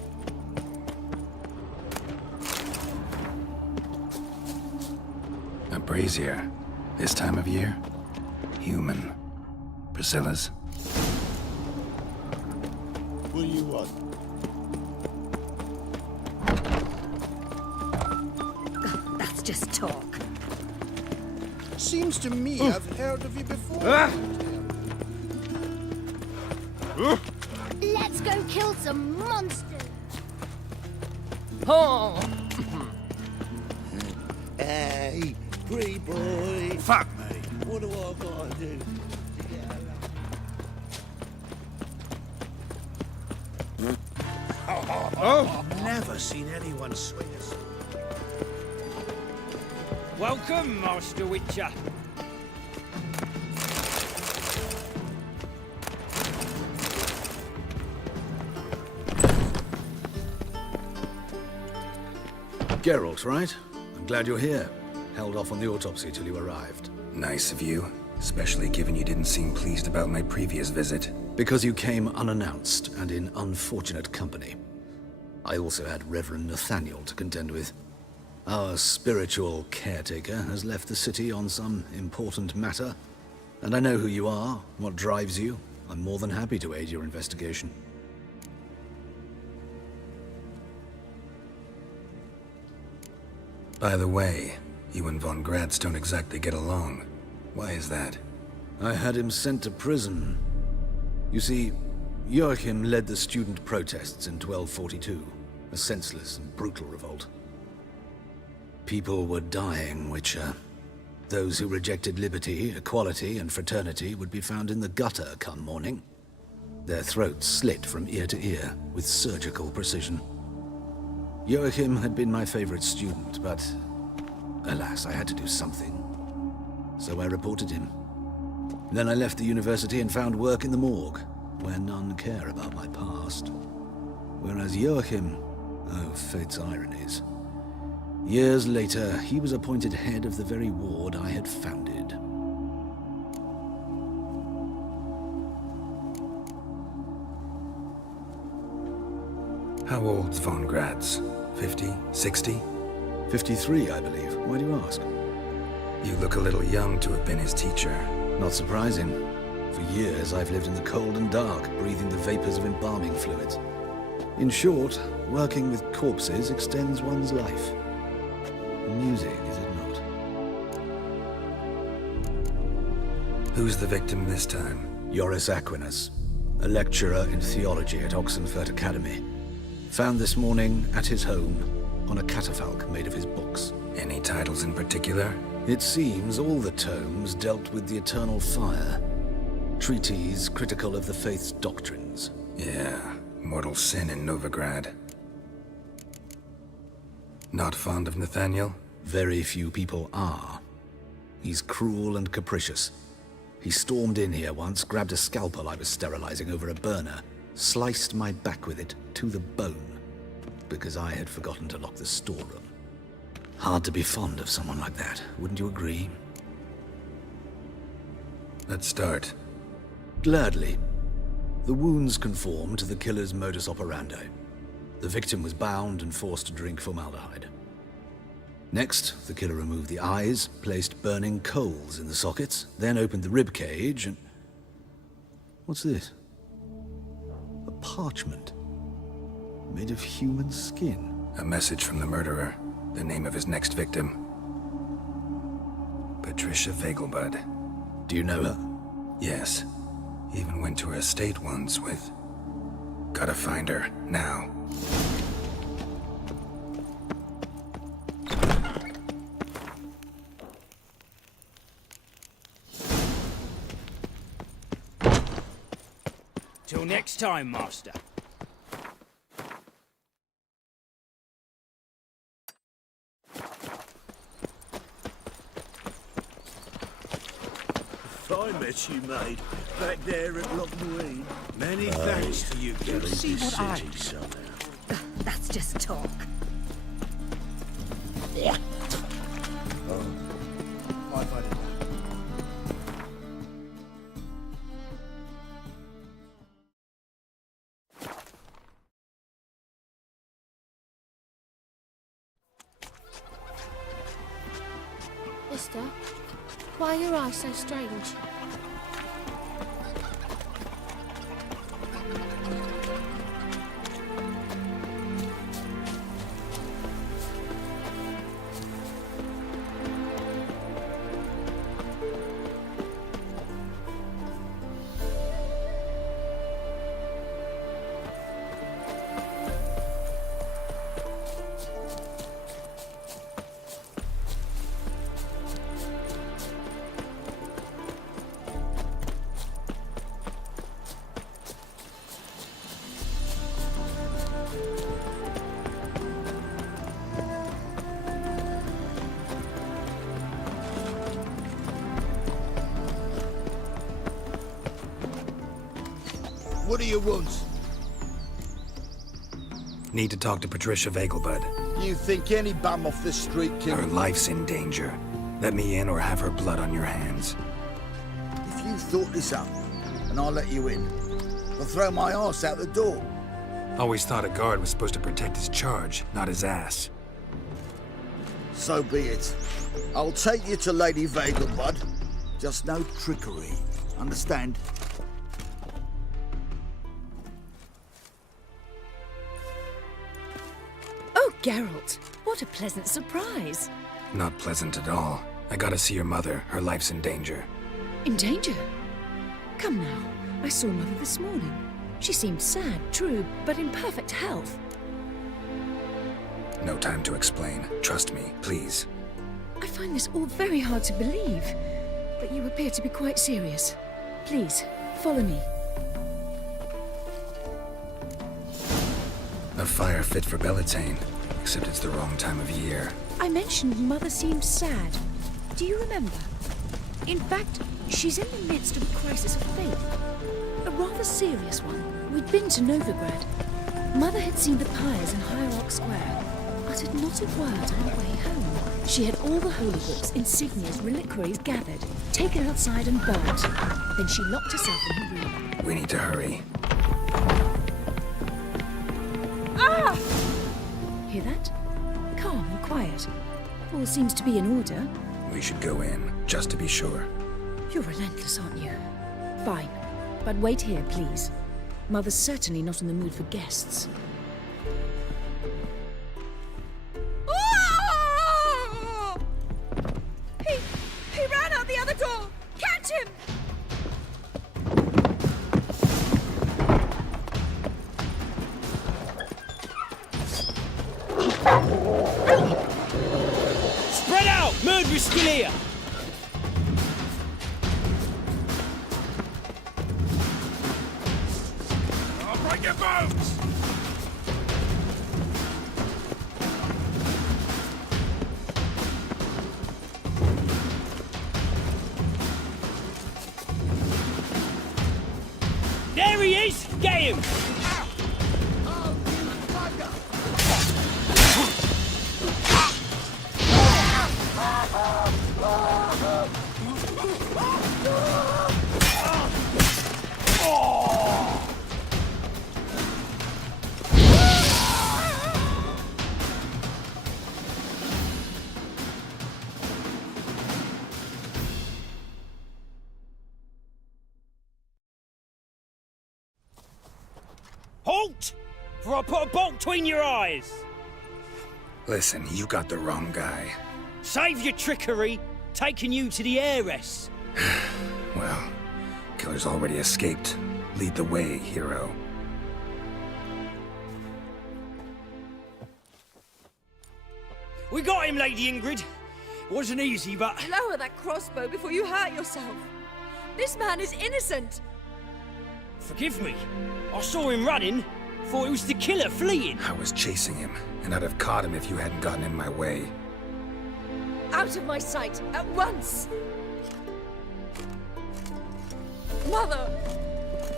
A brazier. This time of year? Human. Priscilla's. What do you want? That's just talk. Seems to me I've heard of you before. Let's go kill some monsters. Oh! Hey, pretty boy. Fuck me. What do I gotta do? I've never seen anyone sweet as... Welcome, Master Witcher. Geralt, right? I'm glad you're here. Held off on the autopsy till you arrived. Nice of you, especially given you didn't seem pleased about my previous visit. Because you came unannounced and in unfortunate company. I also had Reverend Nathaniel to contend with. Our spiritual caretaker has left the city on some important matter, and I know who you are, what drives you. I'm more than happy to aid your investigation. By the way, you and Von Gratz don't exactly get along. Why is that? I had him sent to prison. You see, Joachim led the student protests in 1242, a senseless and brutal revolt. People were dying, Witcher. Those who rejected liberty, equality, and fraternity would be found in the gutter come morning. Their throats slit from ear to ear with surgical precision. Joachim had been my favorite student, but alas, I had to do something. So I reported him. Then I left the university and found work in the morgue, where none care about my past. Whereas Joachim, oh, fate's ironies. Years later, he was appointed head of the very ward I had founded. How old's Von Gratz? 50? 60? 53, I believe. Why do you ask? You look a little young to have been his teacher. Not surprising. For years, I've lived in the cold and dark, breathing the vapors of embalming fluids. In short, working with corpses extends one's life. Music, is it not? Who's the victim this time? Joris Aquinas, a lecturer in theology at Oxenfurt Academy. Found this morning at his home on a catafalque made of his books. Any titles in particular? It seems all the tomes dealt with the eternal fire. Treatises critical of the faith's doctrines. Yeah, mortal sin in Novigrad. Not fond of Nathaniel? Very few people are. He's cruel and capricious. He stormed in here once, grabbed a scalpel I was sterilizing over a burner, sliced my back with it to the bone, because I had forgotten to lock the storeroom. Hard to be fond of someone like that, wouldn't you agree? Let's start. Gladly. The wounds conform to the killer's modus operandi. The victim was bound and forced to drink formaldehyde. Next, the killer removed the eyes, placed burning coals in the sockets, then opened the rib cage and... What's this? A parchment. Made of human skin. A message from the murderer. The name of his next victim. Patricia Vegelbud. Do you know her? Yes. Even went to her estate once with... Gotta find her, now. Till next time, Master. Fine mess you made back there at Lochmuine. Many Aye. thanks to you, Get Gary. see what I City somehow. That's just talk. Mister, why are your eyes so strange? What do you want? Need to talk to Patricia Vegelbud. You think any bum off the street Her can... life's in danger. Let me in or have her blood on your hands. If you thought this up, and I'll let you in, I'll throw my arse out the door. Always thought a guard was supposed to protect his charge, not his ass. So be it. I'll take you to Lady Vegelbud. Just no trickery. Understand? Oh, Geralt, what a pleasant surprise. Not pleasant at all. I gotta see your mother. Her life's in danger. In danger? Come now, I saw Mother this morning. She seemed sad, true, but in perfect health. No time to explain. Trust me, please. I find this all very hard to believe, but you appear to be quite serious. Please, follow me. A fire fit for Bellatane, except it's the wrong time of year. I mentioned Mother seemed sad. Do you remember? In fact, she's in the midst of a crisis of faith. A rather serious one. We'd been to Novigrad. Mother had seen the pyres in High Rock Square, uttered not a word on the way home. She had all the holy books, insignias, reliquaries gathered, taken outside and burnt. Then she locked herself in her room. We need to hurry. Ah! Hear that? Calm and quiet. All seems to be in order. We should go in, just to be sure. You're relentless, aren't you? Fine. But wait here, please. Mother's certainly not in the mood for guests. Oh! He ran out the other door! Catch him! Spread out! Murderer's still here! I'll break your bones! There he is! Get him! Halt! For I put a bolt between your eyes! Listen, you got the wrong guy. Save your trickery, taking you to the heiress. Well, killer's already escaped. Lead the way, hero. We got him, Lady Ingrid. Wasn't easy, but... Lower that crossbow before you hurt yourself. This man is innocent. Forgive me. I saw him running. Thought it was the killer fleeing. I was chasing him, and I'd have caught him if you hadn't gotten in my way. Out of my sight, at once! Mother!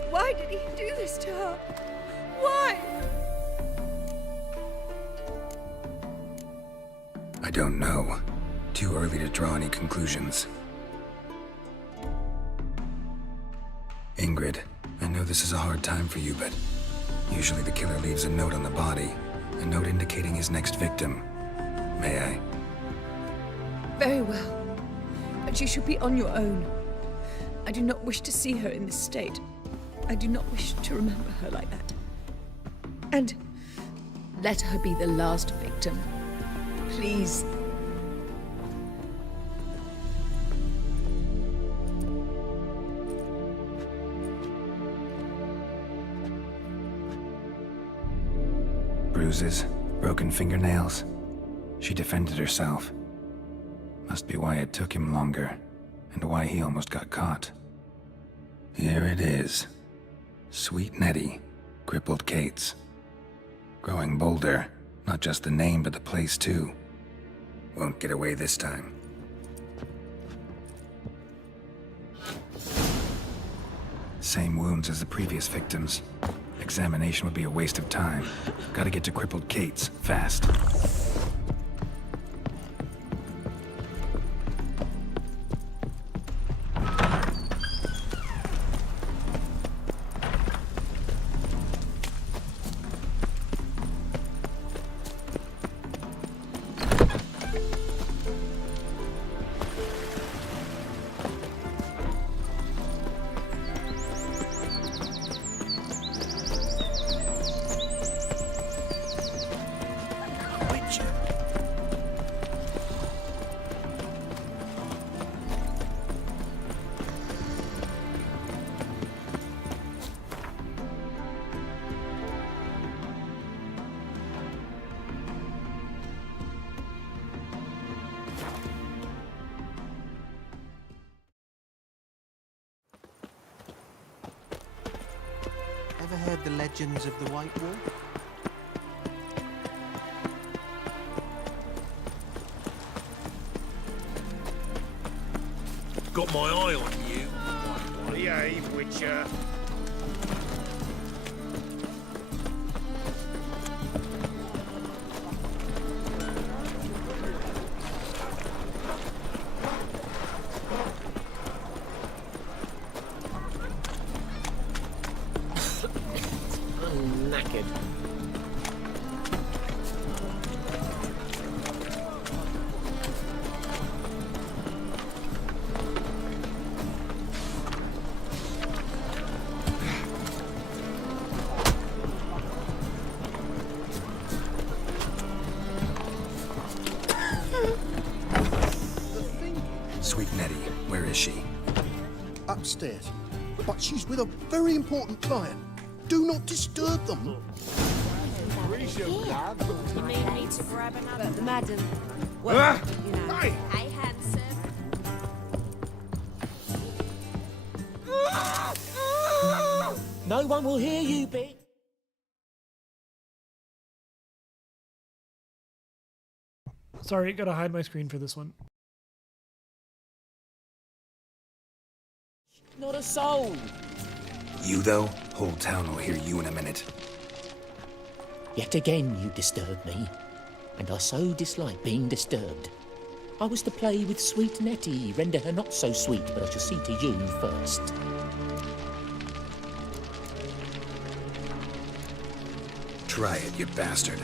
Why did he do this to her? Why? I don't know. Too early to draw any conclusions. Ingrid, I know this is a hard time for you, but usually the killer leaves a note on the body, a note indicating his next victim. May I? Very well. But you should be on your own. I do not wish to see her in this state. I do not wish to remember her like that. And let her be the last victim. Please. Bruises, broken fingernails. She defended herself. Must be why it took him longer, and why he almost got caught. Here it is. Sweet Nettie, crippled Kate's. Growing bolder, not just the name, but the place too. Won't get away this time. Same wounds as the previous victims. Examination would be a waste of time. Gotta get to crippled Kate's, fast. heard the legends of the White Wolf? Got my eye on you. Behave, Witcher. I'm knackered. Sweet Nettie, where is she? Upstairs. But she's with a very important client. Do not disturb them. You need me to grab another? But madam, well, you know. Hey! Hey, handsome. No one will hear you, bitch. Sorry, gotta hide my screen for this one. Not a soul. You, though? Whole town will hear you in a minute. Yet again you disturb me, and I so dislike being disturbed. I was to play with sweet Nettie, render her not so sweet, but I shall see to you first. Try it, you bastard.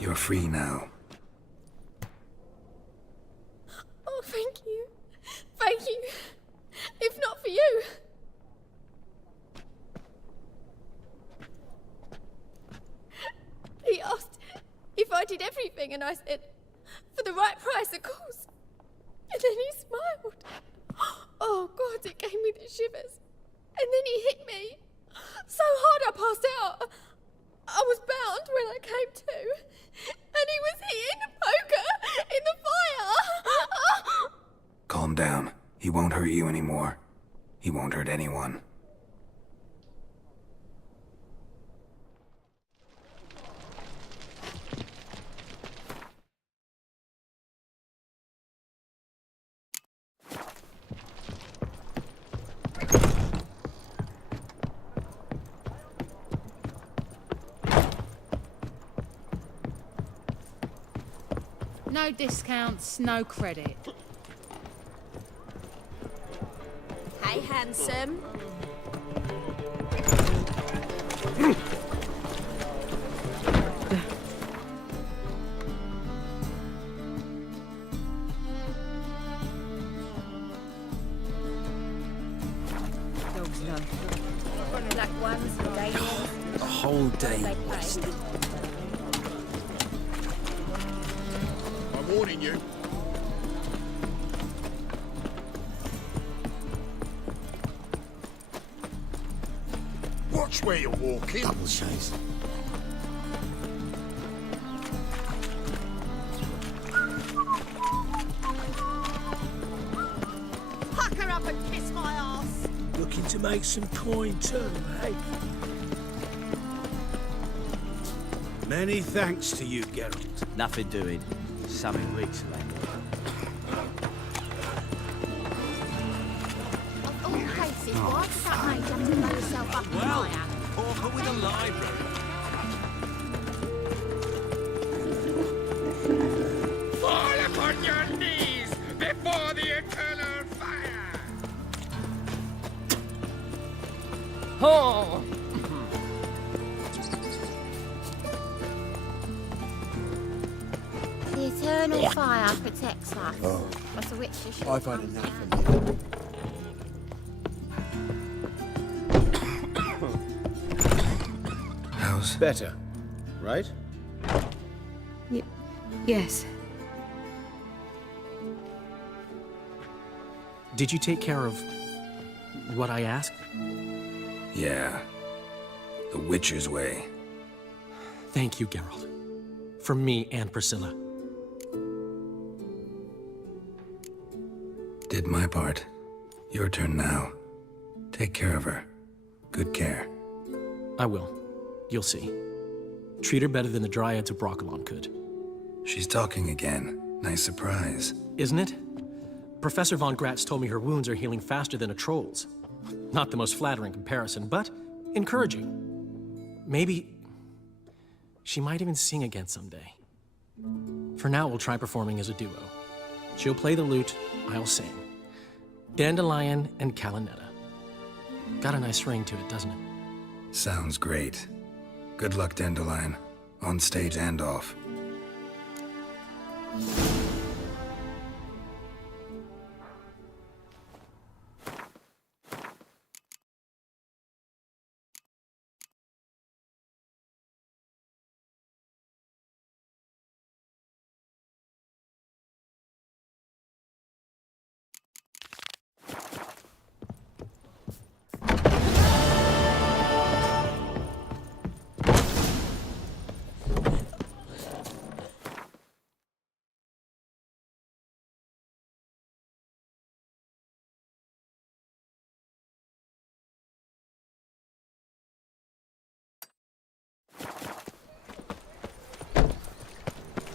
You're free now. Oh, thank you. Thank you. If not for you. He asked if I did everything, and I said, for the right price, of course. And then he smiled. Oh, God, it gave me the shivers. And then he hit me. So hard I passed out. I was bound when I came to. And he was hitting the poker in the fire. Calm down. He won't hurt you anymore. He won't hurt anyone. No discounts, no credit. Hey, handsome. Dog's life. Black ones, day A whole day wasted. I'm warning you. Watch where you're walking. Double chase. Puck her up and kiss my ass. Looking to make some coin too, eh? Many thanks to you, Geralt. Nothing doing. Something weeks away. Of all places, why does that mate have to blow herself up in fire? Pauper with a library. Fall upon your knees before the eternal fire! Oh! The eternal fire protects us. Oh. That's a witch should I've had enough of you. How's better, right? Yes. Did you take care of what I asked? Yeah. The Witcher's way. Thank you, Geralt. From me and Priscilla. Did my part. Your turn now. Take care of her. Good care. I will. You'll see. Treat her better than the Dryads of Brokilon could. She's talking again. Nice surprise. Isn't it? Professor Von Gratz told me her wounds are healing faster than a troll's. Not the most flattering comparison, but encouraging. Maybe she might even sing again someday. For now, we'll try performing as a duo. She'll play the lute, I'll sing. Dandelion and Calinetta. Got a nice ring to it, doesn't it? Sounds great. Good luck, Dandelion. On stage and off.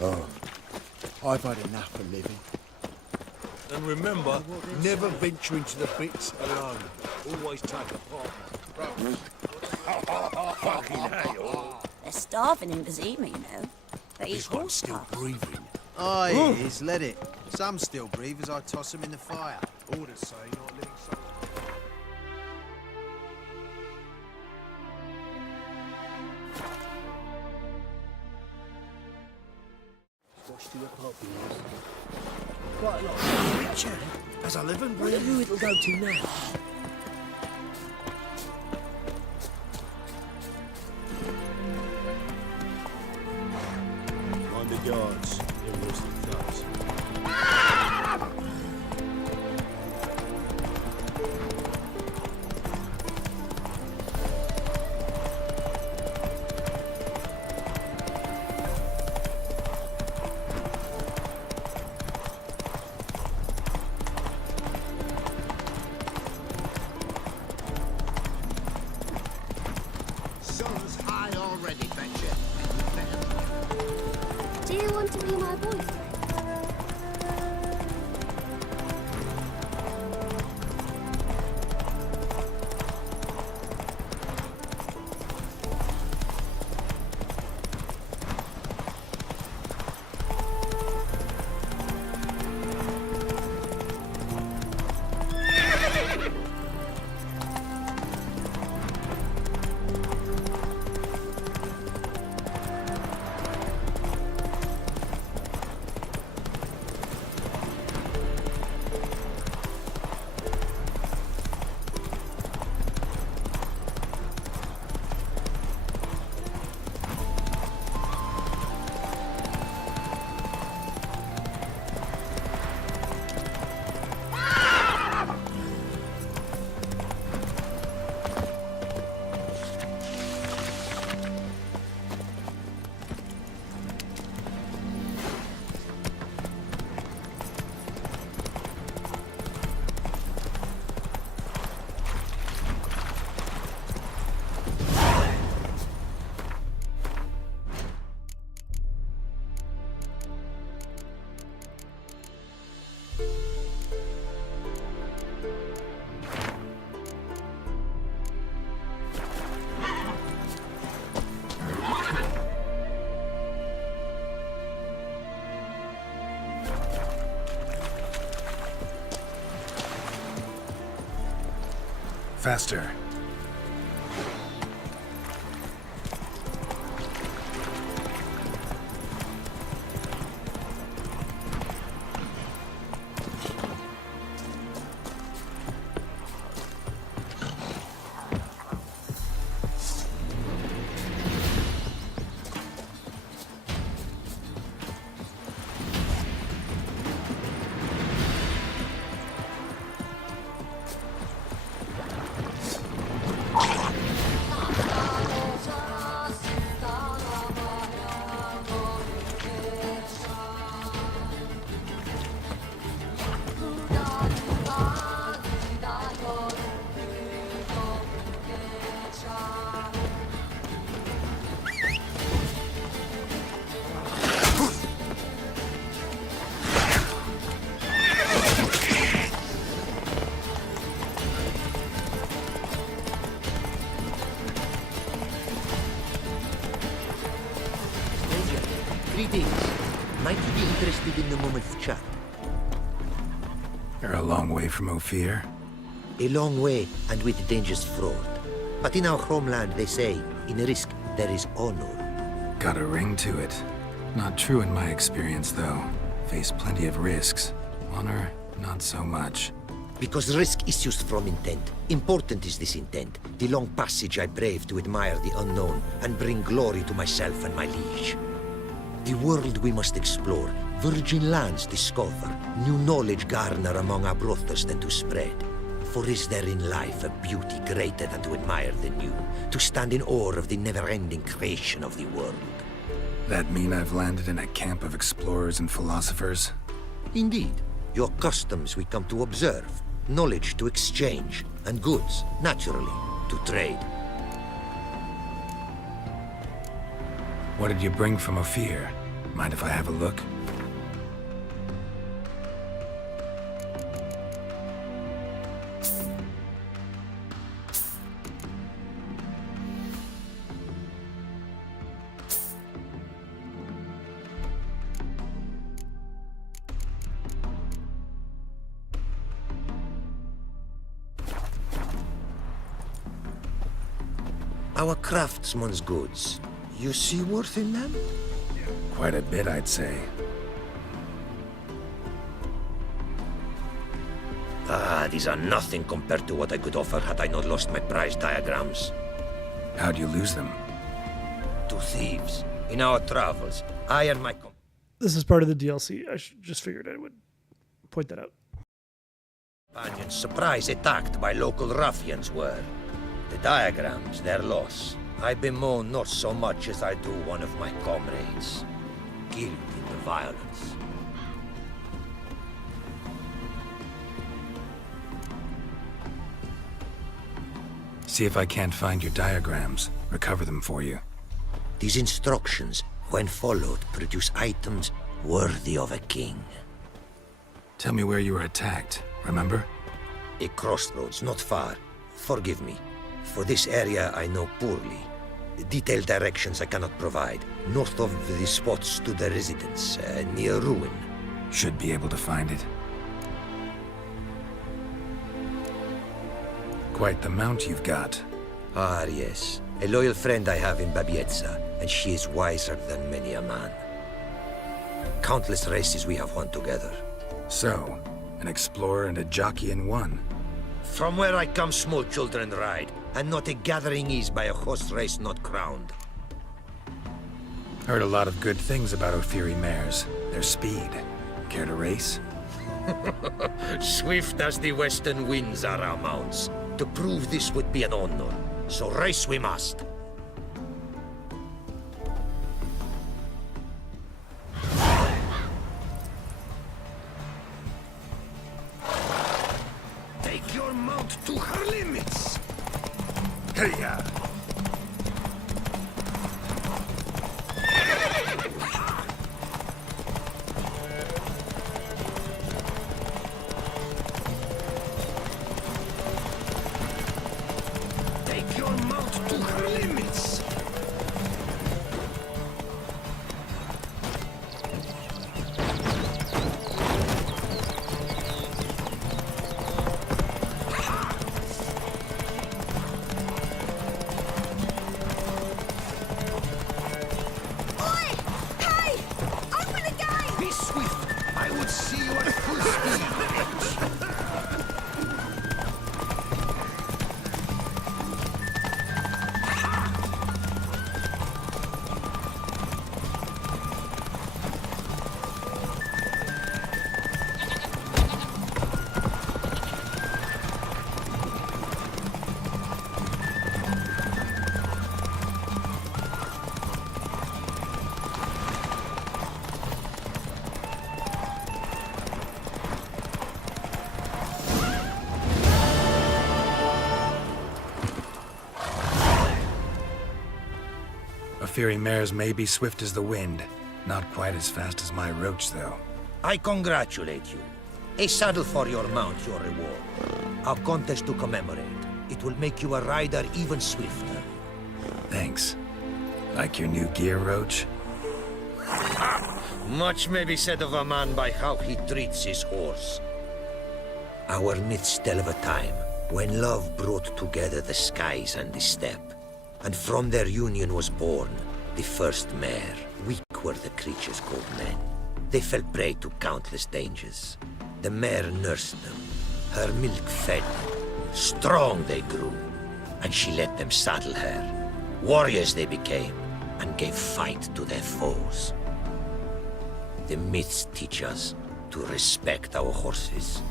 Oh, I've had enough of living. And remember, never venture into the pits alone. Always take a partner. Fucking hell. They're starving him to see me, you know. They eat This one's horse still stuff. breathing. Oh, he is. Let it. Some still breathe as I toss them in the fire. Orders say not living soul. Quite a lot of Richard. As I live and breathe. Wonder who it'll go to now. Mind the guards. They're worse than thugs. Sun's high already, betcha. Do you want to be my boyfriend? Faster. Greetings. Might you be interested in a moment's chat? You're a long way from Ophir. A long way, and with dangers fraught. But in our homeland, they say, in risk, there is honor. Got a ring to it. Not true in my experience, though. Face plenty of risks. Honor, not so much. Because risk issues from intent. Important is this intent. The long passage I brave to admire the unknown and bring glory to myself and my liege. The world we must explore, virgin lands discover, new knowledge garner among our brothers than to spread. For is there in life a beauty greater than to admire the new, to stand in awe of the never-ending creation of the world? That mean I've landed in a camp of explorers and philosophers? Indeed. Your customs we come to observe, knowledge to exchange, and goods, naturally, to trade. What did you bring from Ophir? Mind if I have a look? Our craftsman's goods. You see worth in them? Quite a bit, I'd say. These are nothing compared to what I could offer had I not lost my prized diagrams. How'd you lose them? To thieves. In our travels, I and my This is part of the DLC. I just figured I would point that out. companions surprise attacked by local ruffians were. The diagrams, their loss. I bemoan not so much as I do one of my comrades. Killed in the violence. See if I can't find your diagrams. Recover them for you. These instructions, when followed, produce items worthy of a king. Tell me where you were attacked, remember? A crossroads, not far. Forgive me. For this area I know poorly. Detailed directions I cannot provide. North of the spot stood a residence, near ruin. Should be able to find it. Quite the mount you've got. Ah, yes. A loyal friend I have in Babietza, and she is wiser than many a man. Countless races we have won together. So, an explorer and a jockey in one. From where I come, small children ride, and not a gathering is by a horse race not crowned. Heard a lot of good things about Ophiri mares. Their speed. Care to race? Swift as the western winds are our mounts. To prove this would be an honor. So race we must. Take your mount to her limits. Hey-ya! Take your mount to her limits. Be swift. I would see you at full speed. Ophiri mares may be swift as the wind. Not quite as fast as my roach, though. I congratulate you. A saddle for your mount, your reward. A contest to commemorate. It will make you a rider even swifter. Thanks. Like your new gear, Roach? Much may be said of a man by how he treats his horse. Our midst tell of a time when love brought together the skies and the steppe, and from their union was born the first mare. Weak were the creatures called men. They fell prey to countless dangers. The mare nursed them, her milk fed them. Strong they grew, and she let them saddle her. Warriors they became, and gave fight to their foes. The myths teach us to respect our horses,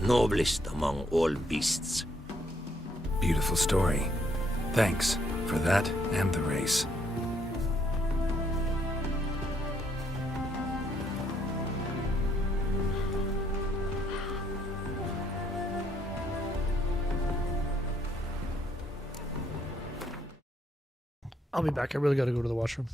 noblest among all beasts. Beautiful story. Thanks for that and the race. I'll be back. I really got to go to the washroom.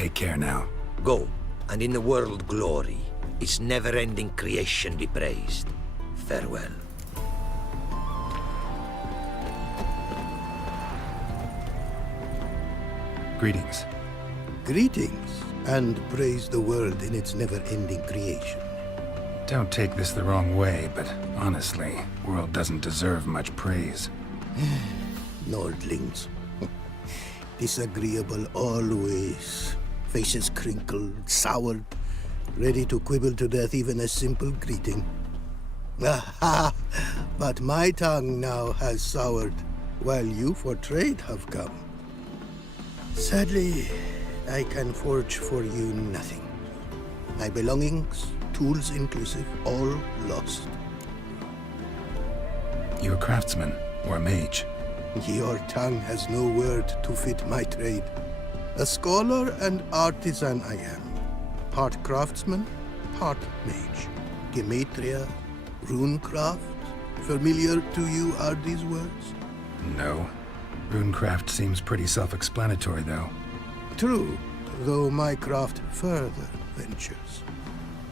Take care now. Go, and in the world glory, its never-ending creation be praised. Farewell. Greetings. Greetings, and praise the world in its never-ending creation. Don't take this the wrong way, but honestly, world doesn't deserve much praise. Nordlings. Disagreeable always. Faces crinkled, soured, ready to quibble to death even a simple greeting. Aha! But my tongue now has soured, while you for trade have come. Sadly, I can forge for you nothing. My belongings, tools inclusive, all lost. You a craftsman or a mage? Your tongue has no word to fit my trade. A scholar and artisan I am. Part craftsman, part mage. Gematria, runecraft. Familiar to you are these words? No. Runecraft seems pretty self-explanatory, though. True, though my craft further ventures.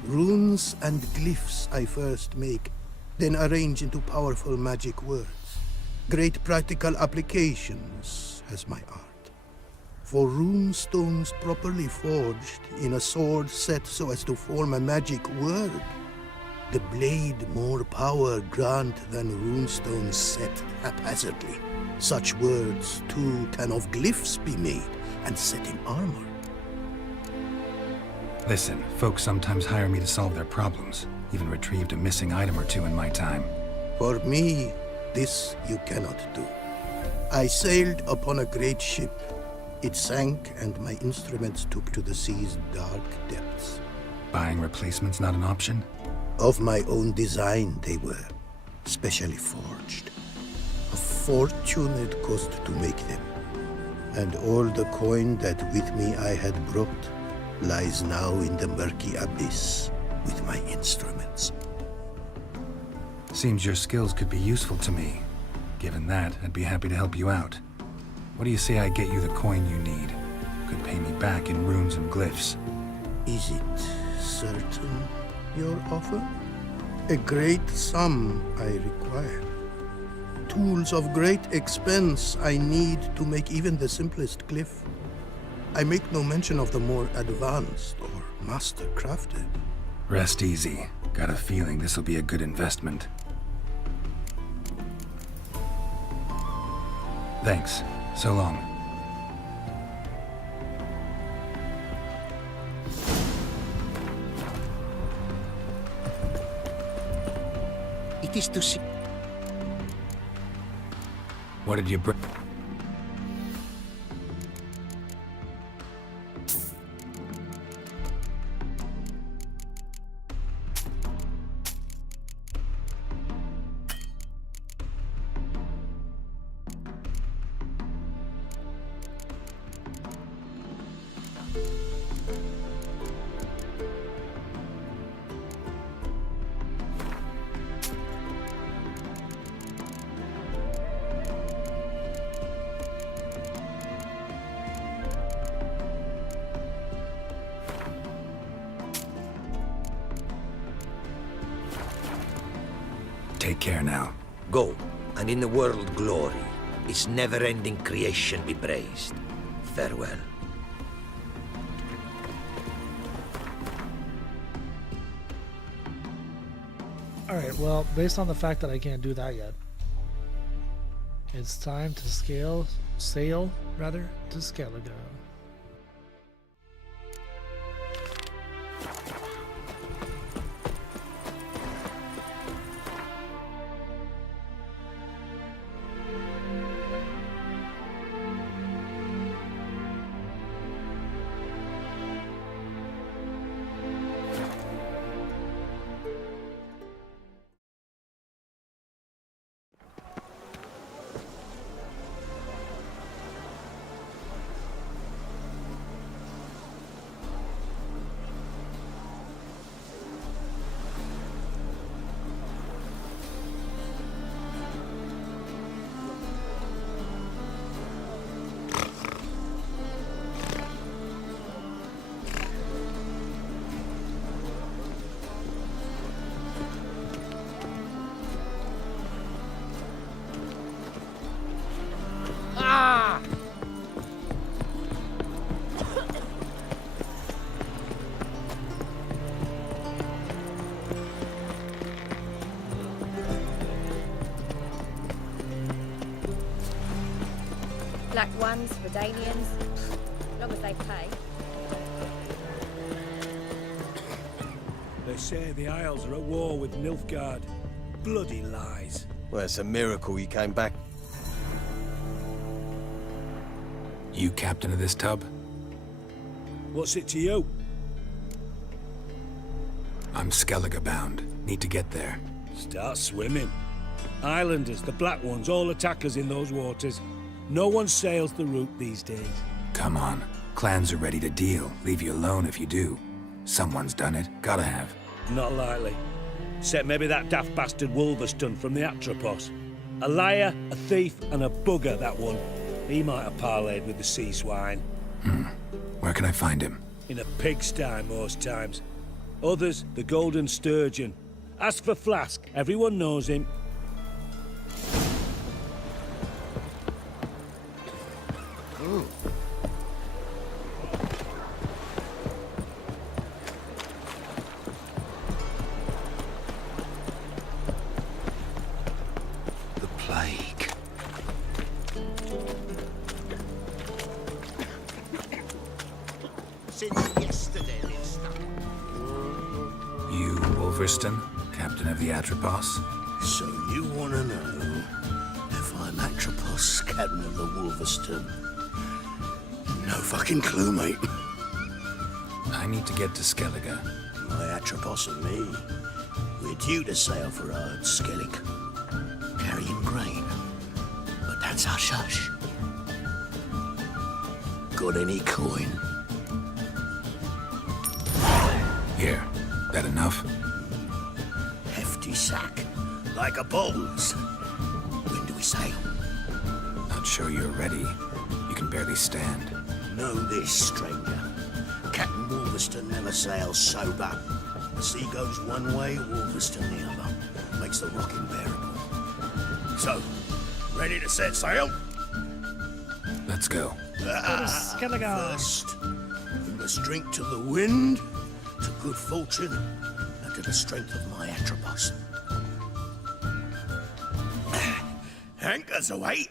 Runes and glyphs I first make, then arrange into powerful magic words. Great practical applications as my art. For rune stones properly forged in a sword set so as to form a magic word, the blade more power grant than runestones set haphazardly. Such words, too, can of glyphs be made and set in armor. Listen, folks sometimes hire me to solve their problems. Even retrieved a missing item or two in my time. For me, this you cannot do. I sailed upon a great ship. It sank, and my instruments took to the sea's dark depths. Buying replacements not an option? Of my own design they were, specially forged. A fortune it cost to make them. And all the coin that with me I had brought lies now in the murky abyss with my instruments. Seems your skills could be useful to me. Given that, I'd be happy to help you out. What do you say I get you the coin you need? Could pay me back in runes and glyphs. Is it certain, your offer? A great sum I require. Tools of great expense I need to make even the simplest glyph. I make no mention of the more advanced or master-crafted. Rest easy. Got a feeling this'll be a good investment. Thanks. So long. It is to see. What did you bring? Take care now. Go, and in the world glory, its never-ending creation be praised. Farewell. Alright, well, based on the fact that I can't do that yet, it's time to sail to Skellige. Black ones, Redanians, as long as they pay. They say the Isles are at war with Nilfgaard. Bloody lies. Well, it's a miracle you came back. You captain of this tub? What's it to you? I'm Skellige bound. Need to get there. Start swimming. Islanders, the Black Ones, all attackers in those waters. No one sails the route these days. Come on. Clans are ready to deal. Leave you alone if you do. Someone's done it. Gotta have. Not likely. Except maybe that daft bastard Wolverston from the Atropos. A liar, a thief, and a bugger, that one. He might have parlayed with the sea swine. Where can I find him? In a pigsty most times. Others, the Golden Sturgeon. Ask for Flask. Everyone knows him. The plague. Since yesterday, this You, Wolverston, captain of the Atropos? So you want to know if I'm Atropos, captain of the Wolverston? No fucking clue, mate. I need to get to Skellige. My Atropos and me, we're due to sail for Ard Skellig, carrying grain. But that's hush-hush. Got any coin? Here. That enough? Hefty sack, like a bowls. When do we sail? Not sure you're ready. You can barely stand. Know this, stranger. Captain Wolverston never sails sober. The sea goes one way, Wolverston the other. Makes the rock unbearable. So, ready to set sail? Let's go. First, we must drink to the wind, to good fortune, and to the strength of my Atropos. Anchors away.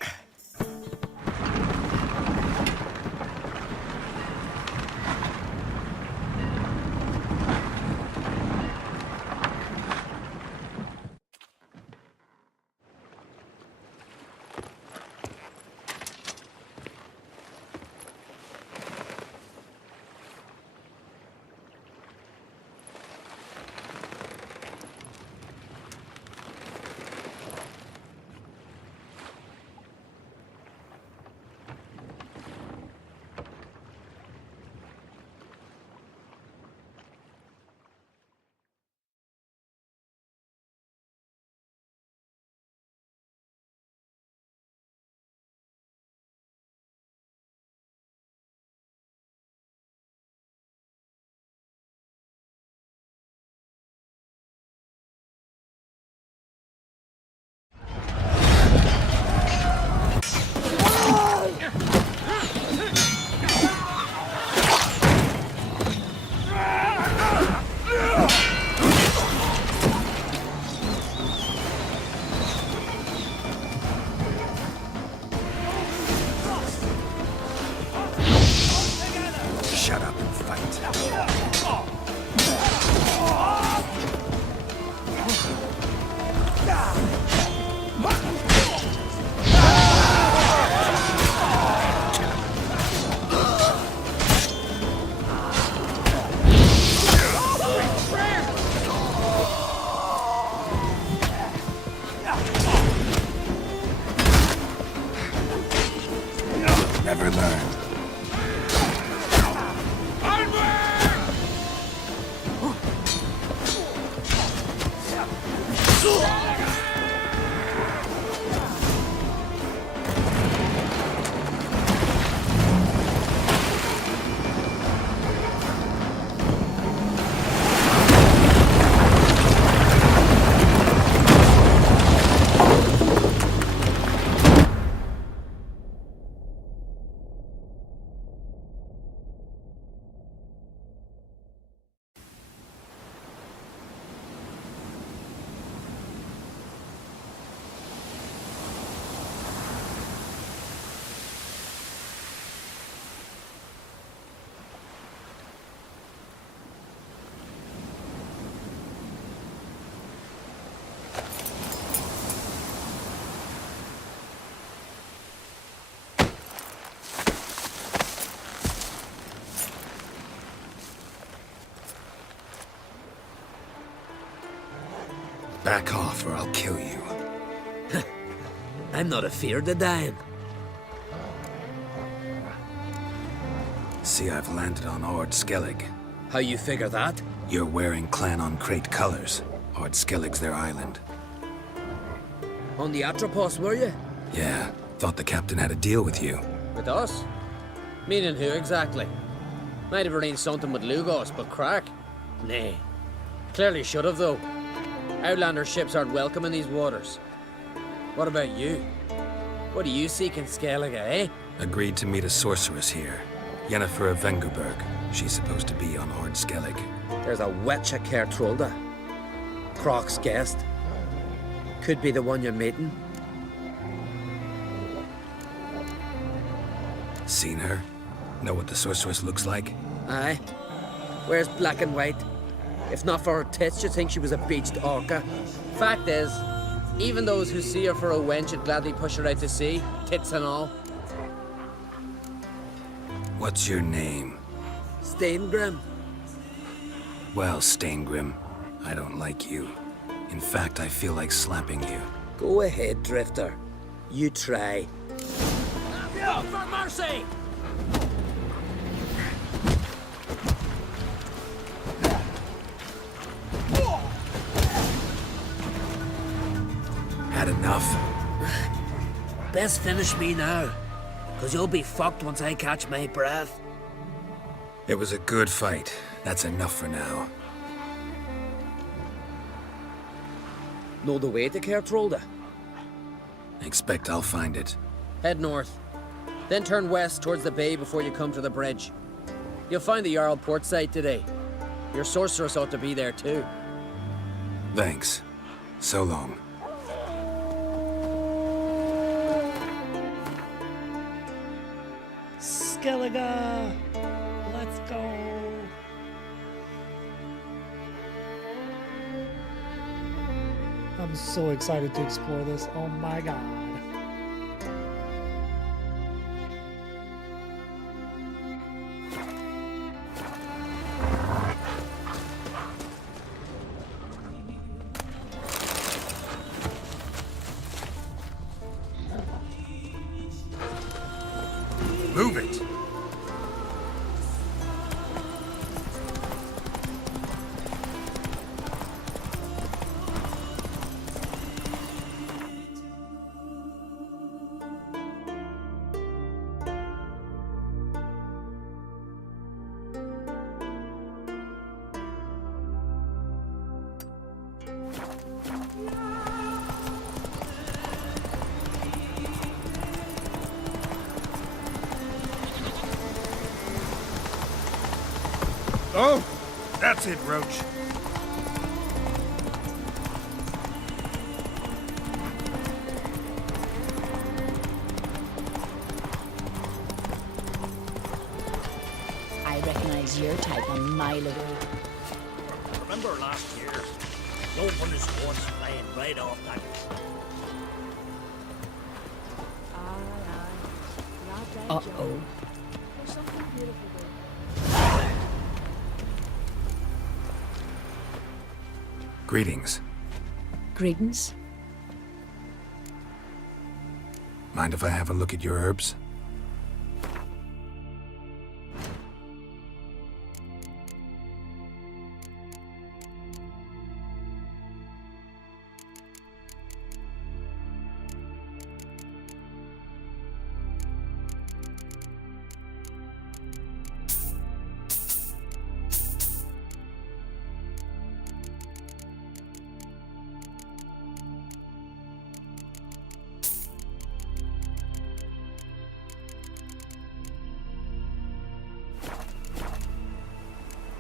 Shut up and fight. Never learn. Back off or I'll kill you. I'm not afeard of dying. See, I've landed on Ord Skellig. How you figure that? You're wearing Clan on Crate colors. Ord Skellig's their island. On the Atropos, were you? Yeah, thought the captain had a deal with you. With us? Meaning who exactly? Might have arranged something with Lugos, but crack? Nay. Clearly should have, though. Outlander ships aren't welcome in these waters. What about you? What do you seek in Skellige, eh? Agreed to meet a sorceress here. Yennefer of Vengerberg. She's supposed to be on Ord Skellig. There's a witch at Caer Trolda. Croc's guest. Could be the one you're meeting. Seen her? Know what the sorceress looks like? Aye. Wears black and white. If not for her tits, you'd think she was a beached orca. Fact is, even those who see her for a wench would gladly push her out to sea, tits and all. What's your name? Steingrim. Well, Steingrim, I don't like you. In fact, I feel like slapping you. Go ahead, Drifter. You try. Oh, for mercy! Had enough? Best finish me now, because you'll be fucked once I catch my breath. It was a good fight. That's enough for now. Know the way to Caer Trolda? Expect I'll find it. Head north. Then turn west towards the bay before you come to the bridge. You'll find the Jarl port site today. Your sorceress ought to be there too. Thanks. So long. Skellige! Let's go! I'm so excited to explore this. Oh my god. Move it! Oh, that's it, Roach. I recognize your type a mile away. Remember last year? No one is once flying right off that. Uh-oh. Greetings. Greetings. Mind if I have a look at your herbs?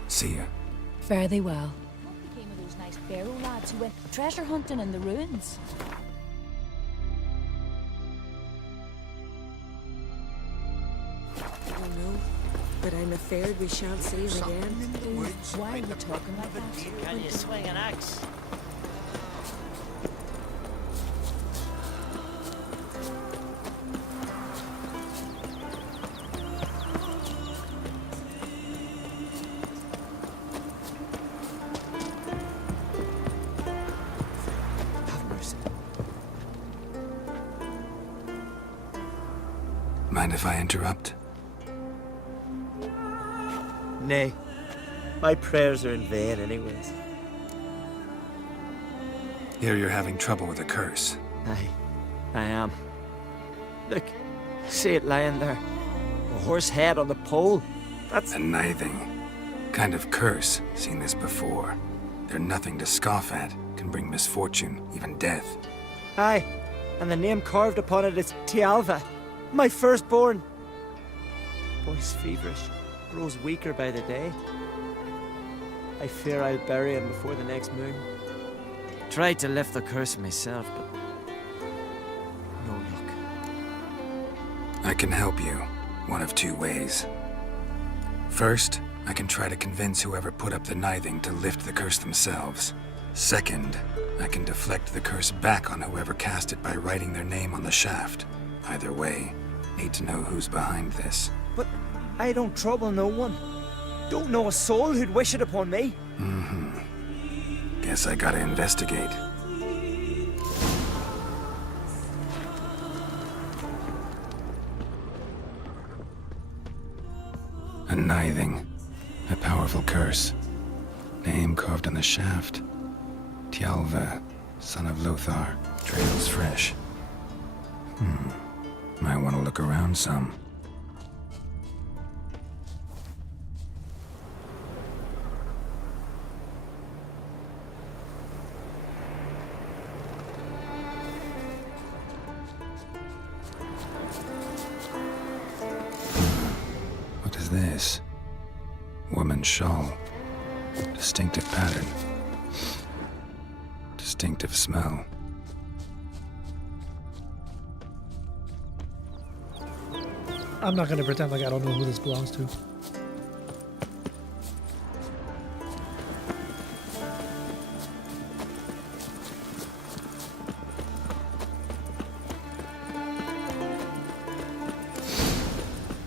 See ya. Fare thee well. What became of those nice Barrow lads who went treasure hunting in the ruins? I know, but I'm afraid we shan't see him again. Why are you talking like that? Can you swing an axe? Mind if I interrupt? Nay. My prayers are in vain anyways. Here you're having trouble with a curse. Aye, I am. Look, see it lying there. A horse head on the pole. That's... A nithing. Kind of curse. Seen this before. They're nothing to scoff at. Can bring misfortune, even death. Aye, and the name carved upon it is Tialva, my firstborn. Boy's feverish, grows weaker by the day. I fear I'll bury him before the next moon. Tried to lift the curse myself, but no luck. I can help you, one of two ways. First, I can try to convince whoever put up the nithing to lift the curse themselves. Second, I can deflect the curse back on whoever cast it by writing their name on the shaft. Either way, need to know who's behind this. But I don't trouble no one. Don't know a soul who'd wish it upon me. Guess I gotta investigate. A nithing. A powerful curse. Name carved on the shaft. Tialva, son of Lothar. Trails fresh. Might want to look around some. What is this? Woman's shawl. Distinctive pattern. Distinctive smell. I'm not gonna pretend like I don't know who this belongs to.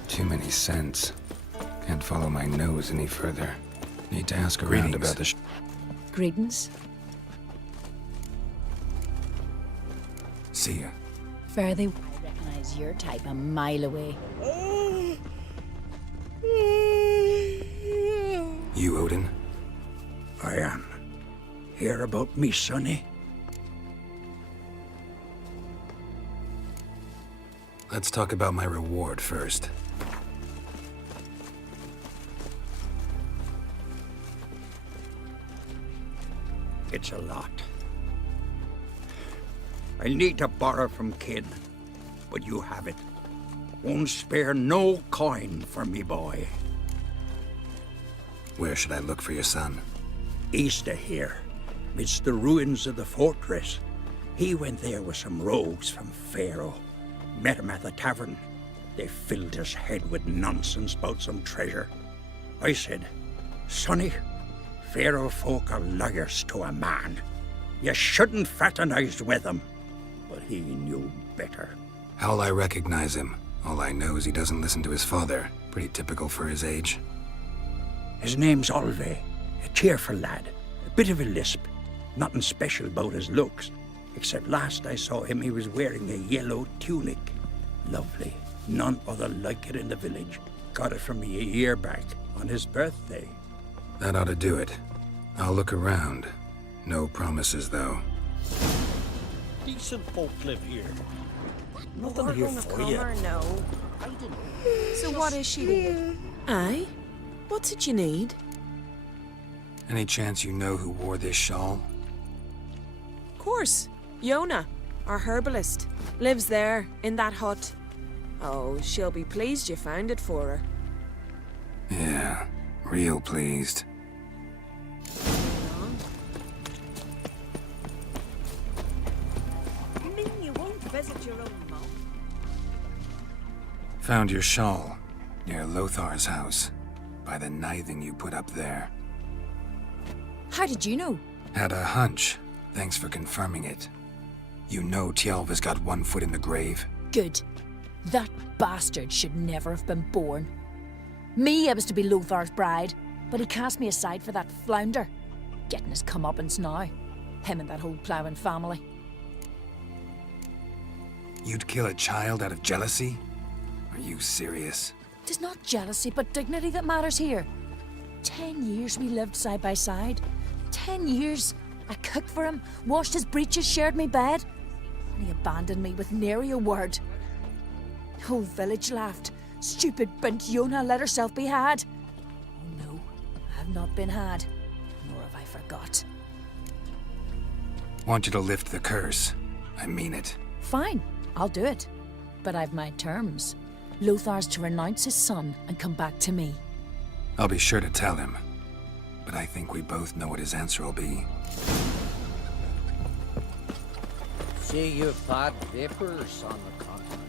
Too many scents. Can't follow my nose any further. Need to ask around about the Greetings. See ya. Fare thee. I recognize your type a mile away. You, Odin? I am. Hear about me, sonny? Let's talk about my reward first. It's a lot. I need to borrow from Kid, but you have it. Won't spare no coin for me boy. Where should I look for your son? East of here, midst the ruins of the fortress. He went there with some rogues from Pharaoh. Met him at the tavern. They filled his head with nonsense about some treasure. I said, Sonny, Pharaoh folk are liars to a man. You shouldn't fraternize with them. But he knew better. How'll I recognize him? All I know is he doesn't listen to his father. Pretty typical for his age. His name's Olve, a cheerful lad. A bit of a lisp. Nothing special about his looks. Except last I saw him, he was wearing a yellow tunic. Lovely. None other like it in the village. Got it from me a year back, on his birthday. That ought to do it. I'll look around. No promises, though. Decent folk live here. Nothing here for you. No. So what is she to Aye? What's it you need? Any chance you know who wore this shawl? Course. Yona, our herbalist. Lives there, in that hut. Oh, she'll be pleased you found it for her. Yeah, real pleased. You mean you won't visit your own mom? Found your shawl, near Lothar's house, by the nithing you put up there. How did you know? Had a hunch. Thanks for confirming it. You know Tialva's got one foot in the grave? Good. That bastard should never have been born. Me, I was to be Lothar's bride, but he cast me aside for that flounder. Getting his comeuppance now. Him and that whole ploughing family. You'd kill a child out of jealousy? Are Are you serious? Tis not jealousy, but dignity that matters here. 10 years we lived side by side. 10 years. I cooked for him, washed his breeches, shared me bed. And he abandoned me with nary a word. The whole village laughed. Stupid bint Yona let herself be had. Oh no, I have not been had, nor have I forgot. Want you to lift the curse. I mean it. Fine, I'll do it. But I've my terms. Lothar's to renounce his son and come back to me. I'll be sure to tell him. But I think we both know what his answer will be. See you bad vapors on the continent.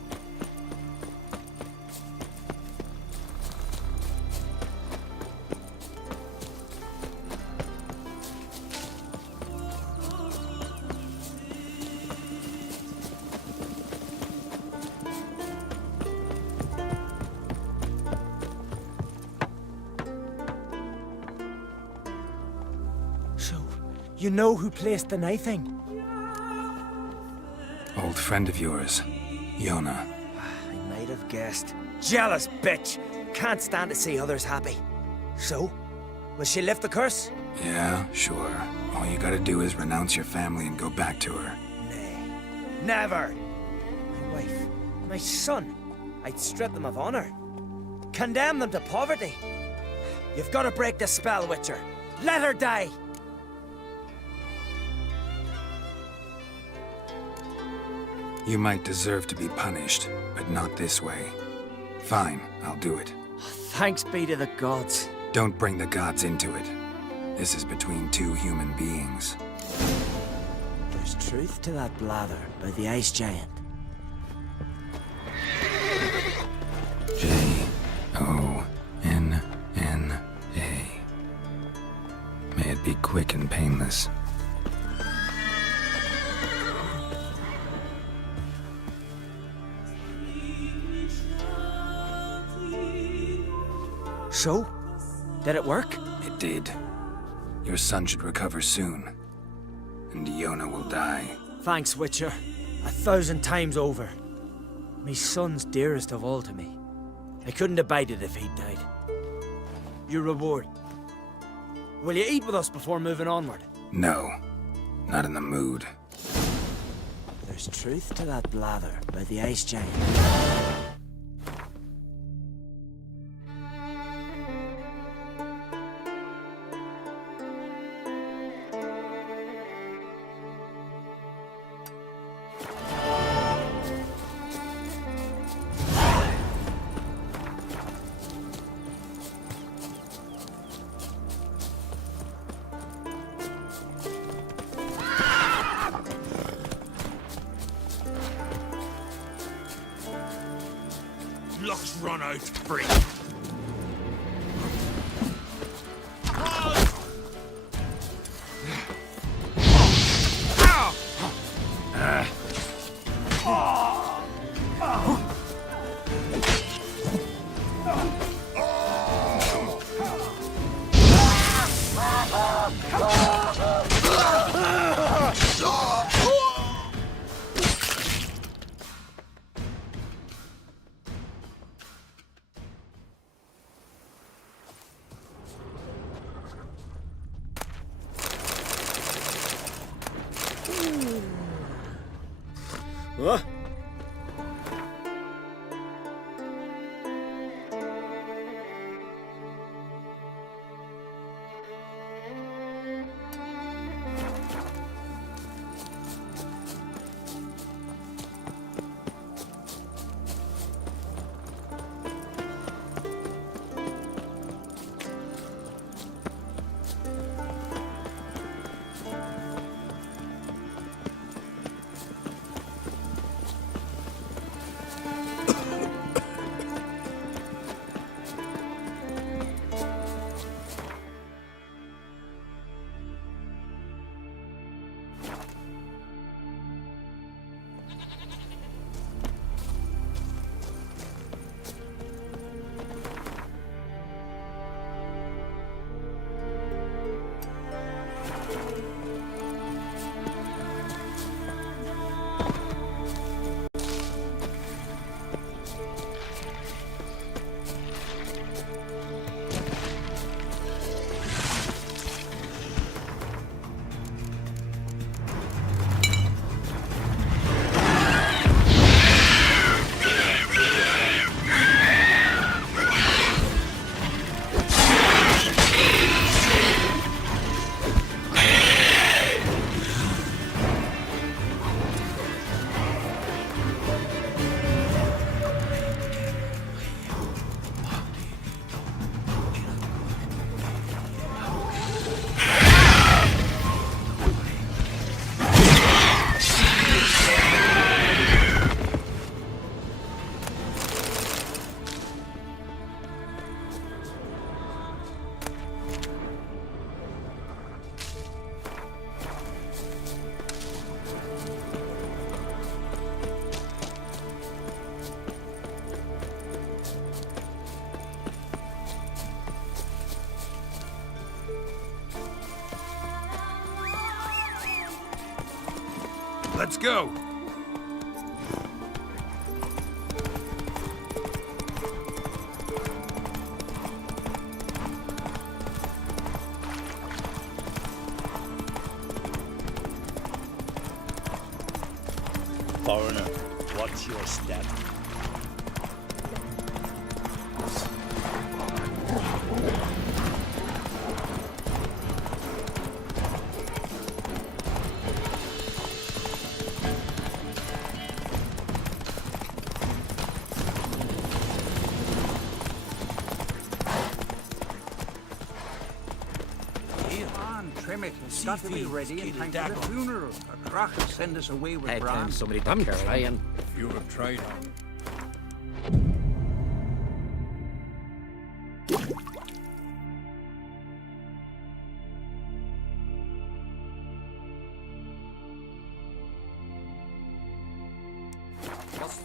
You know who placed the knifing? Old friend of yours, Yona. I might have guessed. Jealous bitch! Can't stand to see others happy. So, will she lift the curse? Yeah, sure. All you gotta do is renounce your family and go back to her. Never! My wife, my son. I'd strip them of honor. Condemn them to poverty. You've got to break the spell, Witcher. Let her die! You might deserve to be punished, but not this way. Fine, I'll do it. Thanks be to the gods. Don't bring the gods into it. This is between two human beings. There's truth to that blather by the Ice Giant. J-O-N-N-A. May it be quick and painless. So? Did it work? It did. Your son should recover soon. And Yona will die. Thanks, Witcher. 1,000 times over. My son's dearest of all to me. I couldn't abide it if he'd died. Your reward. Will you eat with us before moving onward? No. Not in the mood. There's truth to that blather by the Ice Giant. Luck's run out free. What? Let's go. Foreigner, what's your step? Trim it. It's got to be ready in time for the funeral. A crock will send us away with Bran. Somebody I'm trying. You have tried.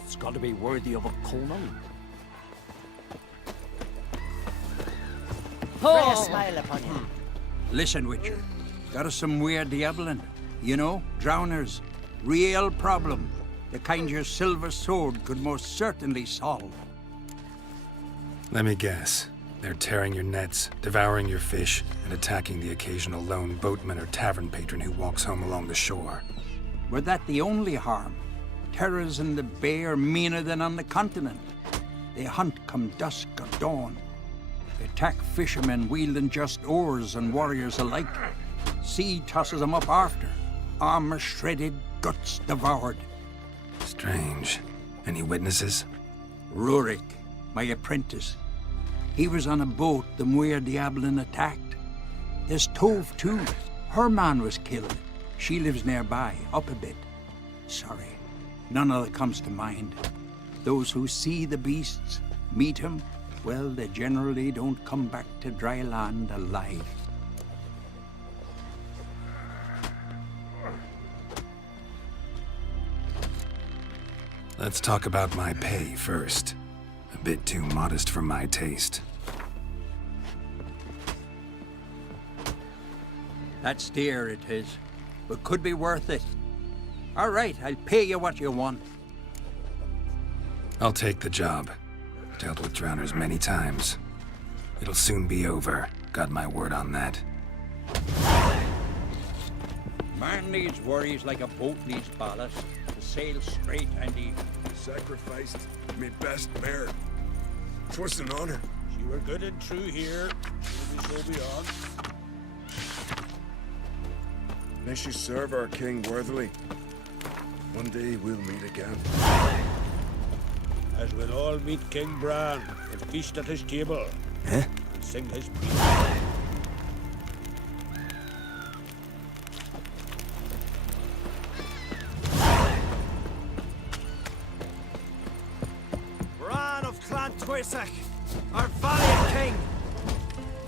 It's got to be worthy of a Conan. Oh. Pray a smile upon you. Listen, Witcher. Got us some weird diabling. You know, drowners. Real problem. The kind your silver sword could most certainly solve. Let me guess. They're tearing your nets, devouring your fish, and attacking the occasional lone boatman or tavern patron who walks home along the shore. Were that the only harm? Terrors in the bay are meaner than on the continent. They hunt come dusk or dawn. They attack fishermen wielding just oars and warriors alike. Sea tosses them up after. Armor shredded, guts devoured. Strange. Any witnesses? Rurik, my apprentice. He was on a boat the Muir Diablin attacked. There's Tove, too. Her man was killed. She lives nearby, up a bit. Sorry, none of that comes to mind. Those who see the beasts, meet him, well, they generally don't come back to dry land alive. Let's talk about my pay first. A bit too modest for my taste. That's dear, it is, but could be worth it. All right, I'll pay you what you want. I'll take the job. Dealt with drowners many times. It'll soon be over. Got my word on that. Man needs worries like a boat needs ballast. To sail straight and even. Sacrificed me best mare. 'Twas an honor. She were good and true here. She'll be so beyond. May she serve our king worthily. One day we'll meet again. As we'll all meet King Bran and feast at his table. Eh? And sing his praise. Bran of Clan Twisach, our valiant king.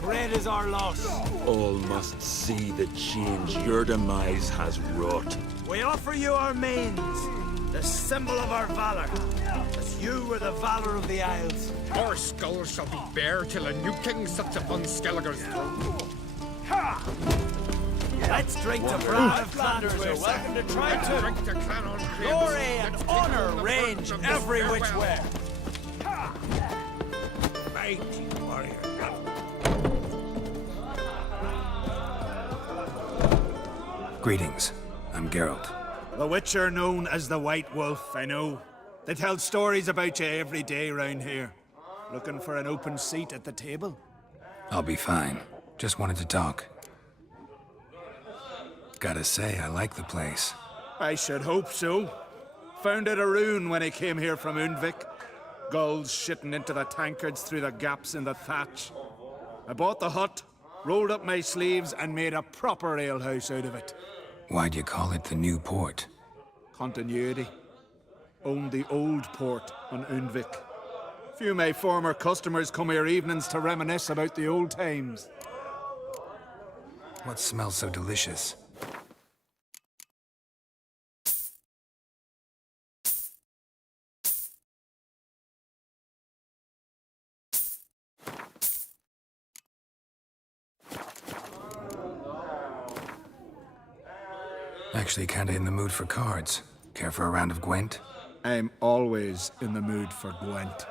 Great is our loss. All must see the change your demise has wrought. We offer you our mains, the symbol of our valor. As you were the valor of the Isles. Our skulls shall be bare till a new king sits upon Skellige's throne. Let's drink to Bran of Flanders. Welcome to Triton. Drink to Clan Glory and honor range every which way. Mighty warrior. Greetings. I'm Geralt. The Witcher known as the White Wolf, I know. They tell stories about you every day round here. Looking for an open seat at the table? I'll be fine. Just wanted to talk. Gotta say, I like the place. I should hope so. Found it a rune when I came here from Undvik. Gulls shitting into the tankards through the gaps in the thatch. I bought the hut, rolled up my sleeves, and made a proper alehouse out of it. Why'd you call it the New Port? Continuity. Owned the old port on Undvik. Few of my former customers come here evenings to reminisce about the old times. What smells so delicious? Actually, kinda in the mood for cards. Care for a round of Gwent? I'm always in the mood for Gwent.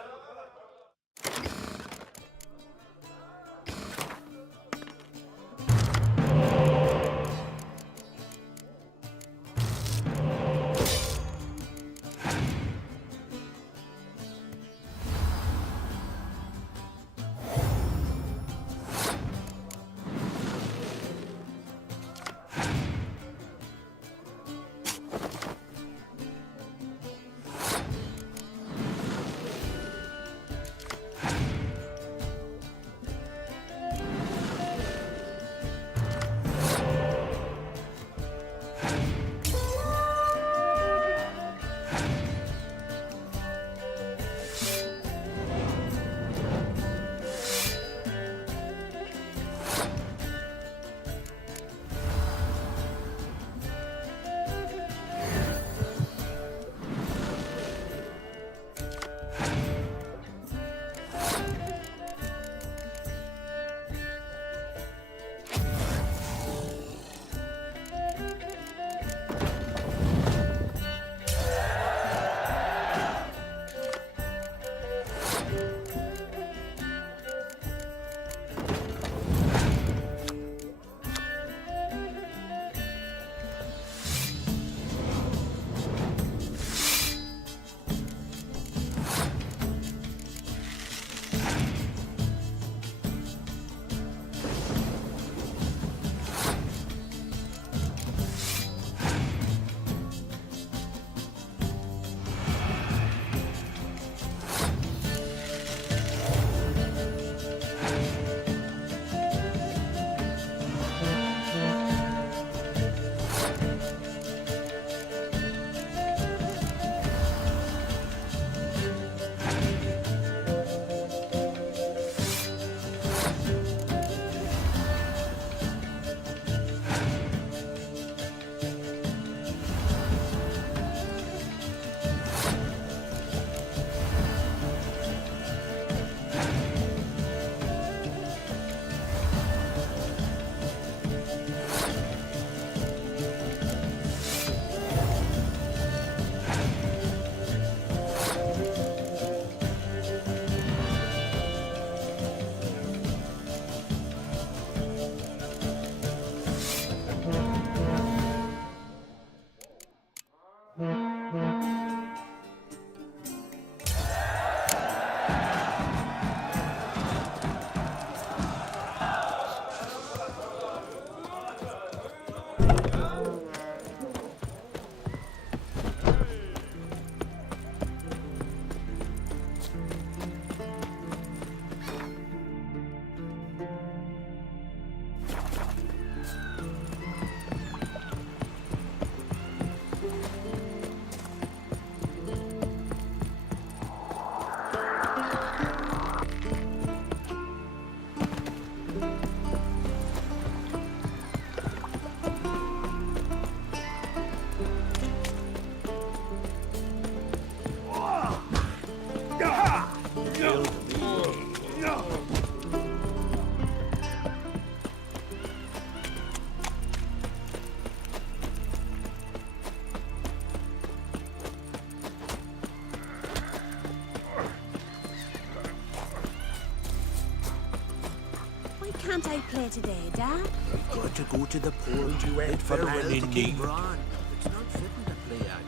Can't I play today, Dad? I've got to go to the port to wait for man in need. It's not fitting to play out.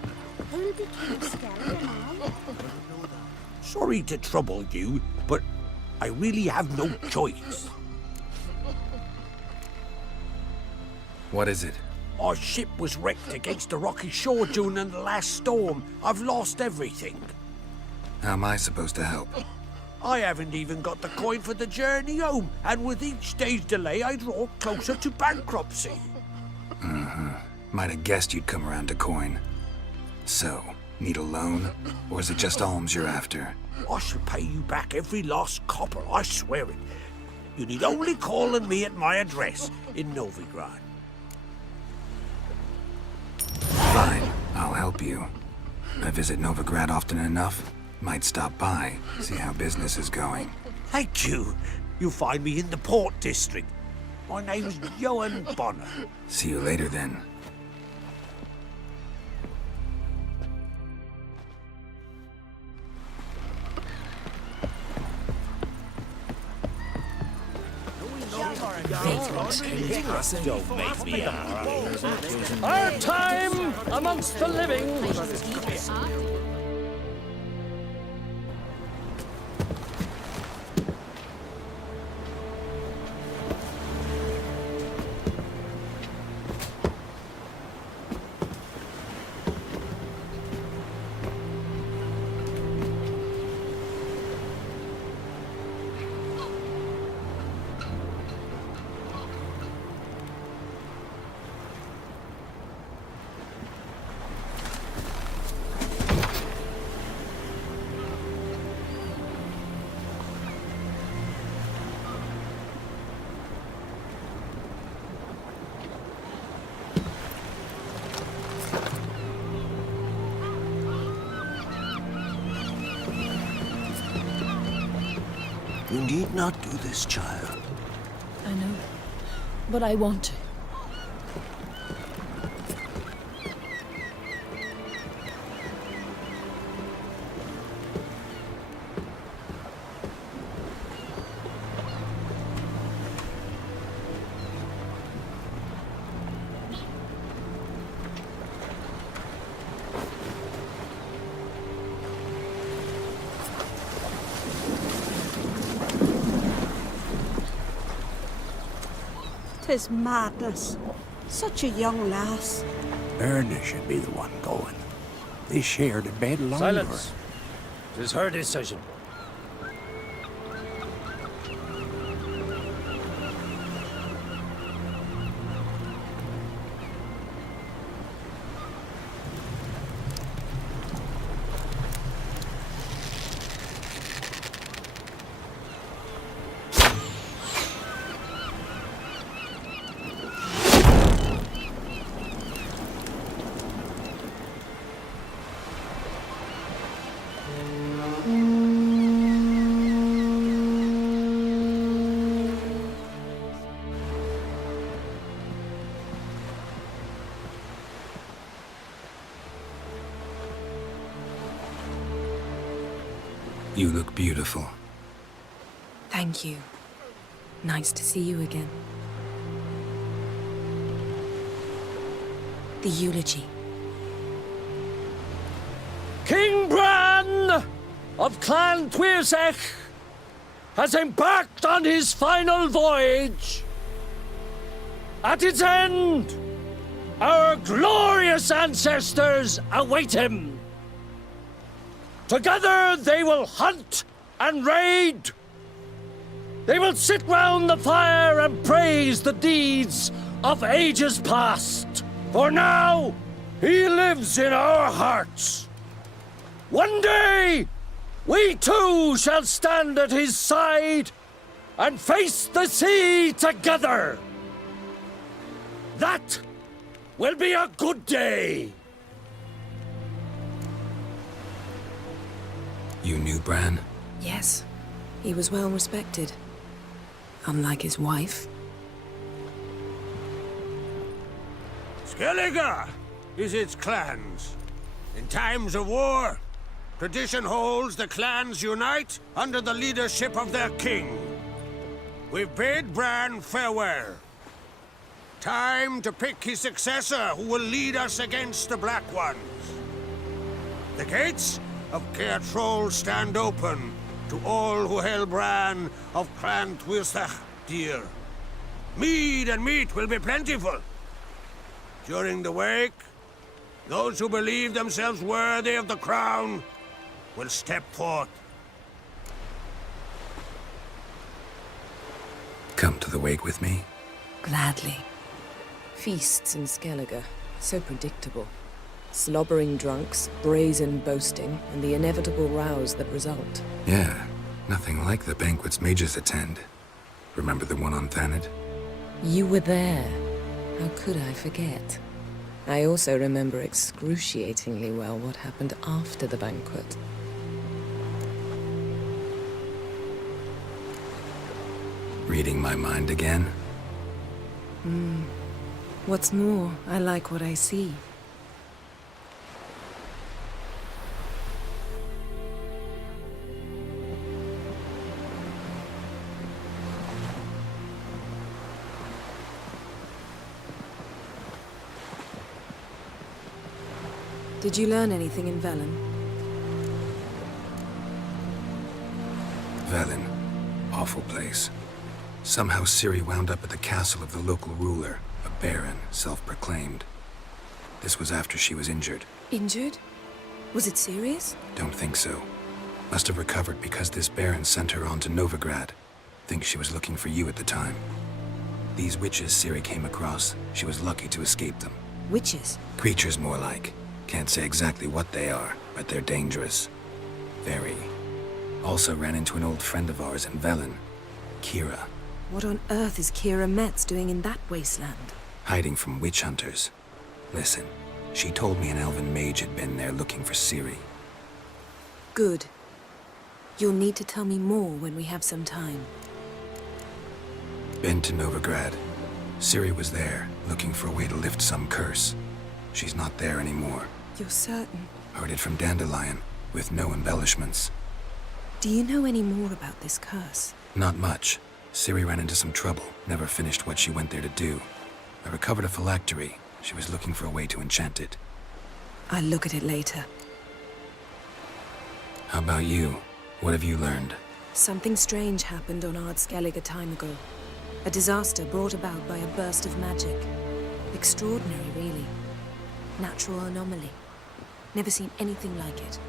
Who'll be King Skeleton now? Sorry to trouble you, but I really have no choice. What is it? Our ship was wrecked against the rocky shore during the last storm. I've lost everything. How am I supposed to help? I haven't even got the coin for the journey home, and with each day's delay, I draw closer to bankruptcy. Uh-huh. Might have guessed you'd come around to coin. So, need a loan? Or is it just alms you're after? I shall pay you back every last copper, I swear it. You need only call on me at my address in Novigrad. Fine, I'll help you. I visit Novigrad often enough. Might stop by, see how business is going. Thank you. You'll find me in the Port District. My name's Johan Bonner. See you later then. vagrant. Don't make me angry. Our time amongst the living. You need not do this, child. I know, but I want to. Tis madness. Such a young lass. Erna should be the one going. They shared a bed longer. Silence. It is her decision. You look beautiful. Thank you. Nice to see you again. The eulogy. King Bran of Clan Tuirsech has embarked on his final voyage. At its end, our glorious ancestors await him. Together they will hunt and raid. They will sit round the fire and praise the deeds of ages past. For now, he lives in our hearts. One day, we too shall stand at his side and face the sea together. That will be a good day. You knew Bran? Yes, he was well respected. Unlike his wife. Skellige is its clans. In times of war, tradition holds the clans unite under the leadership of their king. We've bid Bran farewell. Time to pick his successor who will lead us against the Black Ones. The gates of Caer Troll stand open to all who held Bran of Clan Tuirsech dear. Mead and meat will be plentiful. During the wake, those who believe themselves worthy of the crown will step forth. Come to the wake with me? Gladly. Feasts in Skellige, so predictable. Slobbering drunks, brazen boasting, and the inevitable rows that result. Yeah, nothing like the banquets mages attend. Remember the one on Thanedd? You were there. How could I forget? I also remember excruciatingly well what happened after the banquet. Reading my mind again? What's more, I like what I see. Did you learn anything in Velen? Velen. Awful place. Somehow Ciri wound up at the castle of the local ruler, a baron, self-proclaimed. This was after she was injured. Injured? Was it serious? Don't think so. Must have recovered because this baron sent her on to Novigrad. Think she was looking for you at the time. These witches Ciri came across, she was lucky to escape them. Witches? Creatures more like. Can't say exactly what they are, but they're dangerous. Very. Also ran into an old friend of ours in Velen, Kira. What on earth is Kira Metz doing in that wasteland? Hiding from witch hunters. Listen, she told me an elven mage had been there looking for Ciri. Good. You'll need to tell me more when we have some time. Been to Novigrad. Ciri was there, looking for a way to lift some curse. She's not there anymore. You're certain? Heard it from Dandelion, with no embellishments. Do you know any more about this curse? Not much. Ciri ran into some trouble, never finished what she went there to do. I recovered a phylactery. She was looking for a way to enchant it. I'll look at it later. How about you? What have you learned? Something strange happened on Ard Skellig a time ago. A disaster brought about by a burst of magic. Extraordinary, really. Natural anomaly. Never seen anything like it.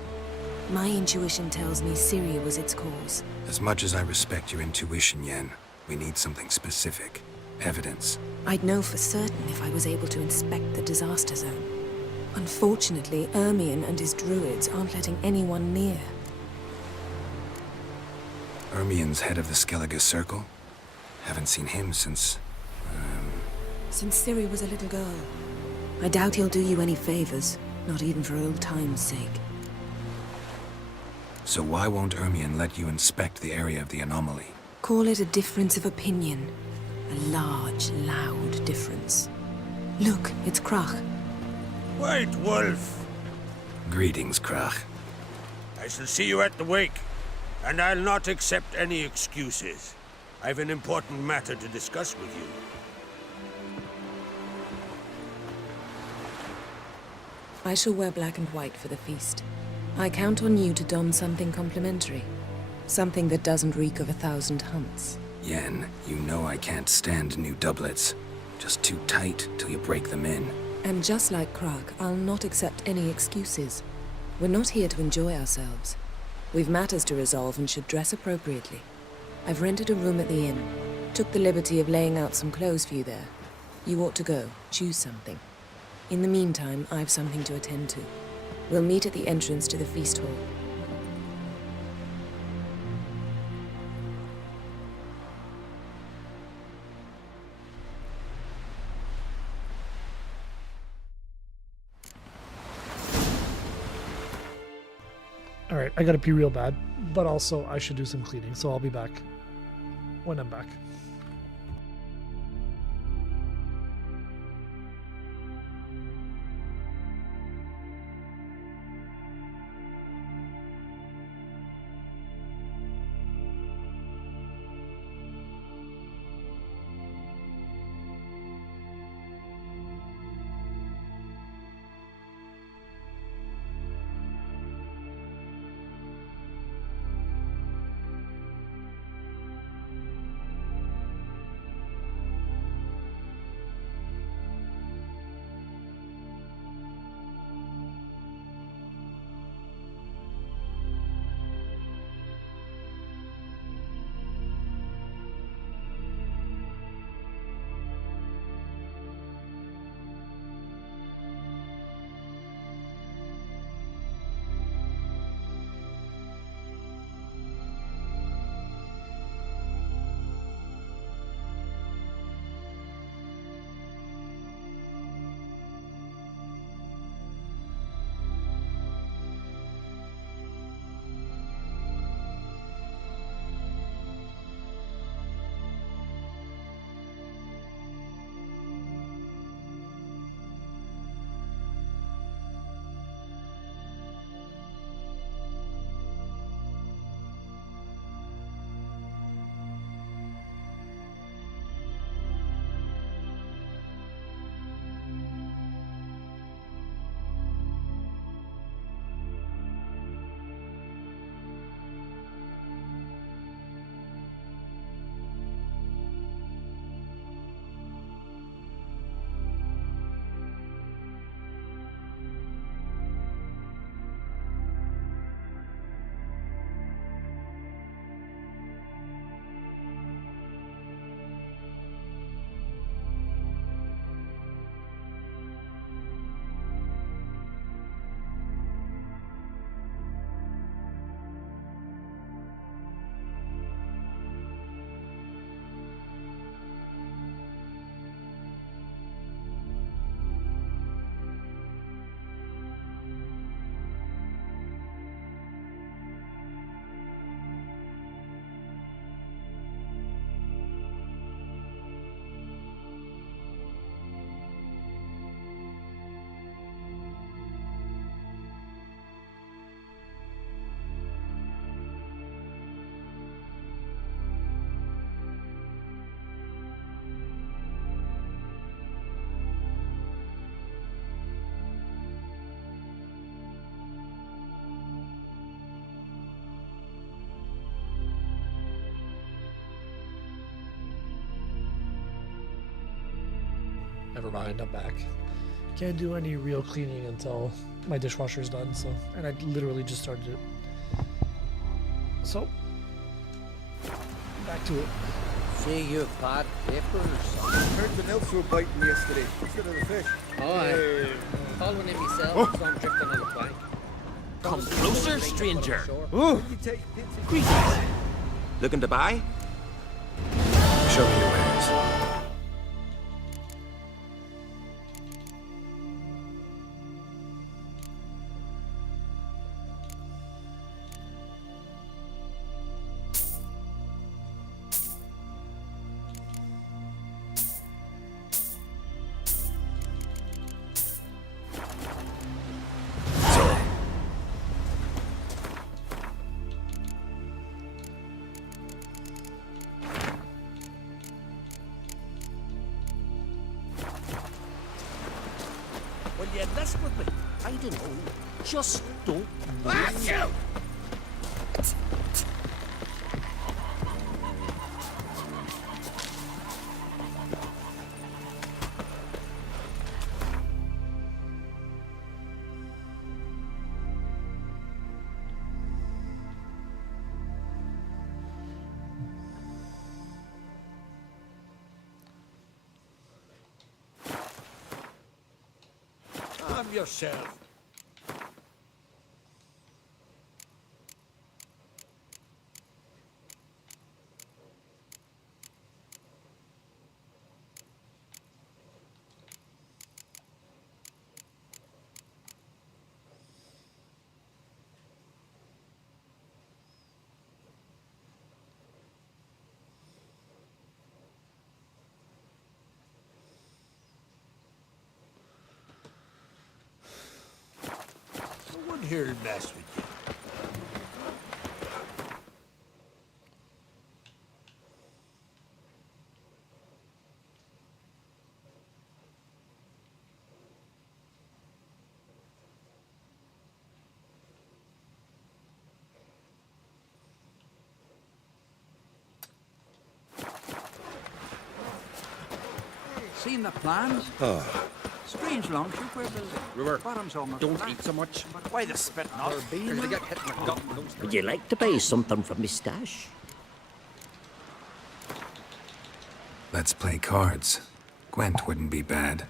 My intuition tells me Ciri was its cause. As much as I respect your intuition, Yen, we need something specific. Evidence. I'd know for certain if I was able to inspect the disaster zone. Unfortunately, Ermion and his druids aren't letting anyone near. Ermion's head of the Skellige Circle? Haven't seen him since... Since Ciri was a little girl. I doubt he'll do you any favors, not even for old time's sake. So why won't Ermion let you inspect the area of the anomaly? Call it a difference of opinion. A large, loud difference. Look, it's Krach. Wait, Wolf. Greetings, Krach. I shall see you at the wake, and I'll not accept any excuses. I've an important matter to discuss with you. I shall wear black and white for the feast. I count on you to don something complimentary. Something that doesn't reek of 1,000 hunts. Yen, you know I can't stand new doublets. Just too tight till you break them in. And just like Krach, I'll not accept any excuses. We're not here to enjoy ourselves. We've matters to resolve and should dress appropriately. I've rented a room at the inn. Took the liberty of laying out some clothes for you there. You ought to go. Choose something. In the meantime, I've something to attend to. We'll meet at the entrance to the feast hall. Alright, I gotta pee real bad, but also I should do some cleaning, so I'll be back when I'm back. never mind, I'm back. Can't do any real cleaning until my dishwasher's done, so, and I literally just started it. So, back to it. See, you've had papers. Heard the nills were biting yesterday instead of the fish. Oh, I following him myself, so I'm drifting on the plank. Come closer, stranger. Ooh. Greetings. Looking to buy? Show me your wares. Will you list with me? I don't know. Just don't move. Calm yourself. No one here will mess with you. Seen the plans? Oh. Strange long trip we're building. River, Bottom's almost don't flat. eat so much. But why the spitting off? Would you like to buy something from me stash? Let's play cards. Gwent wouldn't be bad.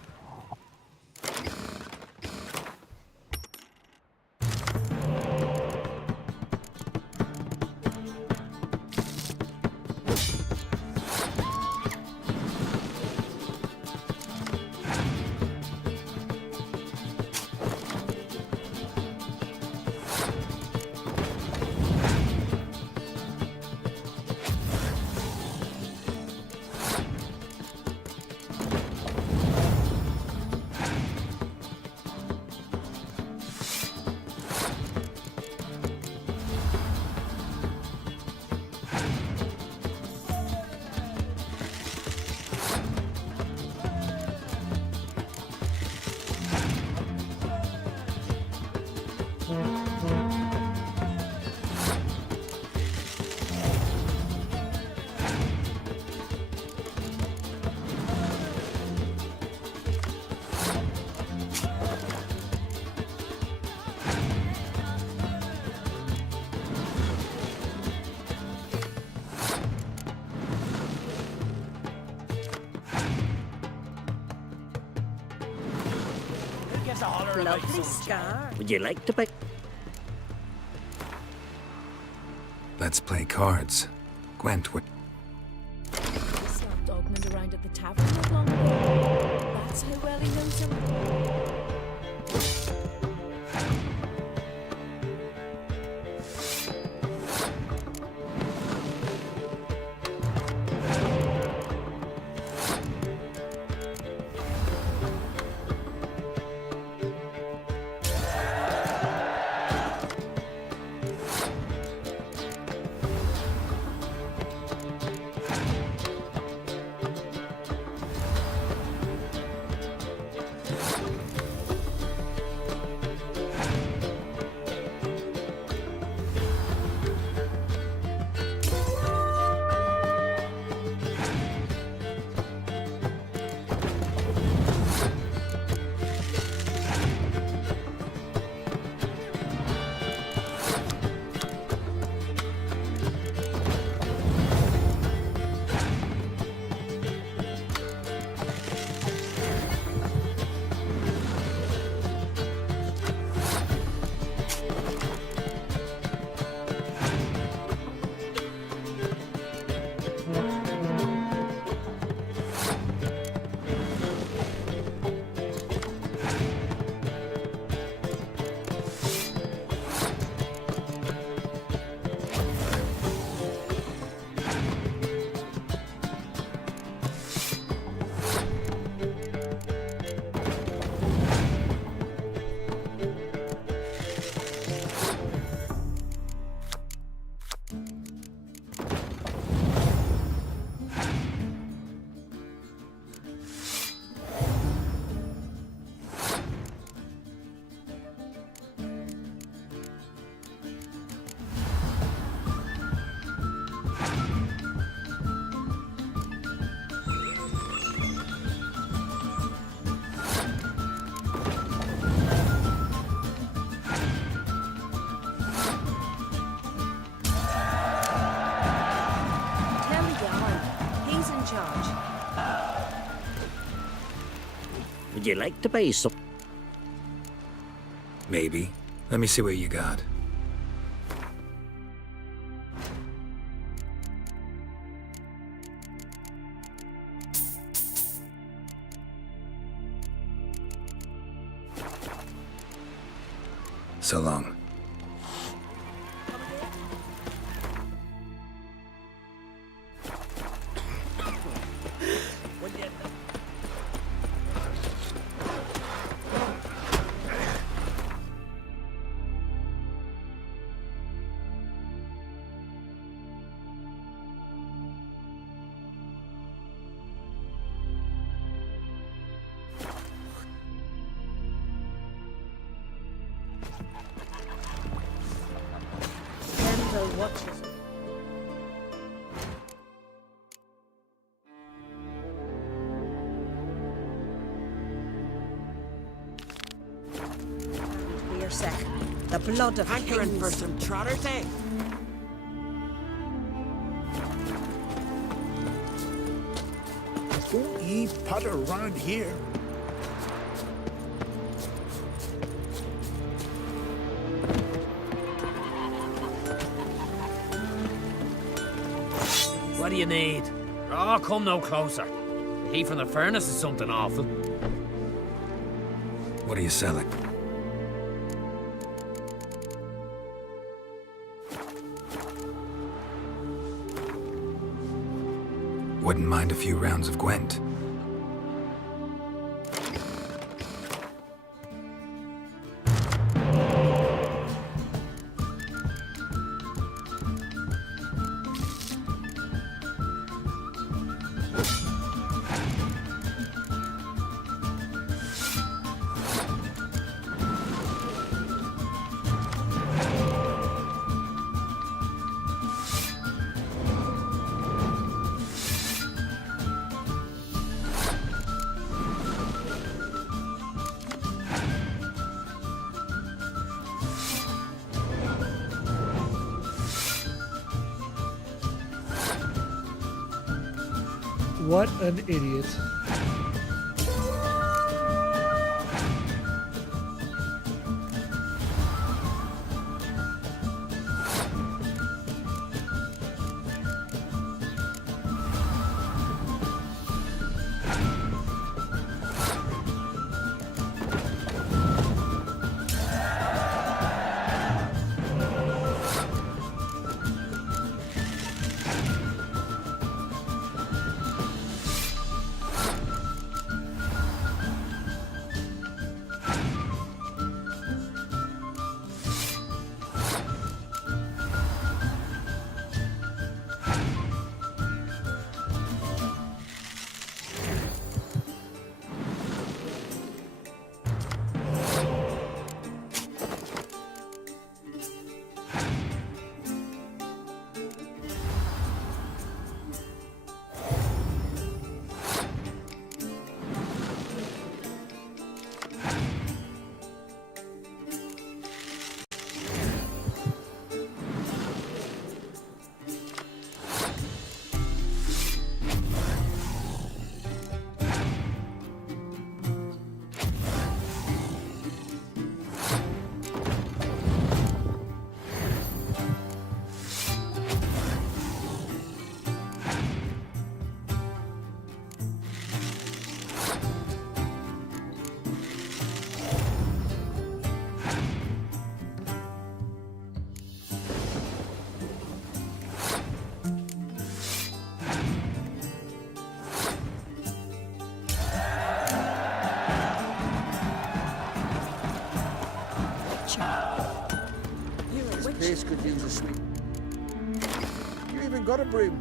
Lovely scar. Would you like to buy? Let's play cards. Gwent would. I saw Dogman around at the tavern not long ago. That's how well he knows him. Would you like to buy some? Maybe. Let me see what you got. So long. Kendall watches. We're set. The blood of Hankering kings. for some trotter day. Don't ye putter round here. What do you need? Oh, come no closer. The heat from the furnace is something awful. What are you selling? Wouldn't mind a few rounds of Gwent. What an idiot. This place could use a sweep. You even got a broom.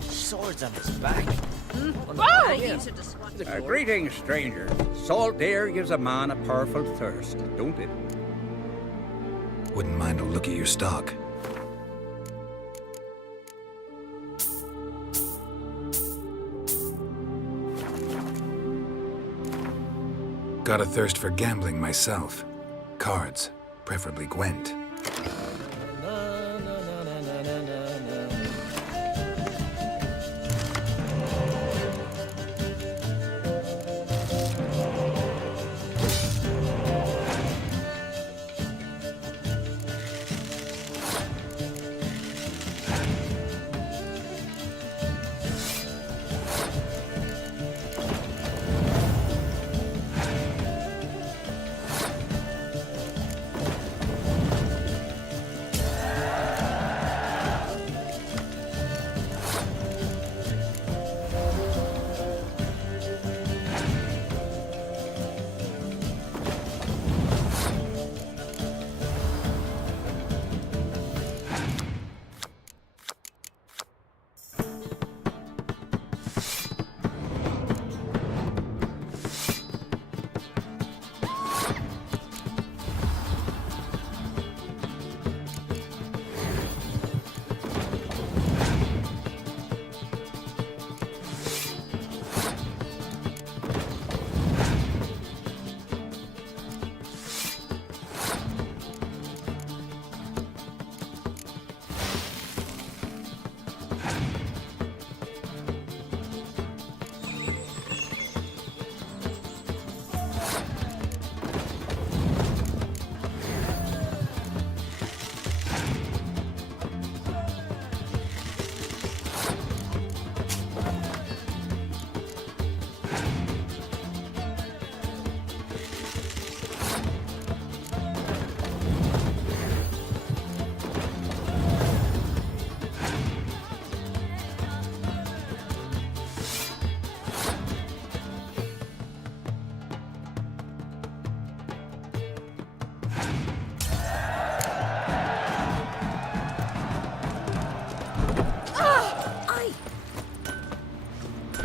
Swords on his back. Greetings, stranger. Salt air gives a man a powerful thirst, don't it? Wouldn't mind a look at your stock. got a thirst for gambling myself. Cards, preferably Gwent.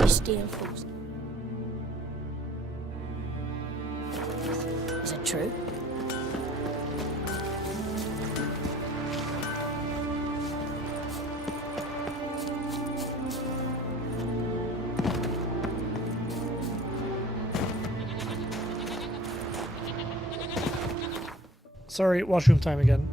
Stale folks. Is it true? Sorry, washroom time again.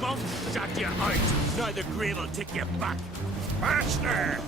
monsters at your eyes. Now the grave will take you back. Master!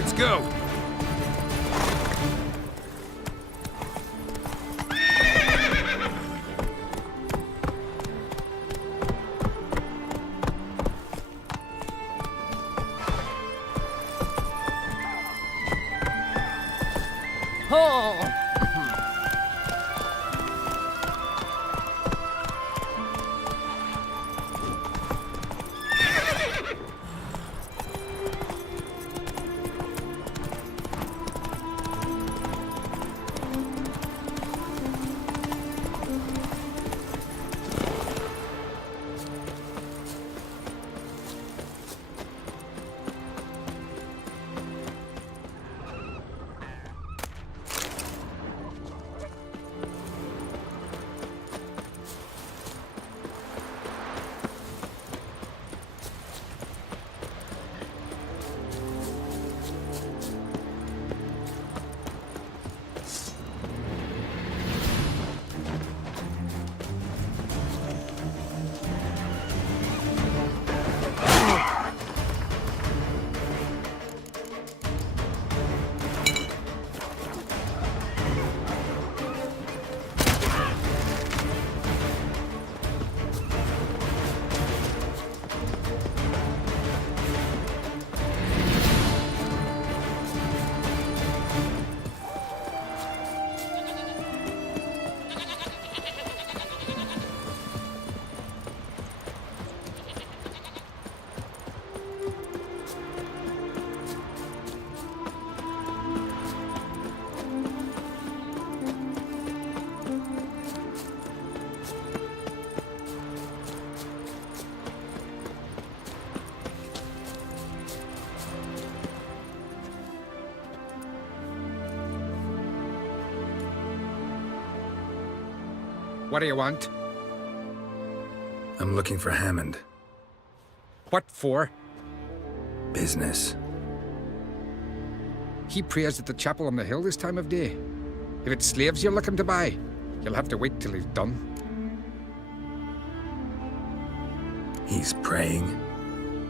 Let's go. Oh! What do you want? I'm looking for Hammond. What for? Business. He prays at the chapel on the hill this time of day. If it's slaves you're looking to buy, you'll have to wait till he's done. He's praying.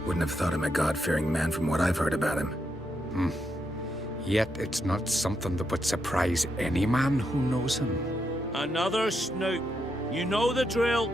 Wouldn't have thought him a God-fearing man from what I've heard about him. Yet it's not something that would surprise any man who knows him. Another snoop. You know the drill.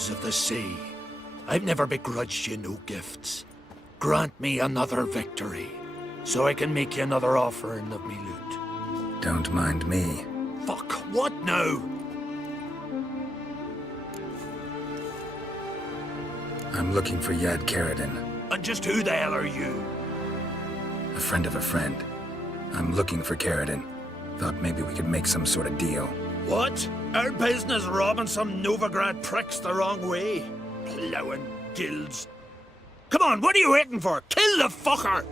gods of the sea, I've never begrudged you no gifts. Grant me another victory, so I can make you another offering of me loot. Don't mind me. Fuck, what now? I'm looking for Yad Karadin, And just who the hell are you? a friend of a friend. I'm looking for Karadin. Thought maybe we could make some sort of deal. What? Our business robbing some Novigrad pricks the wrong way? Plowing guilds. Come on, what are you waiting for? Kill the fucker!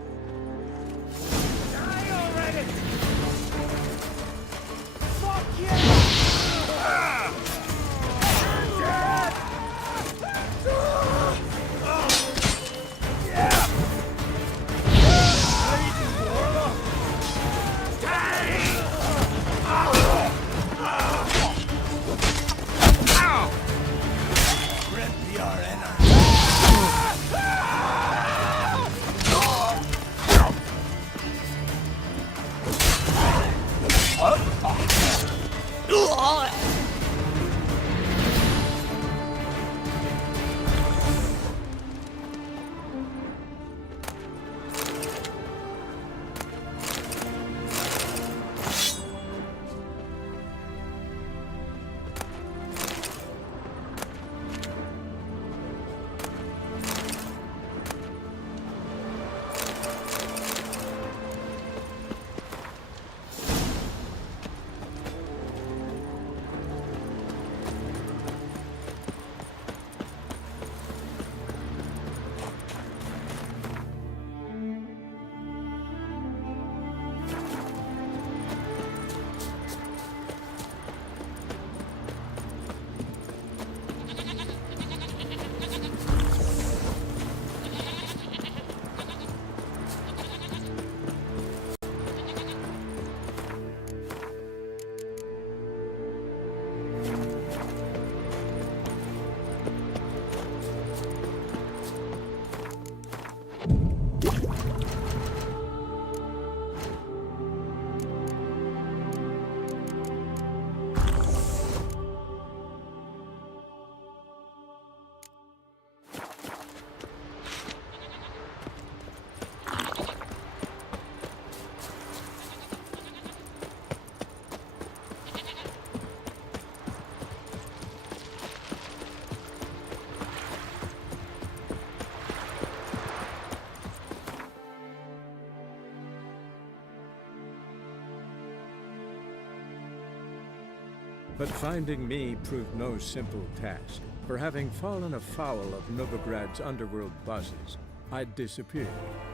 But finding me proved no simple task, for having fallen afoul of Novigrad's underworld bosses, I'd disappeared.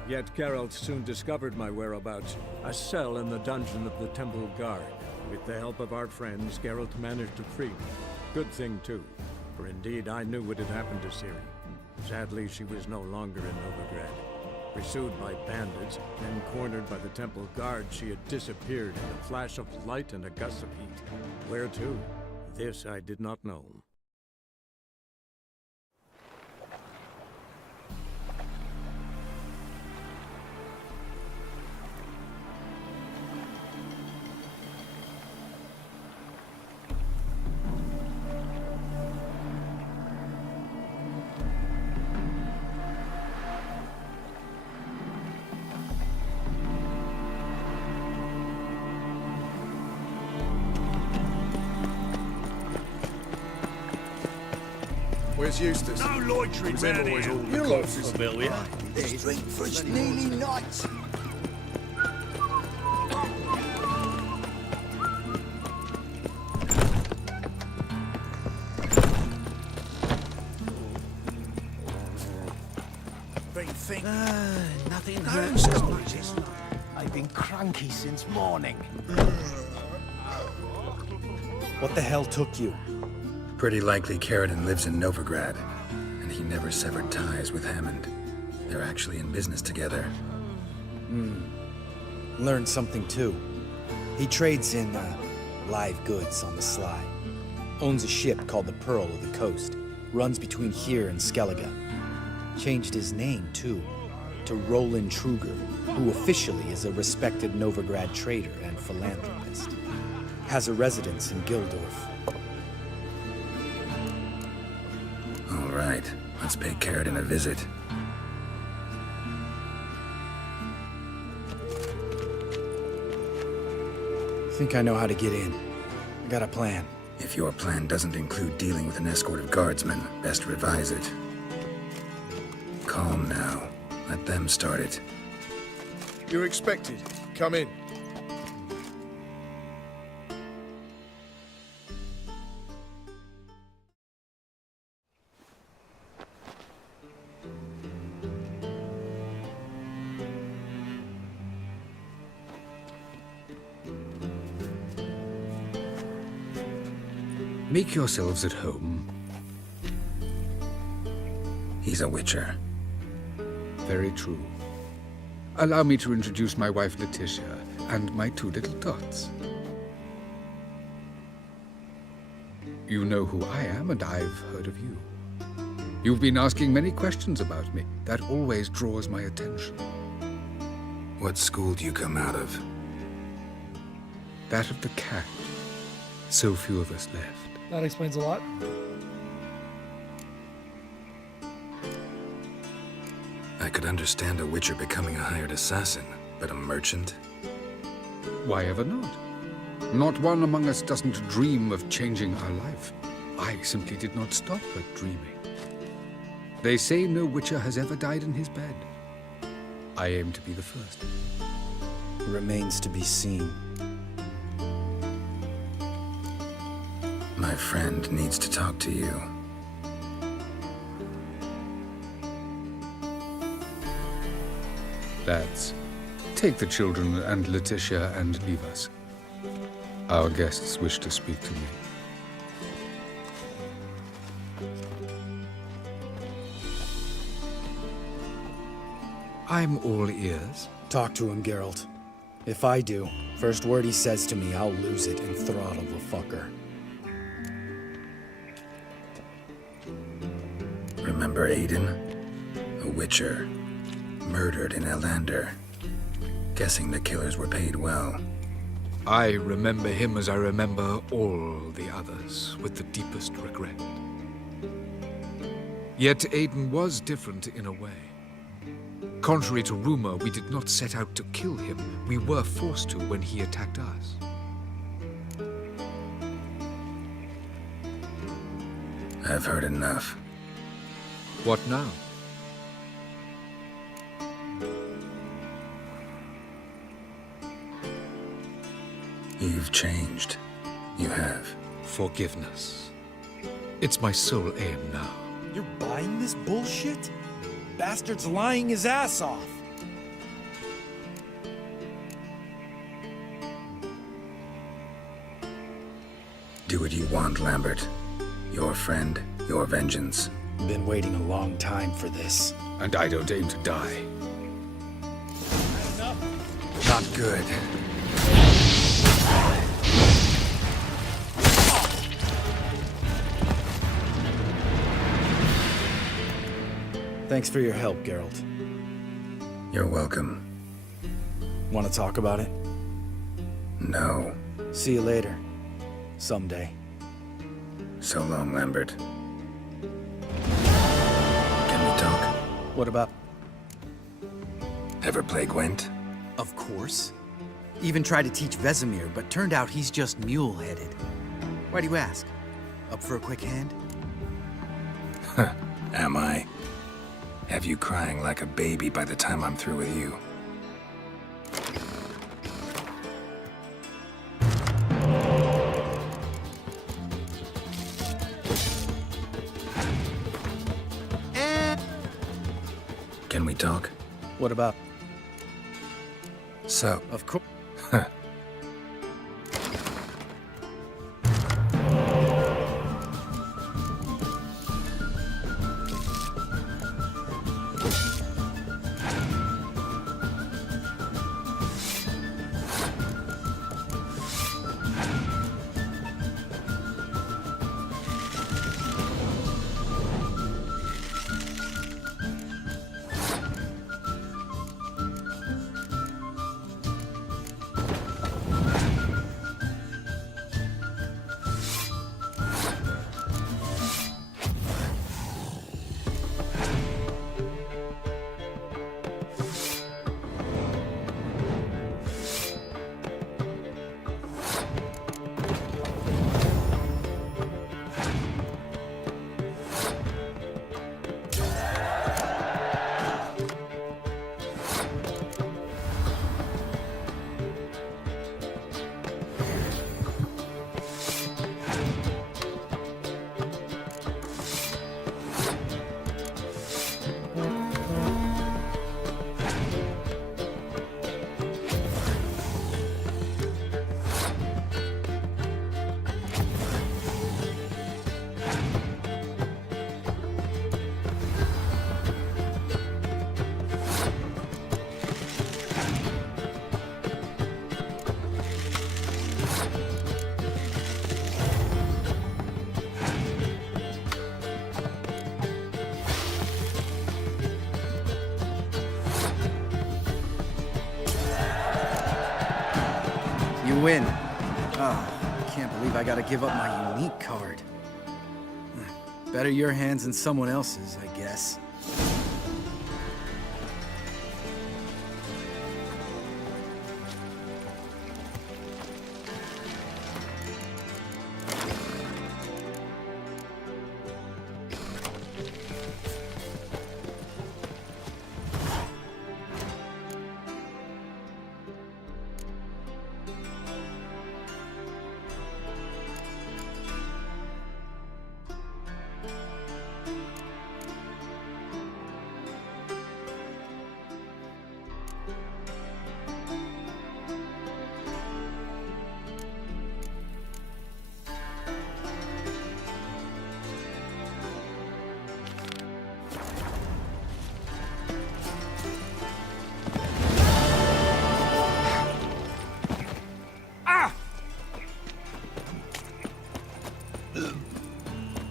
Yet Geralt soon discovered my whereabouts, a cell in the dungeon of the Temple Guard. With the help of our friends, Geralt managed to free me. Good thing too, for indeed I knew what had happened to Ciri. Sadly, she was no longer in Novigrad. Pursued by bandits, then cornered by the Temple Guard, she had disappeared in a flash of light and a gust of heat. Where to? This I did not know. Where's Eustace? No loitering round here. You look familiar. This drink for its nearly night. Nothing hurts as much as I've been cranky since morning. What the hell took you? Pretty likely Karadin lives in Novigrad, and he never severed ties with Hammond. They're actually in business together. Learned something too. He trades in live goods on the sly. Owns a ship called the Pearl of the Coast. Runs between here and Skellige. Changed his name too, to Roland Truger, who officially is a respected Novigrad trader and philanthropist. Has a residence in Gildorf. right. Let's pay Carradine a visit. Think I know how to get in. I got a plan. If your plan doesn't include dealing with an escort of guardsmen, best revise it. Calm now. Let them start it. You're expected. Come in. Make yourselves at home. He's a witcher. Very true. Allow me to introduce my wife Letitia and my two little tots. You know who I am, and I've heard of you. You've been asking many questions about me. That always draws my attention. What school do you come out of? That of the cat. So few of us left. That explains a lot. I could understand a witcher becoming a hired assassin, but a merchant? Why ever not? Not one among us doesn't dream of changing our life. I simply did not stop at dreaming. They say no witcher has ever died in his bed. I aim to be the first. Remains to be seen. My friend needs to talk to you. Lads, take the children and Letitia and leave us. Our guests wish to speak to me. I'm all ears. Talk to him, Geralt. If I do, first word he says to me, I'll lose it and throttle the fucker. Remember Aiden? A witcher. Murdered in Eldander. Guessing the killers were paid well. I remember him as I remember all the others, with the deepest regret. Yet Aiden was different in a way. Contrary to rumor, we did not set out to kill him. We were forced to when he attacked us. I've heard enough. What now? You've changed. You have. Forgiveness. It's my sole aim now. You're buying this bullshit? Bastard's lying his ass off. Do what you want, Lambert. Your friend, your vengeance. Been waiting a long time for this. And I don't aim to die. Not good. Thanks for your help, Geralt. You're welcome. Want to talk about it? No. See you later. Someday. So long, Lambert. Can we talk? What about? Ever play Gwent? Of course. Even tried to teach Vesemir, but turned out he's just mule-headed. Why do you ask? Up for a quick hand? Am I? Have you crying like a baby by the time I'm through with you? Can we talk? What about? So. Of course. win. Oh, I can't believe I gotta give up my unique card. Better your hands than someone else's, I guess.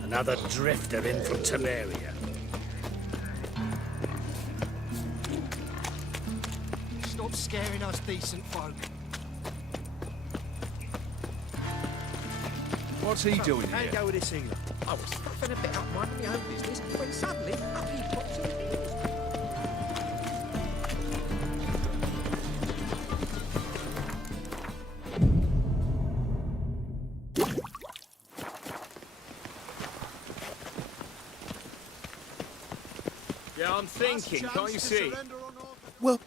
Another drifter in from Temeria. Stop scaring us decent folk. What's he doing How here? go with this England? I was puffing a bit up minding my own business when suddenly up he pops in the hills. Yeah, I'm thinking, can't you see? Well,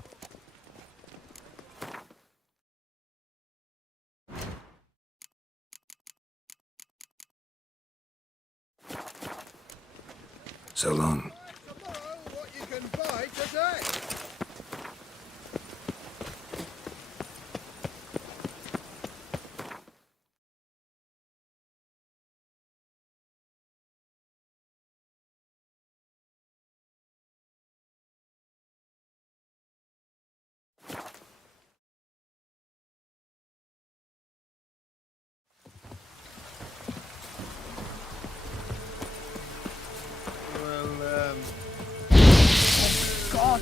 So long. What you can buy today? God!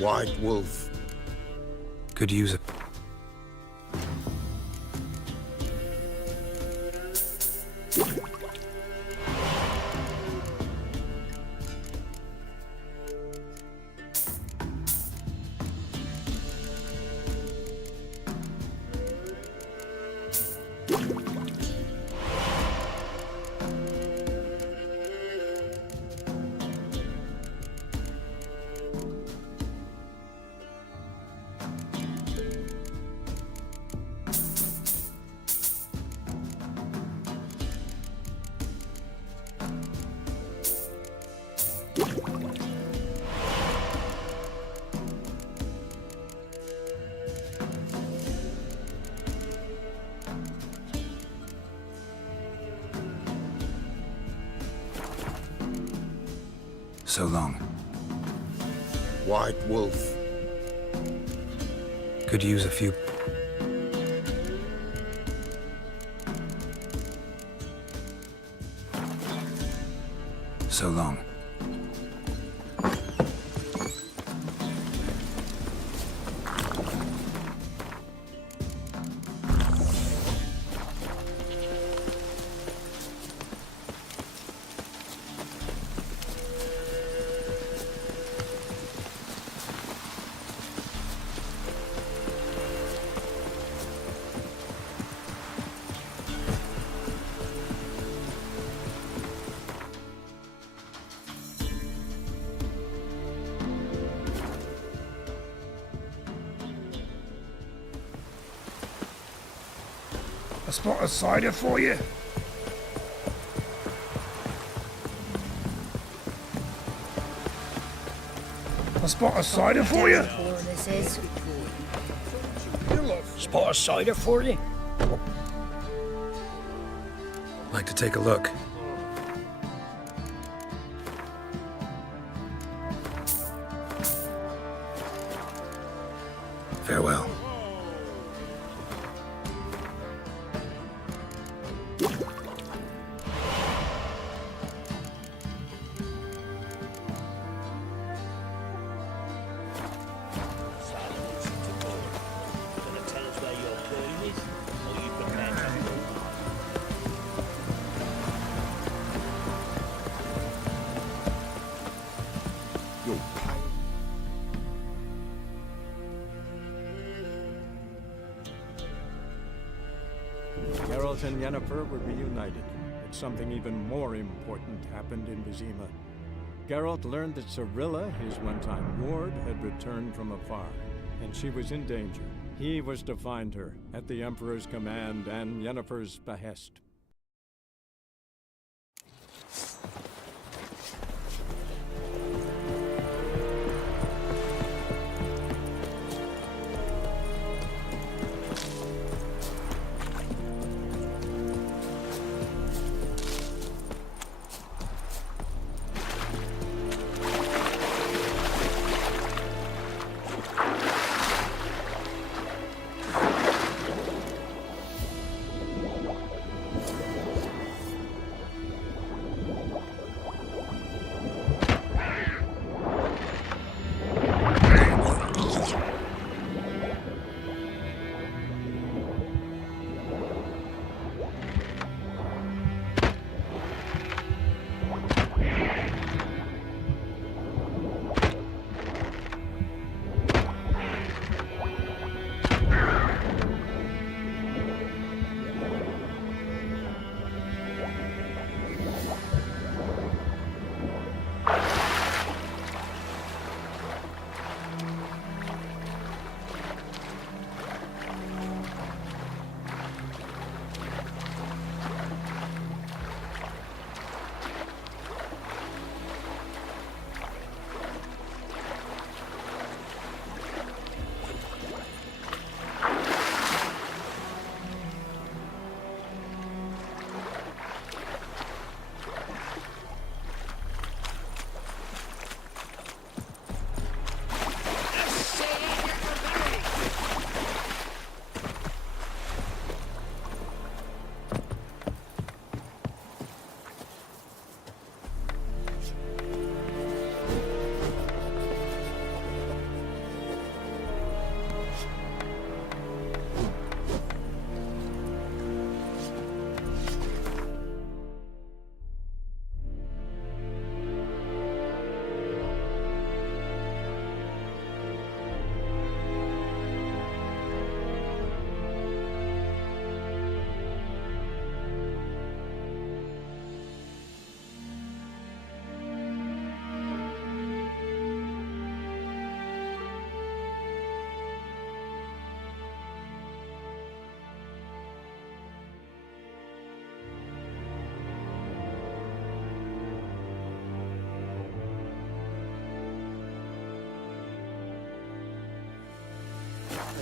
White Wolf. Could use a... So long. White Wolf. Could use a few... So long. A spot of cider for you. A spot of cider for you. This is. Spot of cider for you. Like to take a look. Farewell. Geralt and Yennefer were reunited, but something even more important happened in Vizima. Geralt learned that Cirilla, his one-time ward, had returned from afar, and she was in danger. He was to find her, at the Emperor's command and Yennefer's behest.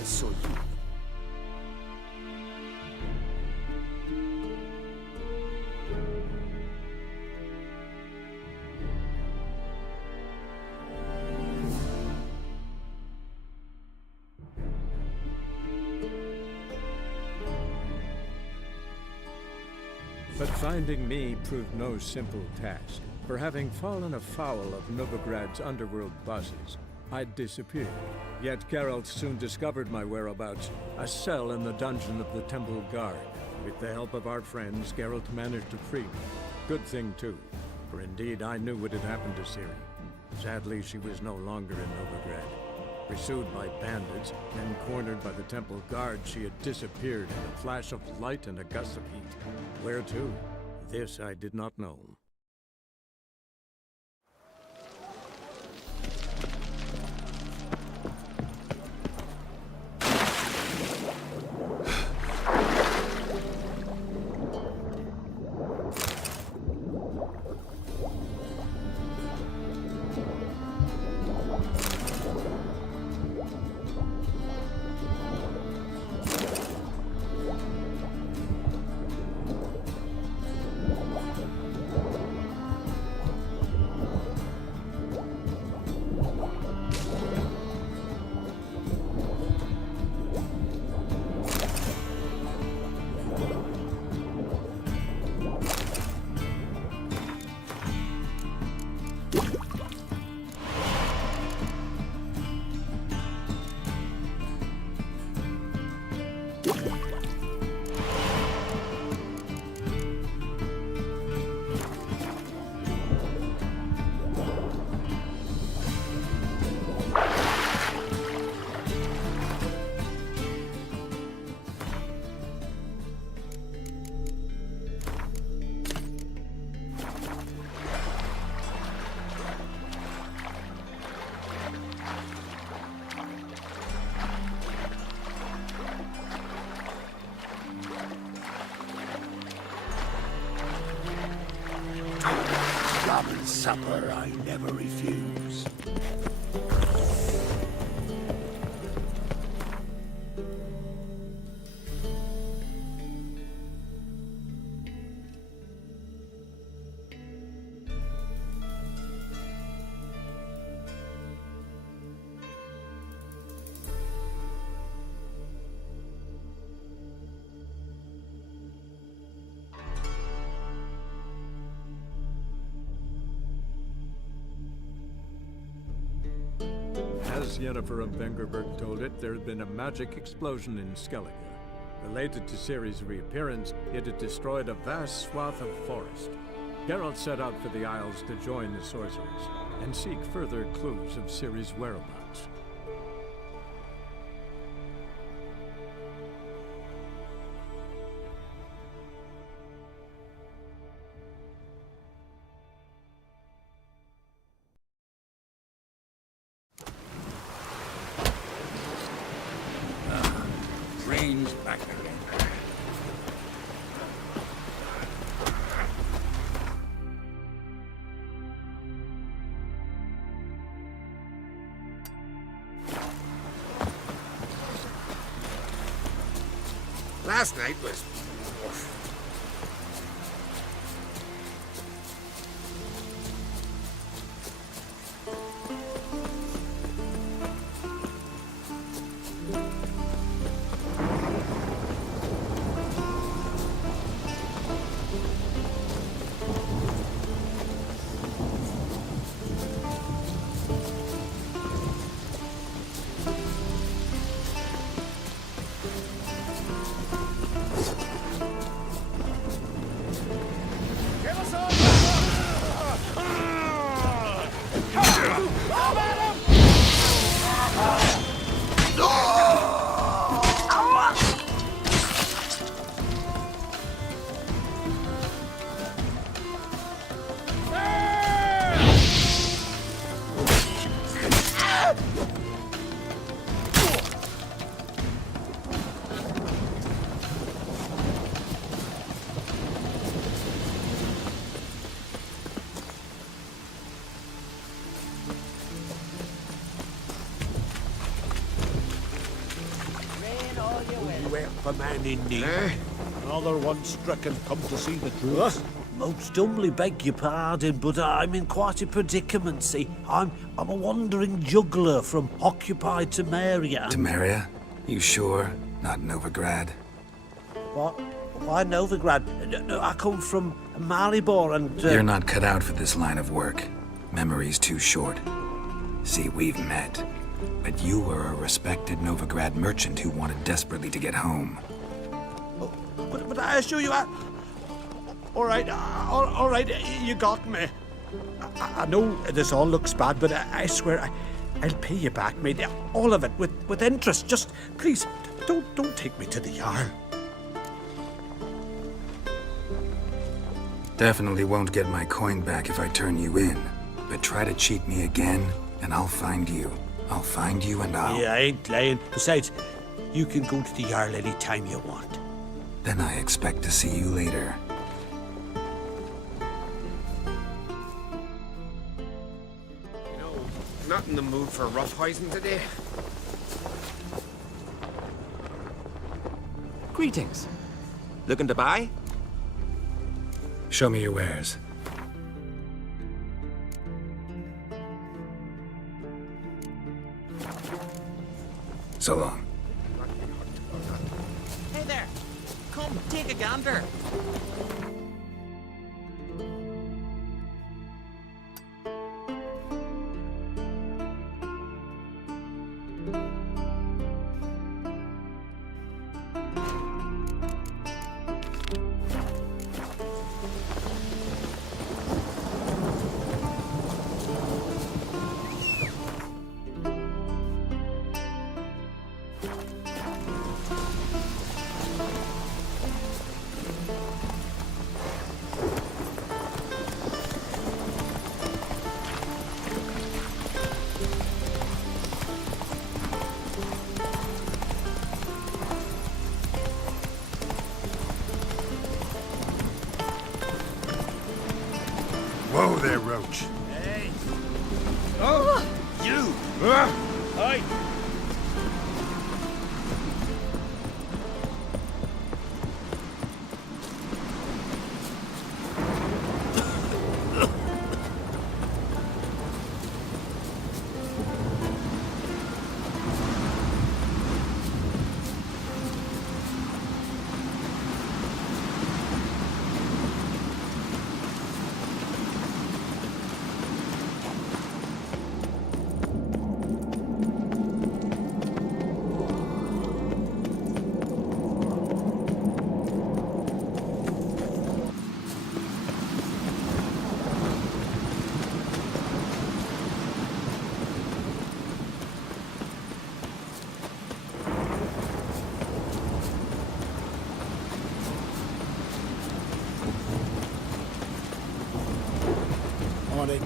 I saw you. But finding me proved no simple task. For having fallen afoul of Novigrad's underworld bosses, I'd disappeared. Yet Geralt soon discovered my whereabouts, a cell in the dungeon of the Temple Guard. With the help of our friends, Geralt managed to free me. Good thing, too, for indeed I knew what had happened to Ciri. Sadly, she was no longer in Novigrad. Pursued by bandits, and cornered by the Temple Guard, she had disappeared in a flash of light and a gust of heat. Where to? This I did not know. common supper I never refuse. As Yennefer of Vengerberg told it, there had been a magic explosion in Skellige. Related to Ciri's reappearance, it had destroyed a vast swath of forest. Geralt set out for the Isles to join the sorcerers and seek further clues of Ciri's whereabouts. Train's back again. Last night was... A man in need. Another one stricken, come to see the truth. Most humbly beg your pardon, but I'm in quite a predicament, see. I'm a wandering juggler from occupied Temeria. Temeria? You sure? Not Novigrad? What? Why Novigrad? No, I come from Maribor and... You're not cut out for this line of work. Memory's too short. See, we've met. But you were a respected Novigrad merchant who wanted desperately to get home. But I assure you, all right, you got me. I know this all looks bad, but I swear I'll pay you back, mate. All of it, with interest. Just, please, don't take me to the Jarl. Definitely won't get my coin back if I turn you in. But try to cheat me again, and I'll find you. I'll find you and I'll... Yeah, I ain't lying. Besides, you can go to the Jarl any time you want. Then I expect to see you later. You know, not in the mood for roughhousing today. Greetings. Looking to buy? Show me your wares. So long. Hey there! Come, take a gander. Whoa there, Rowan.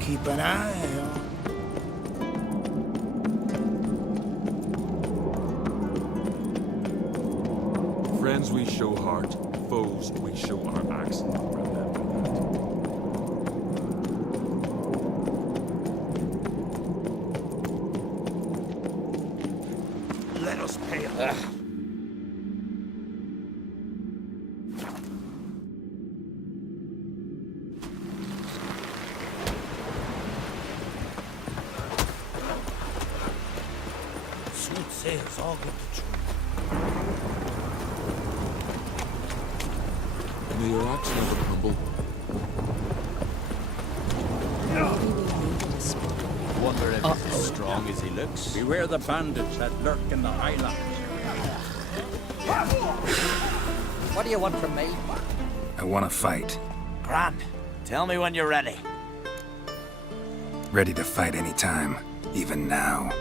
keep an eye on. Friends we show heart, foes we show our axe. Let us pay him. Soothsayers all get the truth. May your axe never crumble. Wonder if he's as strong as he looks. Beware the bandits that lurk in the highlands. What do you want from me? I want to fight. Grand. Tell me when you're ready. Ready to fight anytime, even now.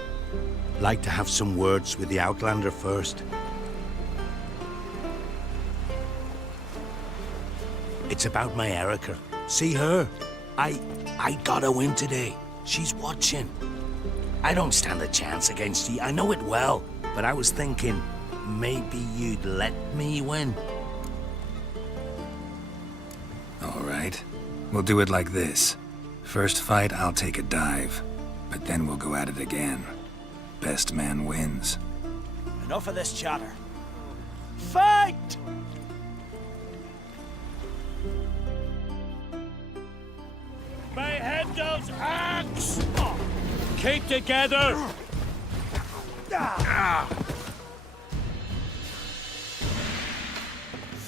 Like to have some words with the Outlander first. It's about my Erica. See her? I got her win today. She's watching. I don't stand a chance against you. I know it well. But I was thinking, maybe you'd let me win. All right. We'll do it like this. First fight, I'll take a dive. But then we'll go at it again. Best man wins. Enough of this chatter. Fight! May Heimdall's axe! Keep together!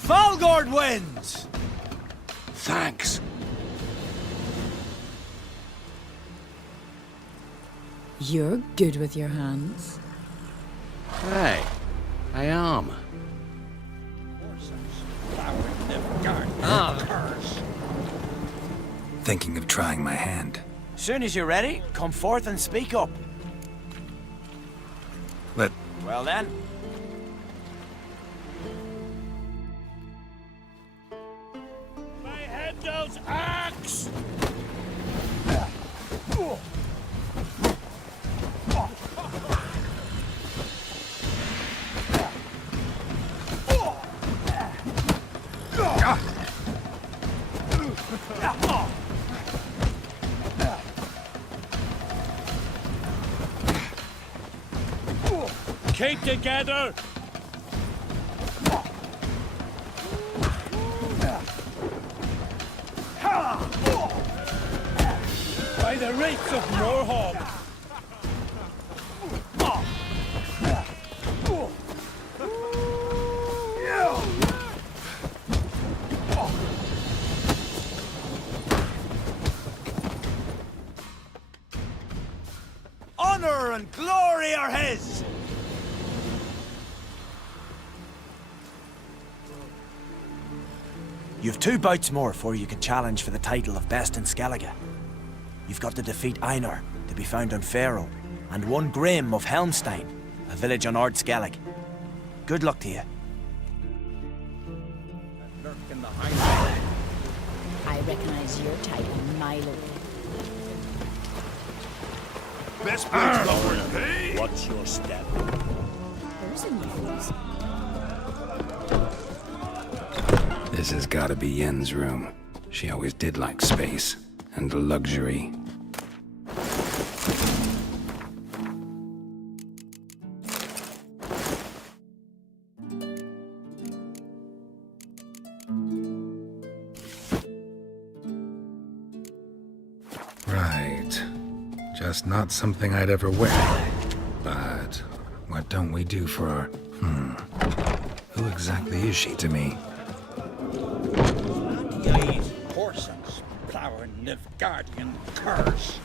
Falgord wins! Thanks. You're good with your hands. Hey, I am. Thinking of trying my hand. Soon as you're ready, come forth and speak up. Let... Well then. May Heimdall's axe! Keep together! By the rates of Morhog! Honor and glory are his! You've 2 bouts more before you can challenge for the title of Best in Skellige. You've got to defeat Einar, to be found on Faroe, and 1 Grim of Helmstein, a village on Ard Skellig. Good luck to you. I recognize your type a mile away. Best place going, hey? Watch your step. There's a nose. This has gotta be Yen's room. She always did like space and luxury. Right. Just not something I'd ever wear. But what don't we do for our... Who exactly is she to me? Ye's Horsens, plowing Nilfgaardian curse.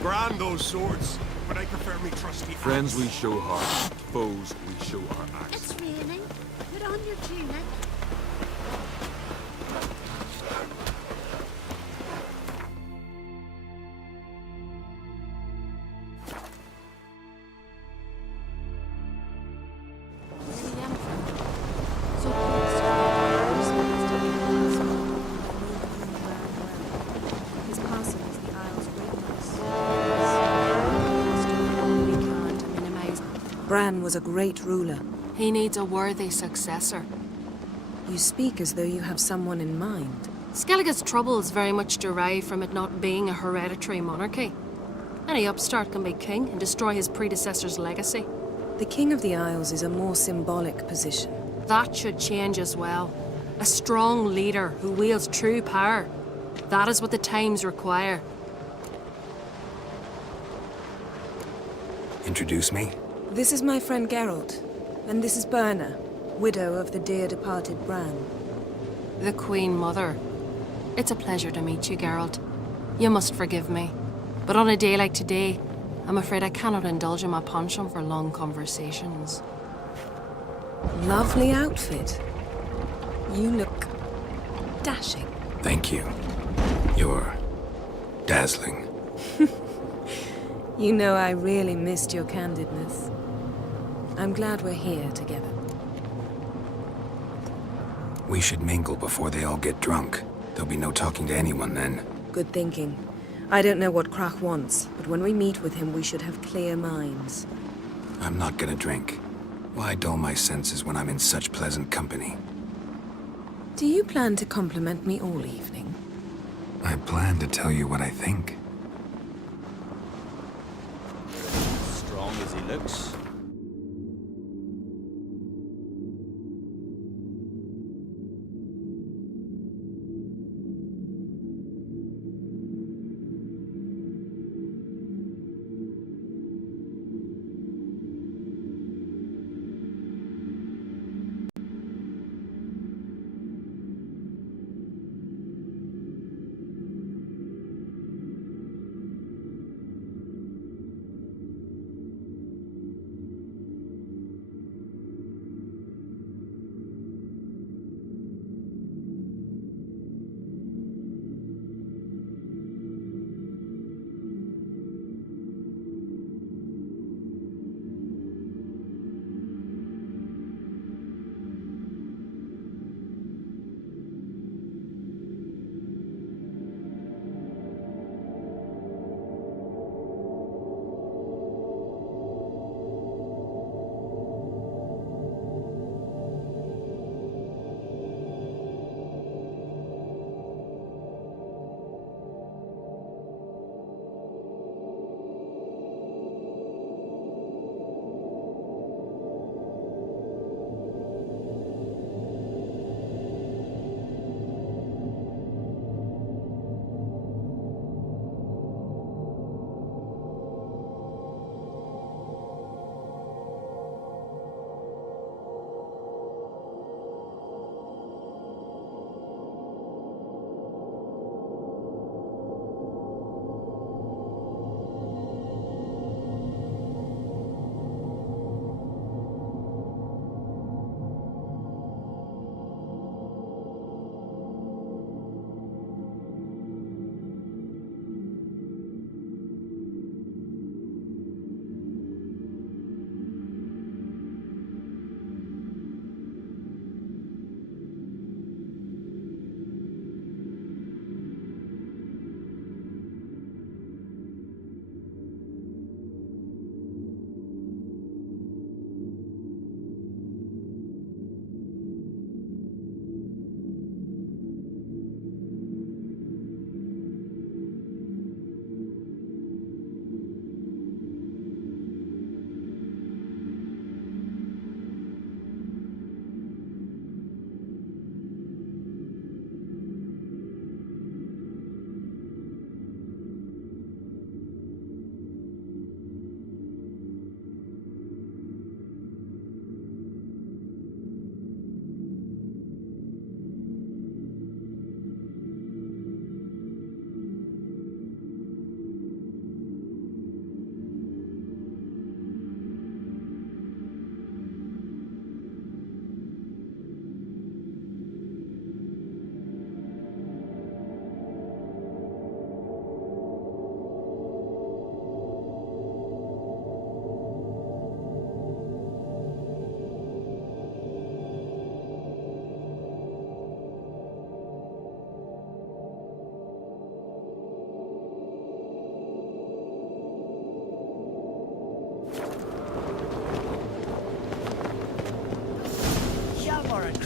Grand those swords, but I prefer me trusty Friends we show heart, foes we show our axe. It's raining. Put on your tunic. Bran was a great ruler. He needs a worthy successor. You speak as though you have someone in mind. Skellige's troubles very much derive from it not being a hereditary monarchy. Any upstart can be king and destroy his predecessor's legacy. The King of the Isles is a more symbolic position. That should change as well. A strong leader who wields true power. That is what the times require. Introduce me? This is my friend Geralt, and this is Birna, widow of the dear departed Bran. The Queen Mother. It's a pleasure to meet you, Geralt. You must forgive me. But on a day like today, I'm afraid I cannot indulge in my penchant for long conversations. Lovely outfit. You look dashing. Thank you. You're dazzling. You know I really missed your candidness. I'm glad we're here together. We should mingle before they all get drunk. There'll be no talking to anyone then. Good thinking. I don't know what Crach wants, but when we meet with him, we should have clear minds. I'm not gonna drink. Why dull my senses when I'm in such pleasant company? Do you plan to compliment me all evening? I plan to tell you what I think. Strong as he looks.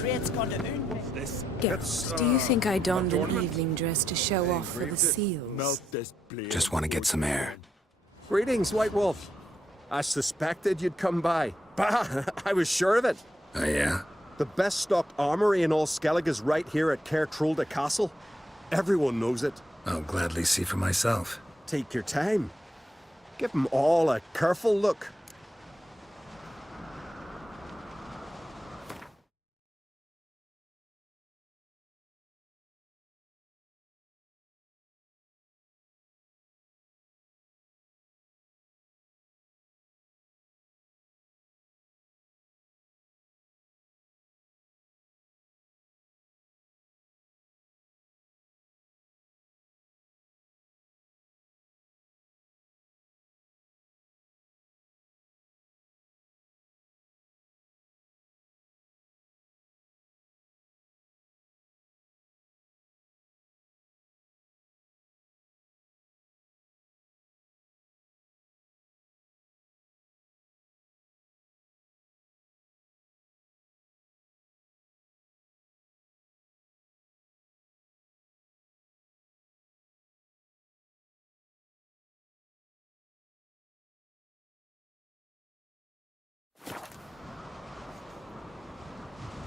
crate's gone to who? Geralt, do you think I donned an evening dress to show off for the seals? Just want to get some air. Greetings, White Wolf. I suspected you'd come by. Bah, I was sure of it. Oh, yeah? The best stocked armory in all Skellig is right here at Caer Trolda Castle. Everyone knows it. I'll gladly see for myself. Take your time. Give them all a careful look.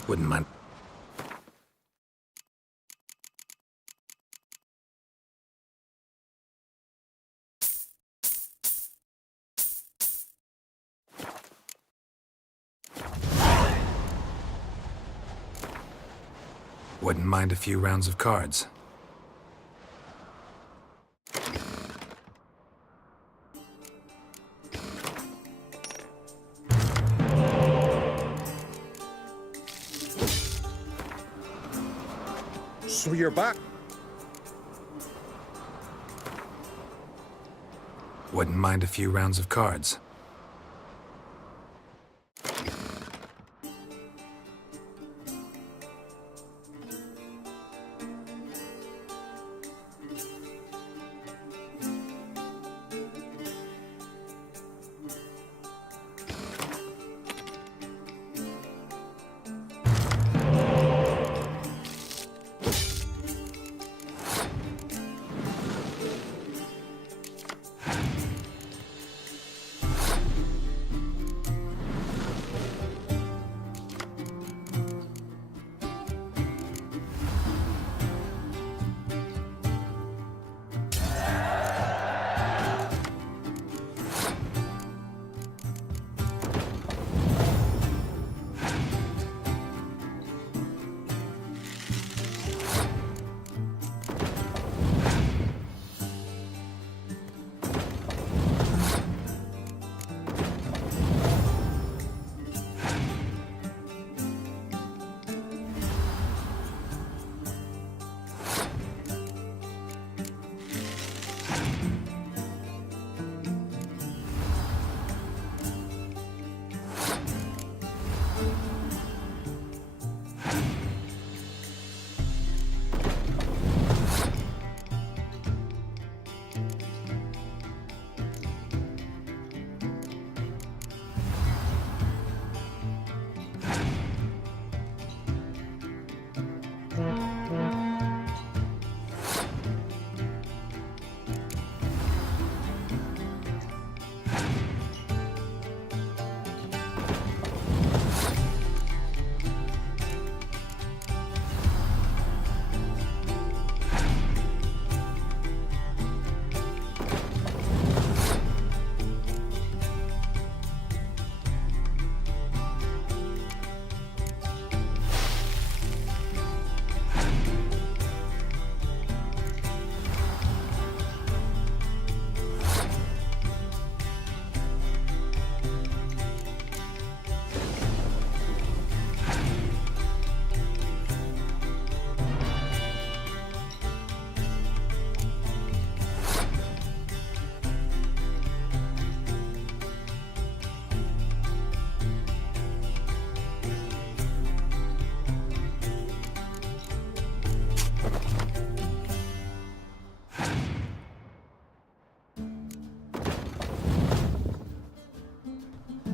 Wouldn't mind. Wouldn't mind a few rounds of cards. So you're back? Wouldn't mind a few rounds of cards.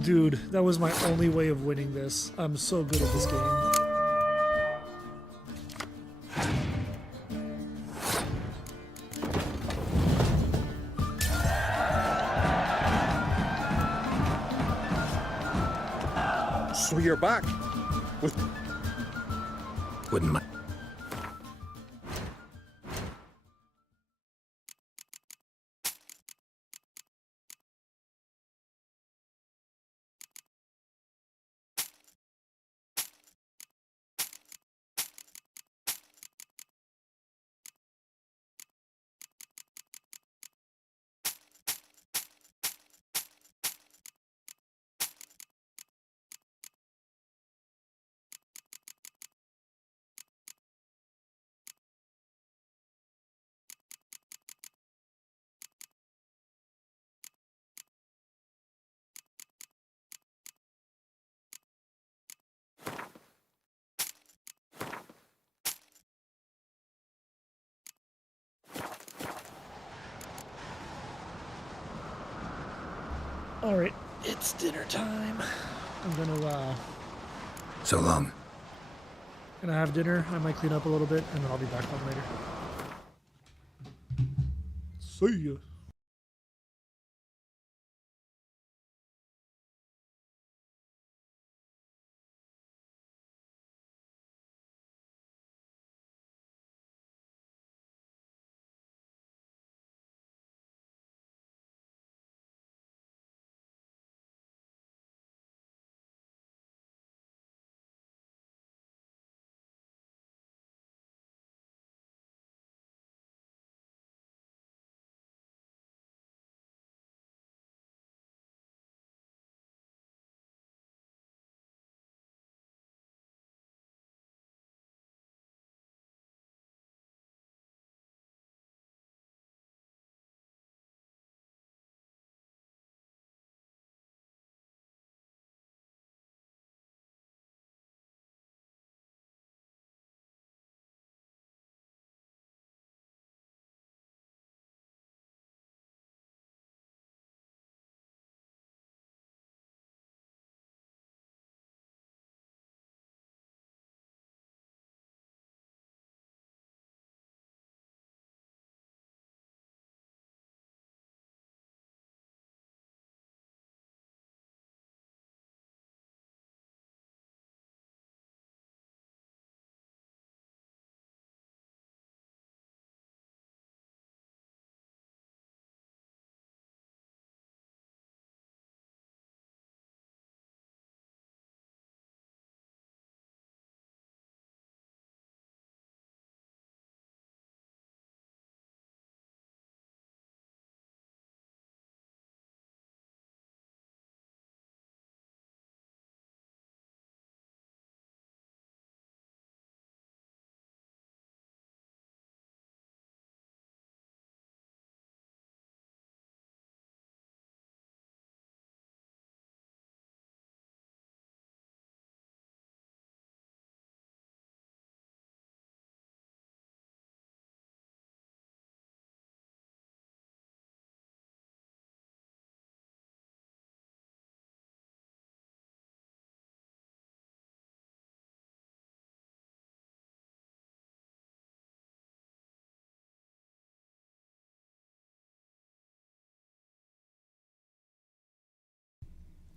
Dude, that was my only way of winning this. I'm so good at this game. So you're back? Wouldn't mind. Alright, it's dinner time. I'm gonna, So long. gonna have dinner. I might clean up a little bit, and then I'll be back on later. See ya.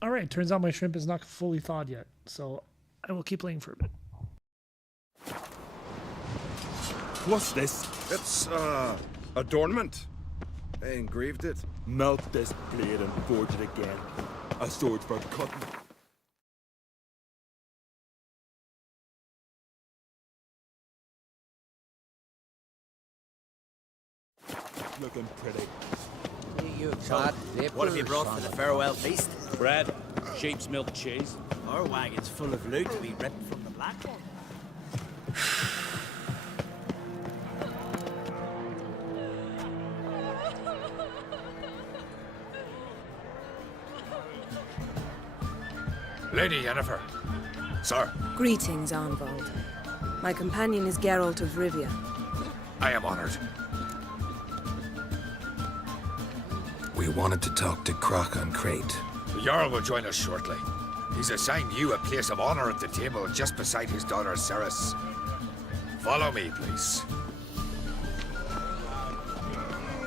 Alright, turns out my shrimp is not fully thawed yet, so I will keep playing for a bit. What's this? It's, adornment. I engraved it. Melt this blade and forge it again. A sword for cutting. Looking pretty. What have you brought for the farewell feast? Bread, sheep's milk cheese. Our wagon's full of loot to be ripped from the black one. Lady Yennefer. Sir, Greetings, Arnvald. My companion is Geralt of Rivia. I am honored. We wanted to talk to Croc on Crate. The Jarl will join us shortly. He's assigned you a place of honor at the table just beside his daughter Ceres. Follow me, please.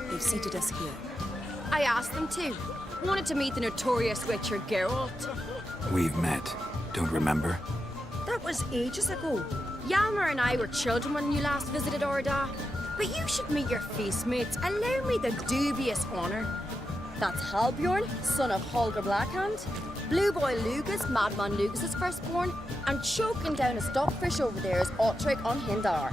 They've seated us here. I asked them to. Wanted to meet the notorious Witcher Geralt. We've met. Don't remember? That was ages ago. Yalmer and I were children when you last visited Orda. But you should meet your feast mates. Allow me the dubious honour. That's Halbjorn, son of Holger Blackhand. Blue Boy Lugas, Madman Lugas' firstborn. And choking down a stockfish over there is Otrek on Hindar.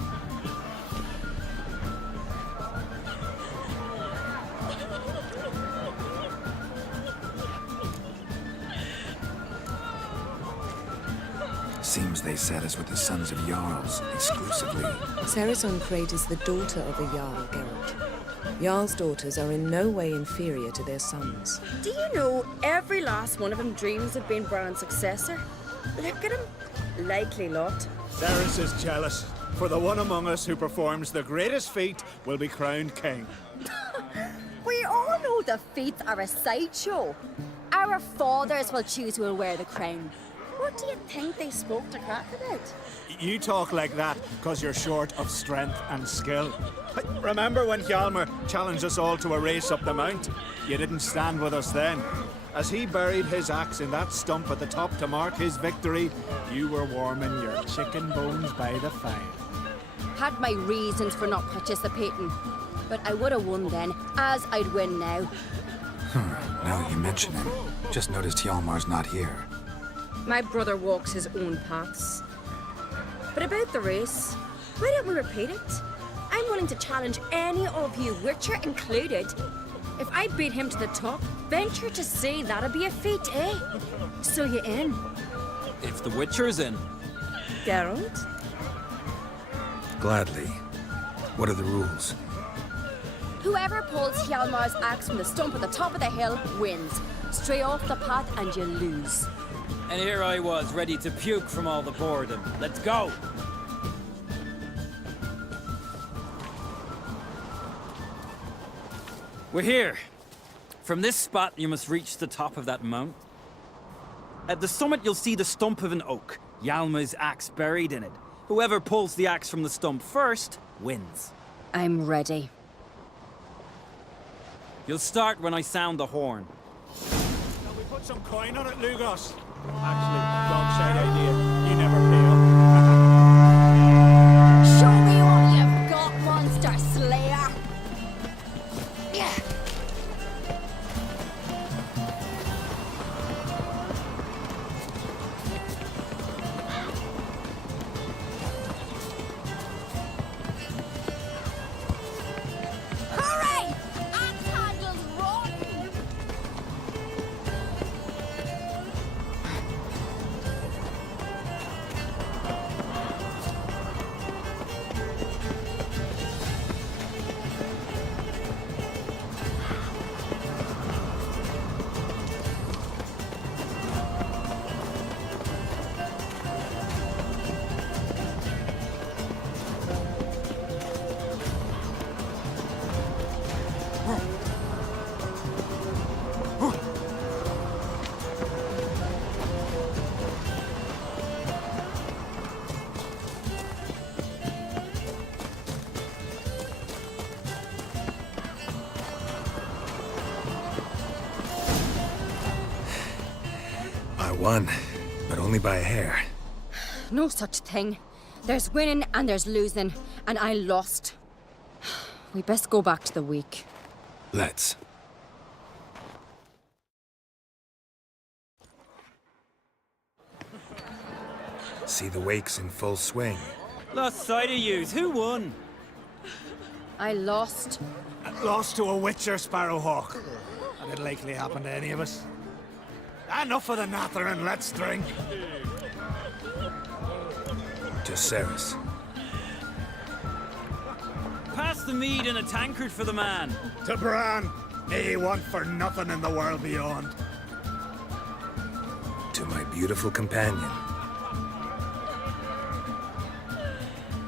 Seems they set us with the sons of Jarls, exclusively. Cerys Crate is the daughter of a Jarl, Geralt. Jarl's daughters are in no way inferior to their sons. Do you know every last one of them dreams of being Bran's successor? Look at him. Likely lot. Cerys is jealous, for the one among us who performs the greatest feat will be crowned king. We all know the feats are a sideshow. Our fathers will choose who will wear the crown. What do you think they spoke to Crack about? You talk like that because you're short of strength and skill. Remember when Hjalmar challenged us all to a race up the mount? You didn't stand with us then. As he buried his axe in that stump at the top to mark his victory, you were warming your chicken bones by the fire. Had my reasons for not participating. But I would have won then, as I'd win now. Now that you mention him, just noticed Hjalmar's not here. My brother walks his own paths. But about the race, why don't we repeat it? I'm willing to challenge any of you, Witcher included. If I beat him to the top, venture to say that'd be a feat, eh? So you in? If the Witcher's in. Geralt? Gladly. What are the rules? Whoever pulls Hjalmar's axe from the stump at the top of the hill wins. Stray off the path and you lose. And here I was, ready to puke from all the boredom. Let's go! We're here. From this spot, you must reach the top of that mount. At the summit, you'll see the stump of an oak. Hjalmar's axe buried in it. Whoever pulls the axe from the stump first, wins. I'm ready. You'll start when I sound the horn. Shall we put some coin on it, Lugos? Actually, dog shite idea. You never fail. Show me what you've got, monster slayer! Yeah. Hurry! Axe handles rotten! I won, but only by a hair. No such thing. There's winning and there's losing, and I lost. We best go back to the week. Let's. See the wakes in full swing. Lost sight of yous. Who won? I lost. Lost to a Witcher, Sparrowhawk. And it likely happen to any of us. Enough of the natter and let's drink. To Cerys. Pass the mead in a tankard for the man. To Bran. He want for nothing in the world beyond. To my beautiful companion.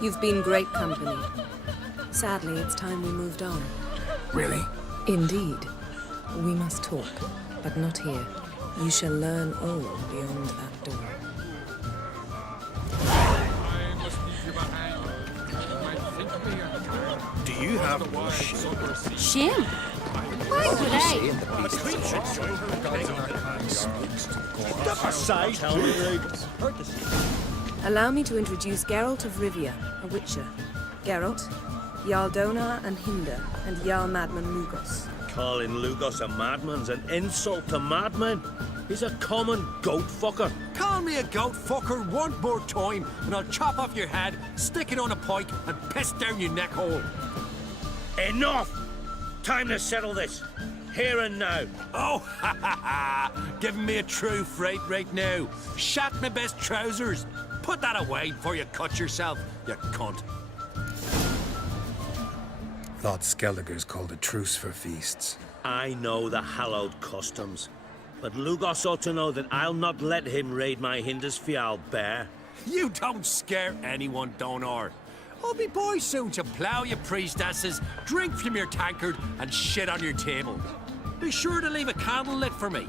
You've been great company. Sadly, it's time we moved on. Really? Indeed. We must talk, but not here. You shall learn all beyond that door. Do you have shame? Shame? Why would I? Step aside, Allow me to introduce Geralt of Rivia, a witcher. Geralt, Jarl Donar and Hinder, and Jarl Madman Lugos. Calling Lugos a madman's an insult to madmen. He's a common goat fucker. Call me a goat fucker one more time, and I'll chop off your head, stick it on a pike, and piss down your neck hole. Enough! Time to settle this. Here and now. Oh, ha ha ha! Giving me a true fright right now. Shat my best trousers. Put that away before you cut yourself, you cunt. Thought Skellige's called a truce for feasts. I know the hallowed customs. But Lugos ought to know that I'll not let him raid my Hindisfial bear. You don't scare anyone, Donar. I'll be boy soon to plough your priestesses, drink from your tankard, and shit on your table. Be sure to leave a candle lit for me.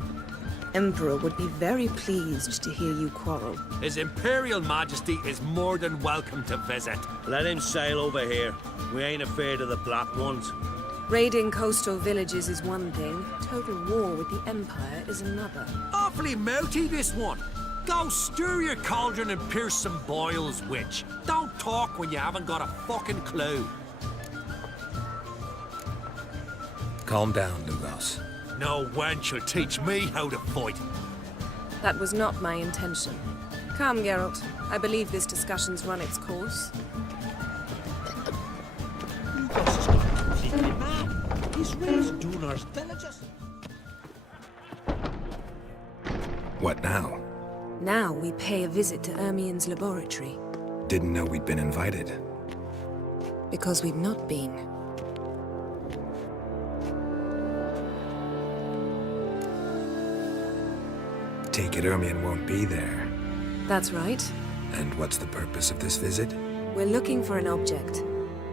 Emperor would be very pleased to hear you quarrel. His Imperial Majesty is more than welcome to visit. Let him sail over here. We ain't afraid of the Black Ones. Raiding coastal villages is one thing. Total war with the Empire is another. Awfully mouty, this one. Go stir your cauldron and pierce some boils, witch. Don't talk when you haven't got a fucking clue. Calm down, Lugos. No wench will teach me how to fight. That was not my intention. Come, Geralt. I believe this discussion's run its course. Lugos is gone completely mad. He's raised Dunar's villages. What now? Now we pay a visit to Ermien's laboratory. Didn't know we'd been invited. Because we've not been. Take it Ermien won't be there. That's right. And what's the purpose of this visit? We're looking for an object.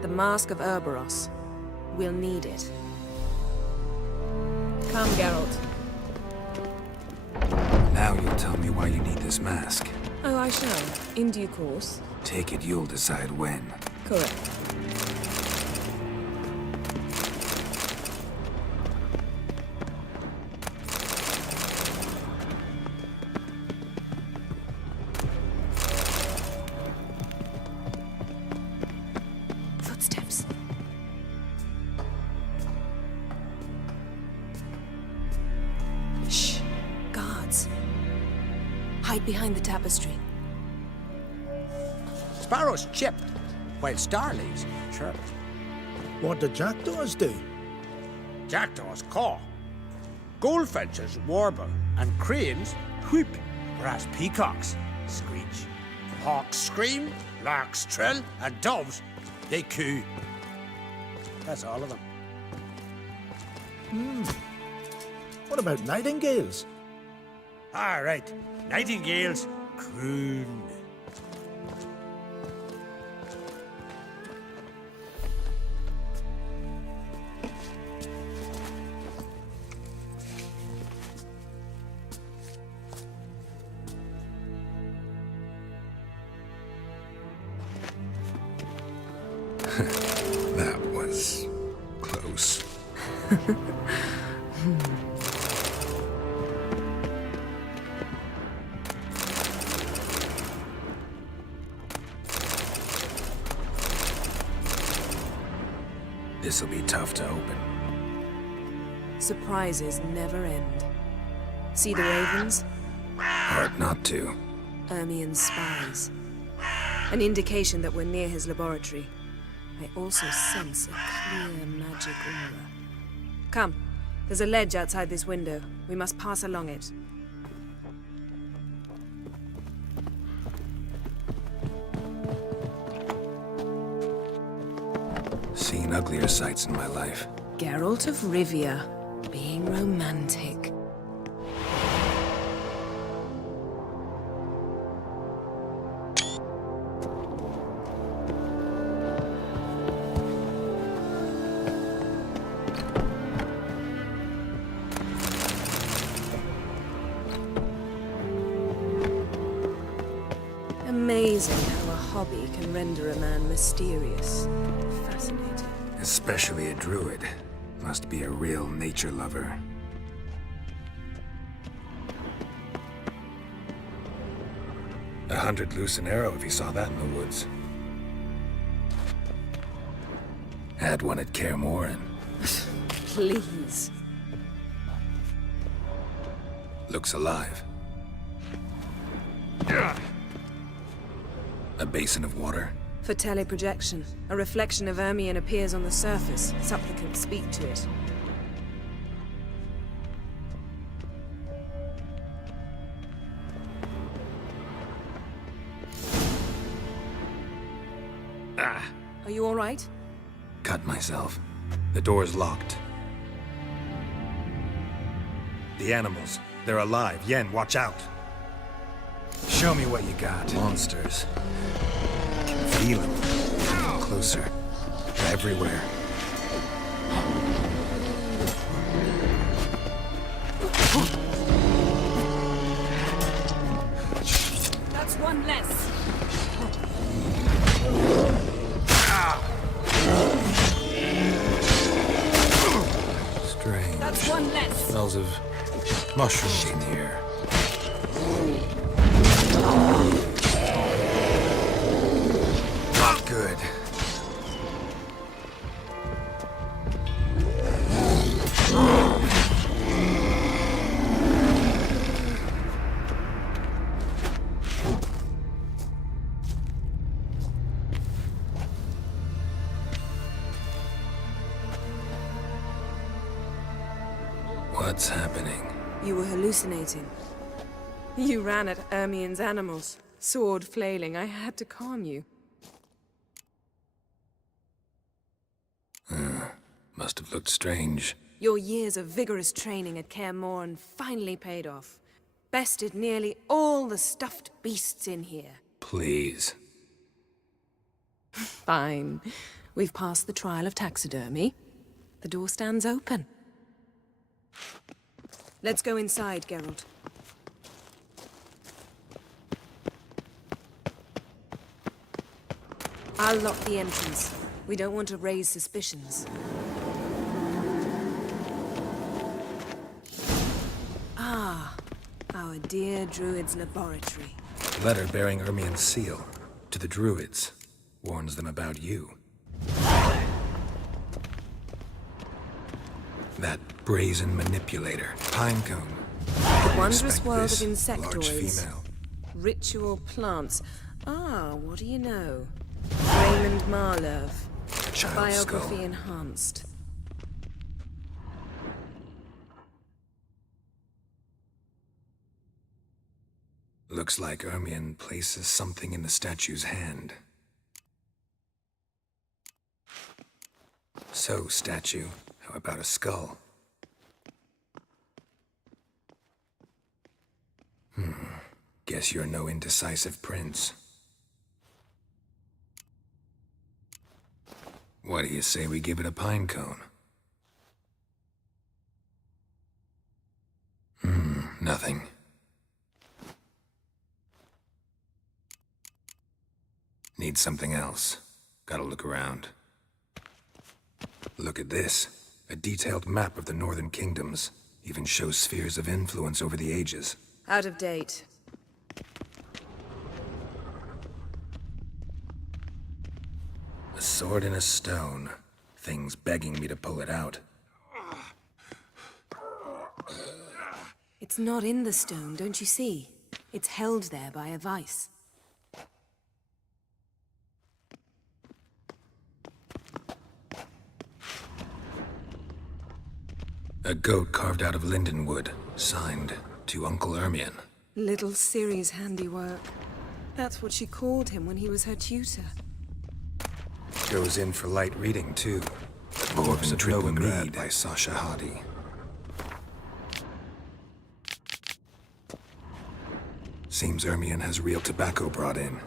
The Mask of Urboros. We'll need it. Come, Geralt. Now you'll tell me why you need this mask. Oh, I shall. In due course. Take it you'll decide when. Correct. Footsteps. Shh. Guards. Hide behind the tapestry. Sparrows chip, while starlings chirp. What do jackdaws do? Jackdaws caw. Goldfinches warble, and cranes whoop, whereas peacocks screech. Hawks scream, larks trill, and doves, they coo. That's all of them. What about nightingales? All right, nightingales croon. That was close. This'll be tough to open. Surprises never end. See the ravens? Hard not to. Ermien's spies. An indication that we're near his laboratory. I also sense a clear magic aura. Come, there's a ledge outside this window. We must pass along it. Seen uglier sights in my life. Geralt of Rivia, being romantic. Amazing how a hobby can render a man mysterious. Fascinating. Especially a druid. Must be a real nature lover. A 100 loose an arrow if he saw that in the woods. Had one at Kaer Morhen. Please. Looks alive. A basin of water. For teleprojection, a reflection of Ermion appears on the surface. Supplicants speak to it. Are you all right? Cut myself. The door's locked. The animals. They're alive. Yen, watch out. Show me what you got. Monsters. Can feel them. Closer. Everywhere. That's one less. Strange. That's one less. Smells of mushrooms in here. Not good. What's happening? You were hallucinating. You ran at Ermion's animals, sword flailing. I had to calm you. Must have looked strange. Your years of vigorous training at Kaer Morhen finally paid off. Bested nearly all the stuffed beasts in here. Please. Fine. We've passed the trial of taxidermy. The door stands open. Let's go inside, Geralt. I'll lock the entrance. We don't want to raise suspicions. Ah, our dear Druid's laboratory. Letter bearing Ermion's seal to the Druids. Warns them about you. That brazen manipulator, Pinecone. The wondrous Respect world this of large insectoids. female. Ritual plants. Ah, what do you know? Raymond Marlove. Child Biography skull. enhanced. Looks like Ermion places something in the statue's hand. So, statue, how about a skull? Guess you're no indecisive prince. What do you say we give it a pine cone? Nothing. Need something else. Gotta look around. Look at this. A detailed map of the Northern Kingdoms. Even shows spheres of influence over the ages. Out of date. A sword in a stone. Thing's begging me to pull it out. It's not in the stone, don't you see? It's held there by a vice. A goat carved out of linden wood, signed to Uncle Ermion. Little Ciri's handiwork. That's what she called him when he was her tutor. Goes in for light reading, too. The Corpse of Novigrad by Sasha Hadi. Seems Ermion has real tobacco brought in.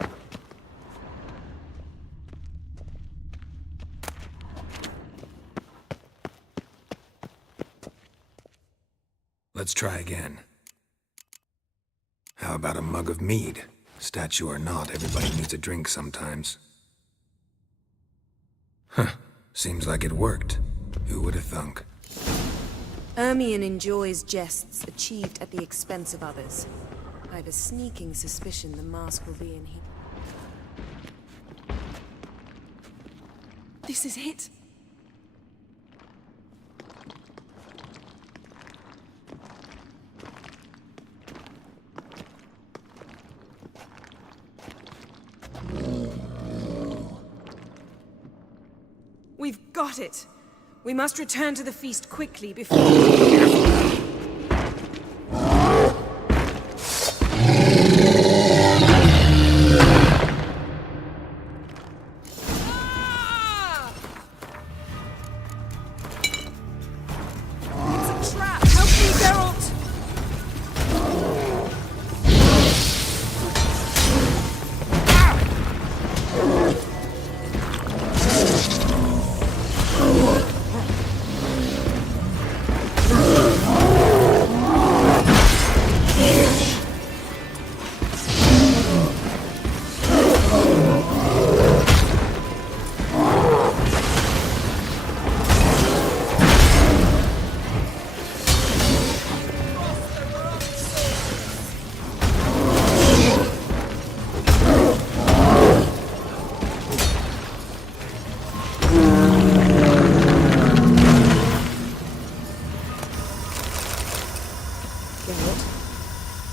Let's try again. How about a mug of mead? Statue or not, everybody needs a drink sometimes. Huh. Seems like it worked. Who would have thunk? Ermion enjoys jests achieved at the expense of others. I have a sneaking suspicion the mask will be in here. This is it. We've got it. We must return to the feast quickly before... It's a trap! Help me, Geralt!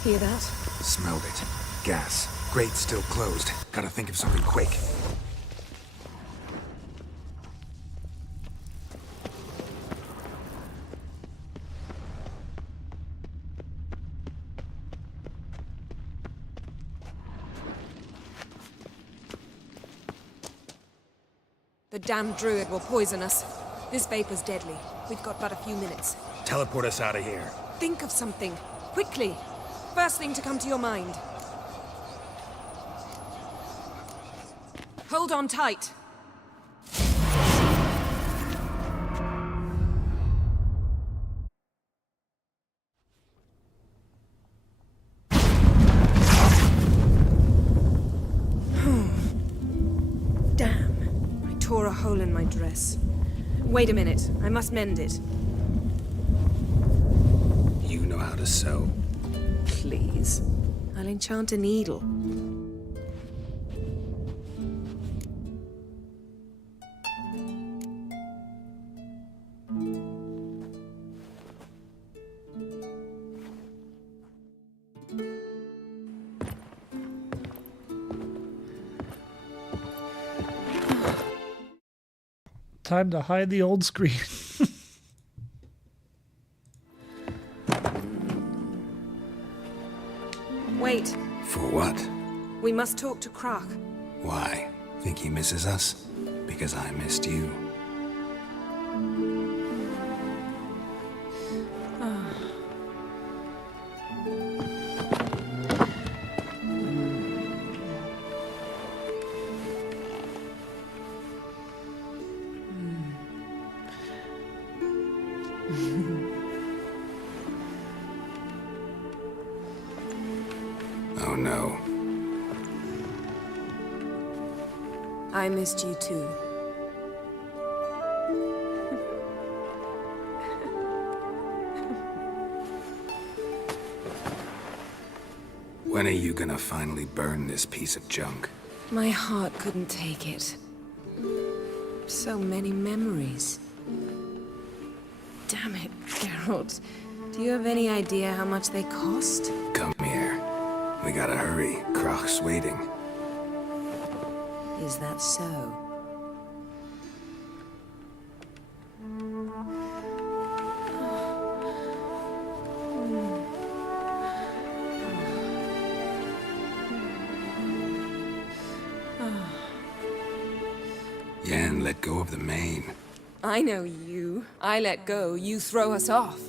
Hear that? Smelled it. Gas. Grate's still closed. Gotta think of something quick. The damned druid will poison us. This vapor's deadly. We've got but a few minutes. Teleport us out of here. Think of something. Quickly. First thing to come to your mind. Hold on tight. Damn. I tore a hole in my dress. Wait a minute. I must mend it. You know how to sew. Please. I'll enchant a needle. Time to hide the old screen. Wait. For what? We must talk to Croc. Why? Think he misses us? Because I missed you. Oh no. I missed you too. When are you gonna finally burn this piece of junk? My heart couldn't take it. So many memories. Damn it, Geralt. Do you have any idea how much they cost? Come here. We gotta hurry. Croc's waiting. Is that so? Yen let go of the mane. I know you. I let go, you throw us off.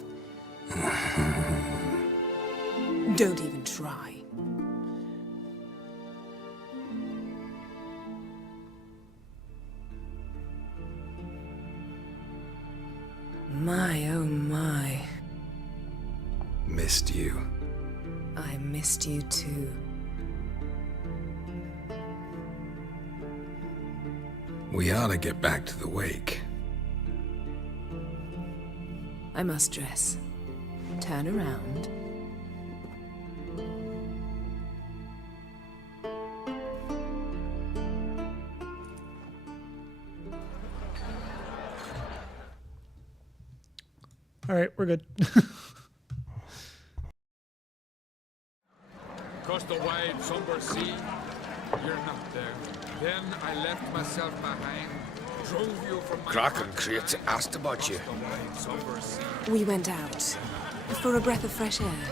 Don't even try. My, oh my. Missed you. I missed you too. We ought to get back to the wake. I must dress. Turn around. All right, we're good. Across the wide, somber sea, you're not there. Then I left myself behind, drove you from my... Kraken Creates asked about you. We went out for a breath of fresh air.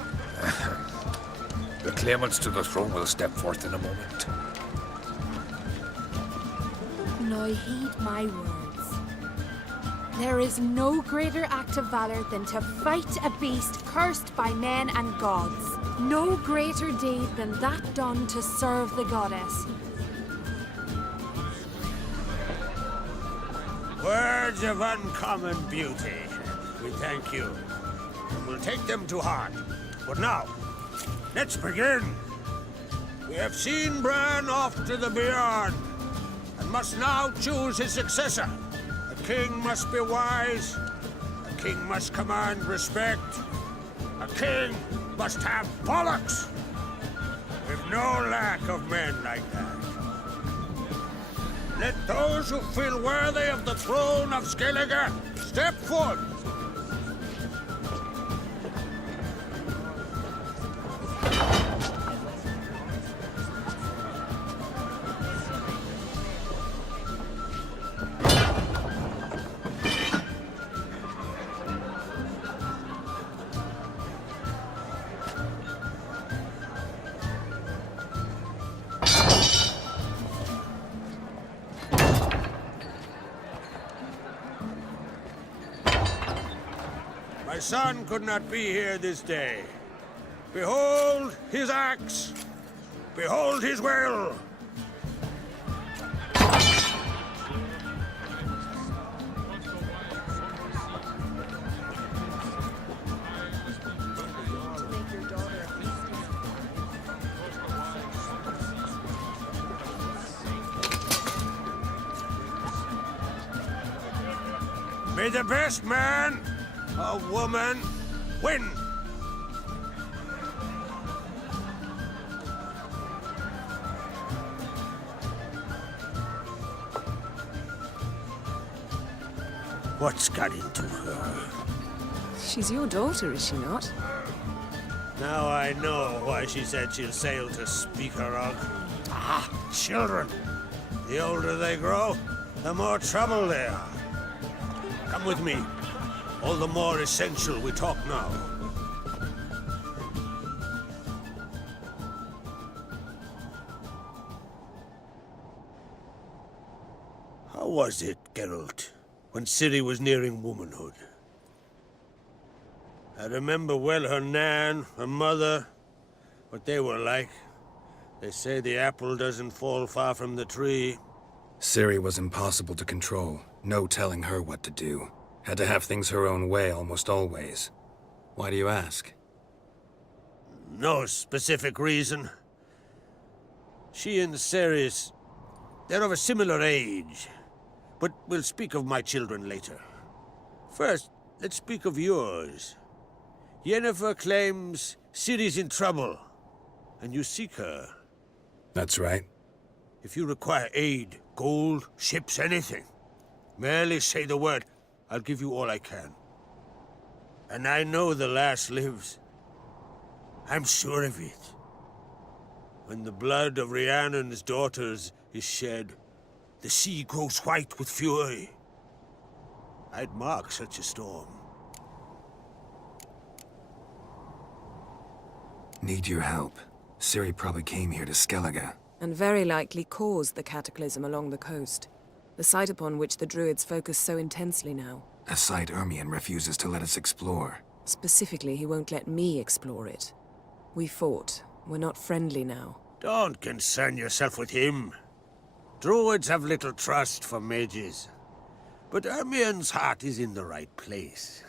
The claimants to the throne will step forth in a moment. Now heed my words. There is no greater act of valor than to fight a beast cursed by men and gods. No greater deed than that done to serve the goddess. Words of uncommon beauty. We thank you. We'll take them to heart. But now, let's begin. We have seen Bran off to the beyond, and must now choose his successor. A king must be wise. A king must command respect. A king must have bollocks. We've no lack of men like that. Let those who feel worthy of the throne of Skellige step forth. My son could not be here this day. Behold his axe. Behold his will. May the best man or woman win. What's got into her? She's your daughter, is she not? Now I know why she said she'll sail to Speakerog. Ah, children. The older they grow, the more trouble they are. Come with me. All the more essential we talk now. How was it, Geralt, when Ciri was nearing womanhood? I remember well her nan, her mother, what they were like. They say the apple doesn't fall far from the tree. Ciri was impossible to control. No telling her what to do. Had to have things her own way almost always. Why do you ask? No specific reason. She and Ceres, they're of a similar age. But we'll speak of my children later. First, let's speak of yours. Yennefer claims Ciri's in trouble, and you seek her. That's right. If you require aid, gold, ships, anything, merely say the word. I'll give you all I can. And I know the lass lives. I'm sure of it. When the blood of Rhiannon's daughters is shed, the sea grows white with fury. I'd mark such a storm. Need your help. Ciri probably came here to Skellige. And very likely caused the cataclysm along the coast. The site upon which the Druids focus so intensely now. A site Ermion refuses to let us explore. Specifically, he won't let me explore it. We fought. We're not friendly now. Don't concern yourself with him. Druids have little trust for mages. But Ermion's heart is in the right place.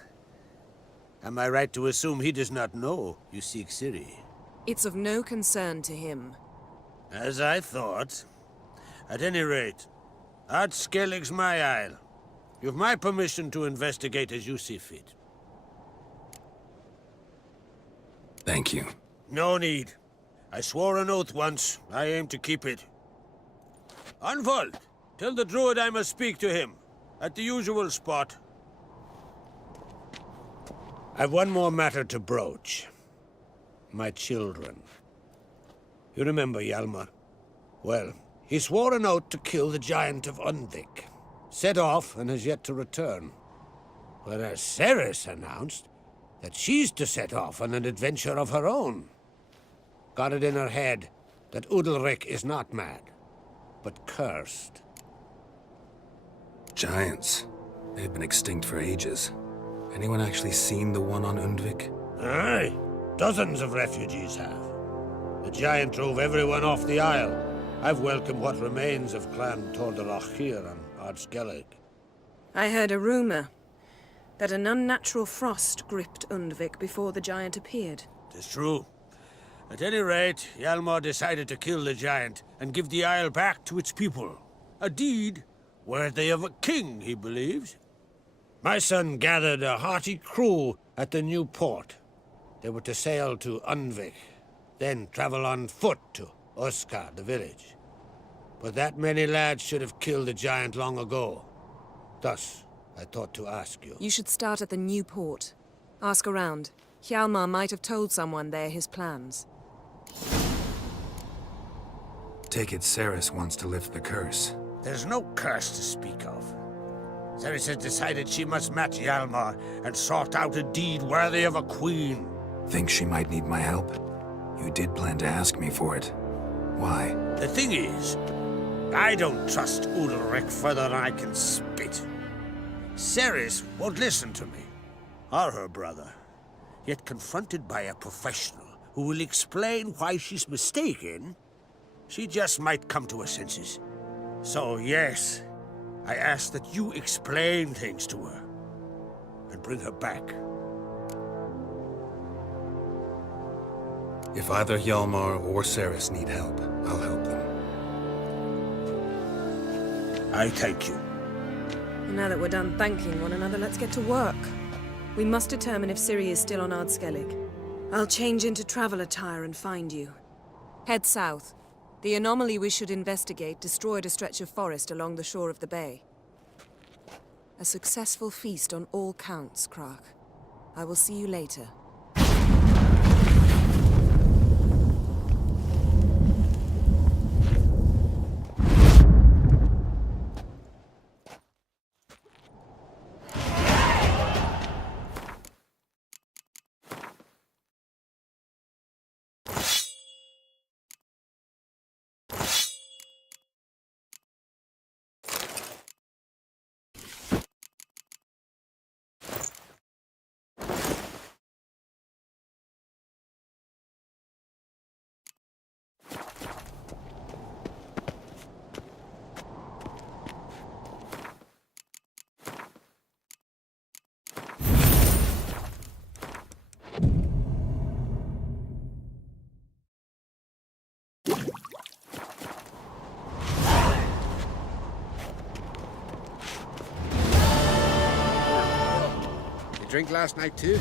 Am I right to assume he does not know you seek Ciri? It's of no concern to him. As I thought. At any rate, Ard Skellig's my isle. You've my permission to investigate as you see fit. Thank you. No need. I swore an oath once. I aim to keep it. Anvald, tell the druid I must speak to him. At the usual spot. I've one more matter to broach. My children. You remember Hjalmar? Well, he swore an oath to kill the giant of Undvik. Set off and has yet to return. Whereas Ceres announced that she's to set off on an adventure of her own. Got it in her head that Udalric is not mad, but cursed. Giants. They've been extinct for ages. Anyone actually seen the one on Undvik? Aye. Dozens of refugees have. The giant drove everyone off the isle. I've welcomed what remains of Clan Tordarach here on Ardskellig. I heard a rumor that an unnatural frost gripped Undvik before the giant appeared. It's true. At any rate, Hjalmar decided to kill the giant and give the isle back to its people. A deed worthy of a king, he believes. My son gathered a hearty crew at the new port. They were to sail to Undvik, then travel on foot to Oskar, the village. But that many lads should have killed the giant long ago. Thus, I thought to ask you. You should start at the new port. Ask around. Hjalmar might have told someone there his plans. Take it Ceres wants to lift the curse. There's no curse to speak of. Ceres has decided she must match Hjalmar and sort out a deed worthy of a queen. Think she might need my help? You did plan to ask me for it. Why? The thing is, I don't trust Udalric further than I can spit. Ceres won't listen to me, or her brother. Yet confronted by a professional who will explain why she's mistaken, she just might come to her senses. So yes, I ask that you explain things to her and bring her back. If either Hjalmar or Ceres need help, I'll help them. I thank you. Now that we're done thanking one another, let's get to work. We must determine if Ciri is still on Ardskellig. I'll change into travel attire and find you. Head south. The anomaly we should investigate destroyed a stretch of forest along the shore of the bay. A successful feast on all counts, Krak. I will see you later. Drink last night too?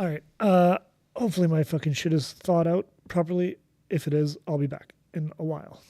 Alright, hopefully my fucking shit is thawed out properly. If it is, I'll be back in a while.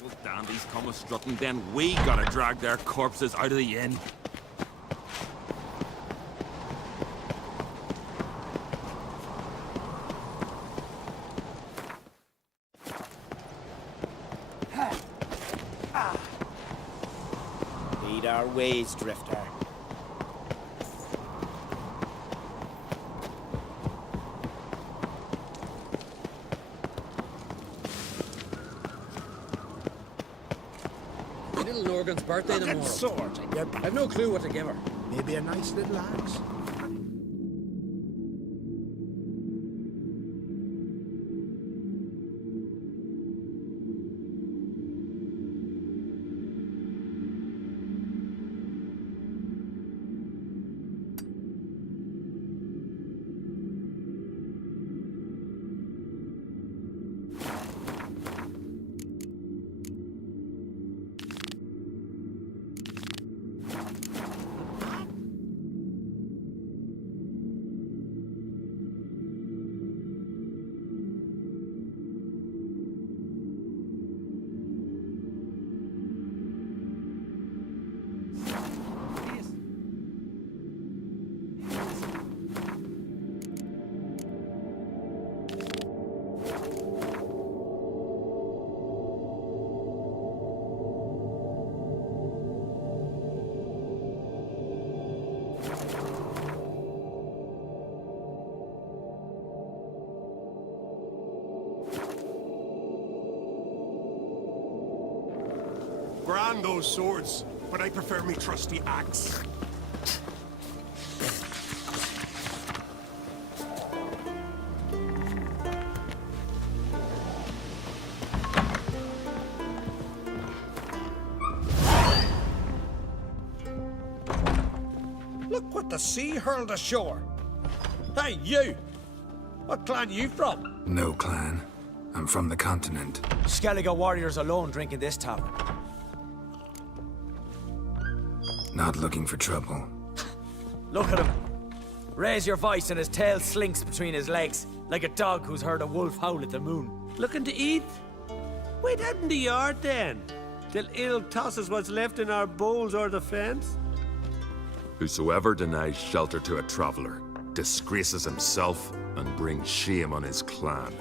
Those dandies come a-strutting, then we gotta drag their corpses out of the inn. Lead our ways, Drifter. Little Lorgan's birthday tomorrow. Sword. I've no clue what to give her. Maybe a nice little axe. Grand those swords, but I prefer me trusty axe. Look what the sea hurled ashore. Hey, you! What clan you from? No clan. I'm from the continent. Skellige warriors alone drink in this tavern. Not looking for trouble. Look at him. Raise your voice and his tail slinks between his legs, like a dog who's heard a wolf howl at the moon. Looking to eat? Wait out in the yard then, till ill tosses what's left in our bowls or the fence. Whosoever denies shelter to a traveller disgraces himself and brings shame on his clan.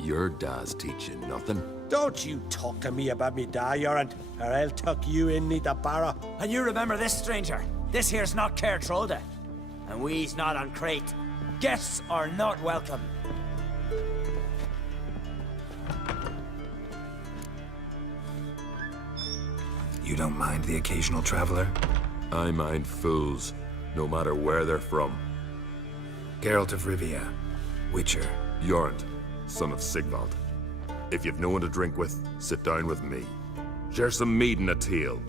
Your da's teach you nothing. Don't you talk to me about me da, Yoran, or I'll tuck you in neath the barrow. And you remember this, stranger. This here's not Caer Trolde, and we's not on Crate. Guests are not welcome. You don't mind the occasional traveler? I mind fools, no matter where they're from. Geralt of Rivia, Witcher. Jorund, son of Sigvald. If you've no one to drink with, sit down with me. Share some mead and a tale.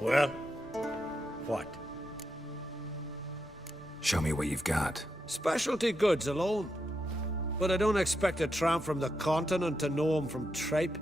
Well, what? Show me what you've got. Specialty goods alone. But I don't expect a tramp from the continent to know 'em from tripe.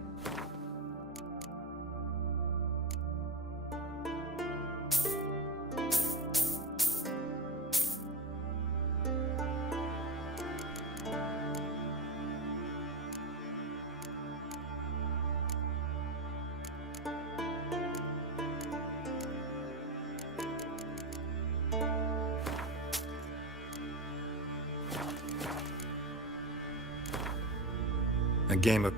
A game of...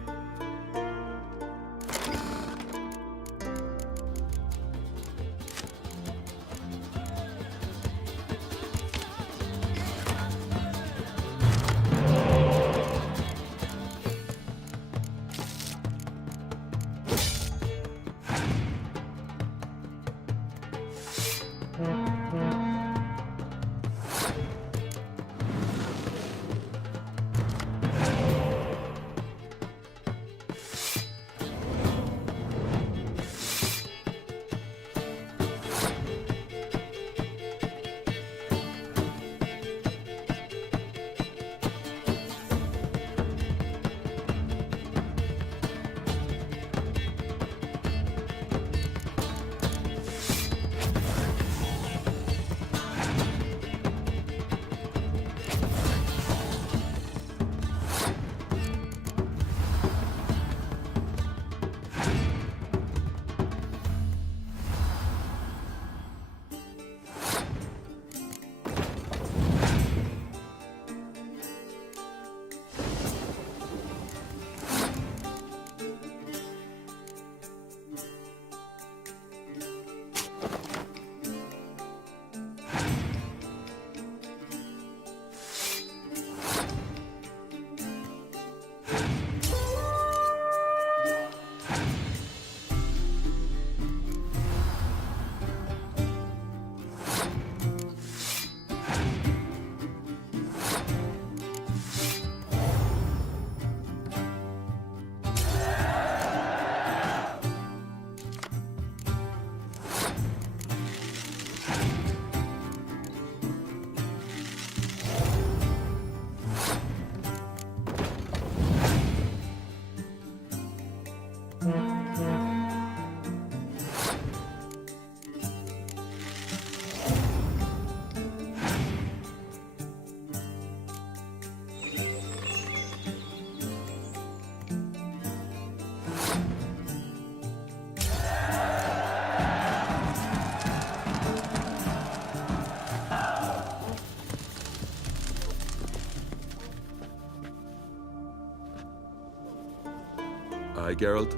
Aye, Geralt?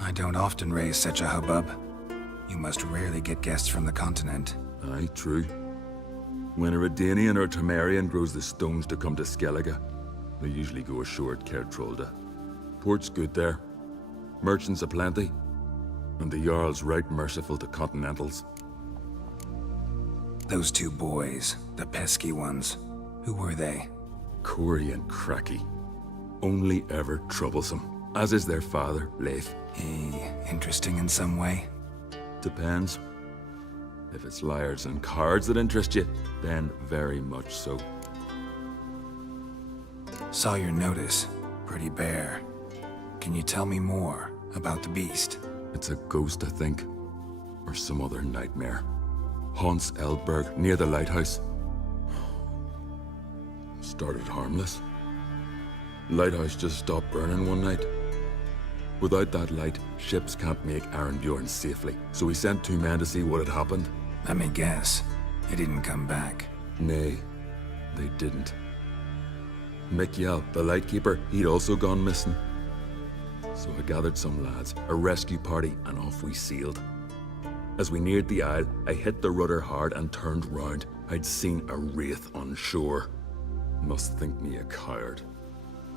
I don't often raise such a hubbub. You must rarely get guests from the continent. Aye, true. When a Redanian or Temerian grows the stones to come to Skellige, they usually go ashore at Cair Trolda. Port's good there. Merchants aplenty. And the Jarl's right merciful to continentals. Those two boys, the pesky ones, who were they? Corey and Cracky. Only ever troublesome, as is their father, Leif. He interesting in some way? Depends. If it's liars and cards that interest you, then very much so. Saw your notice. Pretty bare. Can you tell me more about the beast? It's a ghost, I think. Or some other nightmare. Haunts Eldberg, near the lighthouse. Started harmless. Lighthouse just stopped burning one night. Without that light, ships can't make Arenbjorn safely, so we sent 2 men to see what had happened. Let me guess. It didn't come back. Nay, they didn't. Mikjal, the lightkeeper, he'd also gone missing. So I gathered some lads, a rescue party, and off we sailed. As we neared the isle, I hit the rudder hard and turned round. I'd seen a wraith on shore. Must think me a coward.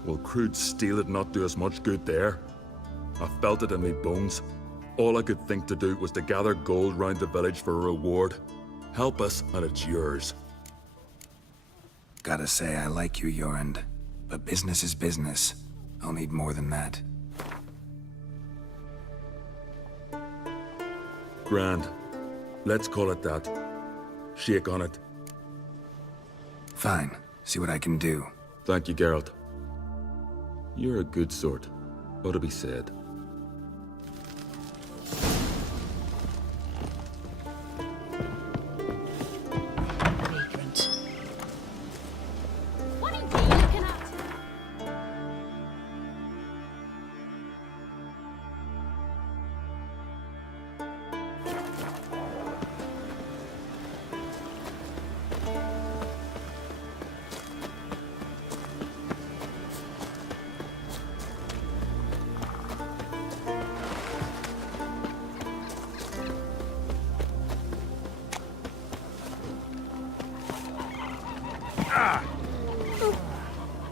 Will crude steel it not do us much good there? I felt it in me bones. All I could think to do was to gather gold round the village for a reward. Help us, and it's yours. Gotta say, I like you, Jorund. But business is business. I'll need more than that. Grand. Let's call it that. Shake on it. Fine. See what I can do. Thank you, Geralt. You're a good sort. Ought to be said. What are you looking at?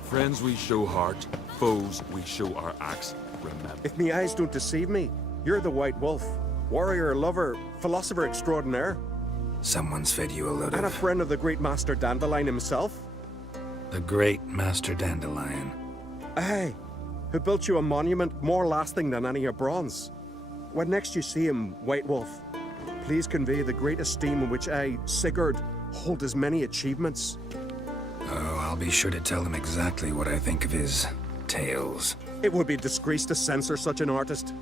Friends we show heart, foes we show our axe. Remember. If me eyes don't deceive me, you're the White Wolf. Warrior, lover, philosopher extraordinaire. Someone's fed you a load And a of... friend of the great Master Dandelion himself. The great Master Dandelion. Aye, who built you a monument more lasting than any of bronze. When next you see him, White Wolf, please convey the great esteem in which I, Sigurd, hold his many achievements. Oh, I'll be sure to tell him exactly what I think of his tales. It would be a disgrace to censor such an artist.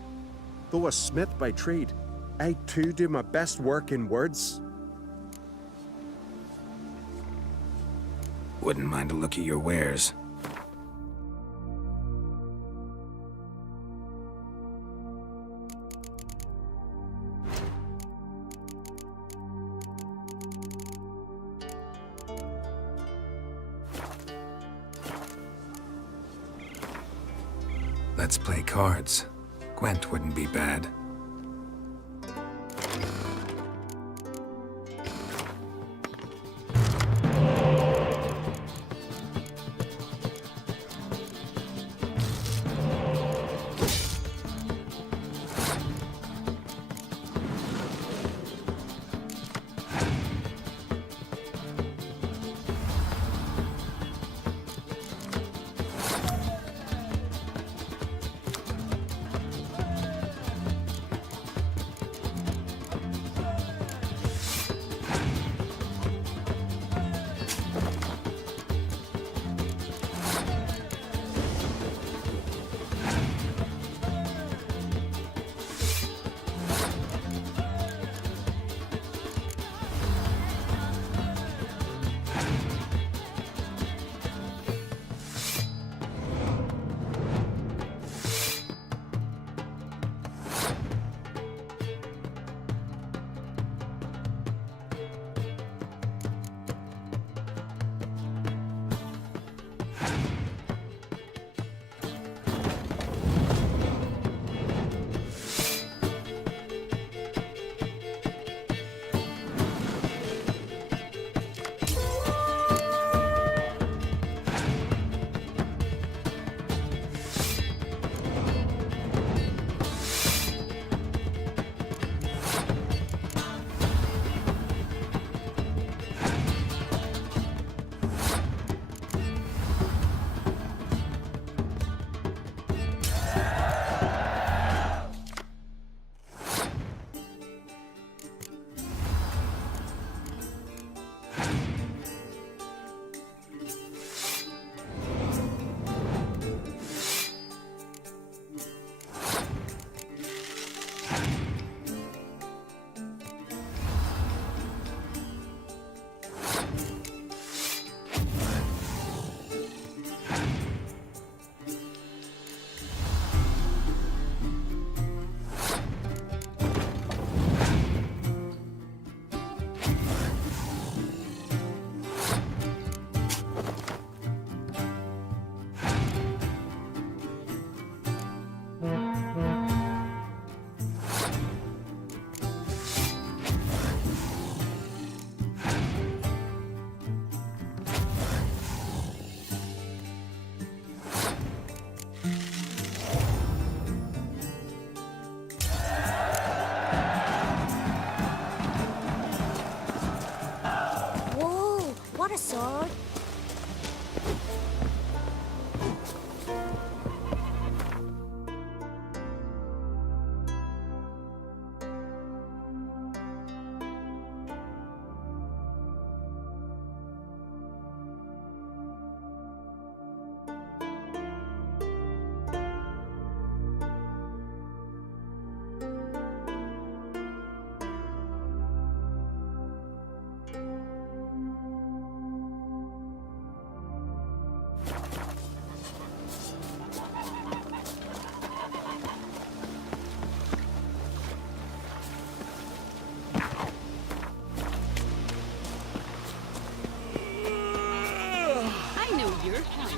Though a smith by trade, I too do my best work in words. Wouldn't mind a look at your wares. Let's play cards. Gwent wouldn't be bad.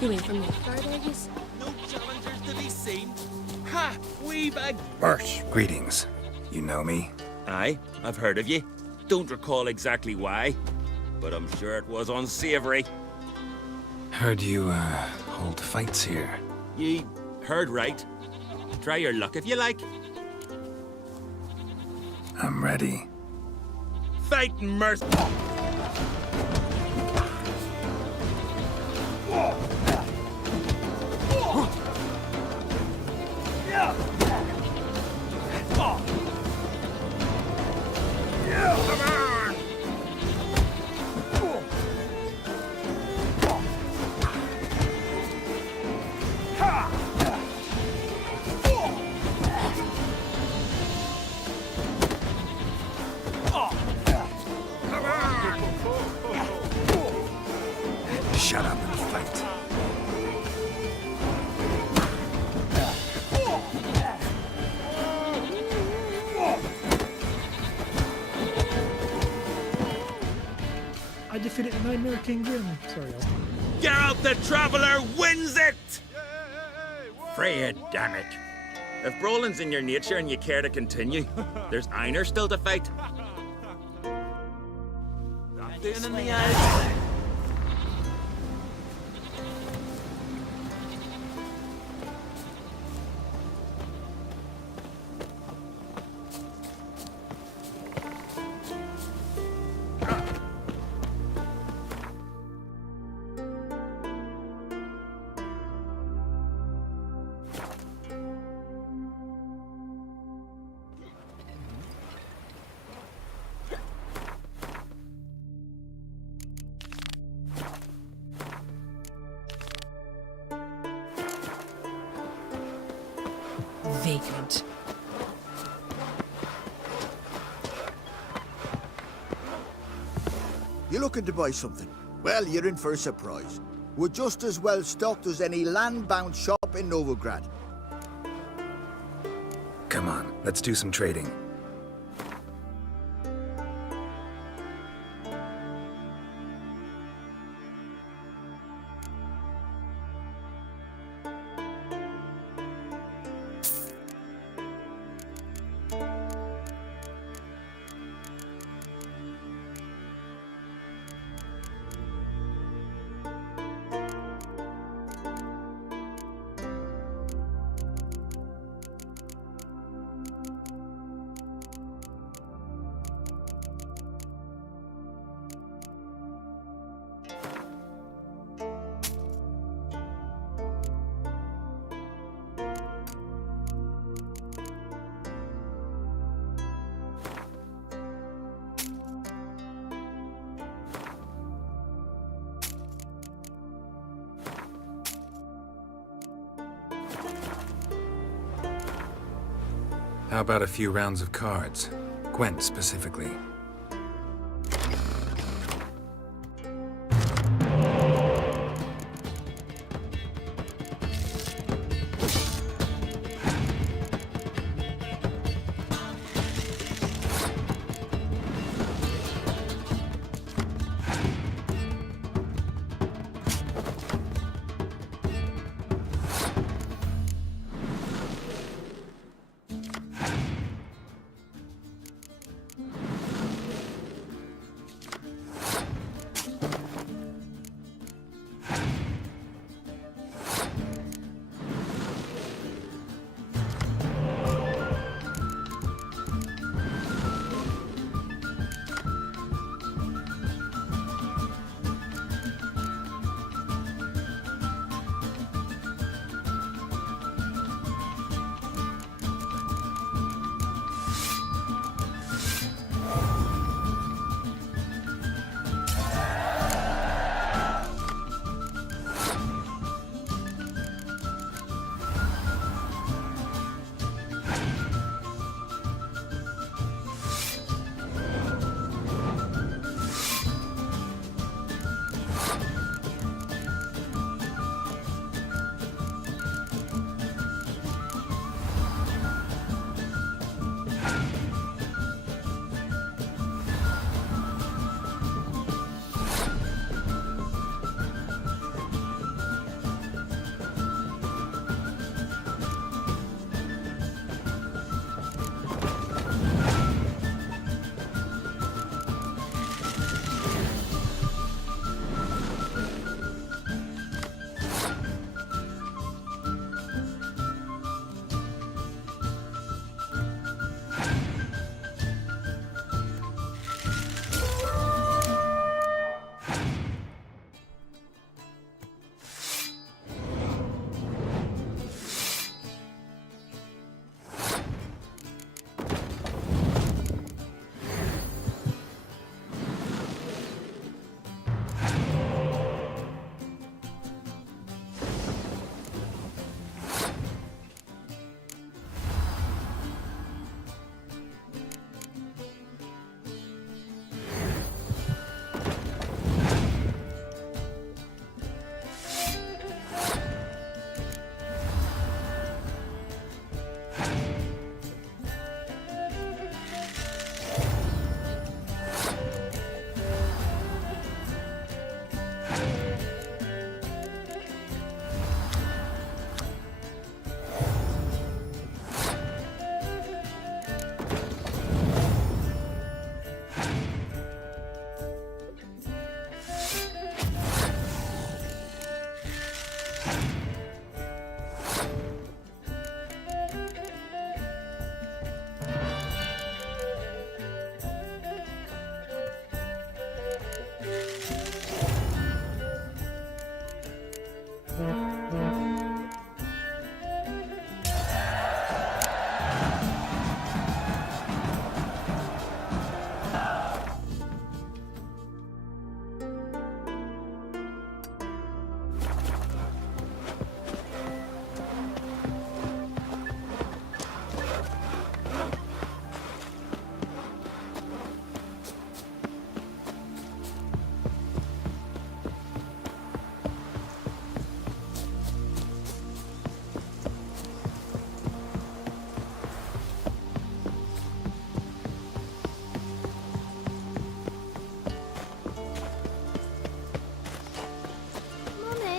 You wait for me. No challengers to be seen. Ha! We bag. Bert, greetings. You know me? Aye, I've heard of ye. Don't recall exactly why, but I'm sure it was unsavory. Heard you, hold fights here. Ye heard right. Try your luck if you like. I'm ready. Fight mercy. Shut up and fight. I defeated Nightmare King Grim. Sorry, Geralt the Traveler wins it! Freya, damn it. If brawling's in your nature and you care to continue, there's Einar still to fight. This in the eyes. Vagrant. You looking to buy something? Well, you're in for a surprise. We're just as well stocked as any land-bound shop in Novigrad. Come on, let's do some trading. How about a few rounds of cards? Gwent specifically.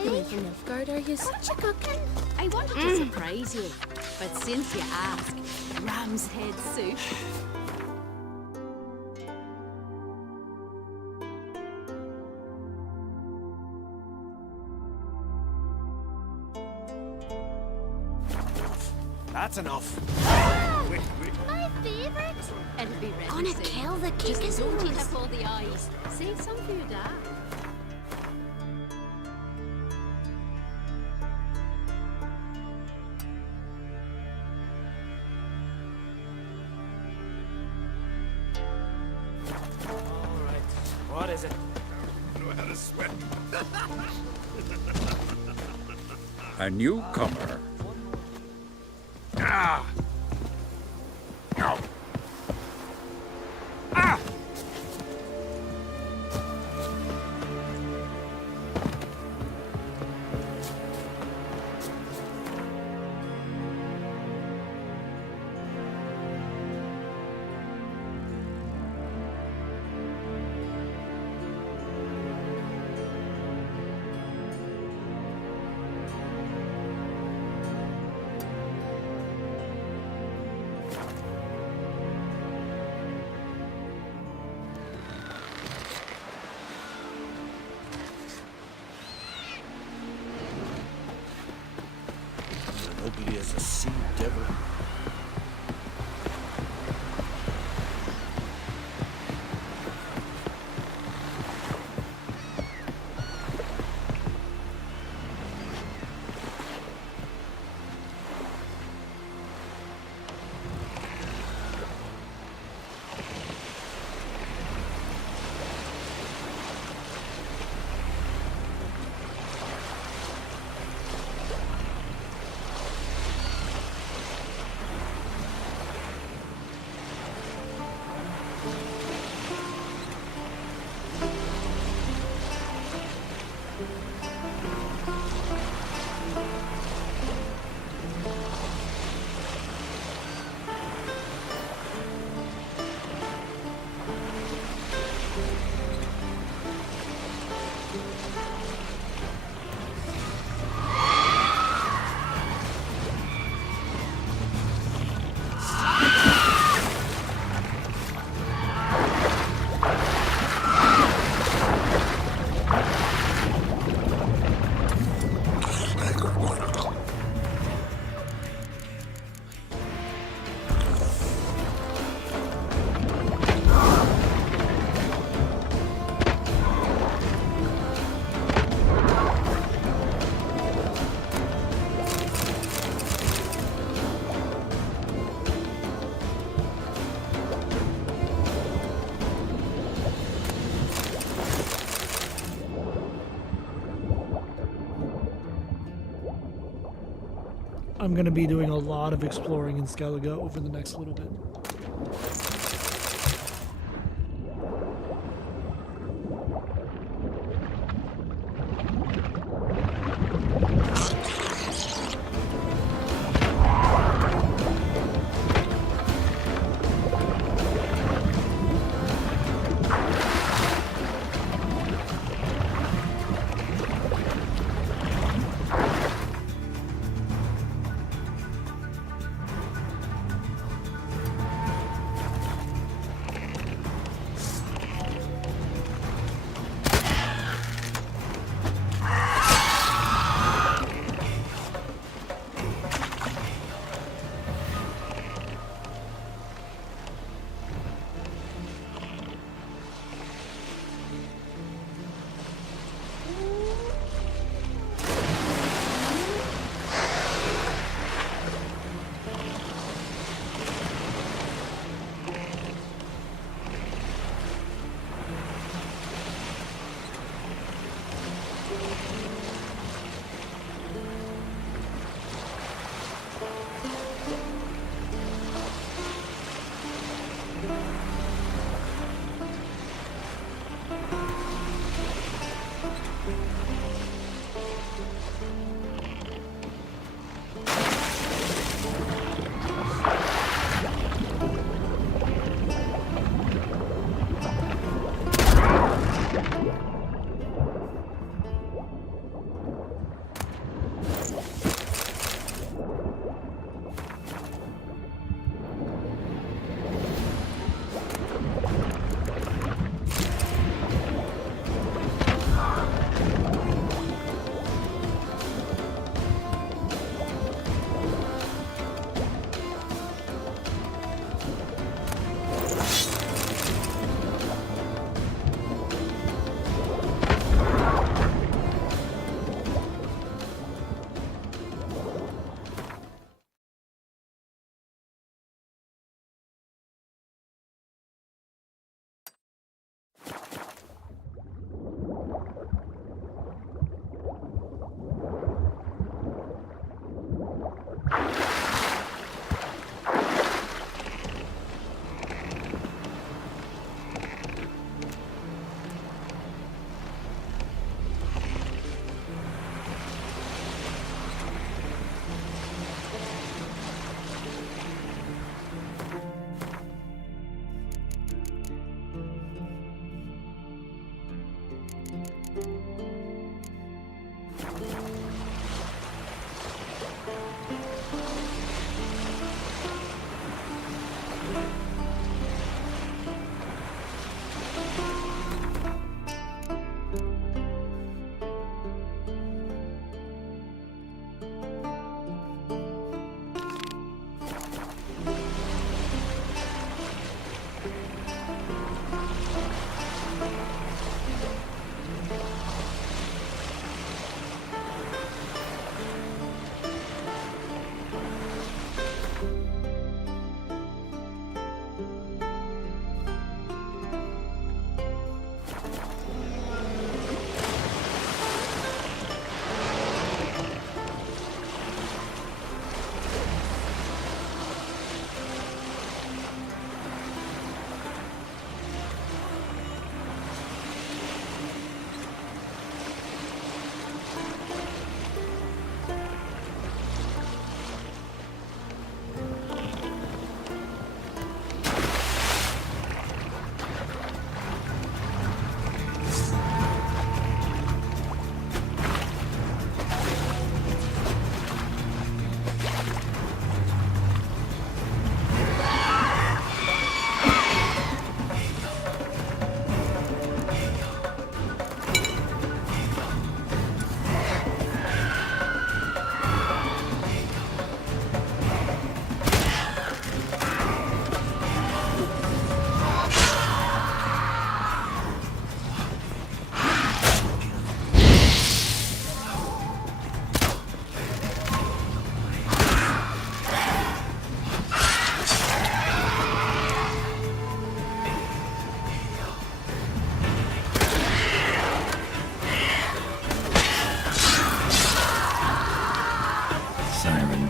You're in from Nilfgaard, are you? What you cooking? I wanted to surprise you, but since you ask, ram's head soup. That's enough. My favourite. It'll be ready Gonna soon. Kill the kick. Just don't eat up all the eyes. Save some for your dad. What is it? I don't know how to swim. A newcomer. Ah! No! Ah! Ugly as a sea devil. I'm going to be doing a lot of exploring in Skellige over the next little bit.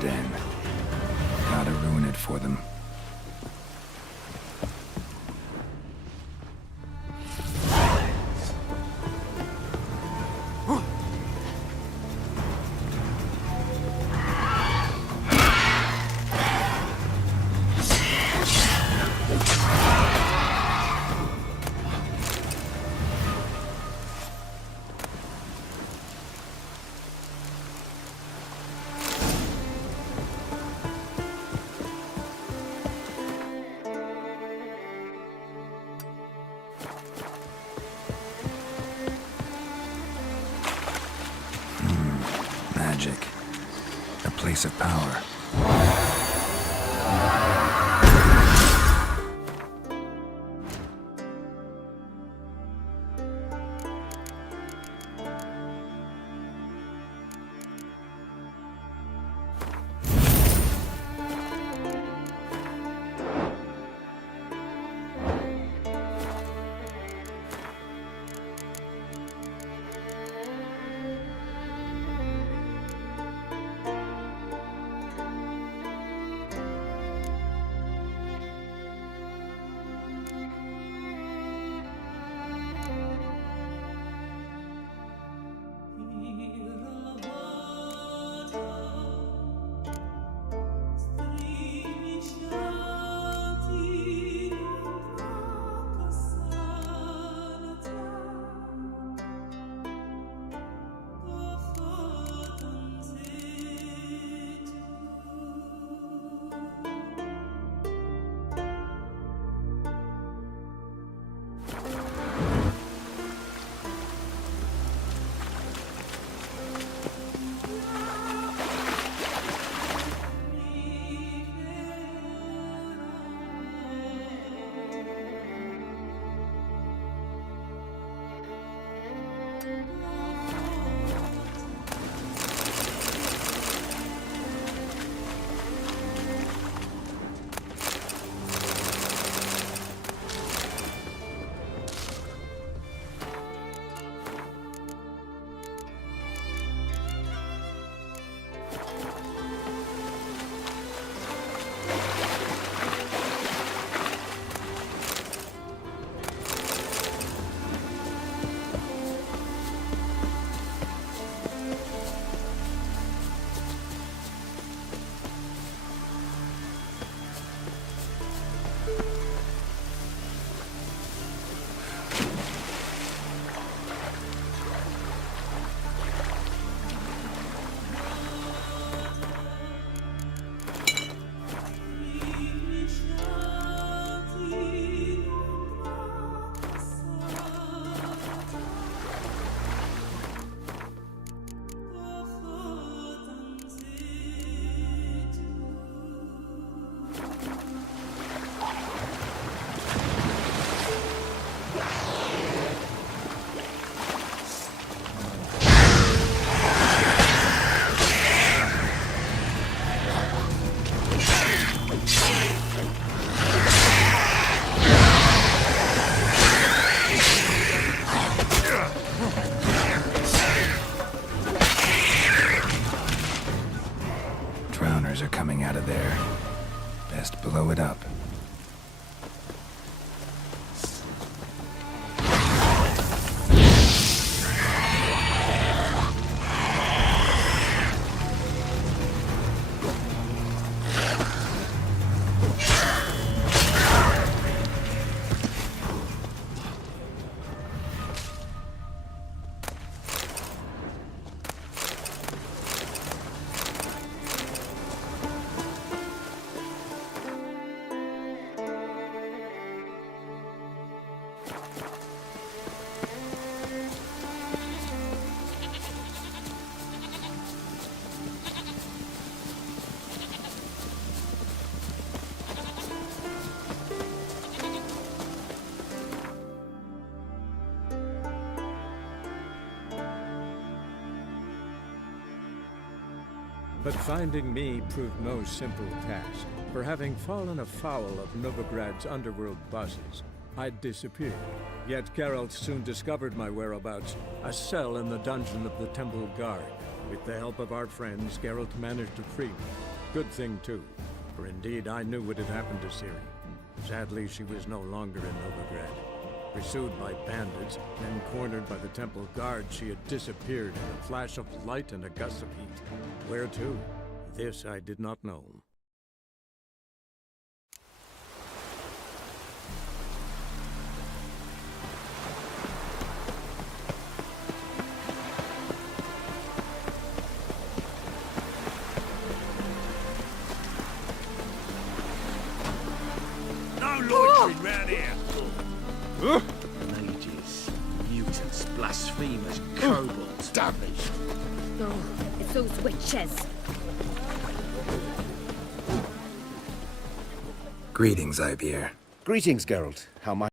den. Gotta ruin it for them. Magic. A place of power. Are coming out of there. Best blow it up. But finding me proved no simple task. For having fallen afoul of Novigrad's underworld bosses, I'd disappeared. Yet Geralt soon discovered my whereabouts, a cell in the dungeon of the Temple Guard. With the help of our friends, Geralt managed to free me. Good thing, too, for indeed I knew what had happened to Ciri. Sadly, she was no longer in Novigrad. Pursued by bandits, then cornered by the temple guard, she had disappeared in a flash of light and a gust of heat. Where to? This I did not know. No loitering round here. Mages, mutants, blasphemers, kobolds. Damaged. No, it's those witches. Greetings, Ibeer. Greetings, Geralt. How might...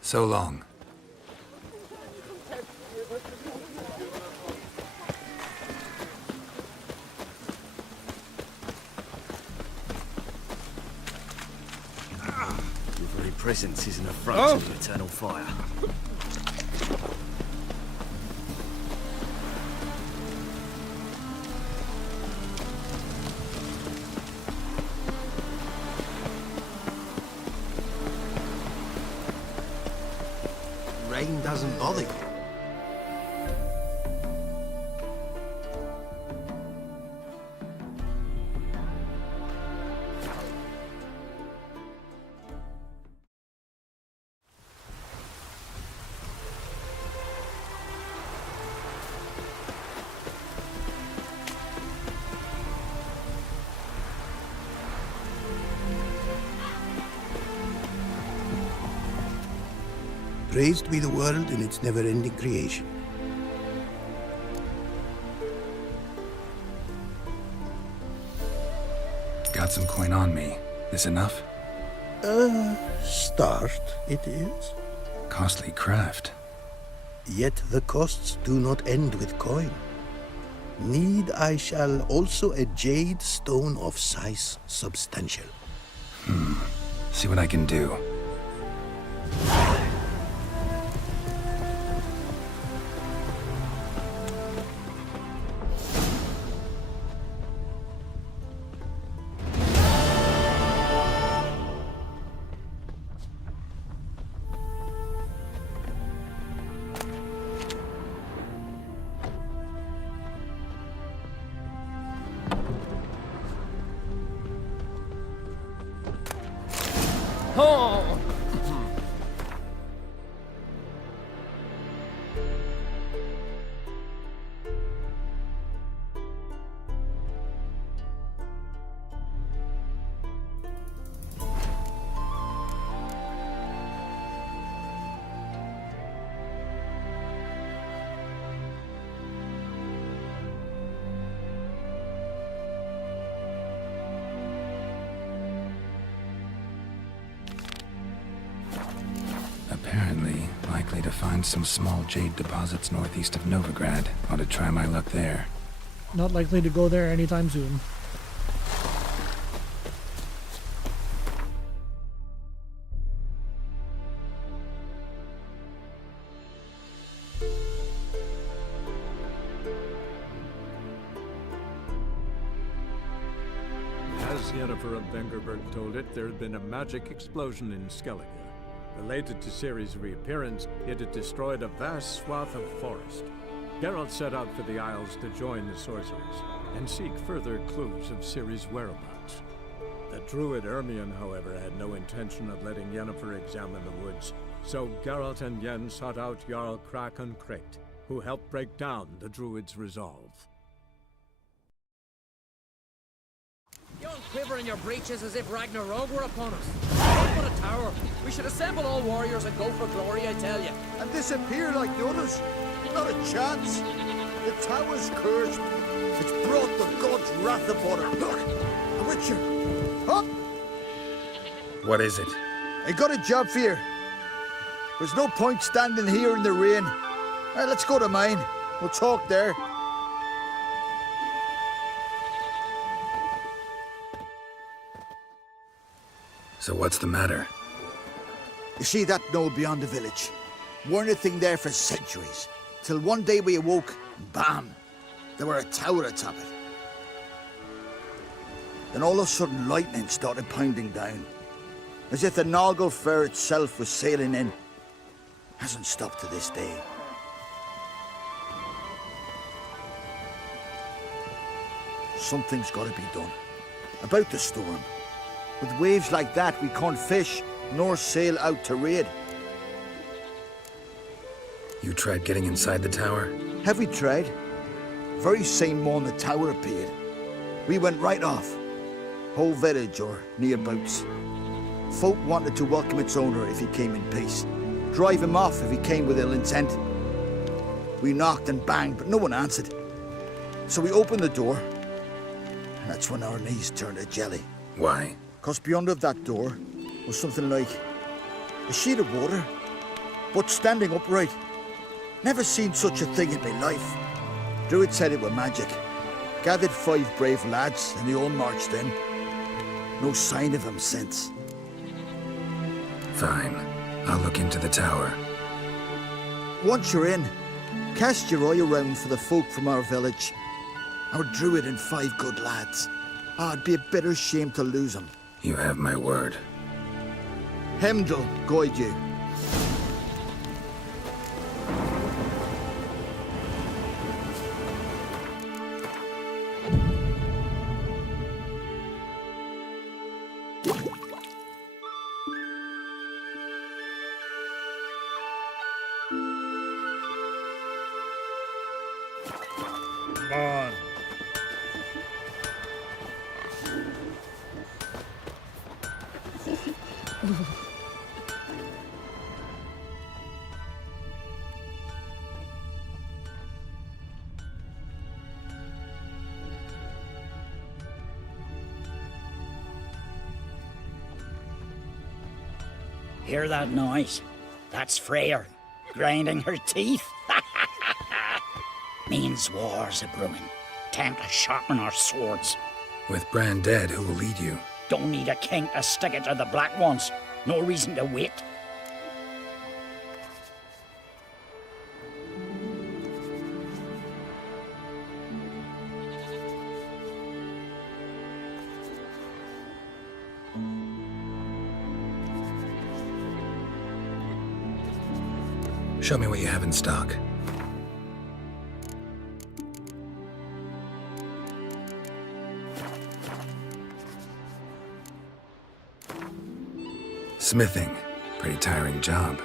So long. Your very presence is an affront to the eternal fire. Rain doesn't bother you. Praised be the world in its never-ending creation. Got some coin on me. This enough? Start it is. Costly craft. Yet the costs do not end with coin. Need I shall also a jade stone of size substantial. See what I can do. Oh! likely to find some small jade deposits northeast of Novigrad. Ought to try my luck there. Not likely to go there anytime soon. As Yennefer of Vengerberg told it, there had been a magic explosion in Skellige. Related to Ciri's reappearance, it had destroyed a vast swath of forest. Geralt set out for the Isles to join the sorcerers and seek further clues of Ciri's whereabouts. The druid Ermion, however, had no intention of letting Yennefer examine the woods, so Geralt and Yen sought out Jarl Krakon Krayt, who helped break down the druid's resolve. Don't quiver in your breeches as if Ragnarok were upon us. Put a tower. We should assemble all warriors and go for glory, I tell you. And disappear like the others? Not a chance. The tower's cursed. It's brought the god's wrath upon her. Look, a witcher. Up! What is it? I got a job for you. There's no point standing here in the rain. Let's go to mine. We'll talk there. So what's the matter? You see that knoll beyond the village? Weren't a thing there for centuries. Till one day we awoke, and bam! There were a tower atop it. Then all of a sudden lightning started pounding down. As if the Nalgol Fair itself was sailing in. Hasn't stopped to this day. Something's got to be done. About the storm. With waves like that, we can't fish, nor sail out to raid. You tried getting inside the tower? Have we tried? Very same morning the tower appeared. We went right off. Whole village or nearabouts. Folk wanted to welcome its owner if he came in peace. Drive him off if he came with ill intent. We knocked and banged, but no one answered. So we opened the door, and that's when our knees turned to jelly. Why? 'Cause beyond of that door was something like a sheet of water, but standing upright. Never seen such a thing in my life. Druid said it were magic. Gathered 5 brave lads, and they all marched in. No sign of him since. Fine. I'll look into the tower. Once you're in, cast your eye around for the folk from our village. Our druid and 5 good lads. It'd be a bitter shame to lose them. You have my word. Heimdall guide you. Come on. Hear that noise? That's Freyr, grinding her teeth. Means war's a brewing. Time to sharpen our swords. With Bran dead, who will lead you? Don't need a king to stick it to the Black Ones. No reason to wait. Show me what you have in stock. Smithing. Pretty tiring job.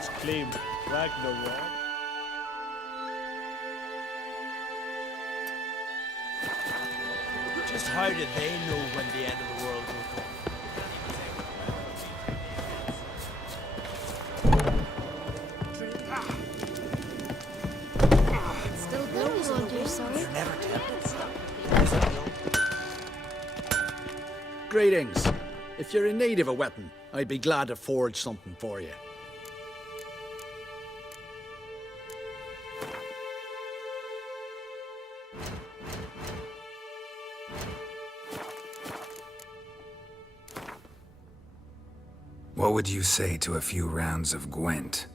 Let's claim Ragnarok. Just how do they know when the end of the world will come? Still blows on you, sorry. Never tempted. Greetings. If you're in need of a weapon, I'd be glad to forge something for you. What would you say to a few rounds of Gwent?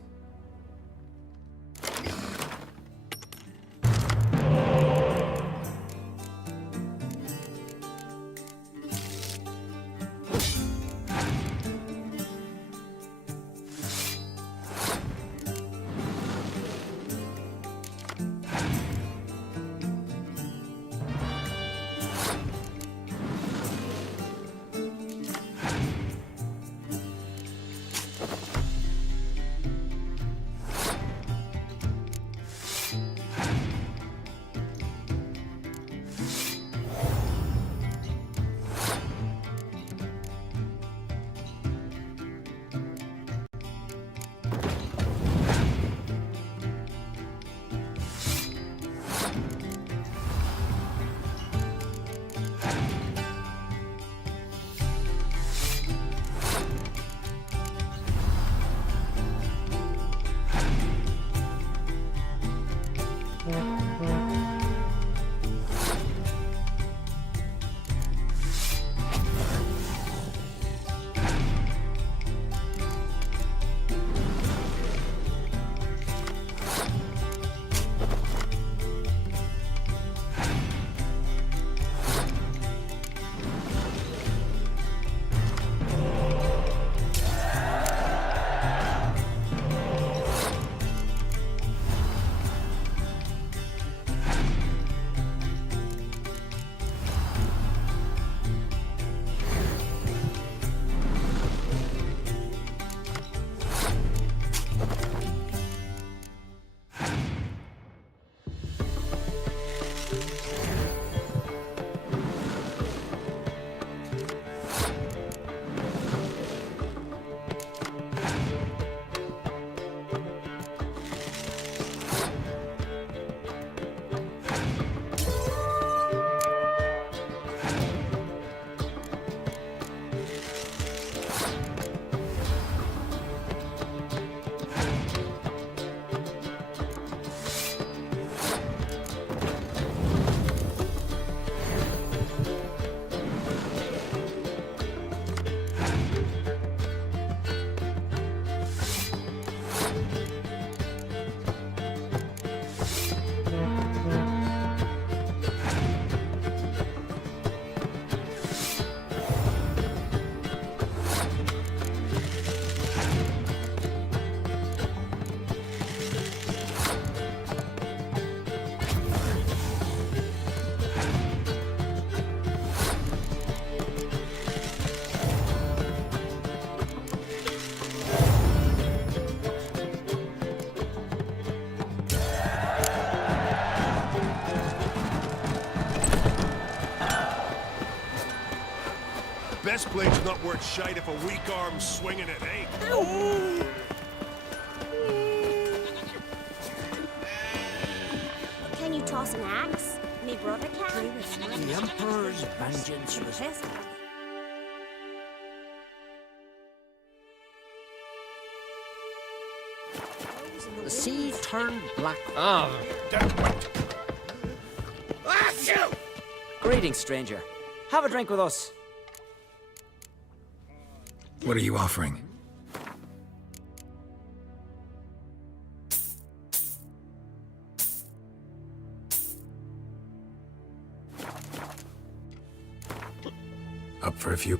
Best blade's not worth shite if a weak arm's swinging it, eh? Can you toss an axe? Me brother can. The Emperor's vengeance was The sea turned black. Greetings, stranger. Have a drink with us. What are you offering? Up for a few.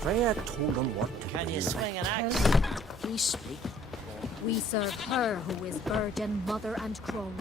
Freya told them what to Can do. you swing an axe? Please speak. We serve her who is virgin, mother, and crone.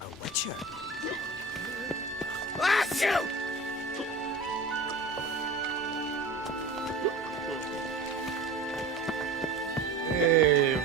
A witcher. Hey,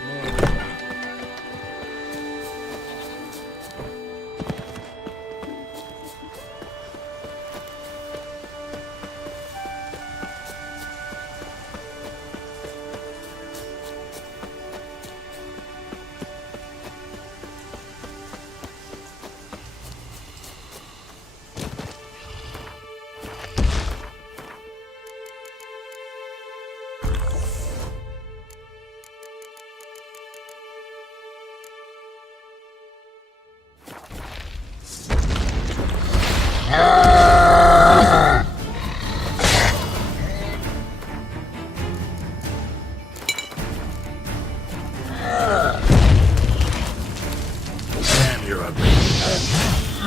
Damn, you're ugly.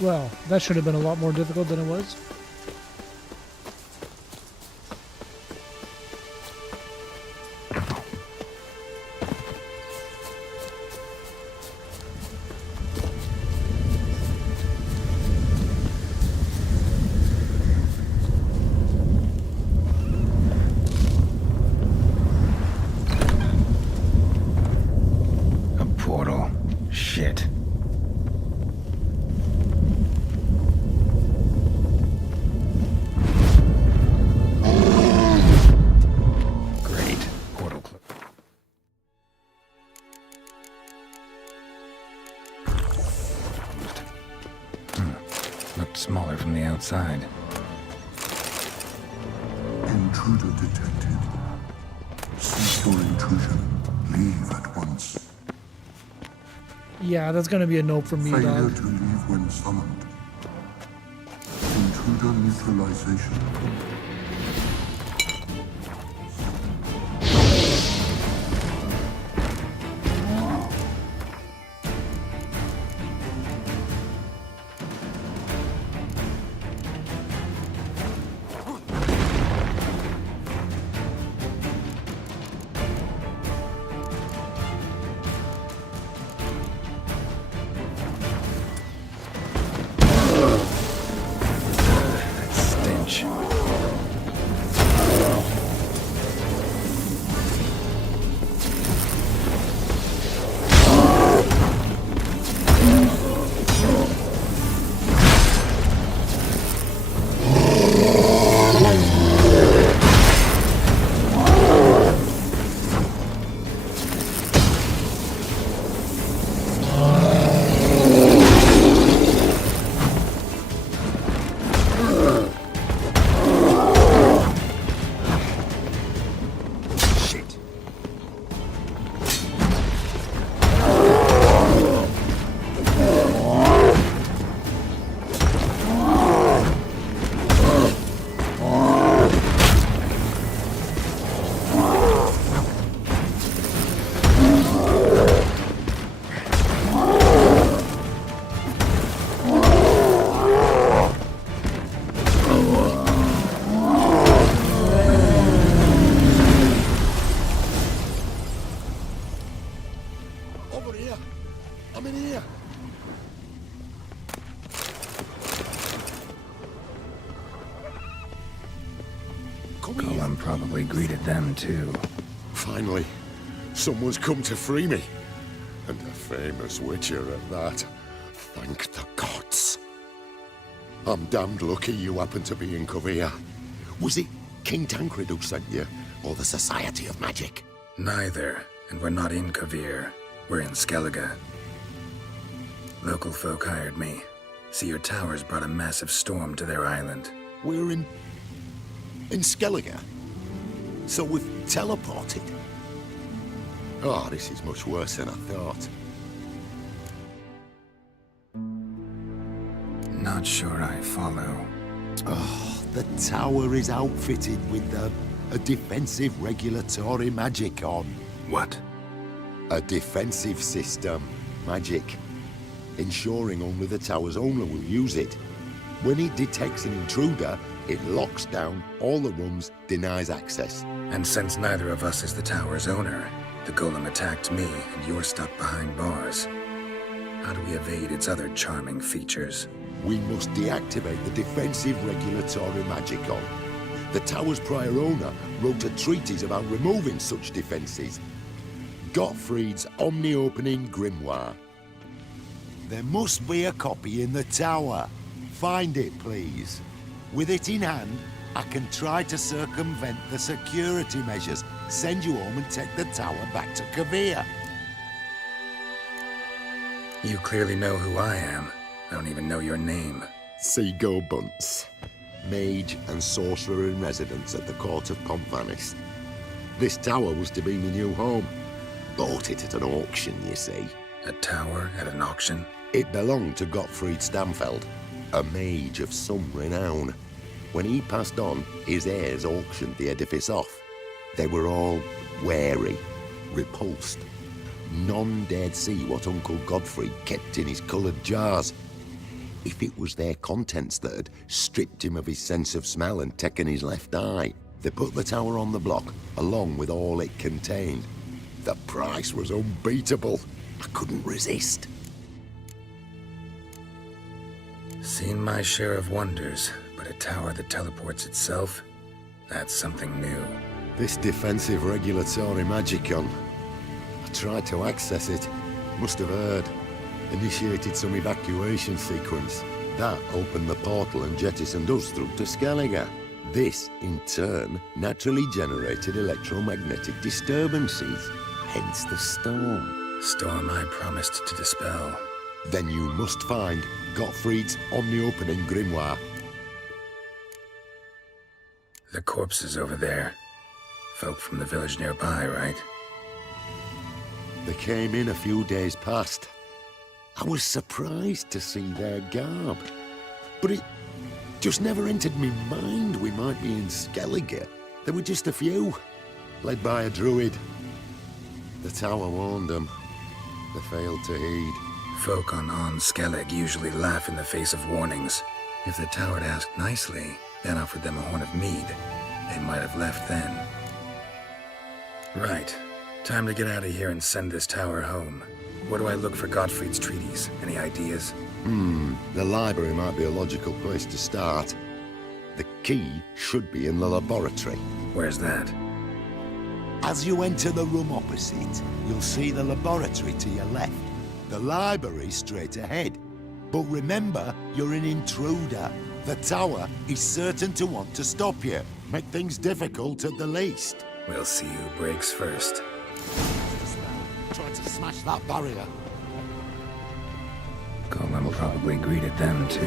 Well, that should have been a lot more difficult than it was. A portal. Shit. Great. Portal closed. Looked smaller from the outside. Intruder detected. Cease your intrusion. Leave at once. Yeah, that's gonna be a nope from me, Failure dog. to leave when summoned. Intruder neutralization. That stench. Golem probably greeted them too. Finally, someone's come to free me. And a famous witcher at that. Thank the gods. I'm damned lucky you happen to be in Kovir. Was it King Tancred who sent you, or the Society of Magic? Neither, and we're not in Kovir. We're in Skellige. Local folk hired me. See, your towers brought a massive storm to their island. We're in Skellige? So we've teleported? Oh, this is much worse than I thought. Not sure I follow. Oh, the tower is outfitted with a defensive regulatory magic on. What? A defensive system. Magic. Ensuring only the tower's owner will use it. When it detects an intruder, it locks down all the rooms, denies access. And since neither of us is the tower's owner, the golem attacked me and you're stuck behind bars. How do we evade its other charming features? We must deactivate the defensive regulatory magicon. The tower's prior owner wrote a treatise about removing such defenses. Gottfried's Omni-Opening Grimoire. There must be a copy in the tower. Find it, please. With it in hand, I can try to circumvent the security measures, send you home and take the tower back to Kovir. You clearly know who I am. I don't even know your name. Seago Bunce, mage and sorcerer in residence at the court of Pontvanis. This tower was to be my new home. Bought it at an auction, you see. A tower at an auction? It belonged to Gottfried Stamfeld, a mage of some renown. When he passed on, his heirs auctioned the edifice off. They were all wary, repulsed. None dared see what Uncle Godfrey kept in his coloured jars. If it was their contents that had stripped him of his sense of smell and taken his left eye, they put the tower on the block, along with all it contained. The price was unbeatable. I couldn't resist. Seen my share of wonders, but a tower that teleports itself? That's something new. This defensive regulatory magicon. I tried to access it. Must have heard. Initiated some evacuation sequence. That opened the portal and jettisoned us through to Skellige. This, in turn, naturally generated electromagnetic disturbances. Hence the storm. Storm I promised to dispel. Then you must find Gottfried's Omni-Opening Grimoire. The corpses over there. Folk from the village nearby, right? They came in a few days past. I was surprised to see their garb. But it just never entered me mind we might be in Skellige. There were just a few, led by a druid. The tower warned them. They failed to heed. Folk on Skellig usually laugh in the face of warnings. If the tower had asked nicely, then offered them a horn of mead, they might have left then. Right. Time to get out of here and send this tower home. Where do I look for Gottfried's treatise? Any ideas? The library might be a logical place to start. The key should be in the laboratory. Where's that? As you enter the room opposite, you'll see the laboratory to your left. The library straight ahead. But remember, you're an intruder. The tower is certain to want to stop you. Make things difficult at the least. We'll see who breaks first. Trying to smash that barrier. Golem probably greeted them too.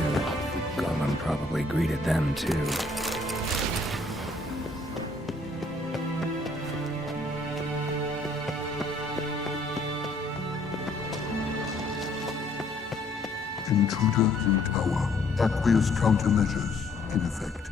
Golem probably greeted them too. Intruder in tower. Aqueous countermeasures in effect.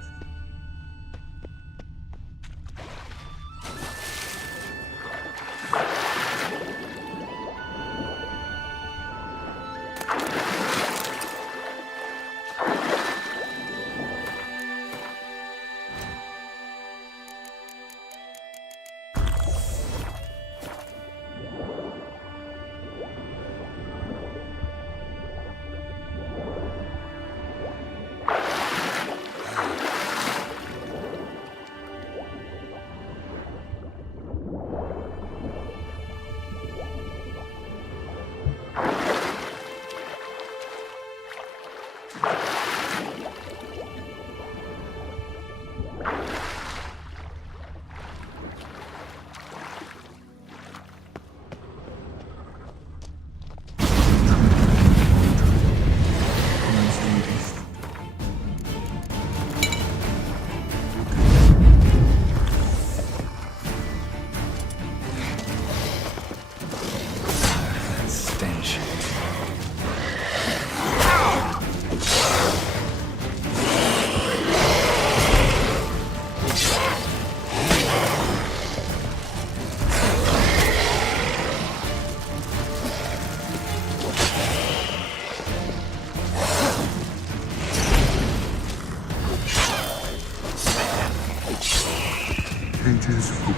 It is open.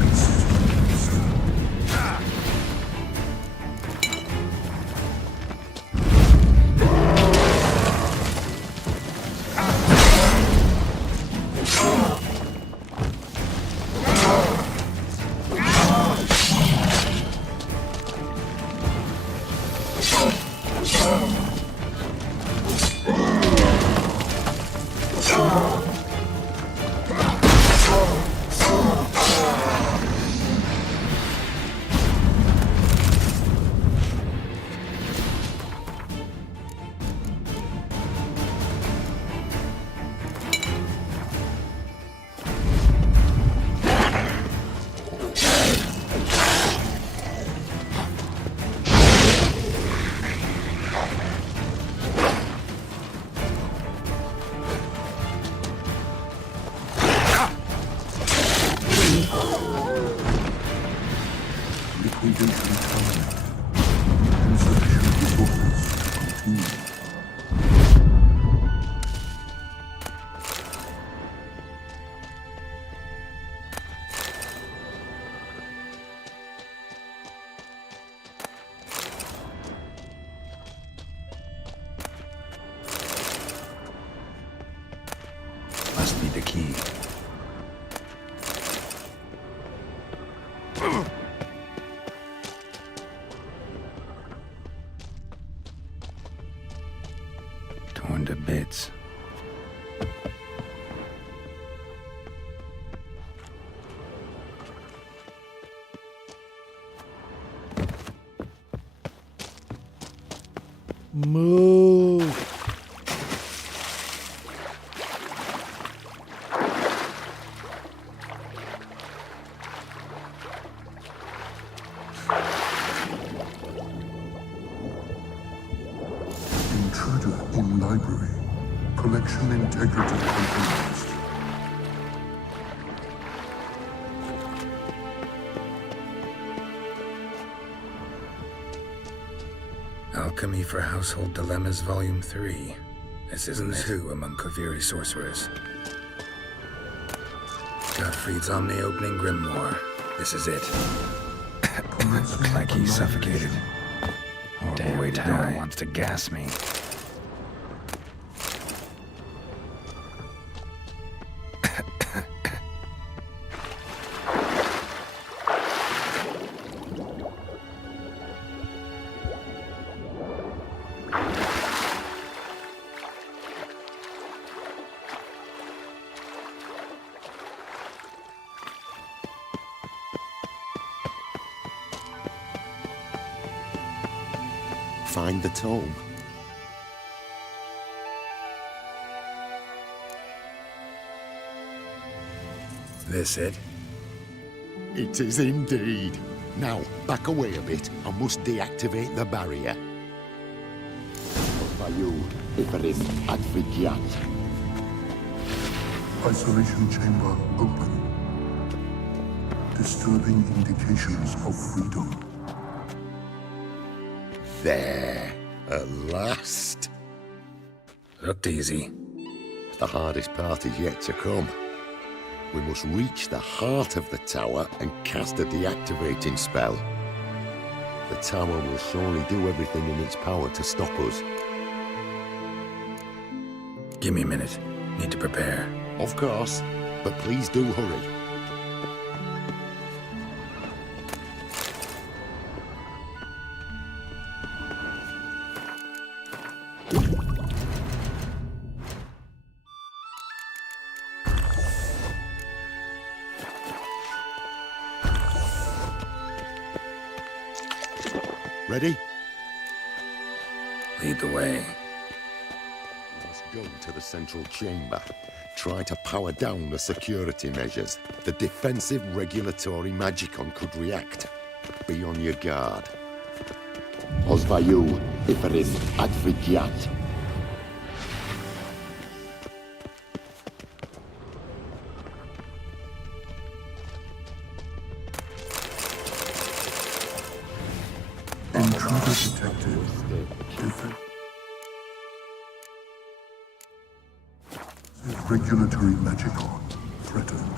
Insist, sir. Liquidation terminated. Insufficient resources continue. Must be the key. Torn to bits. Move. Intruder in library. Collection integrity compromised. Alchemy for Household Dilemmas, Volume 3. This isn't Who's Who among Kaviri sorcerers. Gottfried's Omni opening grimoire. This is it. Looks like he's suffocated. Horrible way to die. Wants to gas me. Find the tome. This it? It is indeed. Now, back away a bit. I must deactivate the barrier. Vayu, Iferin, Advigiat. Isolation chamber open. Disturbing indications of freedom. There, at last. Looked easy. The hardest part is yet to come. We must reach the heart of the tower and cast a deactivating spell. The tower will surely do everything in its power to stop us. Give me a minute. Need to prepare. Of course, but please do hurry. Ready? Lead the way. We must go to the central chamber. Try to power down the security measures. The defensive regulatory magicon could react. Be on your guard. Osvayu, Iferin, Advigiat. Intruder detected. Regulatory magicon threatened.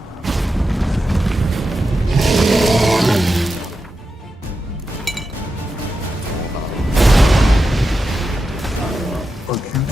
Accused